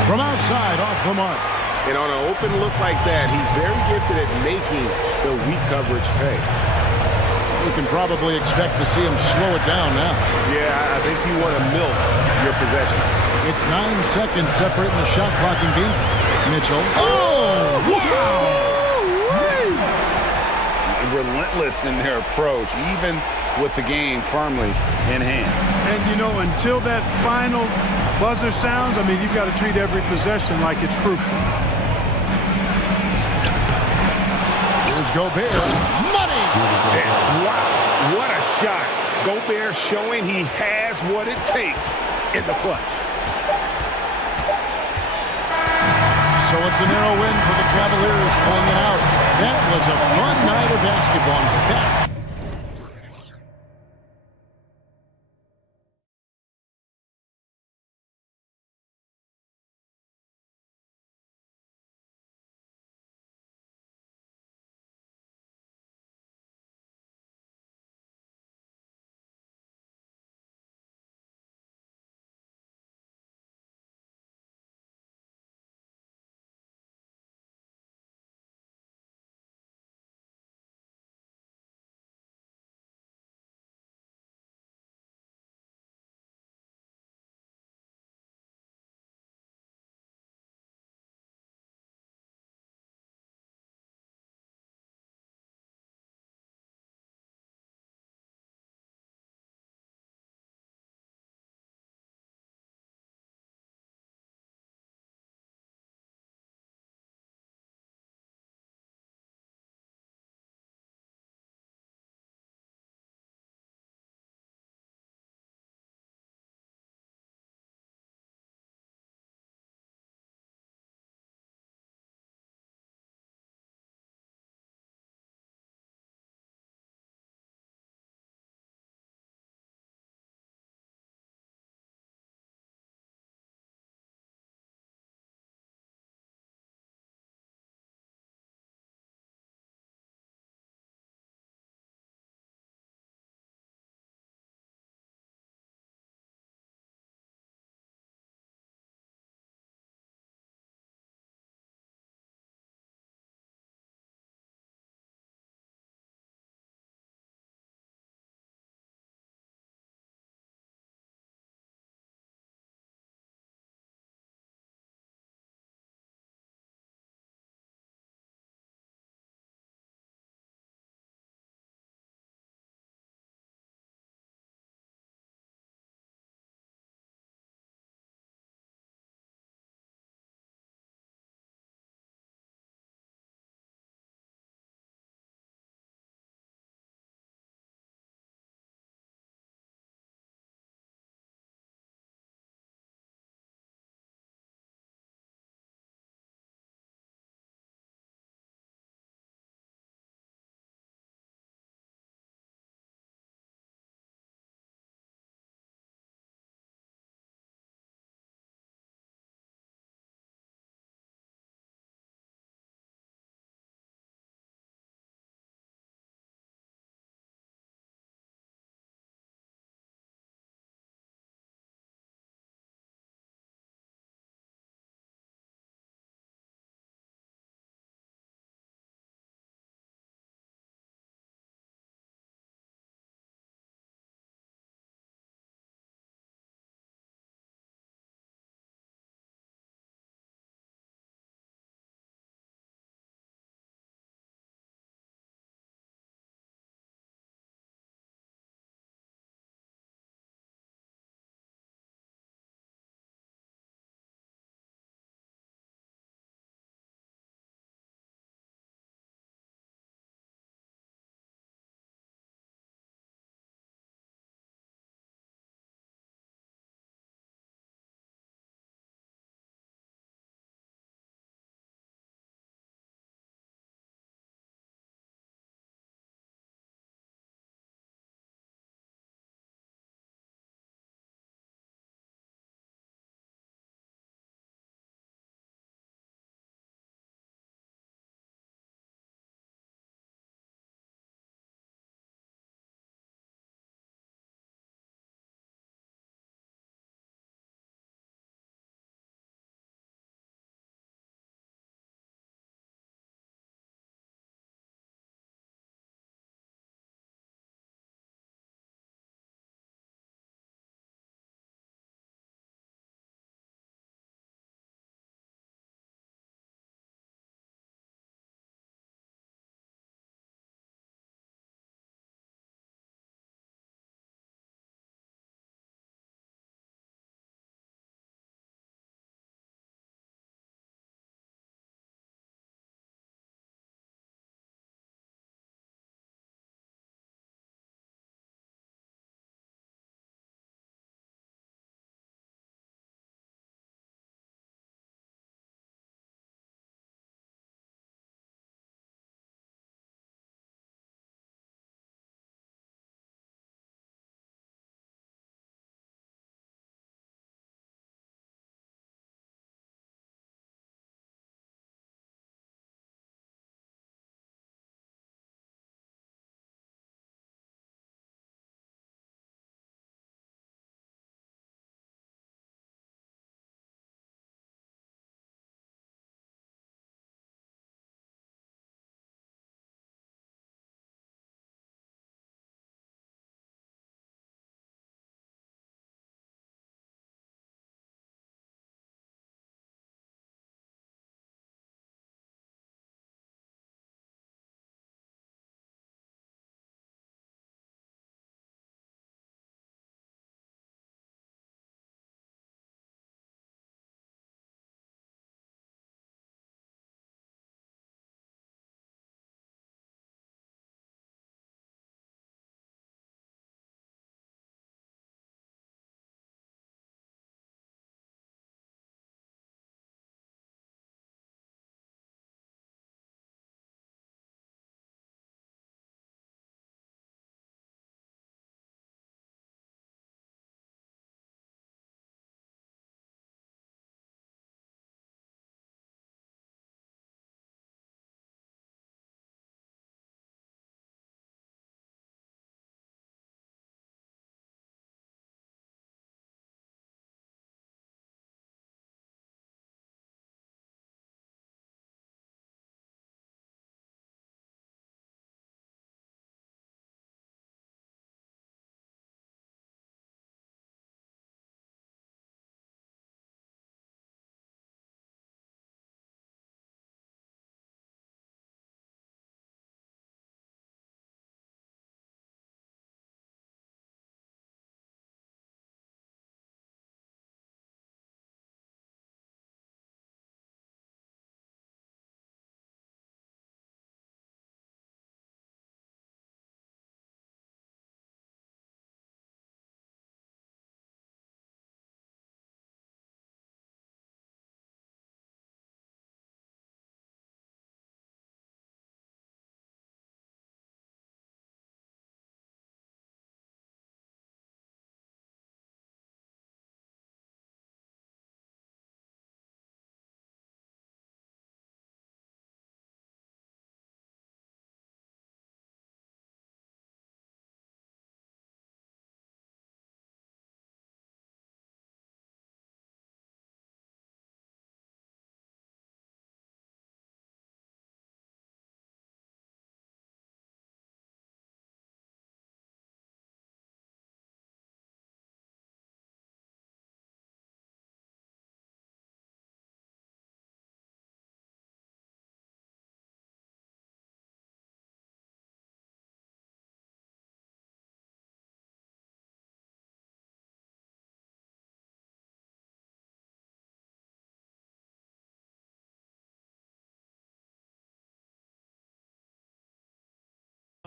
From outside, off the mark. And on an open look like that, he's very gifted at making the weak coverage pay. We can probably expect to see him slow it down now. Yeah, I think you want to milk your possession. It's 9 seconds separating the shot clock and game. Mitchell. Oh, wow! Relentless in their approach, even with the game firmly in hand. And, you know, until that final buzzer sounds, I mean, you've got to treat every possession like it's crucial. Here's Gobert. Money! Wow, what a shot. Gobert showing he has what it takes in the clutch. So it's a narrow win for the Cavaliers pulling it out. That was a fun night of basketball. In fact,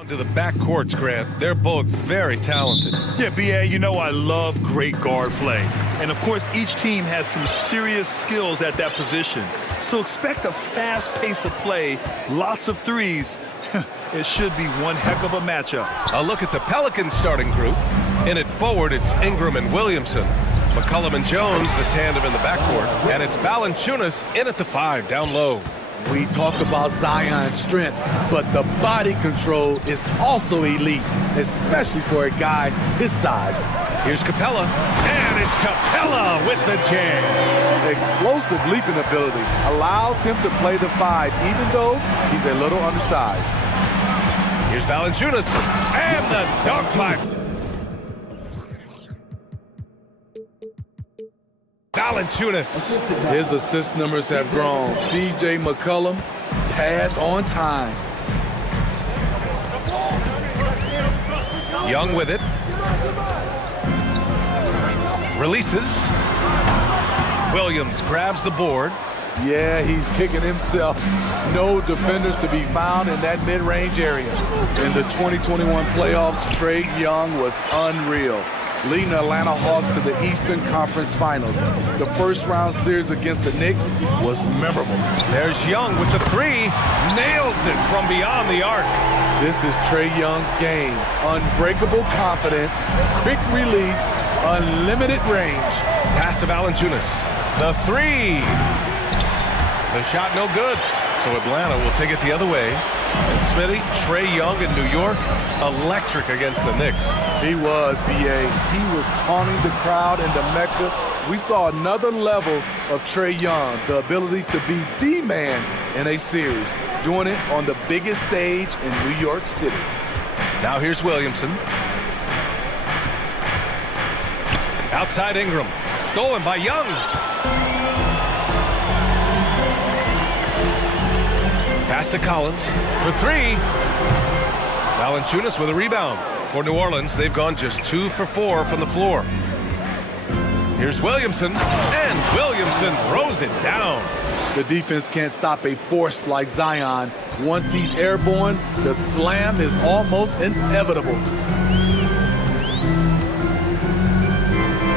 To the back courts, Grant. They're both very talented. Yeah, B.A., you know I love great guard play. And, of course, each team has some serious skills at that position. So expect a fast pace of play, lots of threes. It should be one heck of a matchup. A look at the Pelicans starting group. In it forward, it's Ingram and Williamson. McCollum and Jones, the tandem in the backcourt. And it's Valanciunas in at the 5, down low. We talk about Zion's strength, but the body control is also elite, especially for a guy his size. Here's Capella, and it's Capella with the jam. Explosive leaping ability allows him to play the 5, even though he's a little undersized. Here's Valanciunas, and the dunk by Valanciunas. His assist numbers have grown. C.J. McCollum, pass on time. Young with it. Releases. Williams grabs the board. Yeah, he's kicking himself. No defenders to be found in that mid-range area. In the 2021 playoffs, Trae Young was unreal, leading the Atlanta Hawks to the Eastern Conference Finals. The first-round series against the Knicks was memorable. There's Young with the 3. Nails it from beyond the arc. This is Trae Young's game. Unbreakable confidence, quick release, unlimited range. Pass to Valanciunas. The 3. The shot no good. So Atlanta will take it the other way. And Smitty, Trae Young in New York, electric against the Knicks. He was, B.A. He was taunting the crowd in the Mecca. We saw another level of Trae Young, the ability to be the man in a series, doing it on the biggest stage in New York City. Now here's Williamson. Outside Ingram. Stolen by Young. Pass to Collins for 3. Valanciunas with a rebound. For New Orleans, they've gone just 2 for 4 from the floor. Here's Williamson, and Williamson throws it down. The defense can't stop a force like Zion. Once he's airborne, the slam is almost inevitable.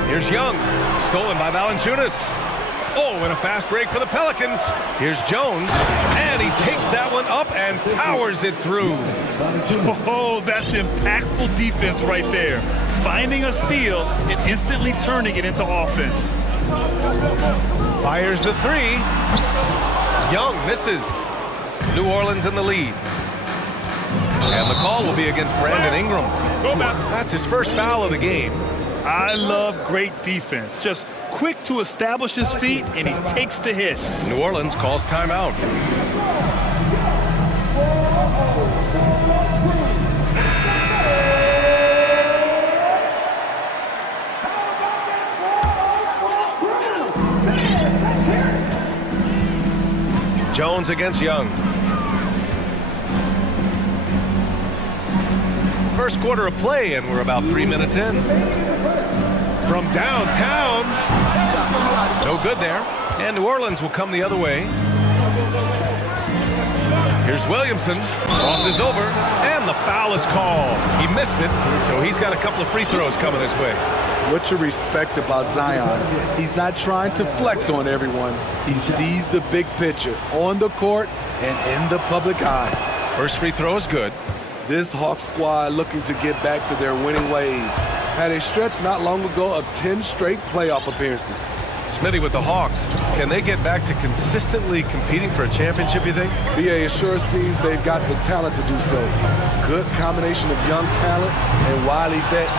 Here's Young, stolen by Valanciunas. Oh, and a fast break for the Pelicans. Here's Jones, and he takes that one up and powers it through. Oh, that's impactful defense right there. Finding a steal and instantly turning it into offense. Fires the 3. Young misses. New Orleans in the lead. And the call will be against Brandon Ingram. That's his first foul of the game. I love great defense. Just quick to establish his feet, and he takes the hit. New Orleans calls timeout. Jones against Young. First quarter of play, and we're about 3 minutes in. From downtown. No good there. And New Orleans will come the other way. Here's Williamson. Crosses over. And the foul is called. He missed it, so he's got a couple of free throws coming his way. What you respect about Zion, he's not trying to flex on everyone. He sees the big picture on the court and in the public eye. First free throw is good. This Hawks squad looking to get back to their winning ways. Had a stretch not long ago of 10 straight playoff appearances. Smitty with the Hawks. Can they get back to consistently competing for a championship, you think? BA, it sure seems they've got the talent to do so. Good combination of young talent and wily vets.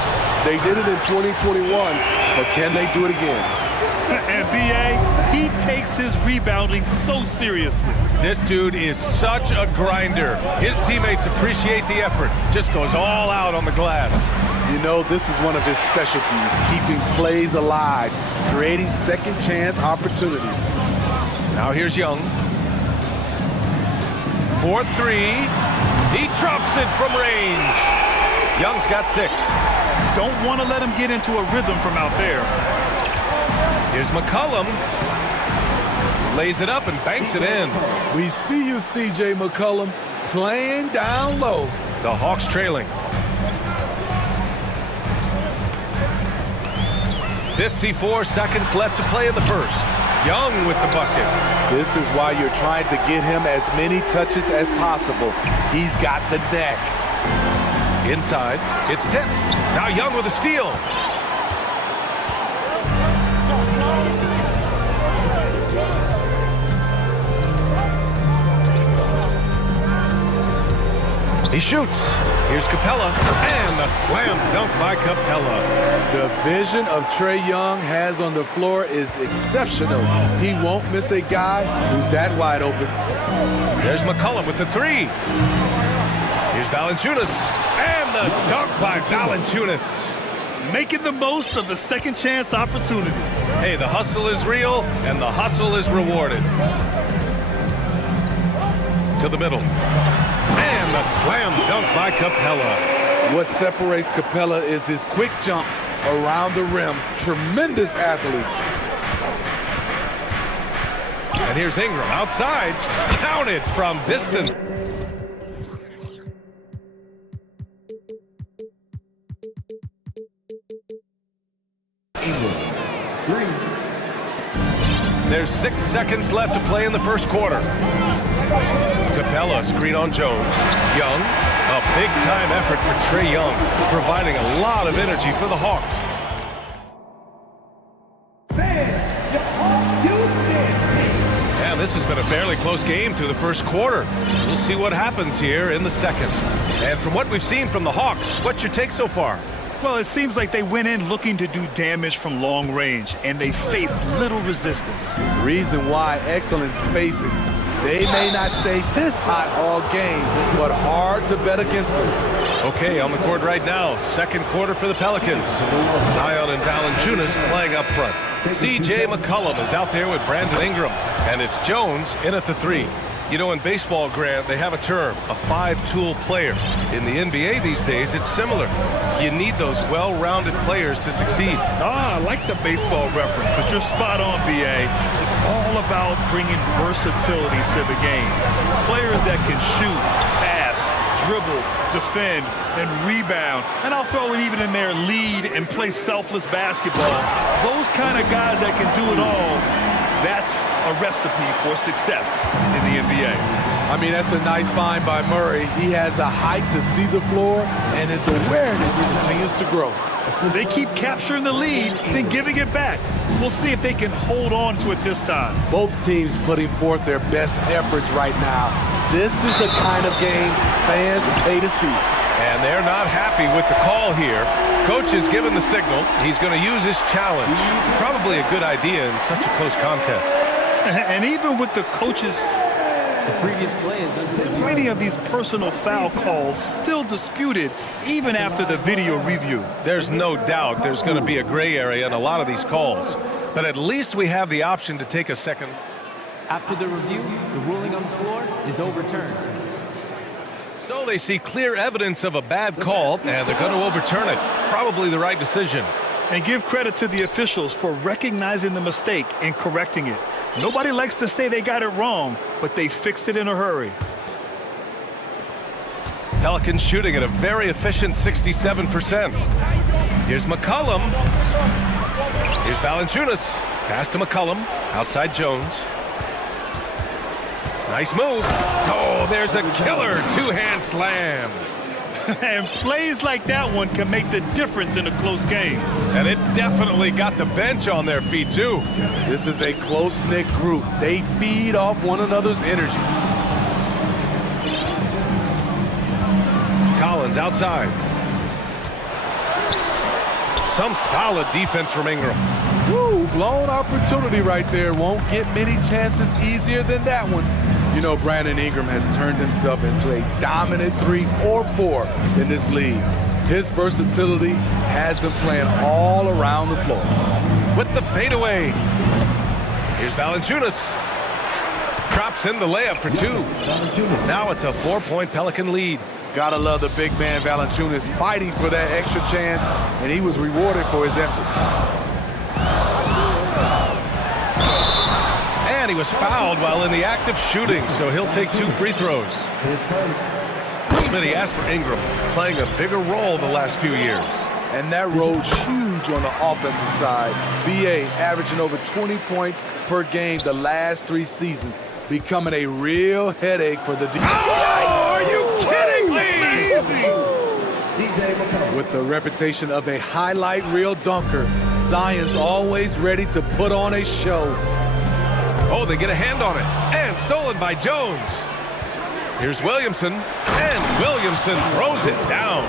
They did it in 2021, but can they do it again? And B.A., he takes his rebounding so seriously. This dude is such a grinder. His teammates appreciate the effort. Just goes all out on the glass. You know, this is one of his specialties, keeping plays alive, creating second chance opportunities. Now here's Young. 4-3. He drops it from range. Young's got 6. Don't want to let him get into a rhythm from out there. Here's McCollum. Lays it up and banks it in. We see you, C.J. McCollum. playing down low. The Hawks trailing. 54 seconds left to play in the first. Young with the bucket. This is why you're trying to get him as many touches as possible. He's got the neck. Inside, it's tipped. Now Young with a steal. He shoots. Here's Capella. And the slam dunk by Capella. The vision of Trae Young has on the floor is exceptional. He won't miss a guy who's that wide open. There's McCollum with the three. Here's Valanciunas. And the dunk by Valanciunas. Making the most of the second chance opportunity. Hey, the hustle is real, and the hustle is rewarded. To the middle. And the slam dunk by Capella. What separates Capella is his quick jumps around the rim. Tremendous athlete. And here's Ingram outside. Counted from distance. There's 6 seconds left to play in the first quarter. Capella screen on Jones. Young, a big-time effort for Trae Young, providing a lot of energy for the Hawks. And this has been a fairly close game through the first quarter. We'll see what happens here in the second. And from what we've seen from the Hawks, what's your take so far? Well, it seems like they went in looking to do damage from long range, and they faced little resistance. Reason why, excellent spacing. They may not stay this hot all game, but hard to bet against them. Okay, on the court right now, second quarter for the Pelicans. Zion and Valanciunas playing up front. C.J. McCollum is out there with Brandon Ingram, and it's Jones in at the three. You know, in baseball, Grant, they have a term, a five-tool player. In the NBA these days, it's similar. You need those well-rounded players to succeed. I like the baseball reference, but you're spot on, B.A. It's all about bringing versatility to the game. Players that can shoot, pass, dribble, defend, and rebound. And I'll throw it even in there, lead and play selfless basketball. Those kind of guys that can do it all, that's a recipe for success in the NBA. I mean, that's a nice find by Murray. He has the height to see the floor, and his awareness continues to grow. They keep capturing the lead, then giving it back. We'll see if they can hold on to it this time. Both teams putting forth their best efforts right now. This is the kind of game fans pay to see. And they're not happy with the call here. Coach has given the signal. He's going to use his challenge. Probably a good idea in such a close contest. And even with the coaches, The previous play is under review. many of these personal foul calls still disputed even after the video review. There's no doubt there's going to be a gray area in a lot of these calls. But at least we have the option to take a second. After the review, the ruling on the floor is overturned. So they see clear evidence of a bad call, and they're going to overturn it. Probably the right decision. And give credit to the officials for recognizing the mistake and correcting it. Nobody likes to say they got it wrong, but they fixed it in a hurry. Pelicans shooting at a very efficient 67%. Here's McCollum. Here's Valanciunas. Pass to McCollum. Outside Jones. Nice move. Oh, there's a killer two-hand slam. And plays like that one can make the difference in a close game. And it definitely got the bench on their feet, too. This is a close-knit group. They feed off one another's energy. Collins outside. Some solid defense from Ingram. Woo, blown opportunity right there. Won't get many chances easier than that one. You know, Brandon Ingram has turned himself into a dominant 3 or 4 in this league. His versatility has him playing all around the floor. With the fadeaway. Here's Valanciunas. Drops in the layup for 2. Now it's a 4-point Pelican lead. Gotta love the big man Valanciunas fighting for that extra chance, and he was rewarded for his effort. And And he was fouled while in the act of shooting, so he'll take 2 free throws. Smitty asked for Ingram, playing a bigger role the last few years. And that role's huge on the offensive side. BA averaging over 20 points per game the last 3 seasons, becoming a real headache for the defense. Oh, are you kidding me? With the reputation of a highlight reel dunker, Zion's always ready to put on a show. Oh, they get a hand on it. And stolen by Jones. Here's Williamson. And Williamson throws it down.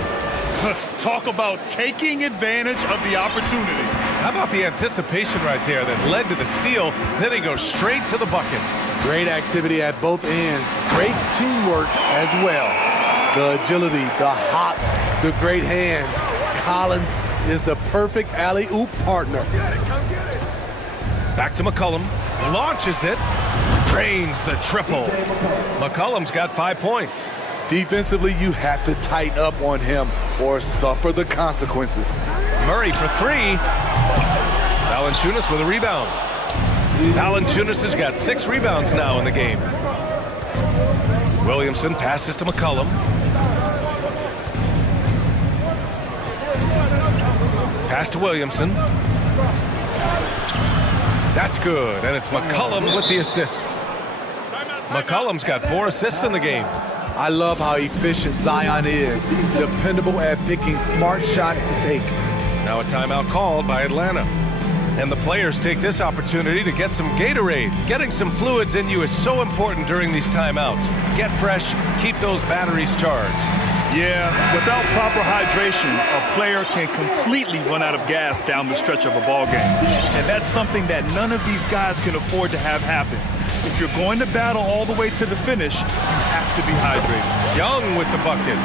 Talk about taking advantage of the opportunity. How about the anticipation right there that led to the steal? Then he goes straight to the bucket. Great activity at both ends. Great teamwork as well. The agility, the hops, the great hands. Collins is the perfect alley-oop partner. Back to McCollum. Launches it. Drains the triple. McCollum's got 5 points. Defensively, you have to tighten up on him or suffer the consequences. Murray for 3. Valanciunas with a rebound. Valanciunas has got 6 rebounds now in the game. Williamson passes to McCollum. Pass to Williamson. That's good, and it's McCollum with the assist. McCollum's got 4 assists in the game. I love how efficient Zion is, dependable at picking smart shots to take. Now a timeout called by Atlanta. And the players take this opportunity to get some Gatorade. Getting some fluids in you is so important during these timeouts. Get fresh, keep those batteries charged. Yeah, without proper hydration, a player can completely run out of gas down the stretch of a ball game. And that's something that none of these guys can afford to have happen. If you're going to battle all the way to the finish, you have to be hydrated. Young with the bucket.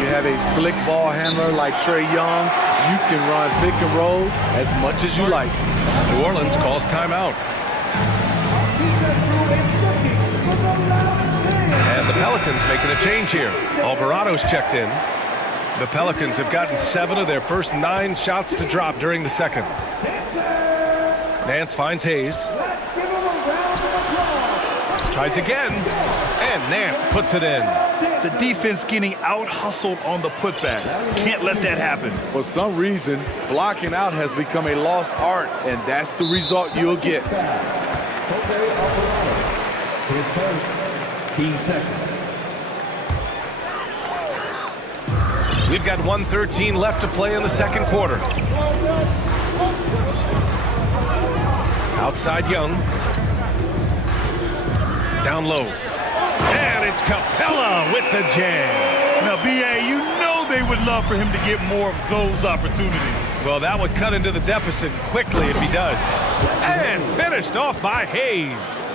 You have a slick ball handler like Trae Young. You can run pick and roll as much as you like. New Orleans calls timeout. And the Pelicans making a change here. Alvarado's checked in. The Pelicans have gotten 7 of their first 9 shots to drop during the second. Nance finds Hayes. Tries again, and Nance puts it in. The defense getting out-hustled on the putback. Can't let that happen. For some reason, blocking out has become a lost art, and that's the result you'll get. Team second. We've got 1:13 left to play in the second quarter. Outside Young. Down low. And it's Capella with the jam. Now, B.A., you know they would love for him to get more of those opportunities. Well, that would cut into the deficit quickly if he does. And finished off by Hayes.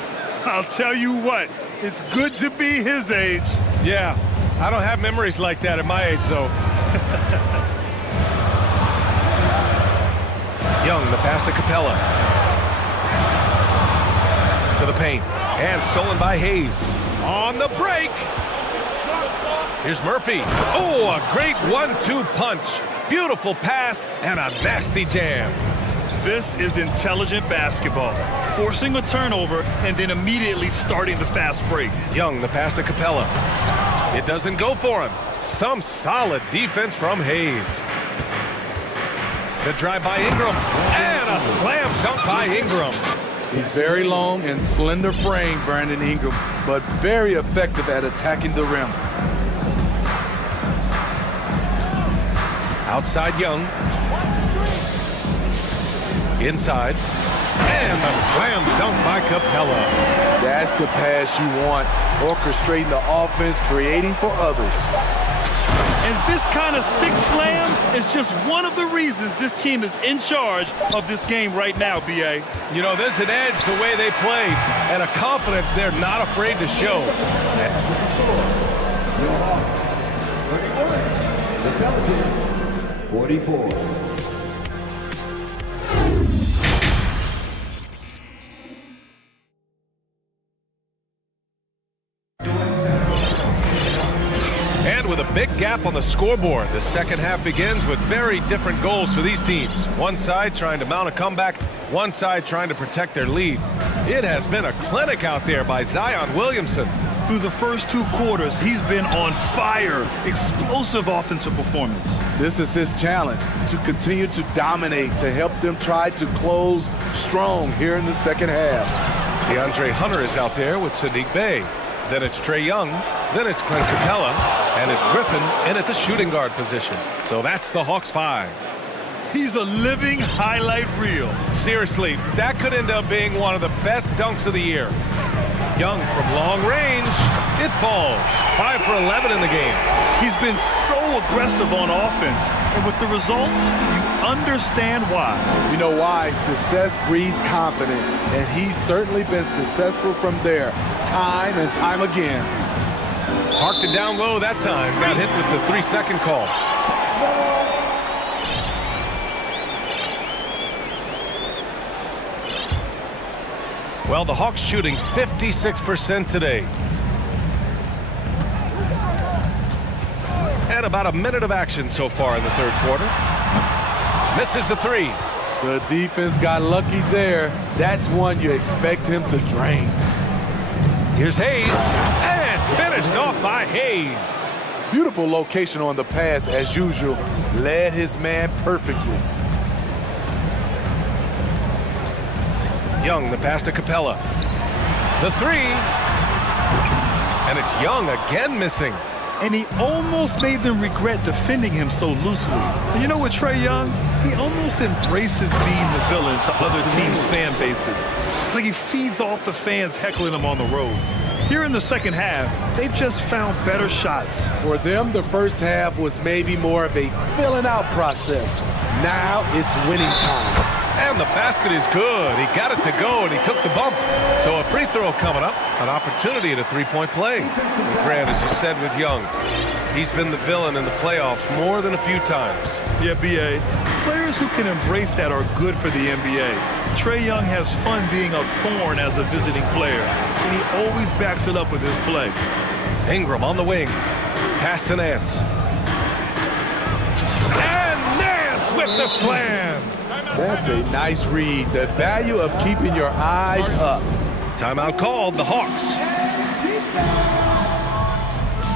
I'll tell you what, it's good to be his age. Yeah, I don't have memories like that at my age, though. Young, the pass to Capella. To the paint. And stolen by Hayes. On the break. Here's Murphy. Oh, a great 1-2 punch. Beautiful pass and a nasty jam. This is intelligent basketball. Forcing a turnover and then immediately starting the fast break. Young, the pass to Capella. It doesn't go for him. Some solid defense from Hayes. The drive by Ingram. And a slam dunk by Ingram. He's very long and slender frame, Brandon Ingram, but very effective at attacking the rim. Outside Young. Inside. And a slam dunk by Capella. That's the pass you want. Orchestrating the offense, creating for others. And this kind of sick slam is just one of the reasons this team is in charge of this game right now, B.A. You know, there's an edge the way they play and a confidence they're not afraid to show. The Pelicans, 44. With a big gap on the scoreboard, the second half begins with very different goals for these teams. One side trying to mount a comeback, one side trying to protect their lead. It has been a clinic out there by Zion Williamson. Through the first 2 quarters, he's been on fire. Explosive offensive performance. This is his challenge, to continue to dominate, to help them try to close strong here in the second half. DeAndre Hunter is out there with Sadiq Bey. Then it's Trae Young. Then it's Clint Capella. And it's Griffin in at the shooting guard position. So that's the Hawks 5. He's a living highlight reel. Seriously, that could end up being one of the best dunks of the year. Young from long range. It falls. 5 for 11 in the game. He's been so aggressive on offense. And with the results, you understand why. You know why? Success breeds confidence. And he's certainly been successful from there, time and time again. Parked it down low that time. Got hit with the 3-second call. Well, the Hawks shooting 56% today. And about a minute of action so far in the third quarter. Misses the 3. The defense got lucky there. That's one you expect him to drain. Here's Hayes. And finished off by Hayes. Beautiful location on the pass as usual. Led his man perfectly. Young, the pass to Capella. The 3. And it's Young again missing. And he almost made them regret defending him so loosely. And you know what, Trae Young? He almost embraces being the villain to other teams' fan bases. It's like he feeds off the fans heckling him on the road. Here in the second half, they've just found better shots. For them, the first half was maybe more of a filling out process. Now it's winning time. And the basket is good. He got it to go, and he took the bump. So a free throw coming up, an opportunity at a three-point play. Grant, as you said with Young, he's been the villain in the playoffs more than a few times. Yeah, B.A. Players who can embrace that are good for the NBA. Trae Young has fun being a thorn as a visiting player, and he always backs it up with his play. Ingram on the wing. Pass to Nance. And Nance with the slam. That's a nice read. The value of keeping your eyes up. Timeout called, the Hawks.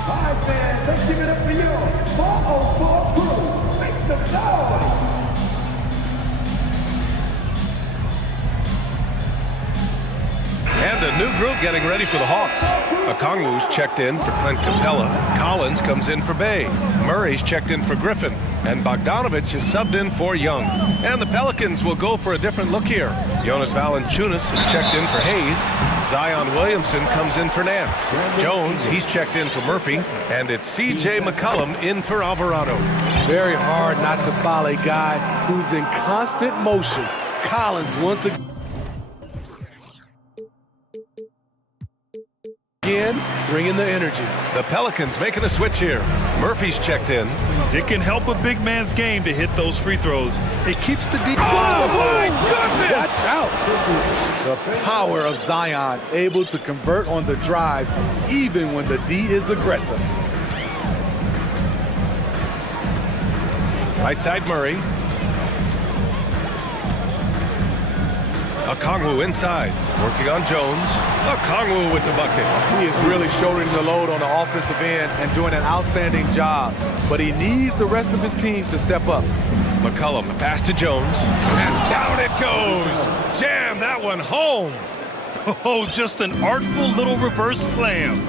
All right, fans, let's give it up for you. 404 crew. Make some noise. And a new group getting ready for the Hawks. Okongwu's checked in for Clint Capella. Collins comes in for Bey. Murray's checked in for Griffin. And Bogdanovich is subbed in for Young. And the Pelicans will go for a different look here. Jonas Valanciunas is checked in for Hayes. Zion Williamson comes in for Nance. Jones, he's checked in for Murphy. And it's C.J. McCollum in for Alvarado. Very hard not to foul a guy who's in constant motion. Collins once again bringing the energy. The Pelicans making a switch here. Murphy's checked in. It can help a big man's game to hit those free throws. It keeps the deep. Oh, my goodness! Watch out. The power of Zion, able to convert on the drive, even when the D is aggressive. Right side Murray. Okongwu inside, working on Jones. Okongwu with the bucket. He is really shouldering the load on the offensive end and doing an outstanding job. But he needs the rest of his team to step up. McCollum, the pass to Jones. And down it goes. Jam that one home. Oh, just an artful little reverse slam.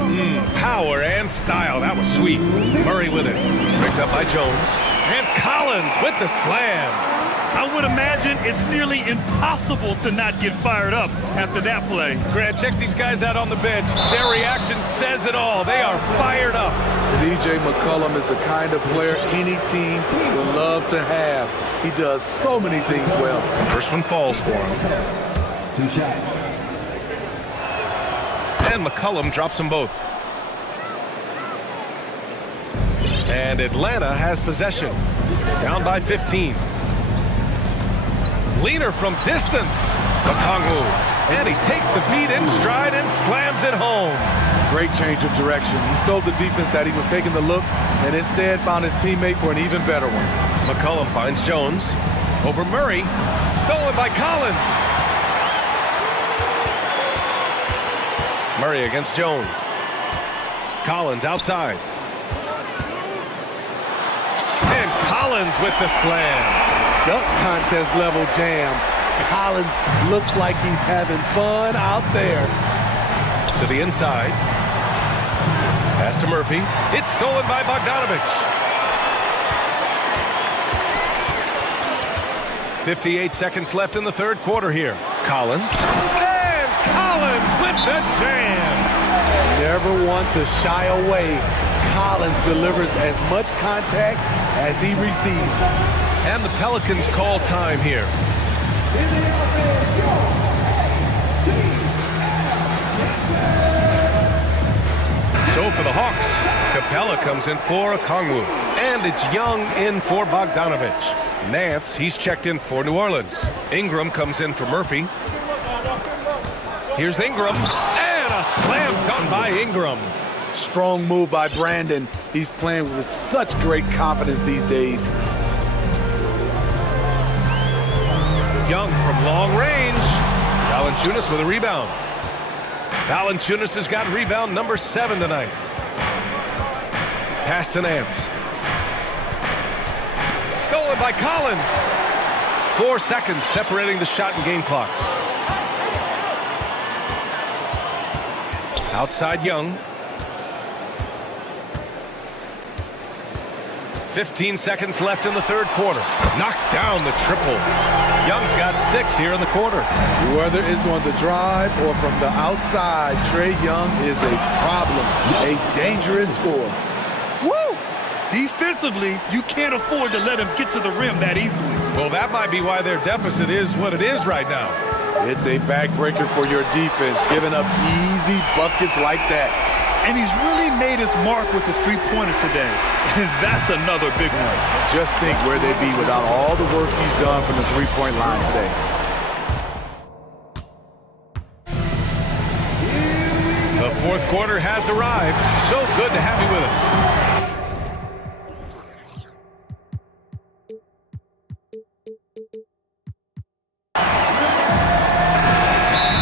Power and style. That was sweet. Murray with it. It's picked up by Jones. And Collins with the slam. I would imagine it's nearly impossible to not get fired up after that play. Grant, check these guys out on the bench. Their reaction says it all. They are fired up. C.J. McCollum is the kind of player any team would love to have. He does so many things well. First one falls for him. 2 shots. And McCollum drops them both. And Atlanta has possession. Down by 15. Leaner from distance. Okongwu. And he takes the feed in stride and slams it home. Great change of direction. He sold the defense that he was taking the look and instead found his teammate for an even better one. McCollum finds Jones. Over Murray. Stolen by Collins. Murray against Jones. Collins outside. And Collins with the slam. Dunk contest level jam. Collins looks like he's having fun out there. To the inside. Pass to Murphy. It's stolen by Bogdanovich. 58 seconds left in the third quarter here. Collins. And Collins with the jam. Never want to shy away. Collins delivers as much contact as he receives. And the Pelicans call time here. So for the Hawks, Capella comes in for Okongwu. And it's Young in for Bogdanovich. Nance, he's checked in for New Orleans. Ingram comes in for Murphy. Here's Ingram. And a slam dunk by Ingram. Strong move by Brandon. He's playing with such great confidence these days. Young from long range. Valanciunas with a rebound. Valanciunas has got rebound number 7 tonight. Pass to Nance. Stolen by Collins. 4 seconds separating the shot and game clocks. Outside Young. 15 seconds left in the third quarter. Knocks down the triple. Young's got 6 here in the quarter. Whether it's on the drive or from the outside, Trae Young is a problem, a dangerous scorer. Woo! Defensively, you can't afford to let him get to the rim that easily. Well, that might be why their deficit is what it is right now. It's a backbreaker for your defense, giving up easy buckets like that. And he's really made his mark with the three-pointer today. And that's another big one. Just think where they'd be without all the work he's done from the three-point line today. The fourth quarter has arrived. So good to have you with us.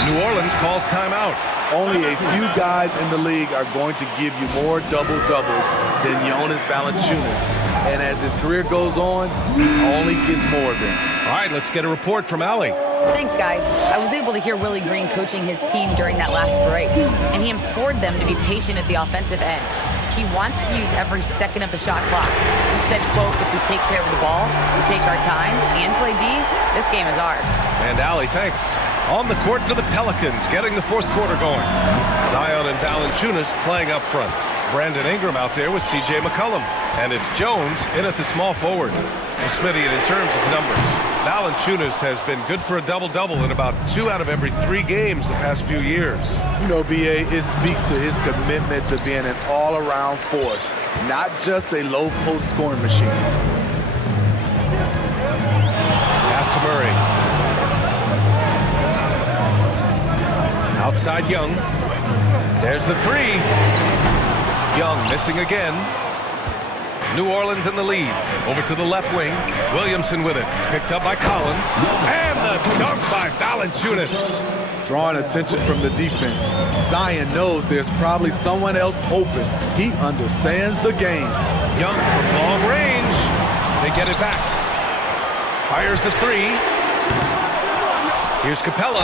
New Orleans calls timeout. Only a few guys in the league are going to give you more double-doubles than Jonas Valanciunas. And as his career goes on, he only gets more of them. All right, let's get a report from Allie. Thanks, guys. I was able to hear Willie Green coaching his team during that last break, and he implored them to be patient at the offensive end. He wants to use every second of the shot clock. He said, quote, if we take care of the ball, we take our time, and play D, this game is ours. And Allie, thanks. On the court for the Pelicans, getting the fourth quarter going. Zion and Valanciunas playing up front. Brandon Ingram out there with C.J. McCollum. And it's Jones in at the small forward. Well, Smitty, in terms of numbers, Valanciunas has been good for a double-double in about 2 out of every 3 games the past few years. You know, B.A., it speaks to his commitment to being an all-around force, not just a low-post scoring machine. Pass to Murray. Outside Young. There's the 3. Young missing again. New Orleans in the lead. Over to the left wing. Williamson with it. Picked up by Collins. And the dunk by Valanciunas. Drawing attention from the defense. Zion knows there's probably someone else open. He understands the game. Young from long range. They get it back. Fires the 3. Here's Capella,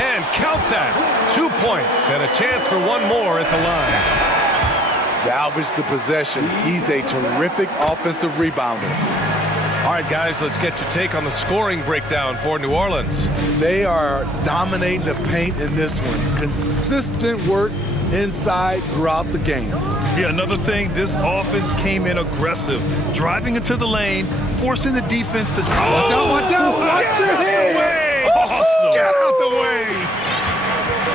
and count that. 2 points and a chance for one more at the line. Salvage the possession. He's a terrific offensive rebounder. All right, guys, let's get your take on the scoring breakdown for New Orleans. They are dominating the paint in this one. Consistent work inside throughout the game. Yeah, another thing, this offense came in aggressive, driving into the lane, forcing the defense to... Watch out, watch out, watch your head! Awesome. Get out the way.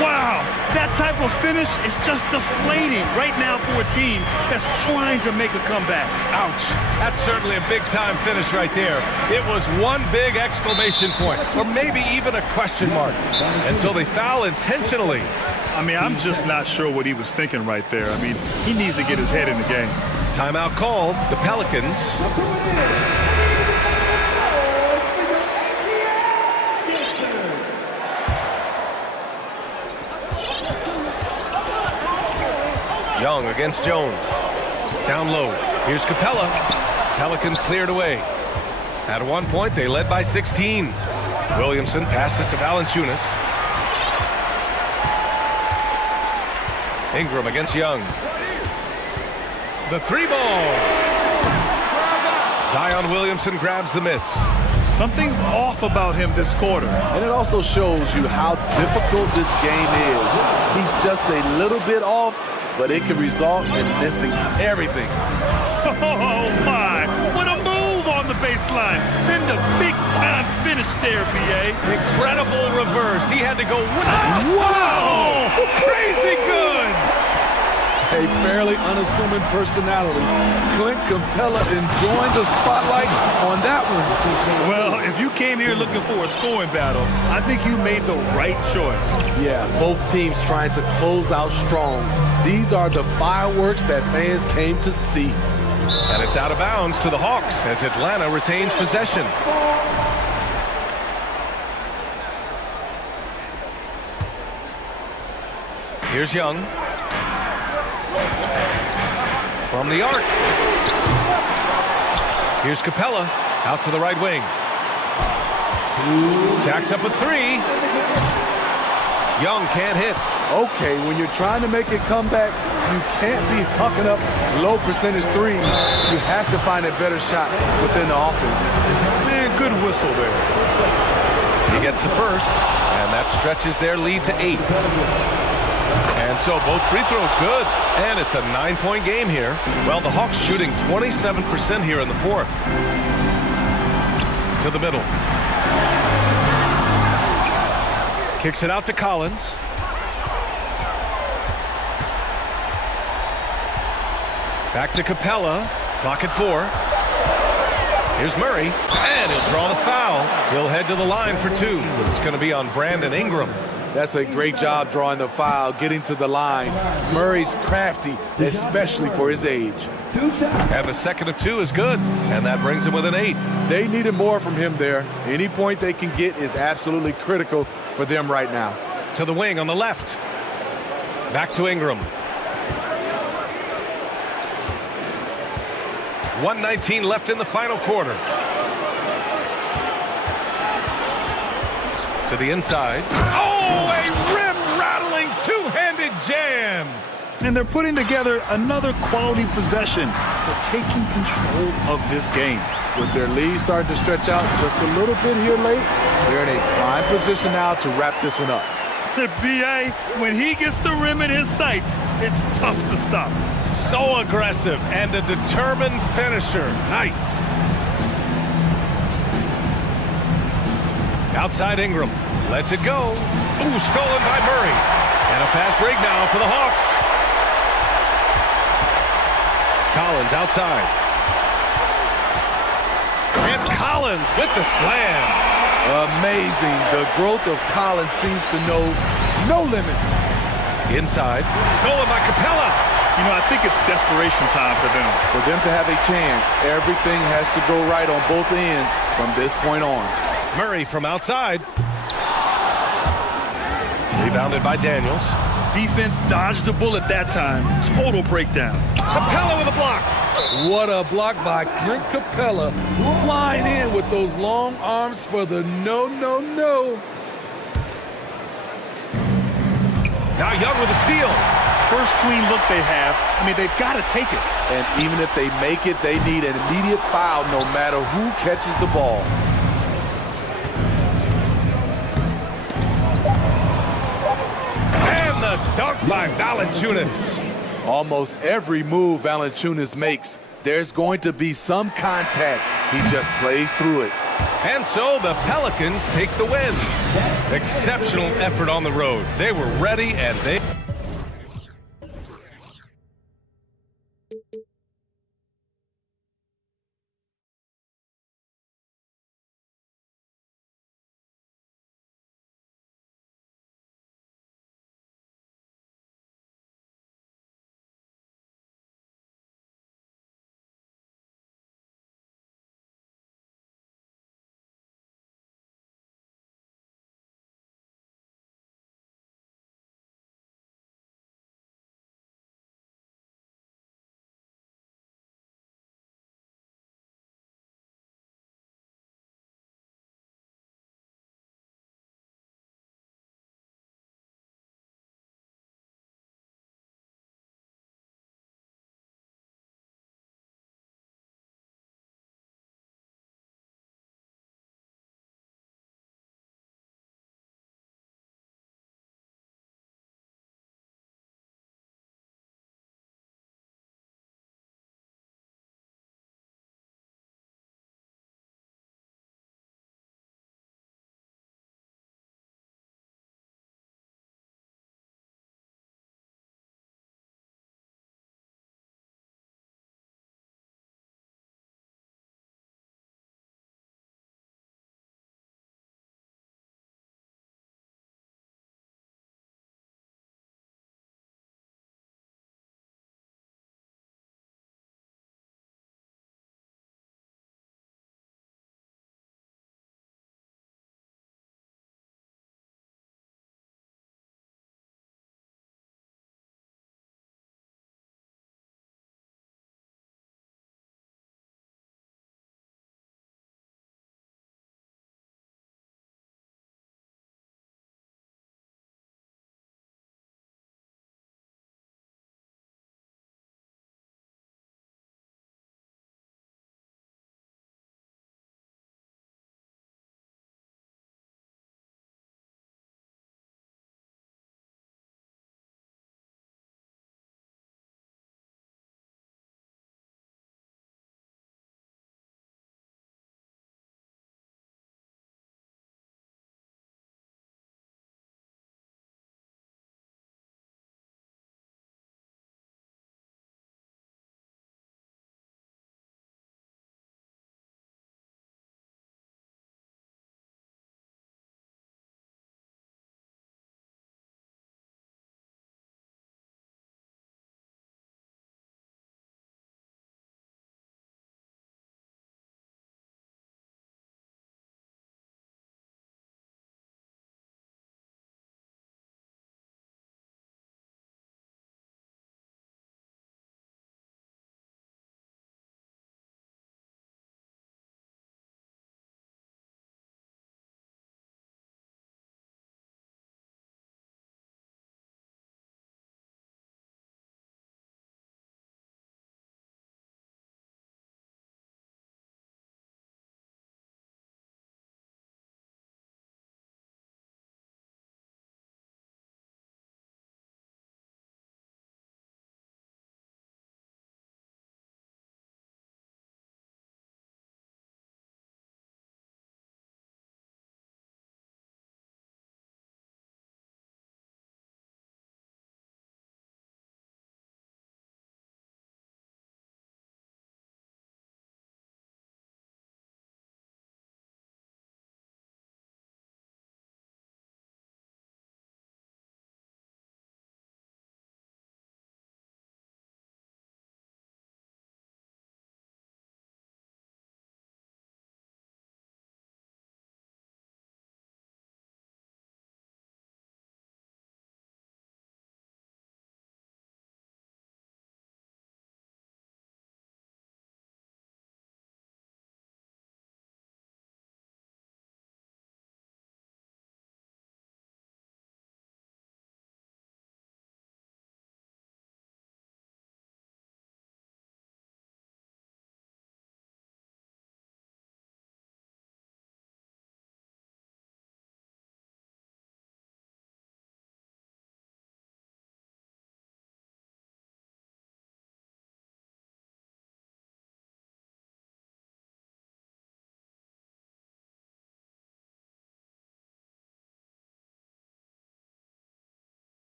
Wow, that type of finish is just deflating right now for a team that's trying to make a comeback. Ouch. That's certainly a big-time finish right there. It was one big exclamation point, or maybe even a question mark. And so they foul intentionally. I mean, I'm just not sure what he was thinking right there. I mean, he needs to get his head in the game. Timeout called. The Pelicans. Young against Jones. Down low. Here's Capella. Pelicans cleared away. At one point, they led by 16. Williamson passes to Valanciunas. Ingram against Young. The three ball. Zion Williamson grabs the miss. Something's off about him this quarter. And it also shows you how difficult this game is. He's just a little bit off, but it can result in missing everything. Oh, my. What a move on the baseline. Then the big-time finish there, B.A. Incredible reverse. He had to go. Wow! Crazy good! A fairly unassuming personality. Clint Capella enjoying the spotlight on that one. Well, if you came here looking for a scoring battle, I think you made the right choice. Yeah, both teams trying to close out strong. These are the fireworks that fans came to see. And it's out of bounds to the Hawks as Atlanta retains possession. Here's Young. From the arc. Here's Capella out to the right wing. Jacks up a three. Young can't hit. Okay, when you're trying to make a comeback, you can't be hucking up low percentage threes. You have to find a better shot within the offense. Man, good whistle there. He gets the first, and that stretches their lead to 8. And so both free throws good, and it's a 9-point game here. Well, the Hawks shooting 27% here in the fourth. To the middle. Kicks it out to Collins. Back to Capella. Clock at 4. Here's Murray, and he'll draw the foul. He'll head to the line for 2. It's going to be on Brandon Ingram. That's a great job drawing the foul, getting to the line. Murray's crafty, especially for his age. And the second of 2 is good, and that brings him with an 8. They needed more from him there. Any point they can get is absolutely critical for them right now. To the wing on the left. Back to Ingram. 1:19 left in the final quarter. To the inside. Oh, a rim-rattling two-handed jam. And they're putting together another quality possession. They're taking control of this game. With their lead starting to stretch out just a little bit here late, they're in a prime position now to wrap this one up. The B.A., when he gets the rim in his sights, it's tough to stop. So aggressive and a determined finisher. Nice. Outside Ingram. Lets it go. Ooh, stolen by Murray. And a fast break now for the Hawks. Collins outside. And Collins with the slam. Amazing. The growth of Collins seems to know no limits. Inside. Stolen by Capella. You know, I think it's desperation time for them. For them to have a chance, everything has to go right on both ends from this point on. Murray from outside. Rebounded by Daniels. Defense dodged a bullet that time. Total breakdown. Capella with a block. What a block by Clint Capella. Flying in with those long arms for the no. Now Young with a steal. First clean look they have. I mean, they've got to take it. And even if they make it, they need an immediate foul no matter who catches the ball. And the dunk by Valanciunas. Almost every move Valanciunas makes, there's going to be some contact. He just plays through it. And so the Pelicans take the win. Exceptional effort on the road. They were ready and they...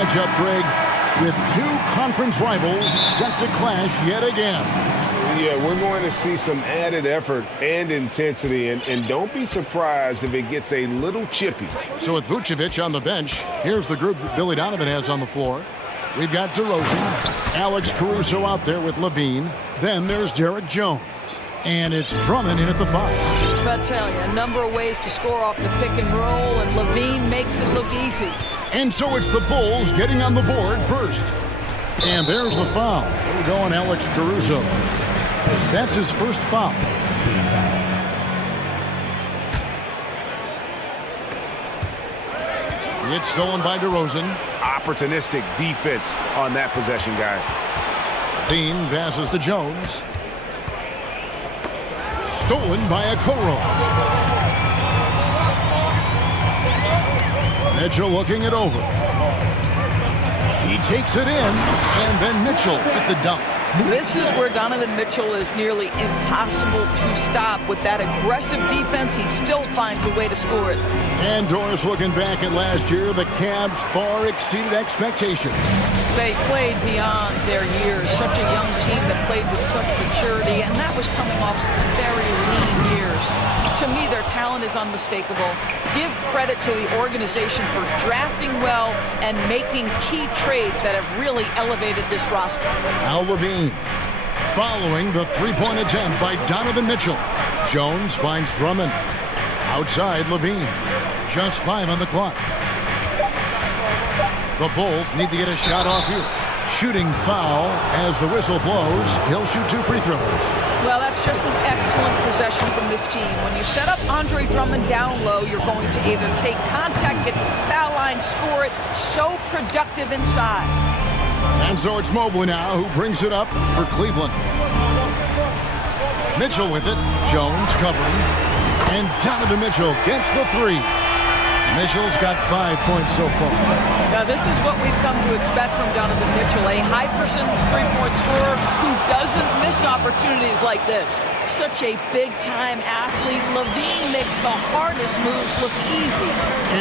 matchup, Greg, with two conference rivals set to clash yet again. Yeah, we're going to see some added effort and intensity, and don't be surprised if it gets a little chippy. So with Vucevic on the bench, here's the group that Billy Donovan has on the floor. We've got DeRozan, Alex Caruso out there with Levine. Then there's Derek Jones. And it's Drummond in at the 5. I'll tell you, a number of ways to score off the pick and roll, and Levine makes it look easy. And so it's the Bulls getting on the board first. And there's the foul. It'll go on Alex Caruso. That's his first foul. It's stolen by DeRozan. Opportunistic defense on that possession, guys. Dean passes to Jones. Stolen by Okoro. Mitchell looking it over. He takes it in, and then Mitchell with the dunk. This is where Donovan Mitchell is nearly impossible to stop. With that aggressive defense, he still finds a way to score it. And Doris, looking back at last year, the Cavs far exceeded expectations. They played beyond their years. Such a young team that played with such maturity, and that was coming off some very lean years. To me, their talent is unmistakable. Give credit to the organization for drafting well and making key trades that have really elevated this roster. Now Levine, following the three-point attempt by Donovan Mitchell. Jones finds Drummond. Outside Levine. Just 5 on the clock. The Bulls need to get a shot off here. Shooting foul as the whistle blows. He'll shoot 2 free throws. Well, that's just an excellent possession from this team. When you set up Andre Drummond down low, you're going to either take contact, get to the foul line, score it. So productive inside. And so it's Mobley now who brings it up for Cleveland. Mitchell with it. Jones covering. And Donovan Mitchell gets the 3. Mitchell's got 5 points so far. Now, this is what we've come to expect from Donovan Mitchell, a high percentage three-point scorer who doesn't miss opportunities like this. Such a big-time athlete. Levine makes the hardest moves look easy.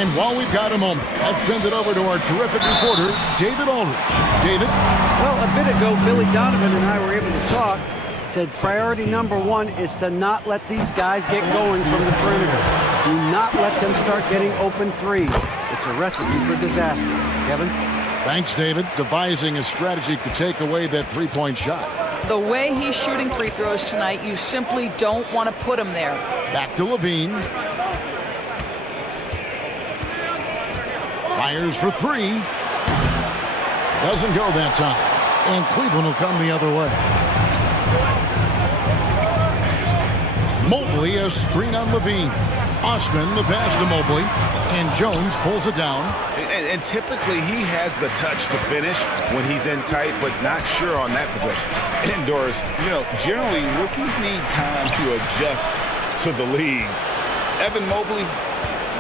And while we've got a moment, let's send it over to our terrific reporter, David Aldridge. David? Well, a bit ago, Billy Donovan and I were able to talk. Said priority number 1 is to not let these guys get going from the perimeter. Do not let them start getting open threes. It's a recipe for disaster. Kevin? Thanks, David. Devising a strategy to take away that three-point shot. The way he's shooting free throws tonight, you simply don't want to put him there. Back to Levine. Fires for 3. Doesn't go that time. And Cleveland will come the other way. Mobley, a screen on Levine. Osman, the pass to Mobley. And Jones pulls it down. And typically he has the touch to finish when he's in tight, but not sure on that possession. And Doris, you know, generally rookies need time to adjust to the league. Evan Mobley,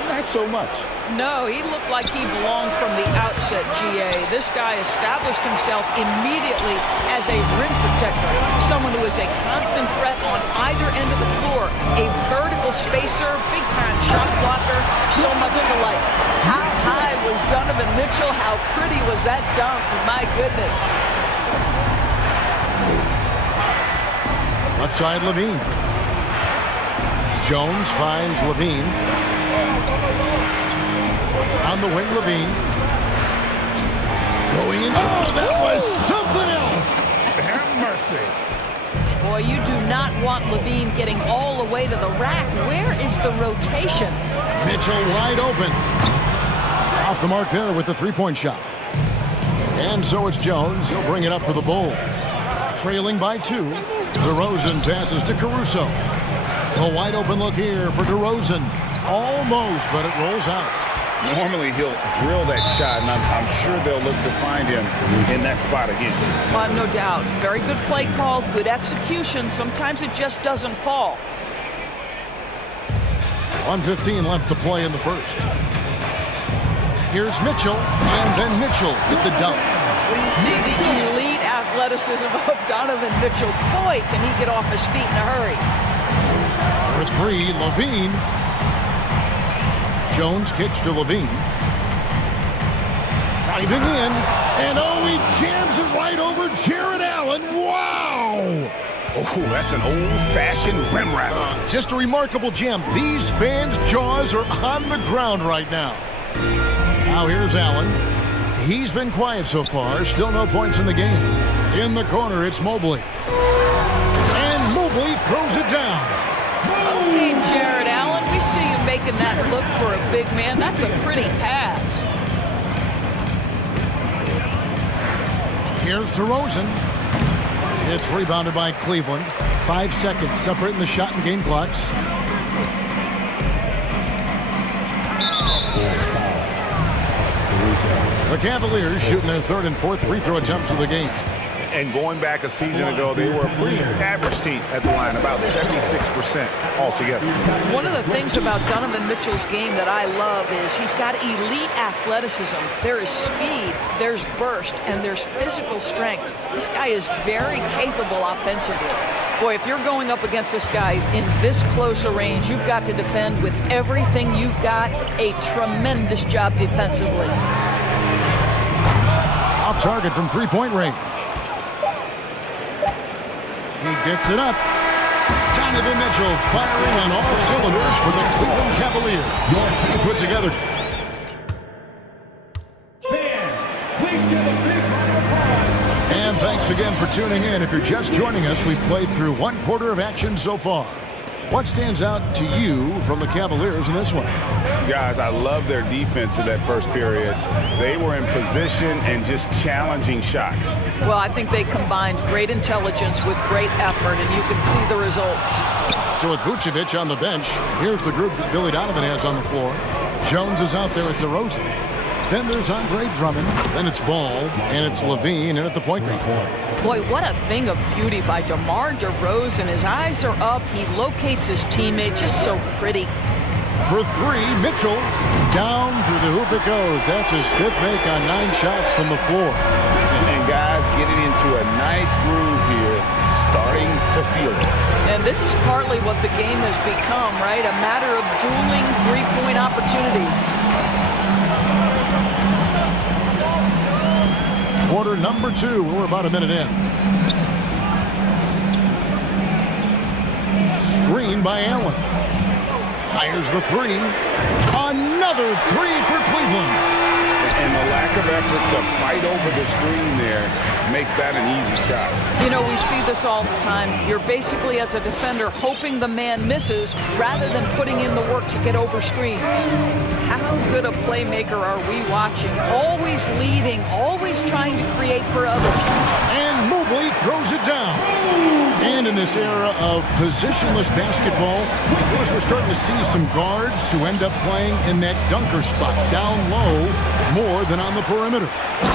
not so much. No, he looked like he belonged from the outset, GA. This guy established himself immediately as a rim protector, someone who is a constant threat on either end of the floor, a vertical spacer, big-time shot blocker, so much to like. How high was Donovan Mitchell? How pretty was that dunk? My goodness. Left side, Levine. Jones finds Levine. On the wing, Levine. Going in. Oh, that was something else. Have mercy. Boy, you do not want Levine getting all the way to the rack. Where is the rotation? Mitchell wide open. Off the mark there with the three-point shot. And so it's Jones. He'll bring it up for the Bulls. Trailing by 2. DeRozan passes to Caruso. A wide open look here for DeRozan. Almost, but it rolls out. Normally he'll drill that shot, and I'm sure they'll look to find him in that spot again. No doubt. Very good play call, good execution. Sometimes it just doesn't fall. 1:15 left to play in the first. Here's Mitchell, and then Mitchell with the dunk. When you see the elite athleticism of Donovan Mitchell, boy, can he get off his feet in a hurry. For 3, Levine. Jones kicks to Levine. Driving in, and oh, he jams it right over Jared Allen. Wow! Oh, that's an old-fashioned rim rattler. Just a remarkable jam. These fans' jaws are on the ground right now. Now here's Allen. He's been quiet so far. Still no points in the game. In the corner, it's Mobley. And Mobley throws it down. Okay, Jared Allen, we see you making that look for a big man. That's a pretty pass. Here's DeRozan. It's rebounded by Cleveland. 5 seconds separating the shot and game clocks. The Cavaliers shooting their third and fourth free throw attempts of the game. And going back a season ago, they were a pretty average team at the line, about 76% altogether. One of the things about Donovan Mitchell's game that I love is he's got elite athleticism. There is speed, there's burst, and there's physical strength. This guy is very capable offensively. Boy, if you're going up against this guy in this close a range, you've got to defend with everything you've got. A tremendous job defensively. Off target from three-point range. He gets it up. Donovan Mitchell firing on all cylinders for the Cleveland Cavaliers. He put together. And thanks again for tuning in. If you're just joining us, we've played through one quarter of action so far. What stands out to you from the Cavaliers in this one? Guys, I love their defense in that first period. They were in position and just challenging shots. Well, I think they combined great intelligence with great effort, and you can see the results. So with Vucevic on the bench, here's the group that Billy Donovan has on the floor. Jones is out there at DeRozan. Then there's Andre Drummond. Then it's Ball, and it's Levine, and at the point guard. Boy, what a thing of beauty by DeMar DeRozan. His eyes are up. He locates his teammate just so pretty. For three, Mitchell. Down through the hoop it goes. That's his fifth make on 9 shots from the floor. And guys getting into a nice groove here, starting to feel it. And this is partly what the game has become, right? A matter of dueling three-point opportunities. Quarter number 2. We're about a minute in. Screen by Allen. Fires the three. Another three for Cleveland. And the lack of effort to fight over the screen there makes that an easy shot. You know, we see this all the time. You're basically, as a defender, hoping the man misses rather than putting in the work to get over screens. How good a playmaker are we watching? Always leading, always trying to create for others. And Mobley throws it down. And in this era of positionless basketball, of course, we're starting to see some guards who end up playing in that dunker spot, down low, more than on the perimeter.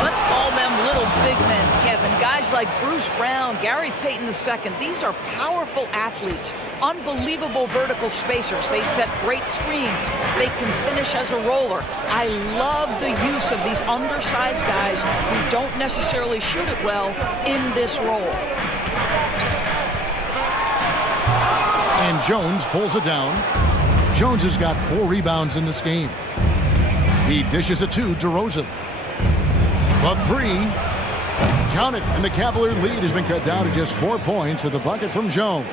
Let's call them little big men, Kevin. Guys like Bruce Brown, Gary Payton II. These are powerful athletes, unbelievable vertical spacers. They set great screens. They can finish as a roller. I love the use of these undersized guys who don't necessarily shoot it well in this role. And Jones pulls it down. Jones has got 4 rebounds in this game. He dishes it to DeRozan. The three. Count it. And the Cavalier lead has been cut down to just 4 points with a bucket from Jones.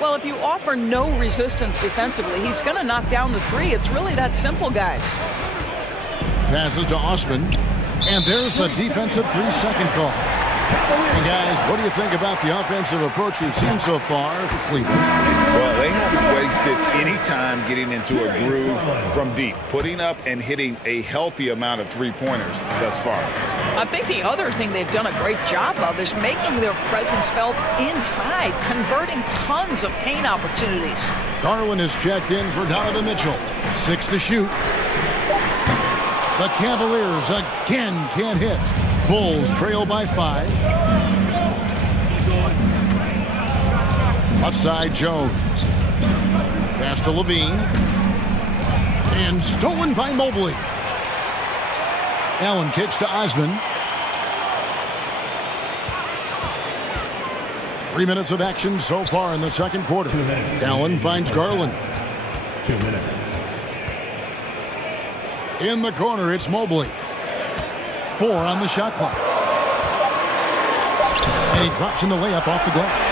Well, if you offer no resistance defensively, he's going to knock down the three. It's really that simple, guys. Passes to Osman. And there's the defensive 3-second call. And guys, what do you think about the offensive approach we've seen so far for Cleveland? Well, they haven't wasted any time getting into a groove from deep, putting up and hitting a healthy amount of three-pointers thus far. I think the other thing they've done a great job of is making their presence felt inside, converting tons of paint opportunities. Garland is checked in for Donovan Mitchell. 6 to shoot. The Cavaliers again can't hit. Bulls trail by 5. Offside Jones. Pass to Levine. And stolen by Mobley. Allen kicks to Osman. 3 minutes of action so far in the second quarter. Allen finds Garland. 2 minutes. In the corner, it's Mobley. 4 on the shot clock. And he drops in the layup off the glass.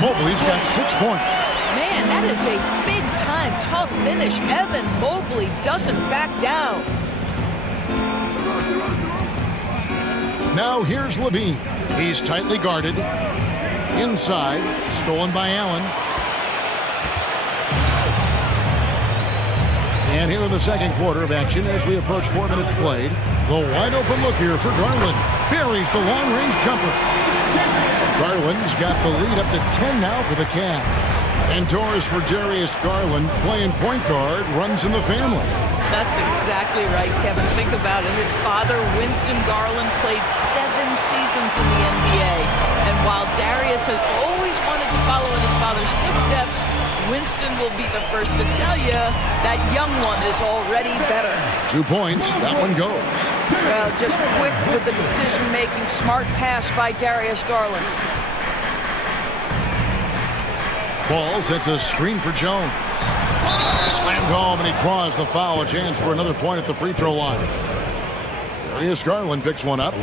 Mobley's got 6 points. Man, that is a big-time tough finish. Evan Mobley doesn't back down. Now here's Levine. He's tightly guarded. Inside, stolen by Allen. And here in the second quarter of action as we approach 4 minutes played. The wide open look here for Garland. Buries the long-range jumper. Garland's got the lead up to 10 now for the Cavs. And doors for Darius Garland, playing point guard, runs in the family. That's exactly right, Kevin. Think about it. His father, Winston Garland, played 7 seasons in the NBA. And while Darius has always wanted to follow in his father's footsteps, Winston will be the first to tell you that young one is already better. 2 points. That one goes. Well, just quick with the decision-making, smart pass by Darius Garland. Ball sets a screen for Jones. Slammed home, and he draws the foul. A chance for another point at the free throw line. Darius Garland picks one up.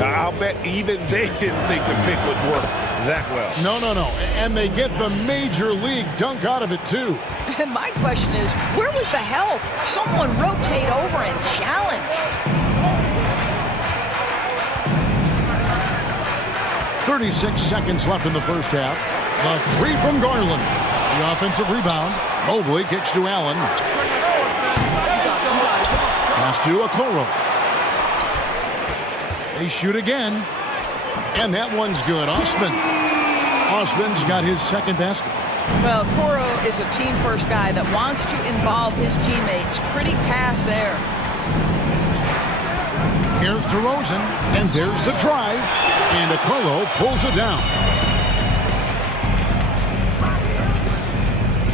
I'll bet even they didn't think the pick would work that well. No. And they get the major league dunk out of it, too. And my question is, where was the help? Someone rotate over and challenge. 36 seconds left in the first half. The 3 from Garland. The offensive rebound. Mobley kicks to Allen. Pass to Okoro. They shoot again. And that one's good. Osman's got his second basket. Well, Okoro is a team-first guy that wants to involve his teammates. Pretty pass there. Here's DeRozan. And there's the drive. And Okoro pulls it down.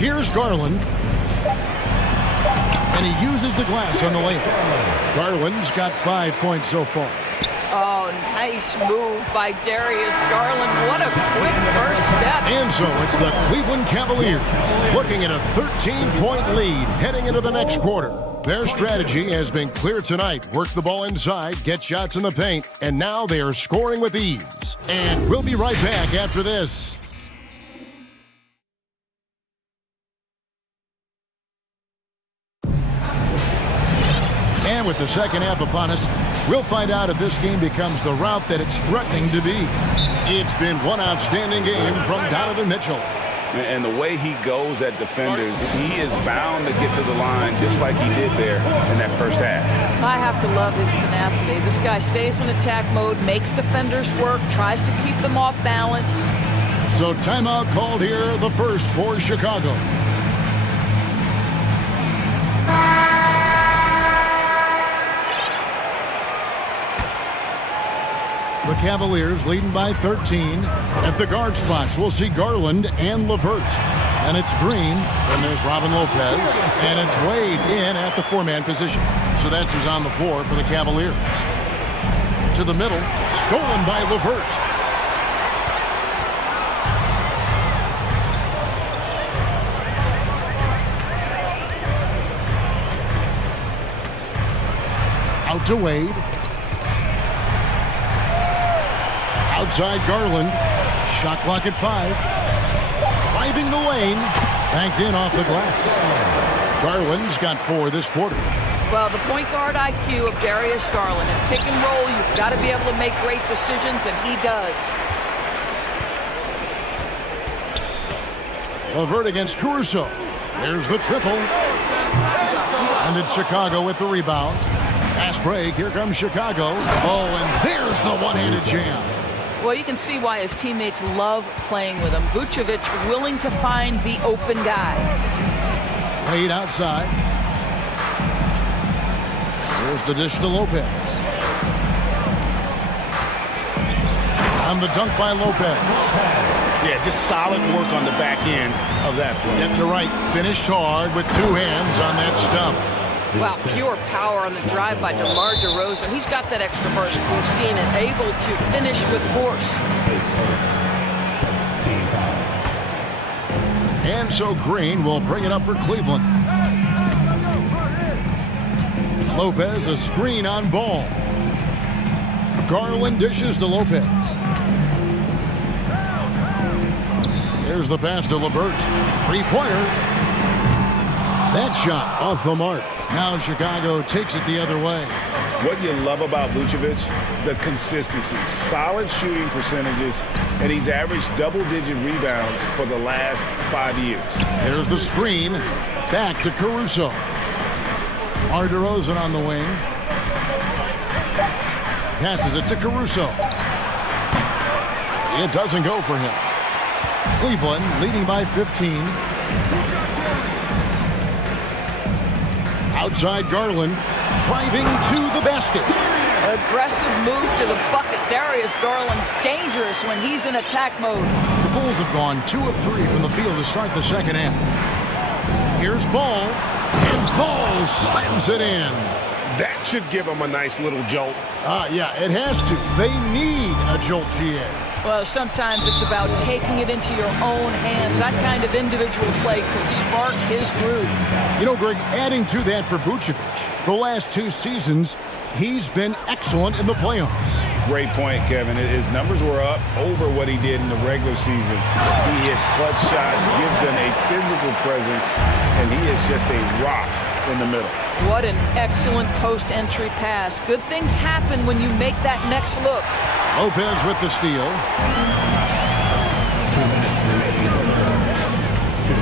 Here's Garland. And he uses the glass on the layup. Garland's got 5 points so far. Oh, nice move by Darius Garland. What a quick first step. And so it's the Cleveland Cavaliers looking at a 13-point lead heading into the next quarter. Their strategy has been clear tonight. Work the ball inside, get shots in the paint, and now they are scoring with ease. And we'll be right back after this. And with the second half upon us, we'll find out if this game becomes the route that it's threatening to be. It's been one outstanding game from Donovan Mitchell. And the way he goes at defenders, he is bound to get to the line just like he did there in that first half. I have to love his tenacity. This guy stays in attack mode, makes defenders work, tries to keep them off balance. So timeout called here, the first for Chicago. The Cavaliers leading by 13. At the guard spots, we'll see Garland and LeVert. And it's Green. Then there's Robin Lopez. And it's Wade in at the 4-man position. So that's who's on the floor for the Cavaliers. To the middle. Stolen by LeVert. Out to Wade. Outside Garland. Shot clock at 5. Driving the lane. Banked in off the glass. Garland's got 4 this quarter. Well, the point guard IQ of Darius Garland. In pick and roll, you've got to be able to make great decisions, and he does. LeVert against Caruso. There's the triple. And it's Chicago with the rebound. Pass break. Here comes Chicago. Oh, and there's the one-handed jam. Well, you can see why his teammates love playing with him. Vucevic willing to find the open guy. Wade outside. Here's the dish to Lopez. And the dunk by Lopez. Yeah, just solid work on the back end of that play. Getting the right. Finished hard with 2 hands on that stuff. Wow, pure power on the drive by DeMar DeRozan. He's got that extra burst we've seen and able to finish with force. And so Green will bring it up for Cleveland. Lopez a screen on Ball. Garland dishes to Lopez. Here's the pass to Levert. Three-pointer. That shot off the mark. Now Chicago takes it the other way. What you love about Vucevic, the consistency. Solid shooting percentages, and he's averaged double-digit rebounds for the last 5 years. There's the screen. Back to Caruso. DeRozan on the wing. Passes it to Caruso. It doesn't go for him. Cleveland leading by 15. Outside Garland, driving to the basket. Aggressive move to the bucket. Darius Garland, dangerous when he's in attack mode. The Bulls have gone 2 of 3 from the field to start the second half. Here's Ball, and Ball slams it in. That should give them a nice little jolt. Yeah, it has to. They need a jolt, GA. Well, sometimes it's about taking it into your own hands. That kind of individual play could spark his groove. You know, Greg, adding to that for Vucevic, the last 2 seasons, he's been excellent in the playoffs. Great point, Kevin. His numbers were up over what he did in the regular season. He hits clutch shots, gives them a physical presence, and he is just a rock in the middle. What an excellent post-entry pass. Good things happen when you make that next look. Lopez with the steal.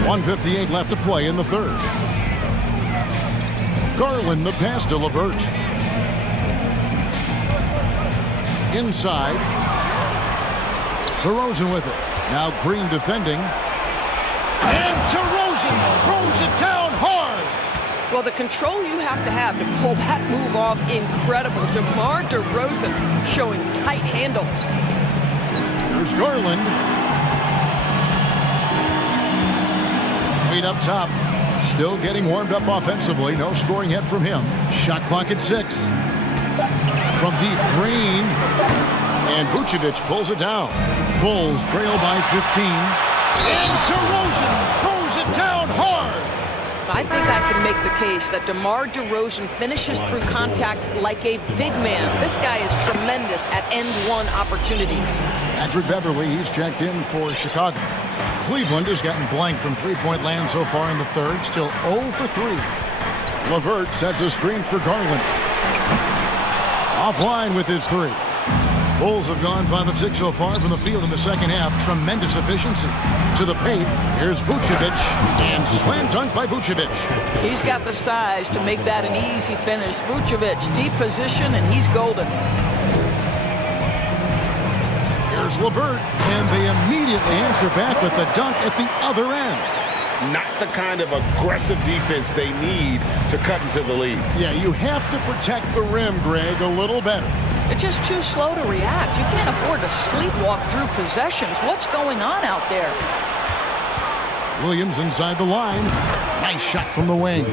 1:58 left to play in the third. Garland the pass to Levert. Inside. DeRozan with it. Now Green defending. And DeRozan throws it down hard. Well, the control you have to pull that move off, incredible. DeMar DeRozan showing tight handles. There's Garland. Wade up top. Still getting warmed up offensively. No scoring yet from him. Shot clock at 6. From deep, Green. And Vucevic pulls it down. Bulls trail by 15. And DeRozan throws it down hard. I think I can make the case that DeMar DeRozan finishes through contact like a big man. This guy is tremendous at end-one opportunities. Patrick Beverly, he's checked in for Chicago. Cleveland has gotten blank from three-point land so far in the third. Still 0 for 3. Levert sets a screen for Garland. Offline with his 3. Bulls have gone 5 of 6 so far from the field in the second half. Tremendous efficiency. To the paint, here's Vucevic, and slam dunk by Vucevic. He's got the size to make that an easy finish. Vucevic, deep position, and he's golden. Here's Levert, and they immediately answer back with the dunk at the other end. Not the kind of aggressive defense they need to cut into the lead. Yeah, you have to protect the rim, Greg, a little better. They're just too slow to react. You can't afford to sleepwalk through possessions. What's going on out there? Williams inside the line. Nice shot from the wing.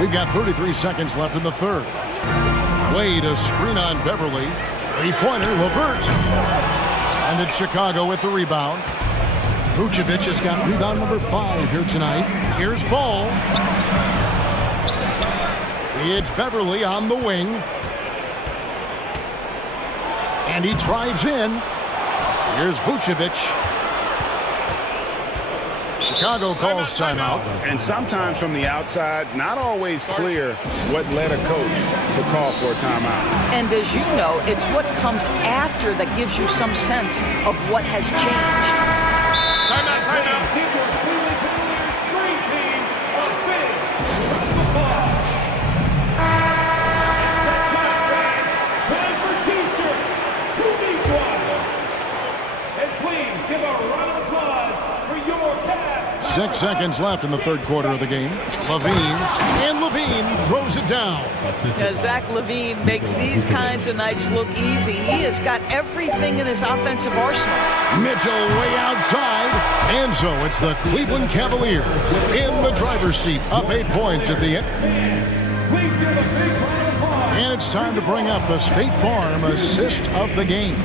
We've got 33 seconds left in the third. Wade a screen on Beverly. Three-pointer, Levert. And it's Chicago with the rebound. Vucevic has got rebound number 5 here tonight. Here's Ball. It's Beverly on the wing. And he drives in. Here's Vucevic. Chicago calls timeout. And sometimes from the outside, not always clear what led a coach to call for a timeout. And as you know, it's what comes after that gives you some sense of what has changed. Timeout, timeout. And please give a round of applause for your cast. 6 seconds left in the third quarter of the game. Levine throws it down. Zach LaVine makes these kinds of nights look easy. He has got everything in his offensive arsenal. Mitchell way outside. And so it's the Cleveland Cavaliers in the driver's seat, up 8 points at the end. And it's time to bring up the State Farm assist of the game.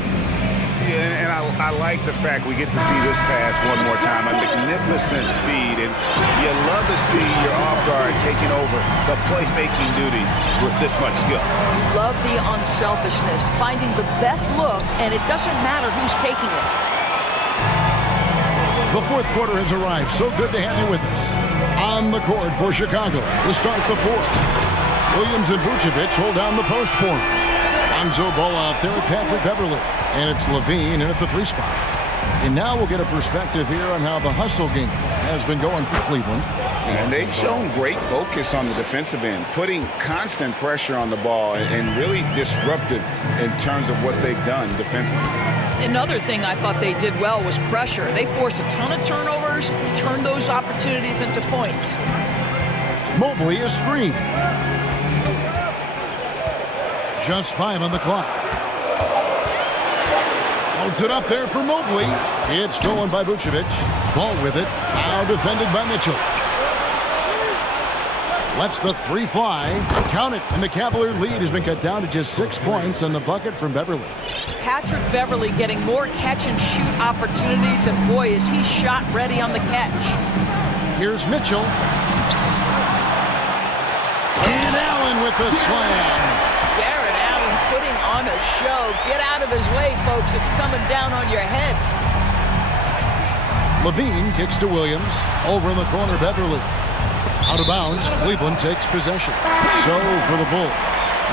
Yeah, and I like the fact we get to see this pass one more time. A magnificent feed, and you love to see your off guard taking over the playmaking duties with this much skill. Love the unselfishness, finding the best look, and it doesn't matter who's taking it. The fourth quarter has arrived. So good to have you with us. On the court for Chicago to start the fourth. Williams and Vucevic hold down the post for him. Lonzo Ball out there with Patrick Beverly. And it's Levine in at the 3 spot. And now we'll get a perspective here on how the hustle game has been going for Cleveland. And they've shown great focus on the defensive end, putting constant pressure on the ball and really disruptive in terms of what they've done defensively. Another thing I thought they did well was pressure. They forced a ton of turnovers, turned those opportunities into points. Mobley is screened. Just 5 on the clock. Holds it up there for Mobley. It's stolen by Vucevic. Ball with it. Now defended by Mitchell. Lets the 3 fly. Count it. And the Cavalier lead has been cut down to just 6 points on the bucket from Beverly. Patrick Beverly getting more catch-and-shoot opportunities, and boy, is he shot ready on the catch. Here's Mitchell. And Allen with the slam. Jared Allen putting on a show. Get out of his way, folks. It's coming down on your head. Levine kicks to Williams. Over in the corner, Beverly. Out of bounds, Cleveland takes possession. So for the Bulls.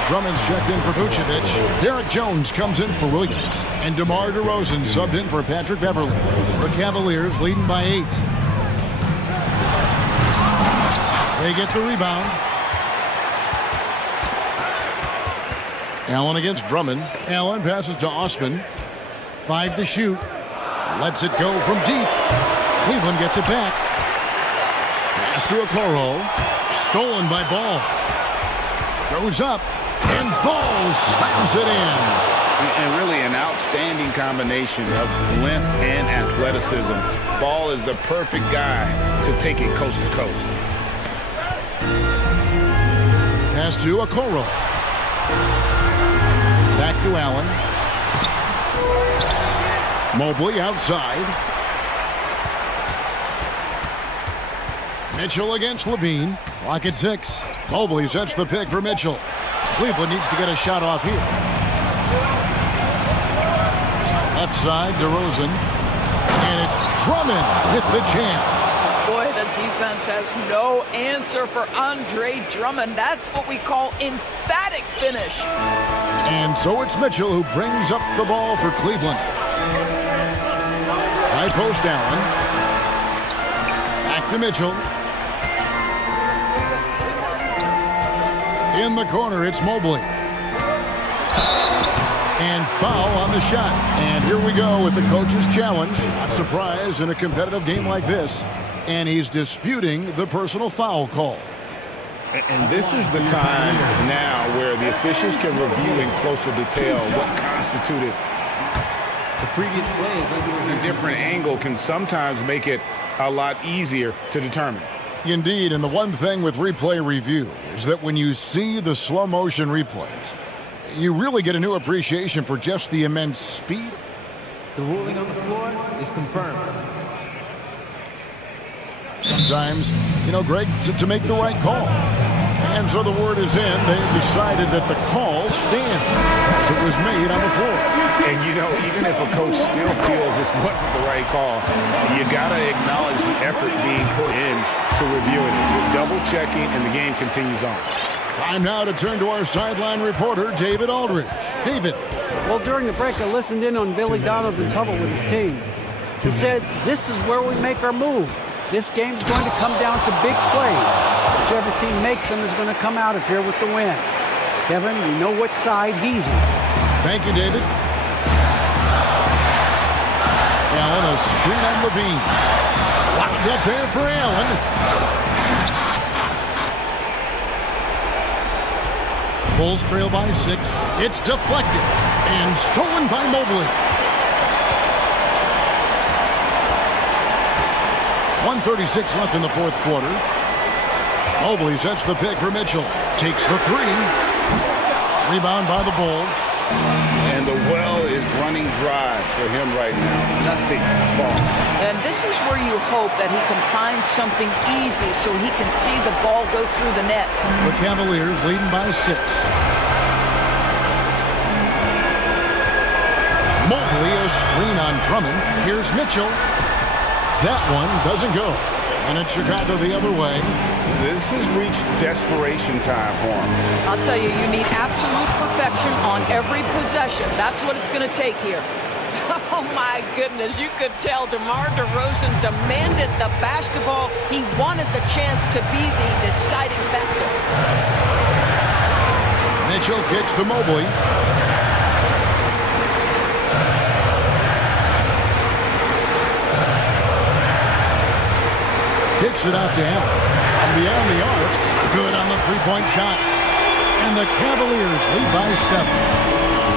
Drummond's checked in for Vucevic. Derek Jones comes in for Williams. And DeMar DeRozan subbed in for Patrick Beverly. The Cavaliers leading by 8. They get the rebound. Allen against Drummond. Allen passes to Osman. 5 to shoot. Lets it go from deep. Cleveland gets it back. Pass to Okoro. Stolen by Ball. Goes up. And Ball slams it in. And really an outstanding combination of length and athleticism. Ball is the perfect guy to take it coast to coast. Pass to Okoro. Back to Allen. Mobley outside. Mitchell against Levine. Clock at 6. Mobley sets the pick for Mitchell. Cleveland needs to get a shot off here. Left side, DeRozan. And it's Drummond with the jam. Boy, the defense has no answer for Andre Drummond. That's what we call emphatic finish. And so it's Mitchell who brings up the ball for Cleveland. High post Allen. Back to Mitchell. In the corner, it's Mobley. And foul on the shot. And here we go with the coach's challenge. Not surprised in a competitive game like this. And he's disputing the personal foul call. And this is the time now where the officials can review in closer detail what constituted the previous play. A different angle can sometimes make it a lot easier to determine. Indeed, and the one thing with replay review is that when you see the slow motion replays, you really get a new appreciation for just the immense speed. The ruling on the floor is confirmed. Sometimes, Greg, to make the right call. And so the word is in. They've decided that the call stands. It was made on the floor. And, even if a coach still feels this wasn't the right call, you got to acknowledge the effort being put in to reviewing it. You're double-checking, and the game continues on. Time now to turn to our sideline reporter, David Aldridge. David. Well, during the break, I listened in on Billy Donovan's huddle with his team. He said, this is where we make our move. This game's going to come down to big plays. Whichever team makes them is going to come out of here with the win. Kevin, you know what side he's on. Thank you, David. Allen, a screen on Levine. Locked up there for Allen. Bulls trail by 6. It's deflected and stolen by Mobley. 1:36 left in the fourth quarter. Mobley sets the pick for Mitchell. Takes the 3. Rebound by the Bulls. And the well is running drive for him right now. Nothing falling. And this is where you hope that he can find something easy so he can see the ball go through the net. The Cavaliers leading by 6. Mobley, a screen on Drummond. Here's Mitchell. That one doesn't go. And it's Chicago the other way. This has reached desperation time for him. I'll tell you, you need absolute perfection on every possession. That's what it's going to take here. Oh, my goodness. You could tell DeMar DeRozan demanded the basketball. He wanted the chance to be the deciding factor. Mitchell kicks to Mobley. Kicks it out to Allen. Beyond the arc. Good on the three-point shot. And the Cavaliers lead by 7.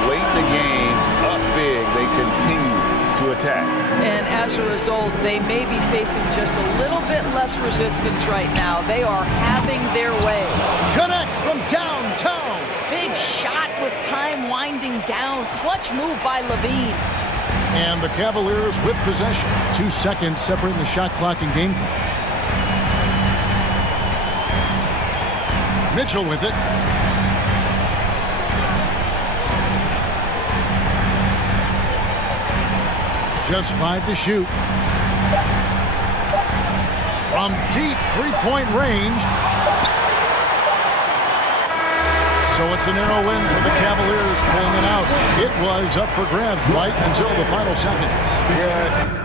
Late in the game, up big, they continue to attack. And as a result, they may be facing just a little bit less resistance right now. They are having their way. Connects from downtown. Big shot with time winding down. Clutch move by Levine. And the Cavaliers with possession. 2 seconds separating the shot clock and game clock. Mitchell with it. Just 5 to shoot. From deep three-point range. So it's a narrow win for the Cavaliers pulling it out. It was up for grabs right until the final seconds. Yeah.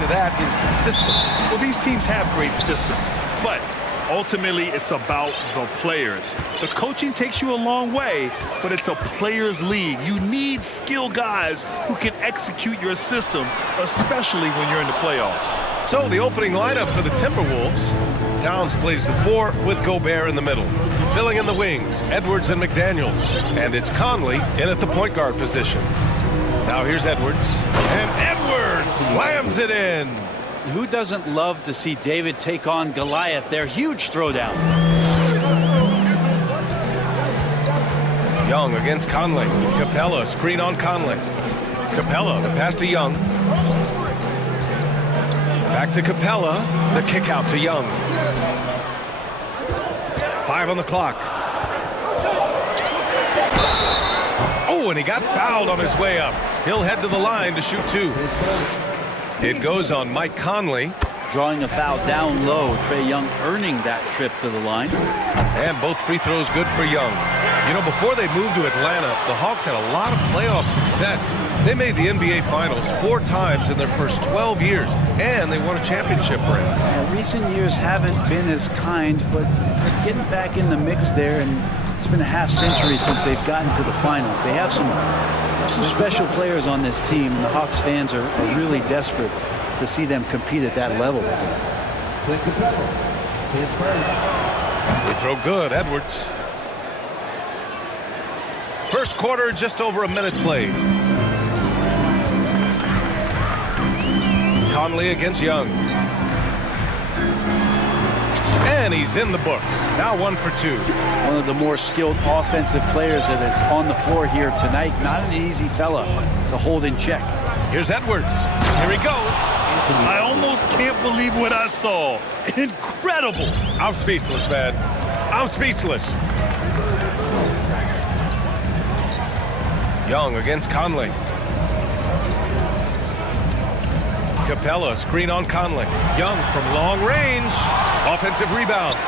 to that is the system. Well, these teams have great systems, but ultimately it's about the players. The coaching takes you a long way, but it's a players' league. You need skilled guys who can execute your system, especially when you're in the playoffs. So the opening lineup for the Timberwolves. Towns plays the 4 with Gobert in the middle. Filling in the wings, Edwards and McDaniels. And it's Conley in at the point guard position. Now here's Edwards. And Edwards slams it in. Who doesn't love to see David take on Goliath? Their huge throwdown. Young against Conley. Capella, screen on Conley. Capella, the pass to Young. Back to Capella, the kick out to Young. 5 on the clock. Oh, and he got fouled on his way up. He'll head to the line to shoot 2. It goes on Mike Conley. Drawing a foul down low. Trae Young earning that trip to the line. And both free throws good for Young. You know, before they moved to Atlanta, the Hawks had a lot of playoff success. They made the NBA Finals 4 times in their first 12 years, and they won a championship ring. Recent years haven't been as kind, but they're getting back in the mix there, and it's been a half century since they've gotten to the finals. They have some special players on this team, and the Hawks fans are really desperate to see them compete at that level. They throw good, Edwards. First quarter, just over a minute played. Conley against Young. And he's in the books. Now 1 for 2. One of the more skilled offensive players that is on the floor here tonight. Not an easy fella to hold in check. Here's Edwards. Here he goes. I almost can't believe what I saw. Incredible. I'm speechless, man. I'm speechless. Young against Conley. Capella, screen on Conley. Young from long range. Offensive rebound.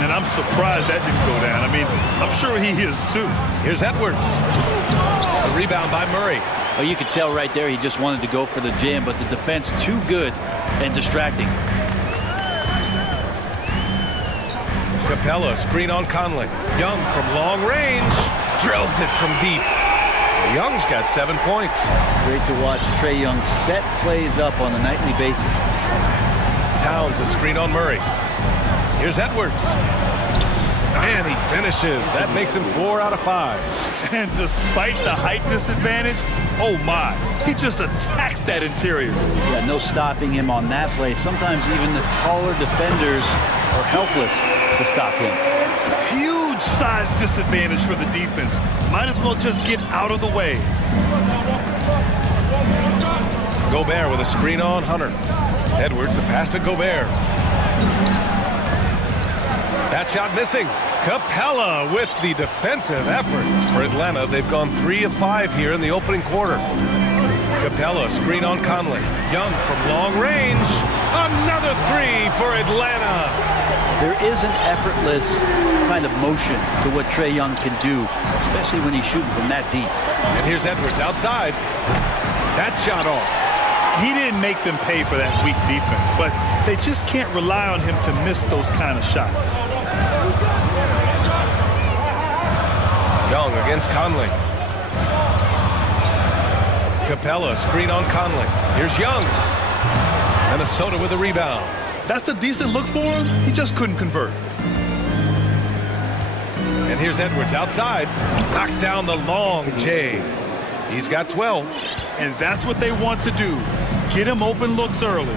And I'm surprised that didn't go down. I mean, I'm sure he is too. Here's Edwards. A rebound by Murray. Well, you could tell right there he just wanted to go for the jam, but the defense too good and distracting. Capella, screen on Conley. Young from long range. Drills it from deep. Young's got 7 points. Great to watch Trae Young set plays up on a nightly basis. Towns a screen on Murray. Here's Edwards. And he finishes. That makes him 4 out of 5. And despite the height disadvantage, oh my, he just attacks that interior. Yeah, no stopping him on that play. Sometimes even the taller defenders are helpless to stop him. Huge size disadvantage for the defense. Might as well just get out of the way. Gobert with a screen on Hunter. Edwards, the pass to Gobert. That shot missing. Capella with the defensive effort. For Atlanta, they've gone 3 of 5 here in the opening quarter. Capella, screen on Conley. Young from long range. Another 3 for Atlanta. There is an effortless kind of motion to what Trae Young can do, especially when he's shooting from that deep. And here's Edwards outside. That shot off. He didn't make them pay for that weak defense, but they just can't rely on him to miss those kind of shots. Young against Conley. Capella, screen on Conley. Here's Young. Minnesota with a rebound. That's a decent look for him. He just couldn't convert. And here's Edwards outside. Knocks down the long J. He's got 12. And that's what they want to do. Get him open looks early.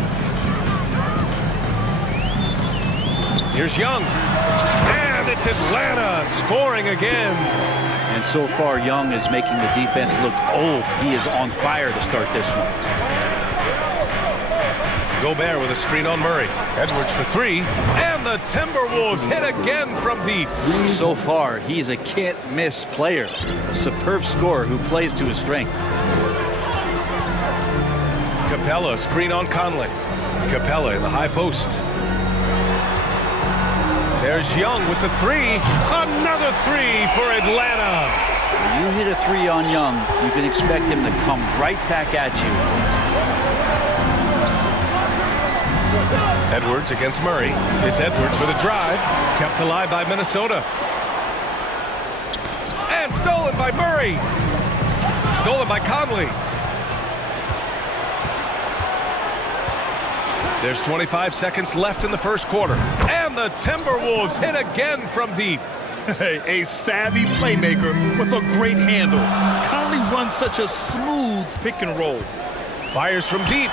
Here's Young. And it's Atlanta scoring again. And so far, Young is making the defense look old. He is on fire to start this one. Gobert with a screen on Murray. Edwards for 3. And the Timberwolves hit again from deep. So far, he's a can't-miss player. A superb scorer who plays to his strength. Capella, screen on Conley. Capella in the high post. There's Young with the 3. Another 3 for Atlanta. When you hit a 3 on Young, you can expect him to come right back at you. Edwards against Murray. It's Edwards with a drive. Kept alive by Minnesota. And stolen by Murray. Stolen by Conley. There's 25 seconds left in the first quarter. And the Timberwolves hit again from deep. A savvy playmaker with a great handle. Conley runs such a smooth pick and roll. Fires from deep.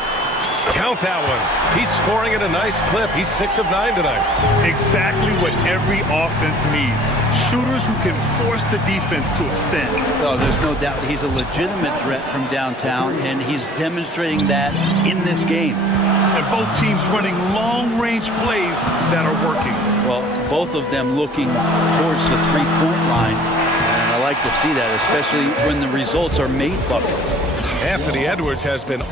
Count that one. He's scoring at a nice clip. He's 6 of 9 tonight. Exactly what every offense needs. Shooters who can force the defense to extend. Well, there's no doubt he's a legitimate threat from downtown, and he's demonstrating that in this game. And both teams running long-range plays that are working. Well, both of them looking towards the three-point line. And I like to see that, especially when the results are made buckets. Anthony Edwards has been...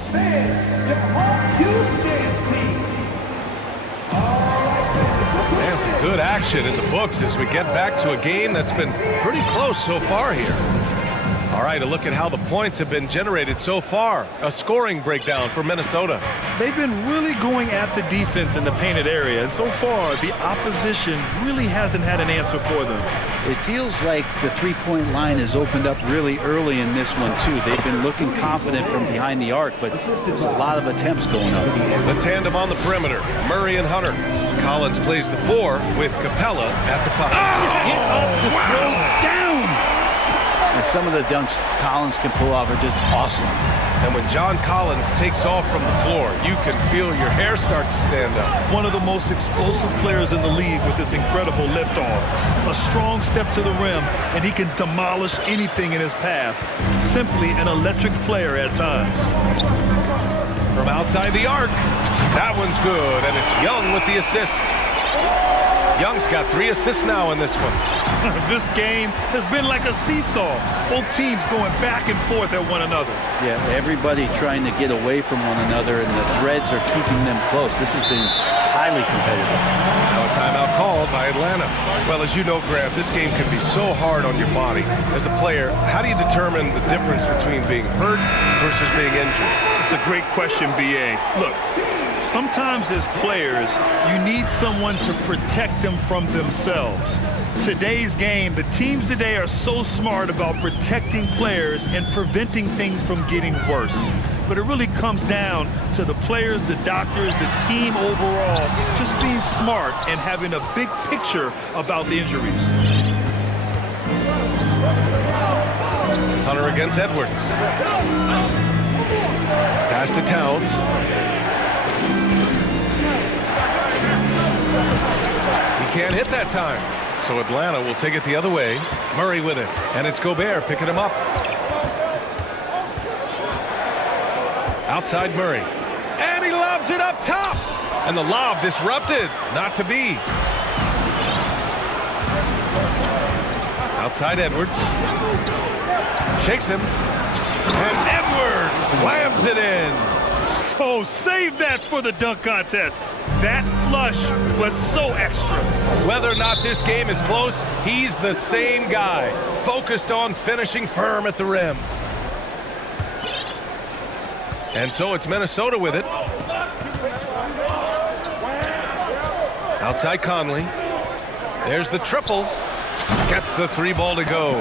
And some good action in the books as we get back to a game that's been pretty close so far here. All right, a look at how the points have been generated so far. A scoring breakdown for Minnesota. They've been really going at the defense in the painted area, and so far, the opposition really hasn't had an answer for them. It feels like the three-point line has opened up really early in this one, too. They've been looking confident from behind the arc, but there's a lot of attempts going up. The tandem on the perimeter, Murray and Hunter. Collins plays the 4 with Capella at the 5. Get up to throw down! And some of the dunks Collins can pull off are just awesome. And when John Collins takes off from the floor, you can feel your hair start to stand up. One of the most explosive players in the league with this incredible liftoff. A strong step to the rim, and he can demolish anything in his path. Simply an electric player at times. From outside the arc, that one's good, and it's Young with the assist. Young's got 3 assists now in this one. This game has been like a seesaw. Both teams going back and forth at one another. Yeah, everybody trying to get away from one another, and the threads are keeping them close. This has been highly competitive. Now a timeout called by Atlanta. Well, as you know, Grant, this game can be so hard on your body. As a player, how do you determine the difference between being hurt versus being injured? It's a great question, B.A. Look, sometimes as players, you need someone to protect them from themselves. Today's game, the teams today are so smart about protecting players and preventing things from getting worse. But it really comes down to the players, the doctors, the team overall, just being smart and having a big picture about the injuries. Hunter against Edwards. Pass to Towns. He can't hit that time. So Atlanta will take it the other way. Murray with it. And it's Gobert picking him up. Outside Murray. And he lobs it up top. And the lob disrupted. Not to be. Outside Edwards. Shakes him. And Edwards slams it in. Oh, save that for the dunk contest. That flush was so extra. Whether or not this game is close, he's the same guy, focused on finishing firm at the rim. And so it's Minnesota with it. Outside Conley. There's the triple. Gets the 3-ball to go.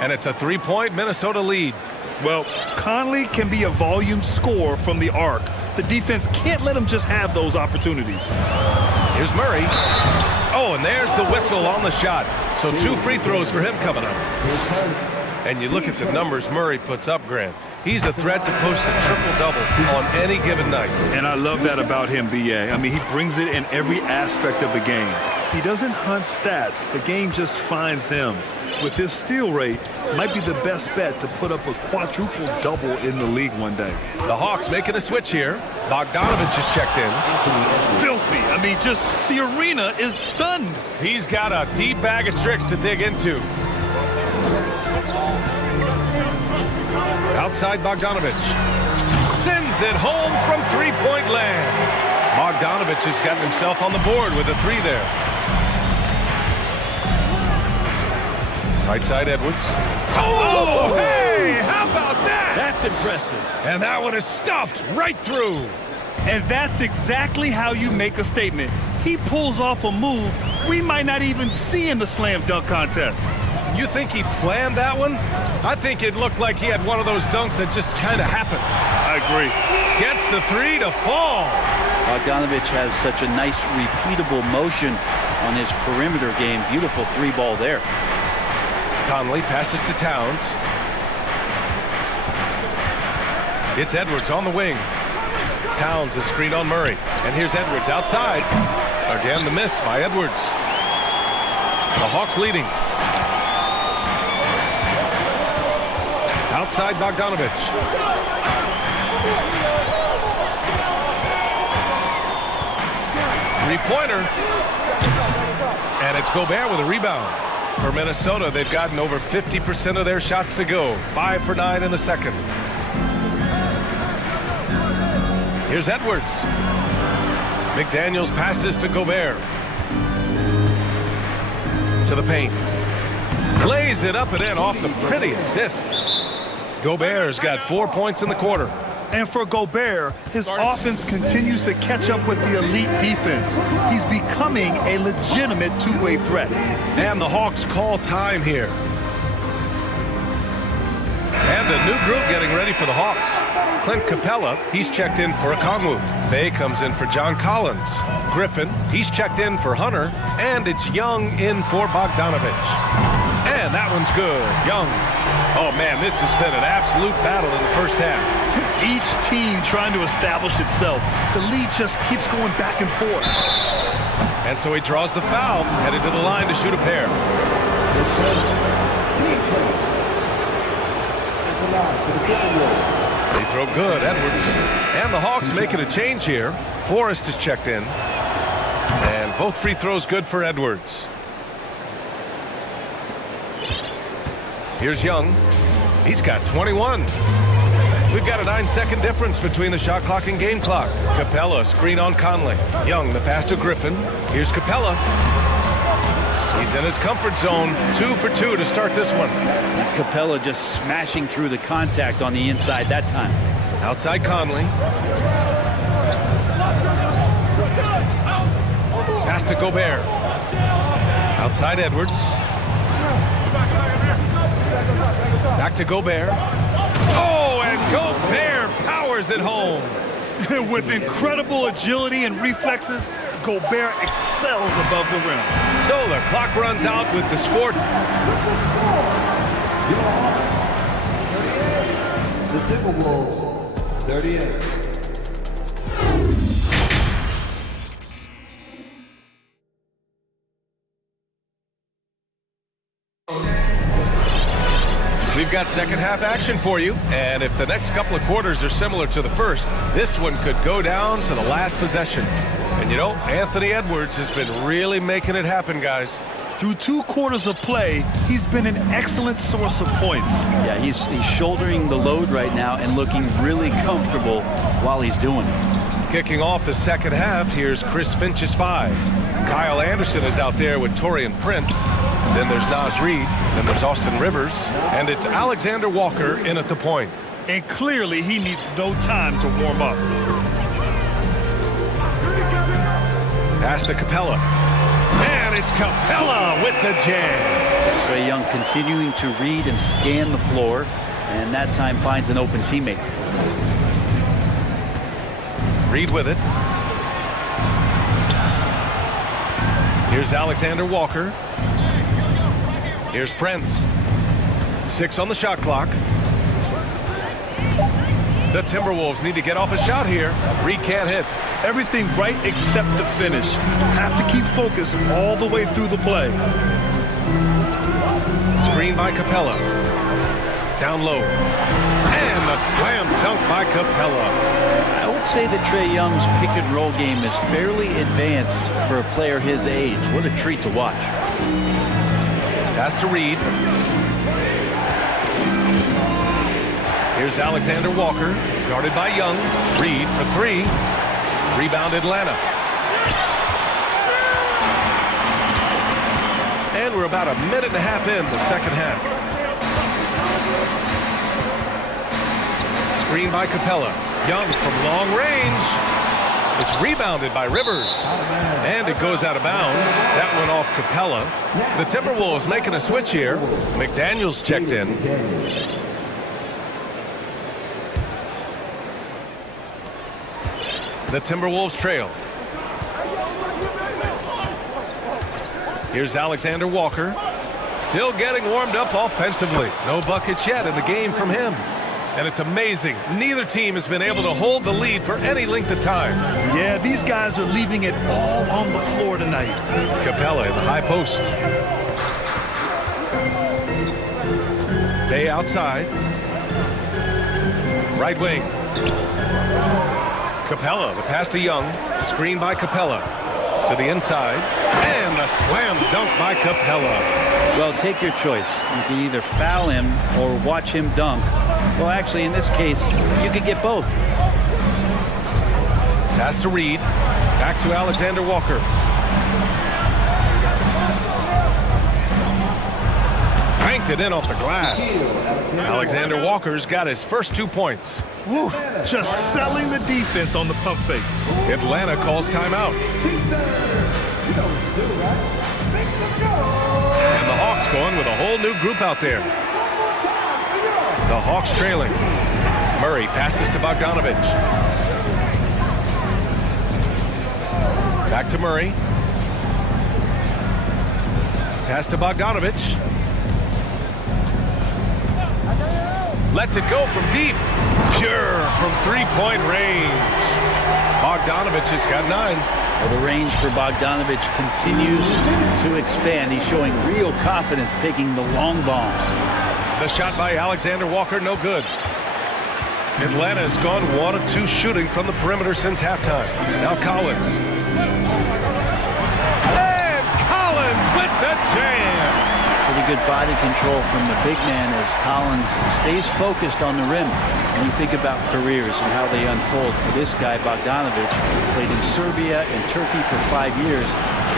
And it's a 3-point Minnesota lead. Well, Conley can be a volume scorer from the arc. The defense can't let him just have those opportunities. Here's Murray. Oh, and there's the whistle on the shot. So 2 free throws for him coming up. And you look at the numbers Murray puts up, Grant. He's a threat to post a triple-double on any given night. And I love that about him, B.A. I mean, he brings it in every aspect of the game. He doesn't hunt stats. The game just finds him. With his steal rate, might be the best bet to put up a quadruple-double in the league one day. The Hawks making a switch here. Bogdanovich is checked in. Filthy. I mean, just the arena is stunned. He's got a deep bag of tricks to dig into. Outside Bogdanovich. Sends it home from 3-point land. Bogdanovich has gotten himself on the board with a 3 there. Right side Edwards. Oh, hey! How about that? That's impressive. And that one is stuffed right through. And that's exactly how you make a statement. He pulls off a move we might not even see in the slam dunk contest. You think he planned that one? I think it looked like he had one of those dunks that just kind of happened. I agree. Gets the three to fall. Bogdanovich has such a nice repeatable motion on his perimeter game. Beautiful three ball there. Conley passes to Towns. It's Edwards on the wing. Towns is screen on Murray. And here's Edwards outside. Again, the miss by Edwards. The Hawks leading. Outside Bogdanovich. Three-pointer. And it's Gobert with a rebound. For Minnesota, they've gotten over 50% of their shots to go. 5 for 9 in the second. Here's Edwards. McDaniels passes to Gobert. To the paint. Lays it up and in off the pretty assist. Gobert's got 4 points in the quarter. And for Gobert, his offense continues to catch up with the elite defense. He's becoming a legitimate two-way threat. And the Hawks call time here. And a new group getting ready for the Hawks. Clint Capella, he's checked in for Okongwu. Bay comes in for John Collins. Griffin, he's checked in for Hunter. And it's Young in for Bogdanovich. And that one's good. Young. Oh, man, this has been an absolute battle in the first half. Each team trying to establish itself. The lead just keeps going back and forth. And so he draws the foul, headed to the line to shoot a pair. Free throw good, Edwards. And the Hawks making a change here. Forrest is checked in. And both free throws good for Edwards. Here's Young. He's got 21. We've got a 9-second difference between the shot clock and game clock. Capella, screen on Conley. Young, the pass to Griffin. Here's Capella. He's in his comfort zone. 2 for 2 to start this one. Capella just smashing through the contact on the inside that time. Outside Conley. Pass to Gobert. Outside Edwards. Back to Gobert. Oh, and Gobert powers it home. With incredible agility and reflexes, Gobert excels above the rim. So the clock runs out with the score. The Timberwolves, 38. We've got second half action for you, and if the next couple of quarters are similar to the first, this one could go down to the last possession. And you know, Anthony Edwards has been really making it happen, guys. Through 2 quarters of play, he's been an excellent source of points. Yeah, he's shouldering the load right now and looking really comfortable while he's doing it. Kicking off the second half, here's Chris Finch's 5. Kyle Anderson is out there with Taurean Prince. Then there's Naz Reid. Then there's Austin Rivers. And it's Alexander Walker in at the point. And clearly he needs no time to warm up. Pass to Capella. And it's Capella with the jam. Trae Young continuing to read and scan the floor, and that time finds an open teammate. Reid with it. Here's Alexander Walker. Here's Prince. 6 on the shot clock. The Timberwolves need to get off a shot here. Reid can't hit. Everything right except the finish. Have to keep focused all the way through the play. Screen by Capella. Down low. And the slam dunk by Capella. I would say that Trae Young's pick and roll game is fairly advanced for a player his age. What a treat to watch. Pass to Reid. Here's Alexander Walker, guarded by Young. Reid for 3. Rebound Atlanta. And we're about a minute and a half in the second half. Screen by Capella. Young from long range. It's rebounded by Rivers. And it goes out of bounds. That went off Capella. The Timberwolves making a switch here. McDaniels checked in. The Timberwolves trail. Here's Alexander Walker. Still getting warmed up offensively. No buckets yet in the game from him. And it's amazing. Neither team has been able to hold the lead for any length of time. Yeah, these guys are leaving it all on the floor tonight. Capella in the high post. Bay outside. Right wing. Capella, the pass to Young. Screen by Capella. To the inside. And the slam dunk by Capella. Well, take your choice. You can either foul him or watch him dunk. Well, actually, in this case, you could get both. Pass to Reed. Back to Alexander Walker. Banked it in off the glass. Alexander Walker's got his first 2 points. Woo, just selling the defense on the pump fake. Atlanta calls timeout. And the Hawks going with a whole new group out there. The Hawks trailing. Murray passes to Bogdanovich. Back to Murray. Pass to Bogdanovich. Lets it go from deep. Pure from three-point range. Bogdanovich has got 9. Well, the range for Bogdanovich continues to expand. He's showing real confidence taking the long bombs. The shot by Alexander Walker, no good. Atlanta has gone 1 of 2 shooting from the perimeter since halftime. Now Collins. And Collins with the jam. Pretty good body control from the big man as Collins stays focused on the rim. When you think about careers and how they unfold for this guy, Bogdanovich, played in Serbia and Turkey for 5 years,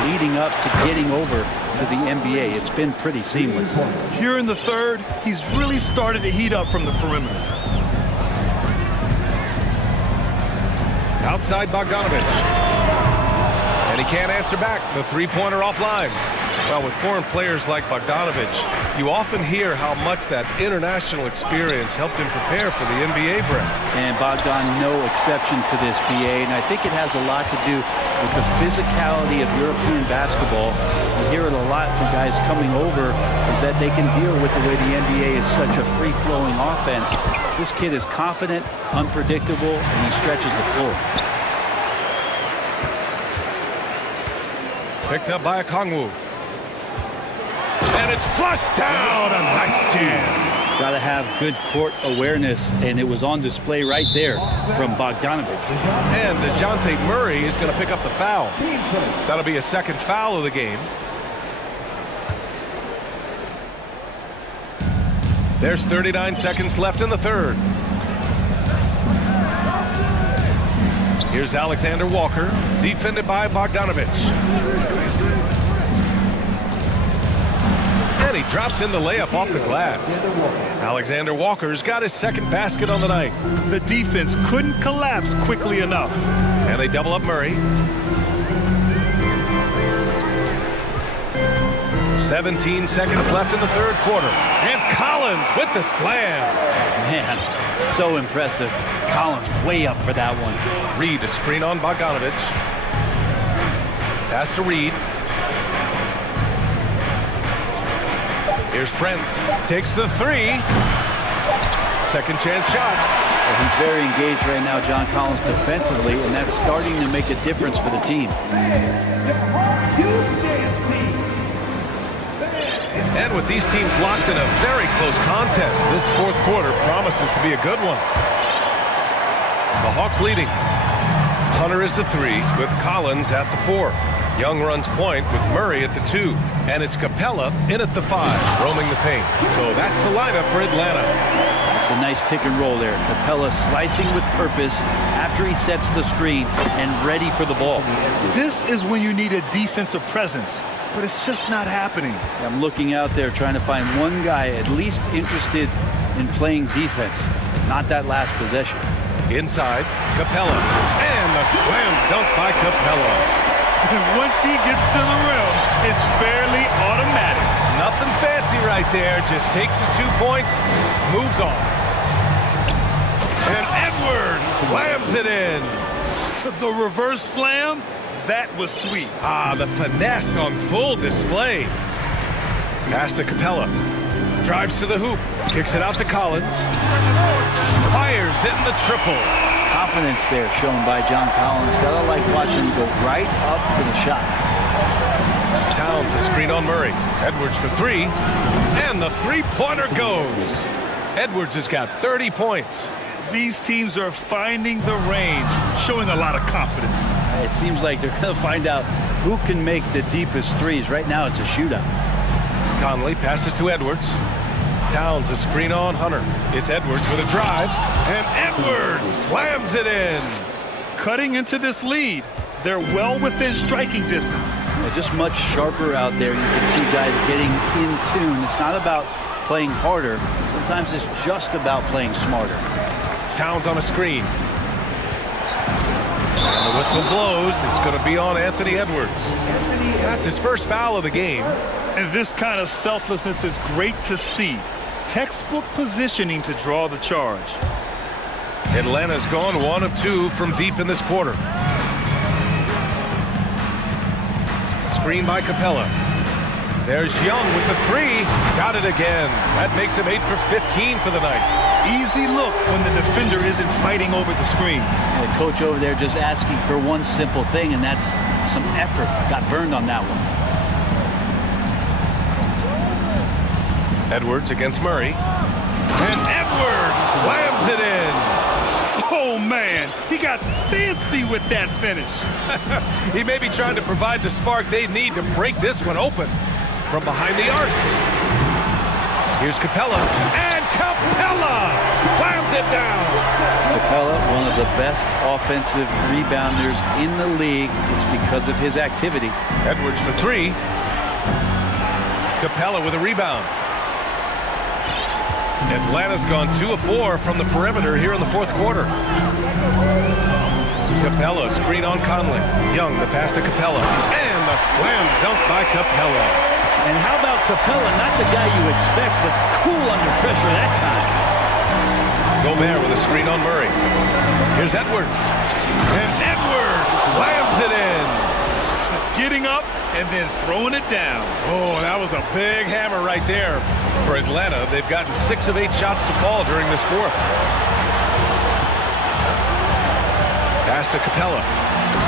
leading up to getting over to the NBA. It's been pretty seamless. Here in the third, he's really started to heat up from the perimeter. Outside Bogdanovich. And he can't answer back. The three-pointer offline. Well, with foreign players like Bogdanovich, you often hear how much that international experience helped him prepare for the NBA break. And Bogdan, no exception to this, BA. And I think it has a lot to do with the physicality of European basketball. You hear it a lot from guys coming over, is that they can deal with the way the NBA is such a free-flowing offense. This kid is confident, unpredictable, and he stretches the floor. Picked up by Okongwu. And it's flushed down. A nice jam. Got to have good court awareness, and it was on display right there from Bogdanovich. And DeJounte Murray is going to pick up the foul. That'll be a second foul of the game. There's 39 seconds left in the third. Here's Alexander Walker, defended by Bogdanovich. And he drops in the layup off the glass. Alexander Walker's got his second basket on the night. The defense couldn't collapse quickly enough. And they double up Murray. 17 seconds left in the third quarter. And Collins with the slam. Man, so impressive. Collins way up for that one. Reed to screen on Bogdanovich. Pass to Reed. Here's Prince. Takes the three. Second chance shot. Well, he's very engaged right now, John Collins, defensively, and that's starting to make a difference for the team. And with these teams locked in a very close contest, this fourth quarter promises to be a good one. The Hawks leading. Hunter is the 3 with Collins at the 4. Young runs point with Murray at the 2. And it's Capella in at the 5, roaming the paint. So that's the lineup for Atlanta. That's a nice pick and roll there. Capella slicing with purpose after he sets the screen and ready for the ball. This is when you need a defensive presence, but it's just not happening. I'm looking out there trying to find one guy at least interested in playing defense, not that last possession. Inside, Capella. And the slam dunk by Capella. Once he gets to the rim, it's fairly automatic. Nothing fancy right there. Just takes his 2 points, moves on. And Edwards slams it in. The reverse slam, that was sweet. Ah, the finesse on full display. Pass to Capella. Drives to the hoop. Kicks it out to Collins. Fires hitting the triple. Confidence there shown by John Collins. Gotta like watching him go right up to the shot. Towns a screen on Murray. Edwards for three. And the three-pointer goes. Edwards has got 30 points. These teams are finding the range, showing a lot of confidence. It seems like they're going to find out who can make the deepest threes. Right now, it's a shootout. Conley passes to Edwards. Towns a screen on Hunter. It's Edwards with a drive. And Edwards slams it in. Cutting into this lead. They're well within striking distance. They're just much sharper out there. You can see guys getting in tune. It's not about playing harder. Sometimes it's just about playing smarter. Towns on a screen. And the whistle blows. It's going to be on Anthony Edwards. That's his first foul of the game. And this kind of selflessness is great to see. Textbook positioning to draw the charge. Atlanta's gone 1 of 2 from deep in this quarter. Screen by Capella. There's Young with the three. Got it again. That makes him 8 for 15 for the night. Easy look when the defender isn't fighting over the screen. And the coach over there just asking for one simple thing, and that's some effort. Got burned on that one. Edwards against Murray. And Edwards slams it in. Oh, man. He got fancy with that finish. He may be trying to provide the spark they need to break this one open from behind the arc. Here's Capella. And Capella slams it down. Capella, one of the best offensive rebounders in the league. It's because of his activity. Edwards for three. Capella with a rebound. Atlanta's gone 2 of 4 from the perimeter here in the fourth quarter. Capella, screen on Conley. Young, the pass to Capella. And the slam dunk by Capella. And how about Capella? Not the guy you expect, but cool under pressure that time. Gobert with a screen on Murray. Here's Edwards. And Edwards slams it in. Getting up and then throwing it down. Oh, that was a big hammer right there. For Atlanta, they've gotten 6 of 8 shots to fall during this fourth. Pass to Capella.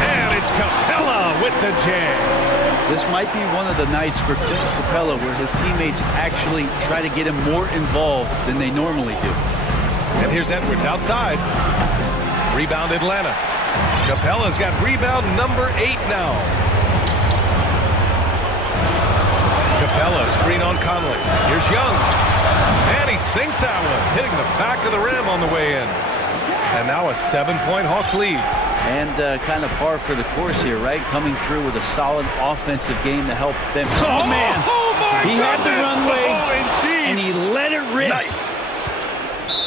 And it's Capella with the jam. This might be one of the nights for Capella where his teammates actually try to get him more involved than they normally do. And here's Edwards outside. Rebound Atlanta. Capella's got rebound number 8 now. Capella, screen on Conley. Here's Young. And he sinks that one, hitting the back of the rim on the way in. And now a 7-point Hawks lead. And kind of par for the course here, right? Coming through with a solid offensive game to help them. Oh, man. Oh, my He had the runway, and he let it rip. Nice.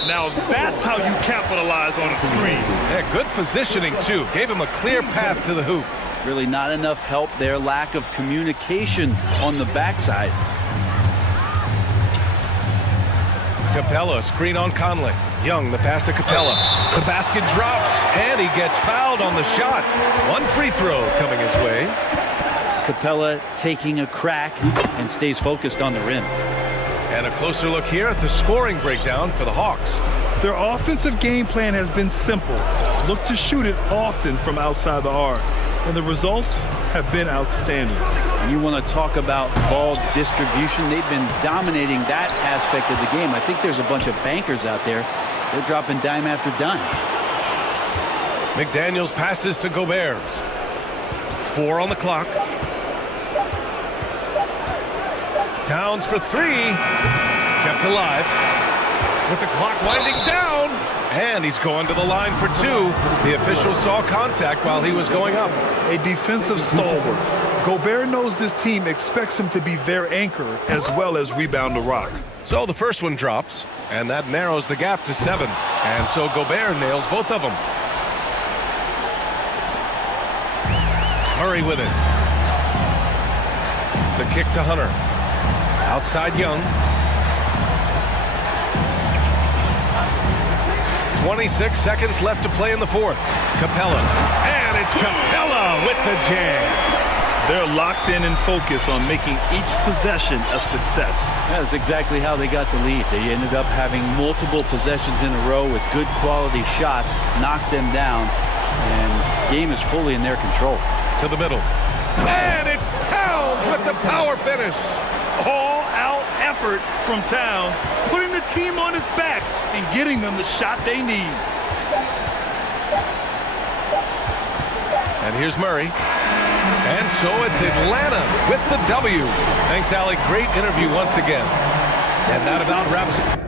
Now, that's how you capitalize on a screen. Yeah, good positioning, too. Gave him a clear path to the hoop. Really not enough help there. Lack of communication on the backside. Capella, screen on Conley. Young, the pass to Capella. The basket drops, and he gets fouled on the shot. One free throw coming his way. Capella taking a crack and stays focused on the rim. And a closer look here at the scoring breakdown for the Hawks. Their offensive game plan has been simple. Look to shoot it often from outside the arc. And the results have been outstanding. You want to talk about ball distribution. They've been dominating that aspect of the game. I think there's a bunch of bankers out there. They're dropping dime after dime. McDaniels passes to Gobert. 4 on the clock. Towns for 3. Kept alive. With the clock winding down. And he's going to the line for 2. The official saw contact while he was going up. A defensive stalwart. Gobert knows this team expects him to be their anchor as well as rebound the rock. So the first one drops, and that narrows the gap to 7. And so Gobert nails both of them. Murray with it. The kick to Hunter. Outside Young. 26 seconds left to play in the fourth. Capella. And it's Capella with the jam. They're locked in and focused on making each possession a success. That's exactly how they got the lead. They ended up having multiple possessions in a row with good quality shots, knocked them down, and the game is fully in their control. To the middle. And it's Towns with the power finish. All-out effort from Towns, putting the team on his back and getting them the shot they need. And here's Murray. And so it's Atlanta with the W. Thanks, Alec. Great interview once again. And that about wraps it.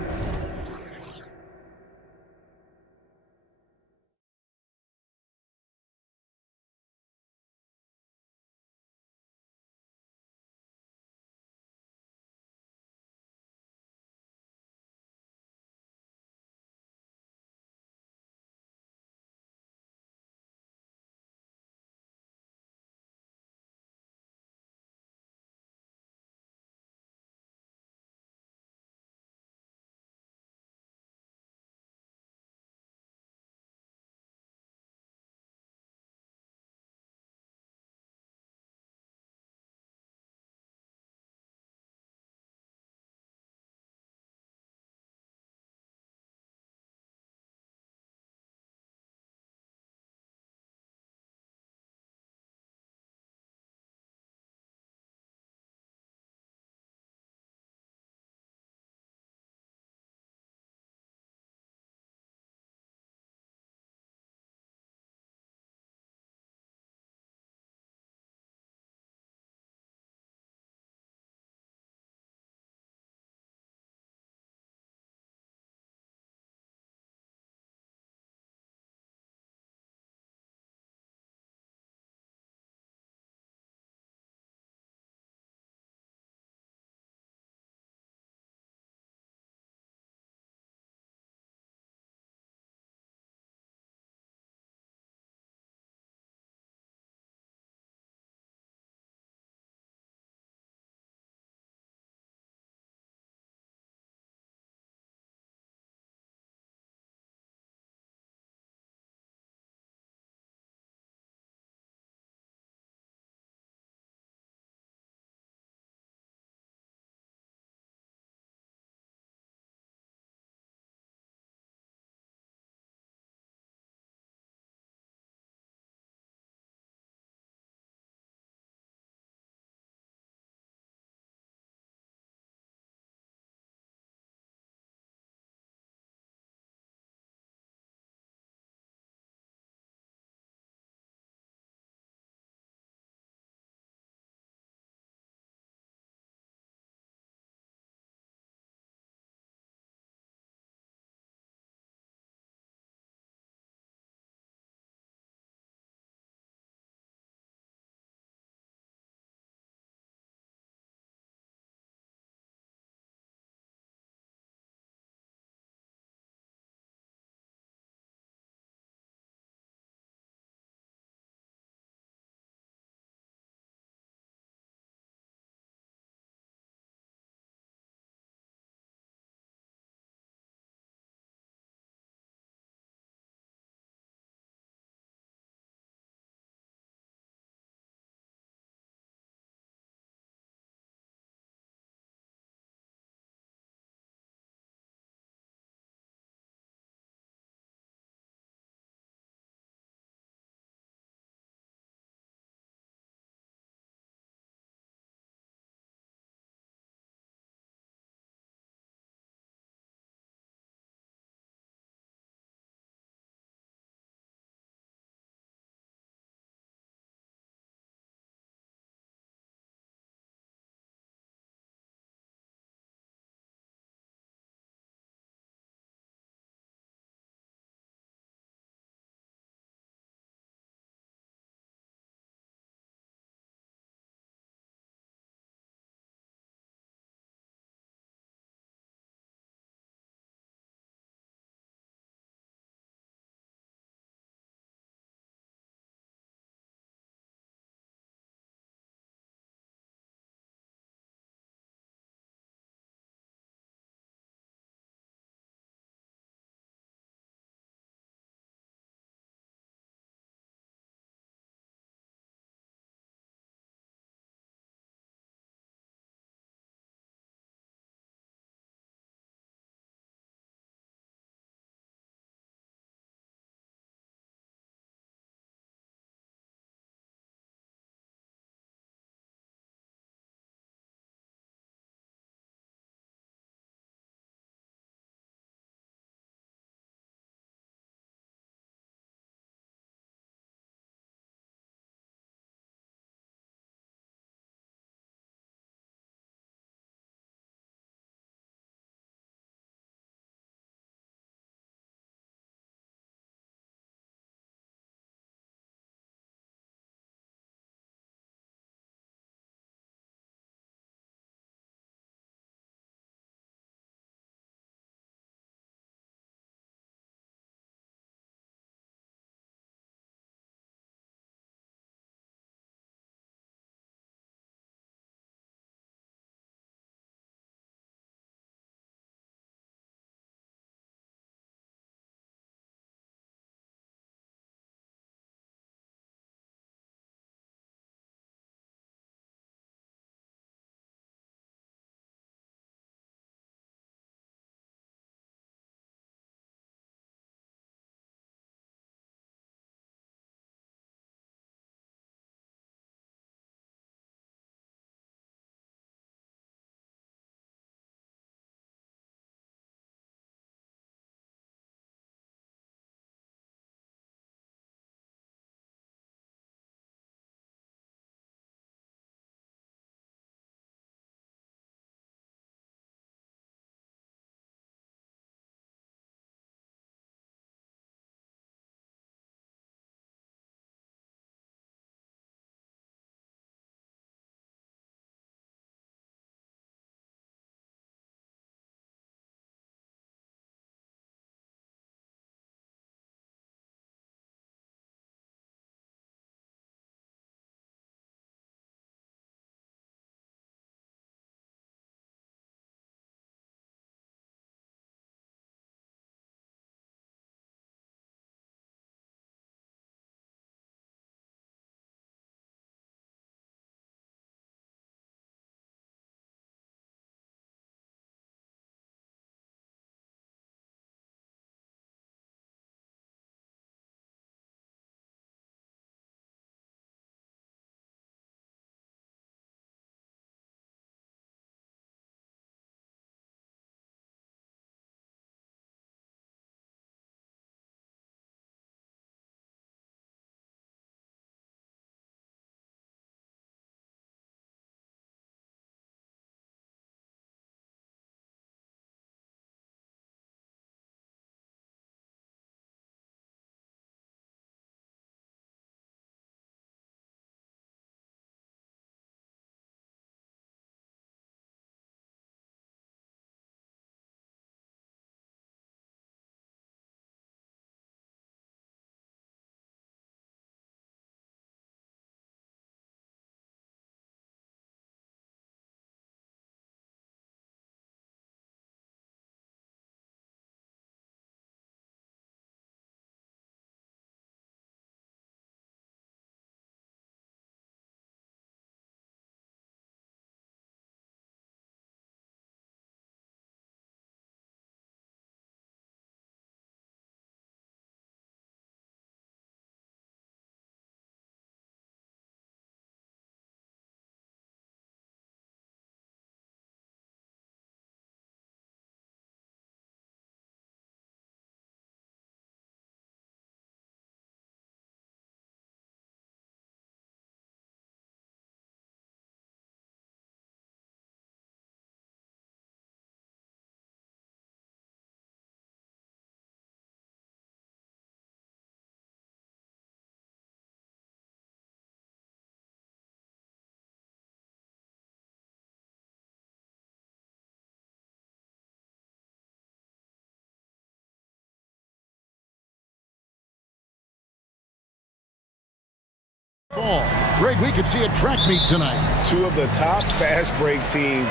Ball. Greg, we could see a track meet tonight. Two of the top fast break teams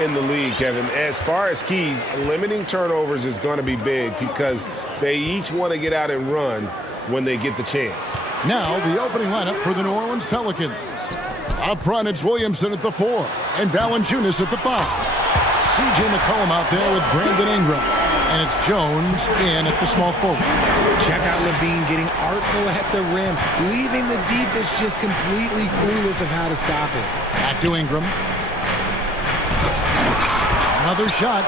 in the league, Kevin. As far as keys, limiting turnovers is going to be big because they each want to get out and run when they get the chance. Now, the opening lineup for the New Orleans Pelicans. Up front, it's Williamson at the 4 and Valanciunas at the 5. C.J. McCollum out there with Brandon Ingram. And it's Jones in at the small forward. Check out Levine getting artful at the rim, leaving the defense just completely clueless of how to stop it. Back to Ingram. Another shot,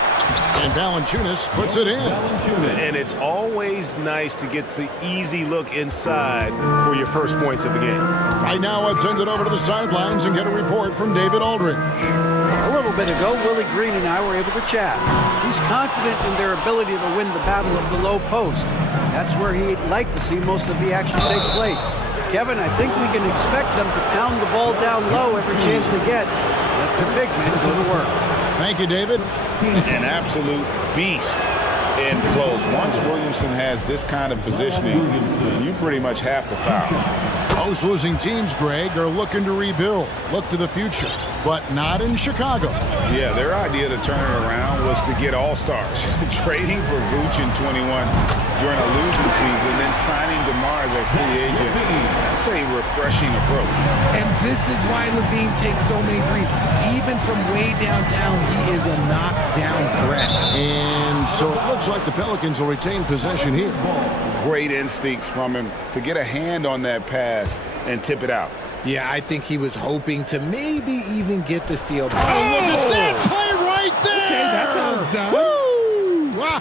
and Valanciunas puts it in. And it's always nice to get the easy look inside for your first points of the game. Right now, let's send it over to the sidelines and get a report from David Aldridge. A little bit ago, Willie Green and I were able to chat. He's confident in their ability to win the battle of the low post. That's where he'd like to see most of the action take place. Kevin, I think we can expect them to pound the ball down low every chance they get. Let the big men go to work. Thank you, David. An absolute beast in close. Once Williamson has this kind of positioning, you pretty much have to foul. Most losing teams, Greg, are looking to rebuild, look to the future, but not in Chicago. Yeah, their idea to turn it around was to get all-stars. Trading for Vooch in 21 during a losing season, then signing DeMar as a free agent. That's a refreshing approach. And this is why Levine takes so many threes. Even from way downtown, he is a knockdown threat. And so it looks like the Pelicans will retain possession here. Great instincts from him to get a hand on that pass and tip it out. Yeah, I think he was hoping to maybe even get the steal. Oh, look at that play right there! Okay, that's how it's done. Woo! Wow!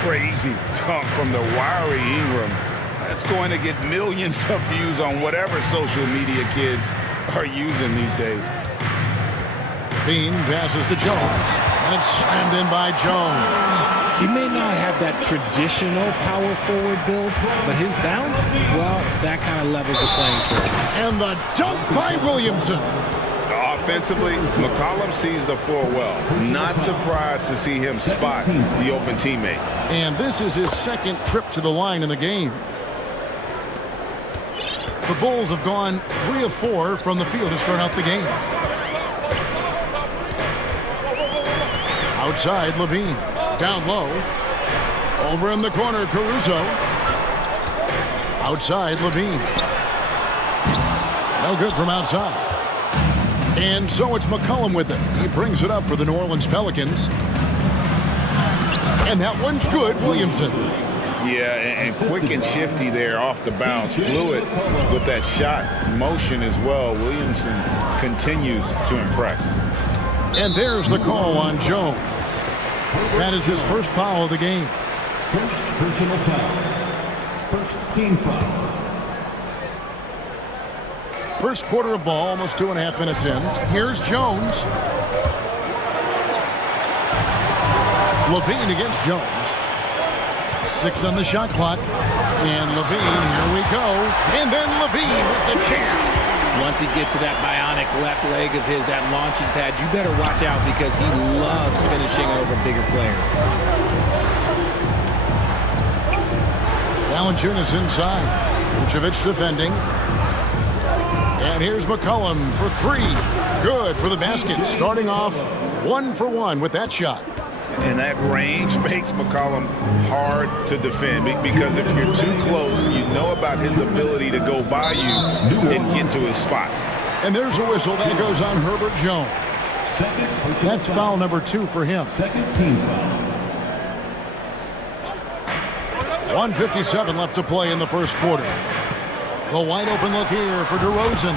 Crazy dunk from the wiry Ingram. That's going to get millions of views on whatever social media kids are using these days. Bean passes to Jones, and it's slammed in by Jones. He may not have that traditional power forward build, but his bounce, well, that kind of levels the playing field. And the dunk by Williamson. Offensively, McCollum sees the floor well. Not surprised to see him spot the open teammate. And this is his second trip to the line in the game. The Bulls have gone 3 of 4 from the field to start out the game. Outside, Levine. Down low. Over in the corner, Caruso. Outside, Levine. No good from outside. And so it's McCollum with it. He brings it up for the New Orleans Pelicans. And that one's good, Williamson. Yeah, and quick and shifty there off the bounce. Fluid with that shot motion as well. Williamson continues to impress. And there's the call on Jones. That is his first foul of the game. First personal foul. First team foul. First quarter of ball, almost 2.5 minutes in. Here's Jones. Levine against Jones. 6 on the shot clock. And Levine, here we go. And then Levine with the jam. Once he gets to that bionic left leg of his, that launching pad, you better watch out because he loves finishing over bigger players. Valanciunas inside. Vucevic defending. And here's McCollum for 3. Good for the basket. Starting off 1 for 1 with that shot. And that range makes McCollum hard to defend because if you're too close, you know about his ability to go by you and get to his spots. And there's a whistle that goes on Herbert Jones. That's foul number 2 for him. Second team foul. 1:57 left to play in the first quarter. The wide open look here for DeRozan.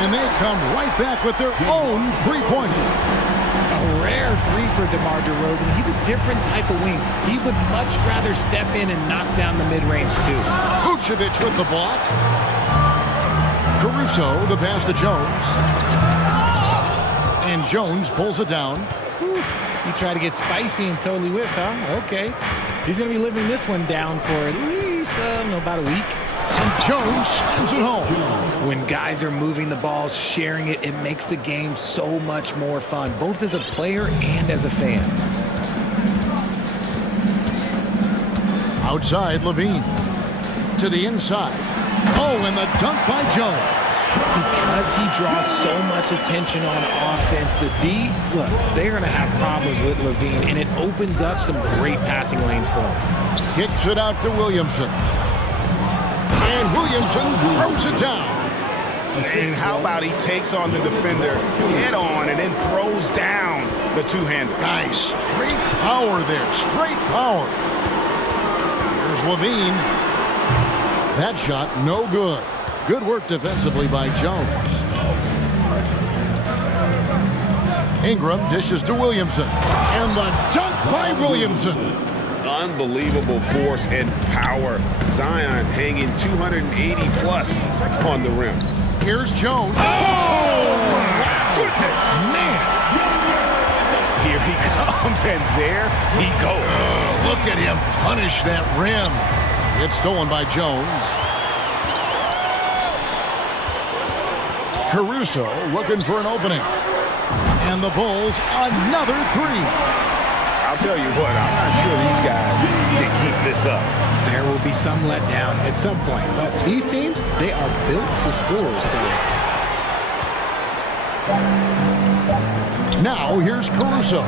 And they come right back with their own three-pointer. A rare 3 for DeMar DeRozan. He's a different type of wing. He would much rather step in and knock down the mid-range too. Vucevic with the block. Caruso, the pass to Jones. And Jones pulls it down. Whew. You try to get spicy and totally whipped, huh? Okay. He's going to be living this one down for at least, about a week. And Jones slams it home. When guys are moving the ball, sharing it, it makes the game so much more fun, both as a player and as a fan. Outside, Levine. To the inside. Oh, and the dunk by Jones. Because he draws so much attention on offense, the D, look, they're going to have problems with Levine, and it opens up some great passing lanes for him. Kicks it out to Williamson. And Williamson throws it down. And how about he takes on the defender head on and then throws down the two-hander. Nice. Straight power there. Straight power. Here's Levine. That shot no good. Good work defensively by Jones. Ingram dishes to Williamson. And the dunk by Williamson. Unbelievable force and power. Zion hanging 280 plus on the rim. Here's Jones. Oh, my goodness. Man. Here he comes, and there he goes. Look at him punish that rim. It's stolen by Jones. Caruso looking for an opening. And the Bulls, another three. I'll tell you what, I'm not sure these guys can keep this up. There will be some letdown at some point, but these teams, they are built to score. So. Now, here's Caruso.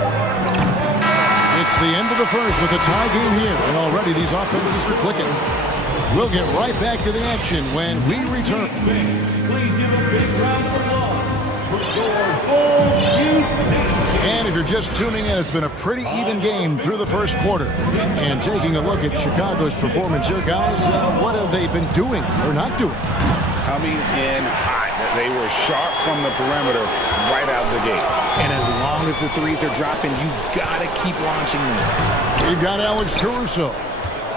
It's the end of the first with a tie game here, and already these offenses are clicking. We'll get right back to the action when we return. And if you're just tuning in, it's been a pretty even game through the first quarter. And taking a look at Chicago's performance here, guys, what have they been doing or not doing? Coming in hot. They were sharp from the perimeter right out the gate. And as long as the threes are dropping, you've got to keep launching them. You've got Alex Caruso.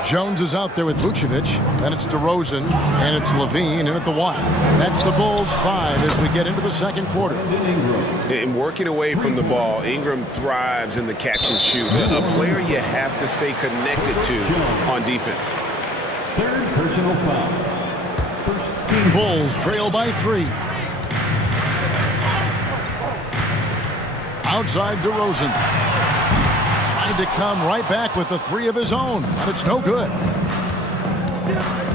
Jones is out there with Vucevic. Then it's DeRozan, and it's Levine in at the one. That's the Bulls 5 as we get into the second quarter. And working away from the ball, Ingram thrives in the catch and shoot. A player you have to stay connected to on defense. Third personal foul. First team. Bulls trail by 3. Outside DeRozan. To come right back with the 3 of his own, but it's no good.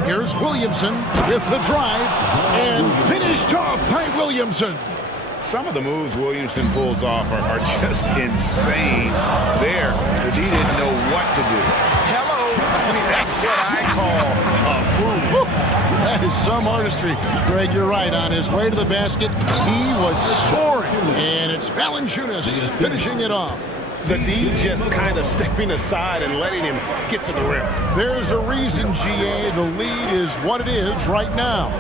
Here's Williamson with the drive, and finished off by Williamson. Some of the moves Williamson pulls off are just insane there, but he didn't know what to do. Hello, I mean, that's what I call a move. That is some artistry. Greg, you're right. On his way to the basket, he was soaring, and it's Valanciunas finishing it off. The D just kind of stepping aside and letting him get to the rim. There's a reason, GA, the lead is what it is right now.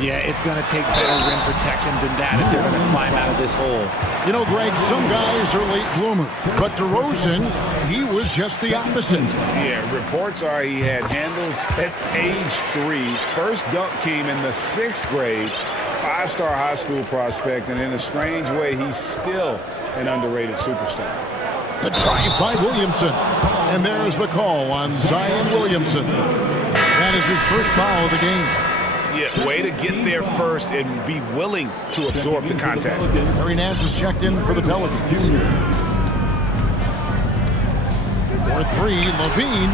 Yeah, it's going to take better rim protection than that if they're going to climb out of this hole. You know, Greg, some guys are late bloomers, but DeRozan, he was just the opposite. Yeah, reports are he had handles at age 3. First dunk came in the 6th grade. 5-star high school prospect, and in a strange way, he's still an underrated superstar. The drive by Williamson. And there's the call on Zion Williamson. That is his first foul of the game. Yeah, way to get there first and be willing to absorb the contact. Larry Nance is checked in for the Pelicans. For 3, Levine.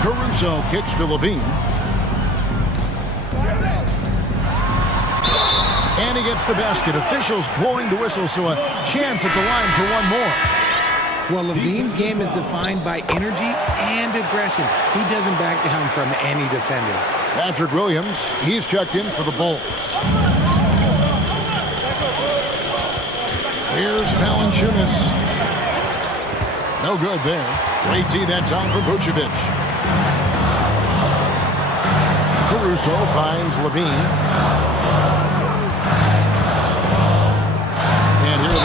Caruso kicks to Levine. And he gets the basket. Officials blowing the whistle, so a chance at the line for one more. Well, Levine's game is defined by energy and aggression. He doesn't back down from any defender. Patrick Williams, he's checked in for the Bulls. Here's Valanciunas. No good there. Great D that time for Vucevic. Caruso finds Levine.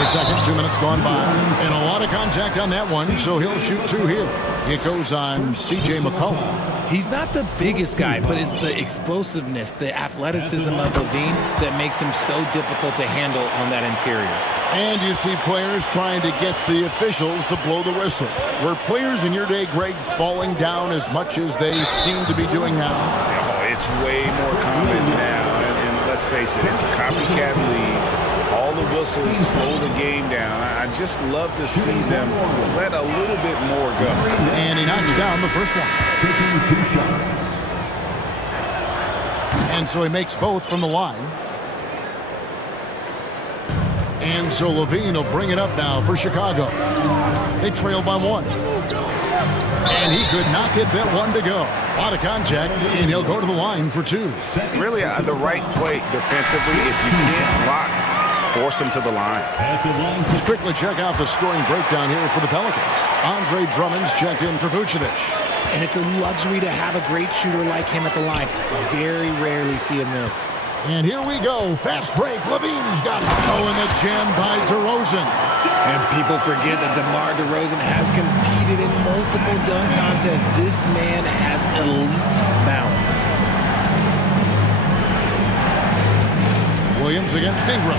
Second, 2 minutes gone by, and a lot of contact on that one, so he'll shoot 2 here. It goes on C.J. McCollum. He's not the biggest guy, but it's the explosiveness, the athleticism of Levine that makes him so difficult to handle on that interior. And you see players trying to get the officials to blow the whistle. Were players in your day, Greg, falling down as much as they seem to be doing now? Oh, it's way more common now, and let's face it, it's a copycat league. All the whistles slow the game down. I just love to see them let a little bit more go. And he knocks down the first one. Taking 2 shots. And so he makes both from the line. And so Levine will bring it up now for Chicago. They trail by 1. And he could not get that one to go. A lot of contact, and he'll go to the line for 2. Really the right play defensively. If you can't block, force him to the line. Let's quickly check out the scoring breakdown here for the Pelicans. Andre Drummond's checked in for Vucevic. And it's a luxury to have a great shooter like him at the line. Very rarely see him miss. And here we go. Fast break. Levine's got it. Oh, and the jam by DeRozan. And people forget that DeMar DeRozan has competed in multiple dunk contests. This man has elite balance. Williams against Ingram.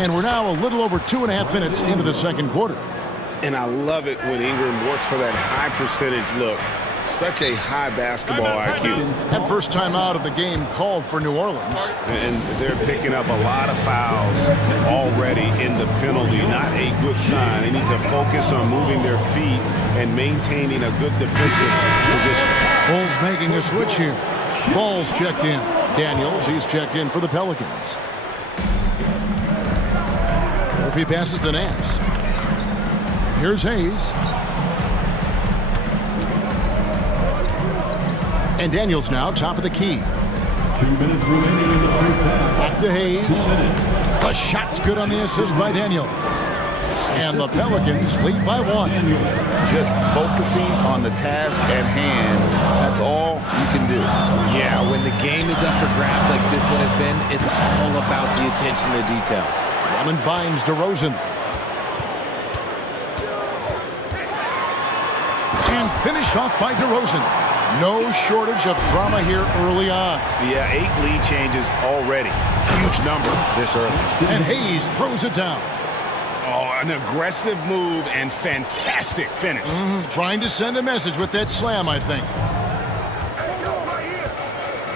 And we're now a little over 2.5 minutes into the second quarter. And I love it when Ingram works for that high percentage look. Such a high basketball IQ. And first time out of the game called for New Orleans. And they're picking up a lot of fouls already in the penalty. Not a good sign. They need to focus on moving their feet and maintaining a good defensive position. Bulls making a switch here. Ball's checked in. Daniels, he's checked in for the Pelicans. Murphy passes to Nance. Here's Hayes. And Daniels now top of the key. 2 minutes remaining in the first half. Back to Hayes. The shot's good on the assist by Daniels. And the Pelicans lead by 1. Just focusing on the task at hand. That's all you can do. Yeah, when the game is up for grabs like this one has been, it's all about the attention to detail. Drummond finds DeRozan. And finished off by DeRozan. No shortage of drama here early on. Yeah, 8 lead changes already. Huge number this early. And Hayes throws it down. Oh, an aggressive move and fantastic finish. Trying to send a message with that slam, I think.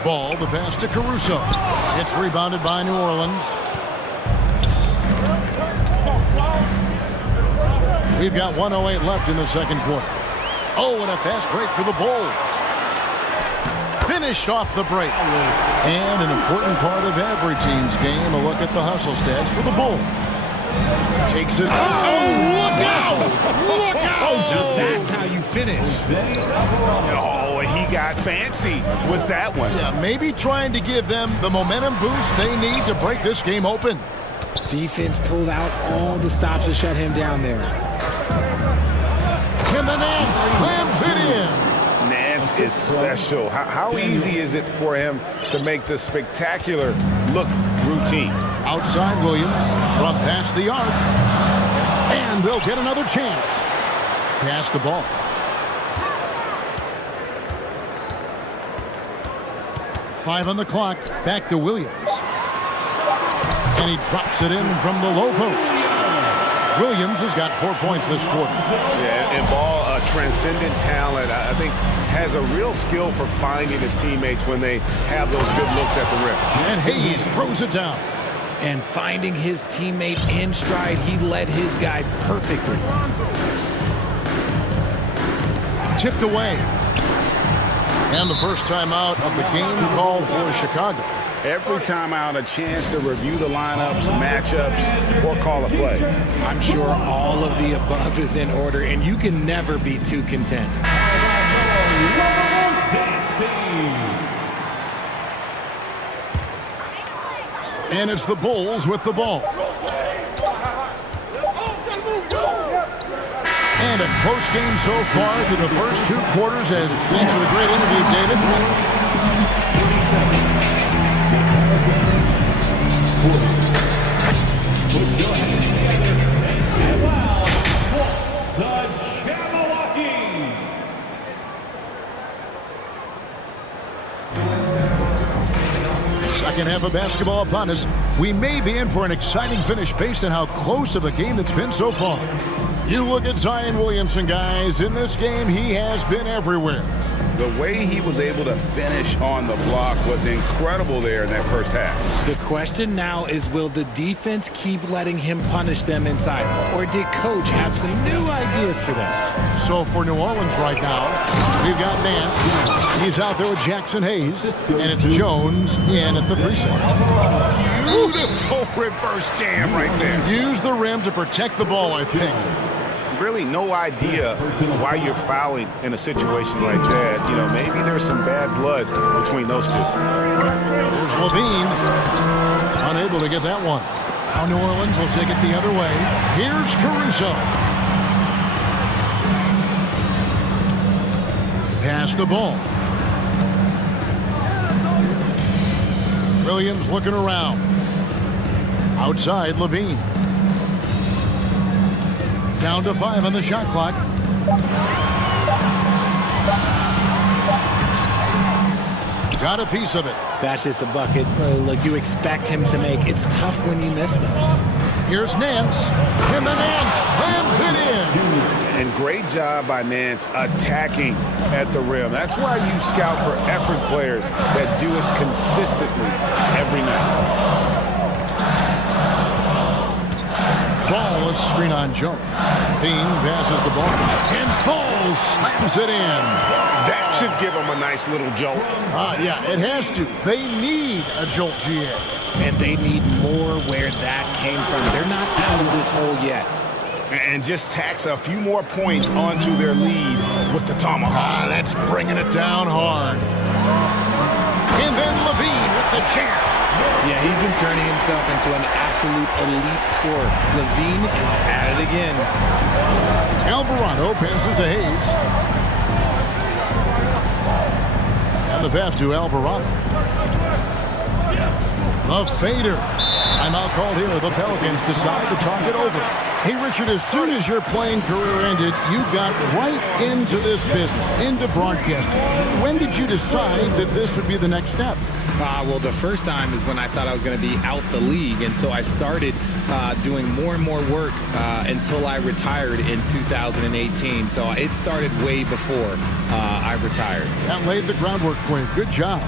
Ball, the pass to Caruso. It's rebounded by New Orleans. We've got 1:08 left in the second quarter. Oh, and a fast break for the Bulls. Finished off the break. And an important part of every team's game, a look at the hustle stats for the Bulls. Takes it. Oh, look out! Look out! Oh, that's how you finish. Oh, he got fancy with that one. Yeah, maybe trying to give them the momentum boost they need to break this game open. Defense pulled out all the stops to shut him down there. And the Nance slams it in. Nance is special. How easy is it for him to make the spectacular look routine? Outside Williams from past the arc. And they'll get another chance. Pass the ball. Five on the clock. Back to Williams. And he drops it in from the low post. Williams has got 4 points this quarter. Yeah, and Ball, transcendent talent, I think, has a real skill for finding his teammates when they have those good looks at the rim. And Hayes throws it down. And finding his teammate in stride, he led his guy perfectly. Tipped away. And the first time out of the game called for Chicago. Every time out, a chance to review the lineups, matchups, or call a play. I'm sure all of the above is in order, and you can never be too content. And it's the Bulls with the ball. And a close game so far through the first 2 quarters, as thanks for the great interview, David. Second half of basketball upon us. We may be in for an exciting finish based on how close of a game it's been so far. You look at Zion Williamson, guys. In this game, he has been everywhere. The way he was able to finish on the block was incredible there in that first half. The question now is, will the defense keep letting him punish them inside? Or did coach have some new ideas for them? So for New Orleans right now, we've got Nance. He's out there with Jackson Hayes. And it's Jones in at the 3-set. Beautiful reverse jam right there. Use the rim to protect the ball, I think. Really no idea why you're fouling in a situation like that. You know, maybe there's some bad blood between those two. There's Levine. Unable to get that one. Now New Orleans will take it the other way. Here's Caruso. Pass the ball. Williams looking around. Outside, Levine. Down to 5 on the shot clock. Got a piece of it. That's just a bucket. Look, you expect him to make. It's tough when you miss them. Here's Nance. And the Nance slams it in. And great job by Nance attacking at the rim. That's why you scout for effort players that do it consistently every night. Ball is screen on Jones. Bean passes the ball. And Ball slams it in. That should give them a nice little jolt. Yeah, it has to. They need a jolt, GA. And they need more where that came from. They're not out of this hole yet. And just tax a few more points onto their lead with the tomahawk. That's bringing it down hard. And then Levine with the jam. Yeah, he's been turning himself into an absolute elite scorer. Levine is at it again. Alvarado passes to Hayes. And the pass to Alvarado. The fader. Timeout called here. The Pelicans decide to talk it over. Hey, Richard, as soon as your playing career ended, you got right into this business, into broadcasting. When did you decide that this would be the next step? Well, the first time is when I thought I was going to be out the league, and so I started doing more and more work until I retired in 2018. So it started way before I retired. That laid the groundwork for you. Good job.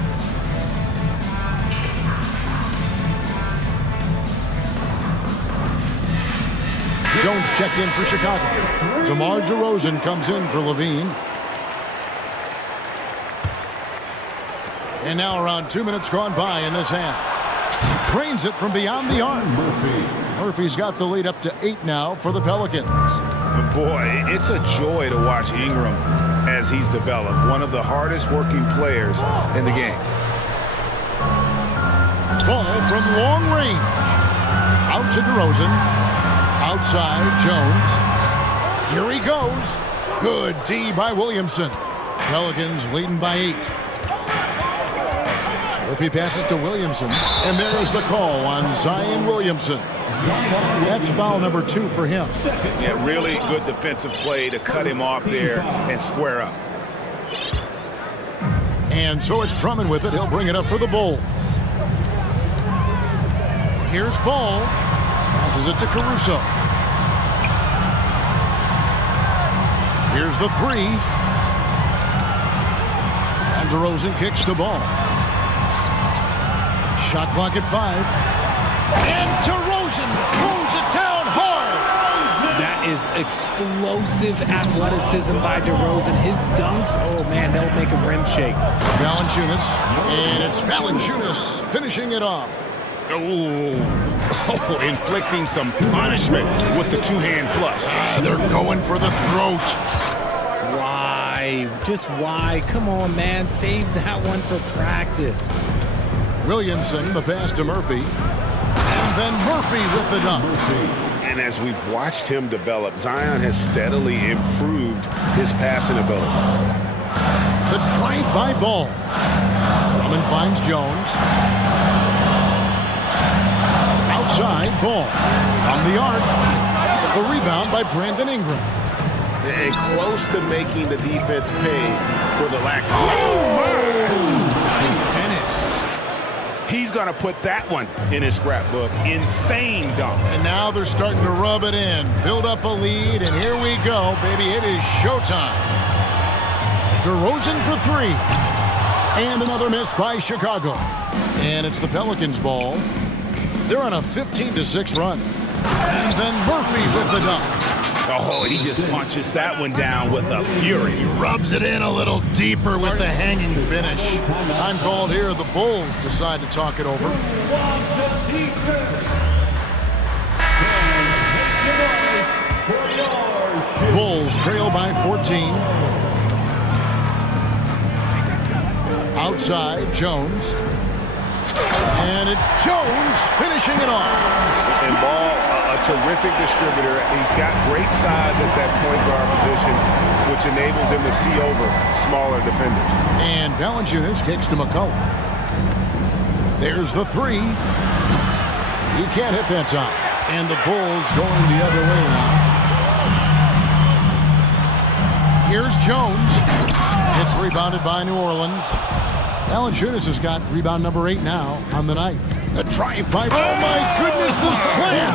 Jones checked in for Chicago. DeMar DeRozan comes in for Levine. And now around 2 minutes gone by in this half. Trains it from beyond the arc. Murphy's got the lead up to 8 now for the Pelicans. Boy, it's a joy to watch Ingram as he's developed. One of the hardest working players in the game. Ball from long range. Out to DeRozan. Outside, Jones. Here he goes. Good D by Williamson. Pelicans leading by 8. Murphy passes to Williamson. And there's the call on Zion Williamson. That's foul number 2 for him. Yeah, really good defensive play to cut him off there and square up. And so it's Drummond with it. He'll bring it up for the Bulls. Here's Ball. Passes it to Caruso. Here's the 3. And DeRozan kicks the ball. Shot clock at 5. And DeRozan throws it down hard. That is explosive athleticism by DeRozan. His dunks, oh man, they'll make a rim shake. Valanciunas. And it's Valanciunas finishing it off. Oh, inflicting some punishment with the two-hand flush. They're going for the throat. Why? Just why? Come on, man. Save that one for practice. Williamson, the pass to Murphy. And then Murphy with the dunk. And as we've watched him develop, Zion has steadily improved his passing ability. The drive-by ball. Drummond finds Jones. Outside, Ball from the arc. The rebound by Brandon Ingram. And close to making the defense pay for the lax. Nice finish. He's going to put that one in his scrapbook. Insane dunk. And now they're starting to rub it in. Build up a lead, and here we go, baby. It is showtime. DeRozan for three. And another miss by Chicago. And it's the Pelicans' ball. They're on a 15-6 run. And then Murphy with the dunk. Oh, he just punches that one down with a fury. He rubs it in a little deeper with the hanging finish. Time called here. The Bulls decide to talk it over. Bulls trail by 14. Outside, Jones. And it's Jones finishing it off. And Ball, a terrific distributor. He's got great size at that point guard position, which enables him to see over smaller defenders. And Valanciunas kicks to McCullough. There's the three. He can't hit that time. And the Bulls going the other way now. Here's Jones. It's rebounded by New Orleans. Valanciunas has got rebound number 8 now on the night. The drive by. Oh my goodness, the slam!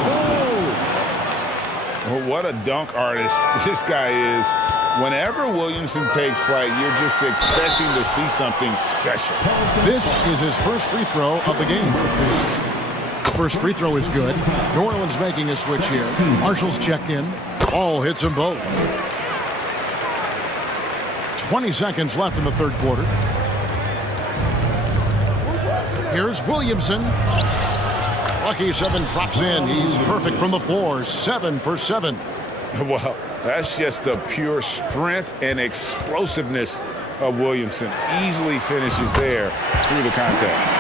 Well, what a dunk artist this guy is. Whenever Williamson takes flight, you're just expecting to see something special. This is his first free throw of the game. The first free throw is good. New Orleans making a switch here. Marshall's checked in. Ball hits them both. 20 seconds left in the third quarter. Here's Williamson. Lucky 7 drops in. He's perfect from the floor. 7 for 7. Well, that's just the pure strength and explosiveness of Williamson. Easily finishes there through the contact.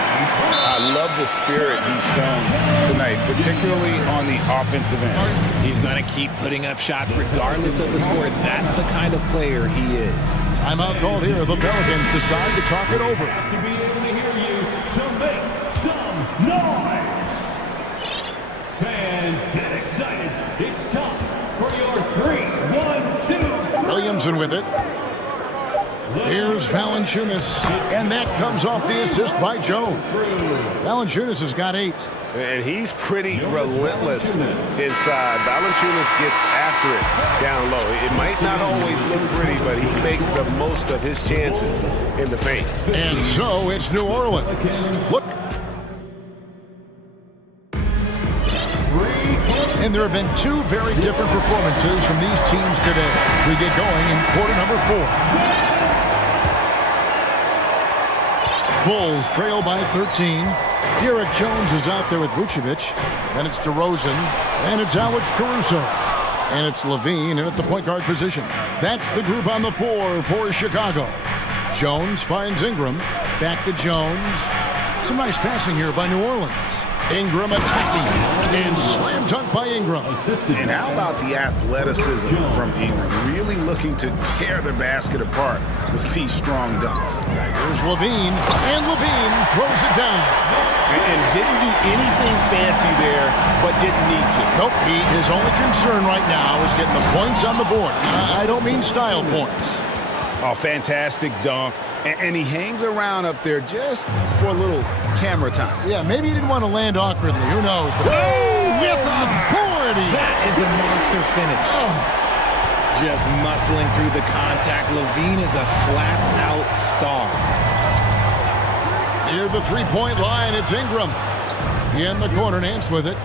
I love the spirit he's shown tonight, particularly on the offensive end. He's going to keep putting up shots regardless of the score. That's the kind of player he is. Timeout called here. The Pelicans decide to talk it over. To be able to hear you, so make some noise. Fans, get excited. It's time for your 3-1-2. Williamson with it. Here's Valanciunas, and that comes off the assist by Jones. Valanciunas has got 8. And he's pretty relentless inside. Valanciunas gets after it down low. It might not always look pretty, but he makes the most of his chances in the paint. And so it's New Orleans. Look. And there have been 2 very different performances from these teams today. We get going in quarter number 4. Bulls trail by 13. Derek Jones is out there with Vucevic. Then it's DeRozan. And it's Alex Caruso. And it's Levine in at the point guard position. That's the group on the floor for Chicago. Jones finds Ingram. Back to Jones. Some nice passing here by New Orleans. Ingram attacking. And slam dunk by Ingram. And how about the athleticism from Ingram? Really looking to tear the basket apart with these strong dunks. Here's Levine. And Levine throws it down. And didn't do anything fancy there, but didn't need to. Nope. His only concern right now is getting the points on the board. I don't mean style points. Oh, fantastic dunk. And he hangs around up there just for a little camera time. Yeah, maybe he didn't want to land awkwardly. Who knows? But with authority. That is a monster finish. Oh. Just muscling through the contact. Levine is a flat-out star. Near the three-point line, it's Ingram. In the corner, Nance with it.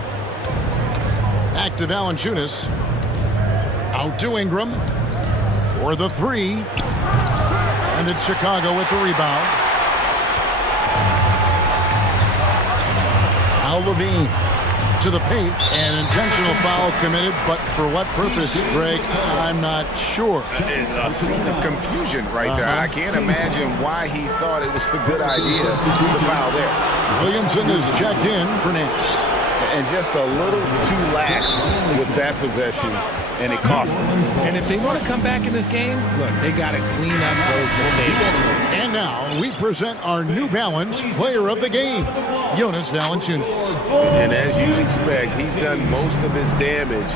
Back to Valanciunas. Out to Ingram. For the 3. And it's Chicago with the rebound. Now Levine to the paint. An intentional foul committed, but for what purpose, Greg? I'm not sure. A scene of confusion right there. I can't imagine why he thought it was a good idea to foul there. Williamson is checked in for Nance. And just a little too lax with that possession, and it cost them. And if they want to come back in this game, look, they got to clean up those mistakes. And now we present our New Balance Player of the Game, Jonas Valanciunas. And as you expect, he's done most of his damage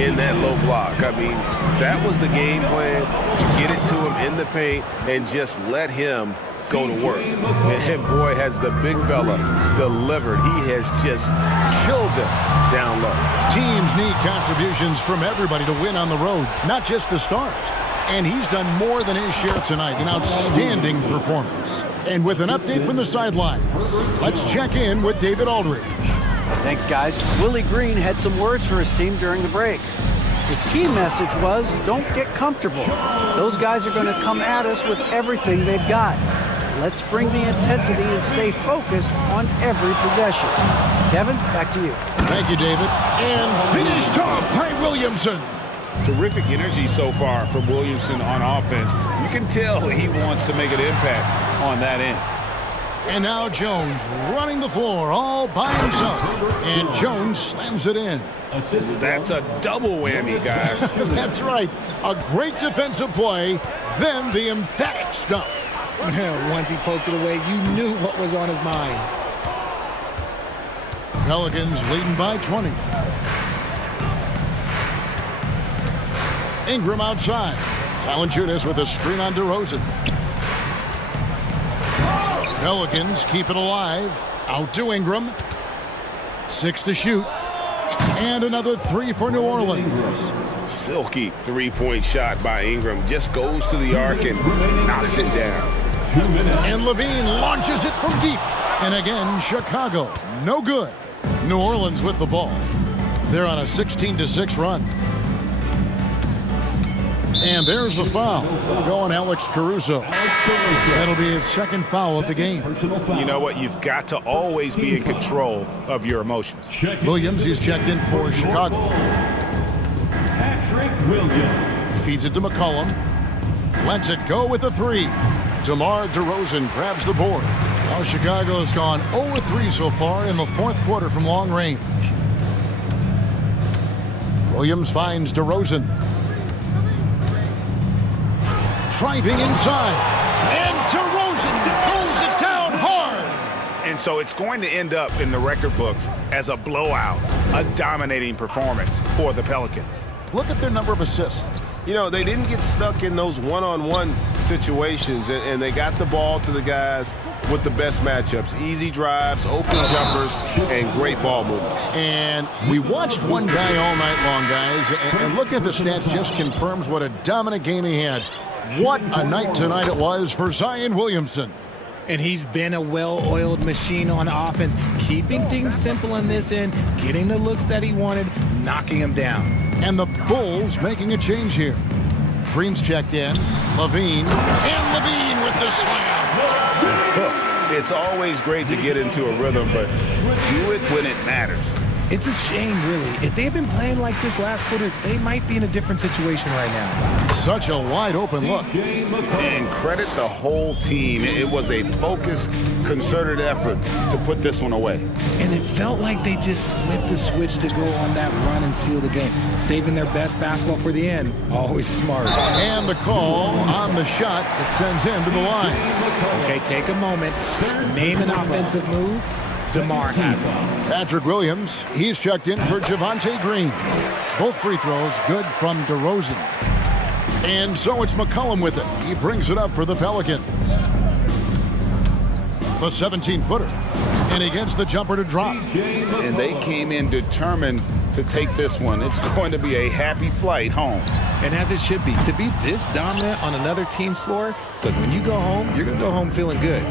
in that low block. I mean, that was the game plan, to get it to him in the paint and just let him go to work. And boy, has the big fella delivered. He has just killed them down low. Teams need contributions from everybody to win on the road, not just the stars. And he's done more than his share tonight. An outstanding performance. And with an update from the sideline, let's check in with David Aldridge. Thanks, guys. Willie Green had some words for his team during the break. His team message was, don't get comfortable. Those guys are going to come at us with everything they've got. Let's bring the intensity and stay focused on every possession. Kevin, back to you. Thank you, David. And finished off by Williamson. Terrific energy so far from Williamson on offense. You can tell he wants to make an impact on that end. And now Jones running the floor all by himself. And Jones slams it in. That's a double whammy, guys. That's right. A great defensive play, then the emphatic stuff. Once he poked it away, you knew what was on his mind. Pelicans leading by 20. Ingram outside. Valanciunas with a screen on DeRozan. Pelicans keep it alive. Out to Ingram. 6 to shoot. And another 3 for New Orleans. Silky three-point shot by Ingram. Just goes to the arc and knocks it down. And Levine launches it from deep. And again, Chicago, no good. New Orleans with the ball. They're on a 16-6 run. And there's the foul. Going Alex Caruso. That'll be his second foul of the game. You know what? You've got to always be in control of your emotions. Williams, he's checked in for Chicago. Feeds it to McCollum. Lets it go with a 3. DeMar DeRozan grabs the board. Now Chicago's gone 0-3 so far in the fourth quarter from long range. Williams finds DeRozan. Driving inside. And DeRozan pulls it down hard. And so it's going to end up in the record books as a blowout, a dominating performance for the Pelicans. Look at their number of assists. You know, they didn't get stuck in those one-on-one situations, and they got the ball to the guys with the best matchups. Easy drives, open jumpers, and great ball movement. And we watched one guy all night long, guys, and looking at the stats just confirms what a dominant game he had. What a night tonight it was for Zion Williamson. And he's been a well-oiled machine on offense, keeping things simple on this end, getting the looks that he wanted, knocking him down. And the Bulls making a change here. Green's checked in. Levine. And Levine with the slam. It's always great to get into a rhythm, but do it when it matters. It's a shame, really. If they had been playing like this last quarter, they might be in a different situation right now. Such a wide open look. And credit the whole team. It was a focused, concerted effort to put this one away. And it felt like they just flipped the switch to go on that run and seal the game. Saving their best basketball for the end. Always smart. And the call on the shot that sends him to the line. Okay, take a moment. Name an offensive move. DeMar has it. Patrick Williams, he's checked in for Javonte Green. Both free throws good from DeRozan. And so it's McCollum with it. He brings it up for the Pelicans. The 17-footer. And he gets the jumper to drop. And they came in determined to take this one. It's going to be a happy flight home. And as it should be. To be this dominant on another team's floor, but when you go home, you're going to go home feeling good.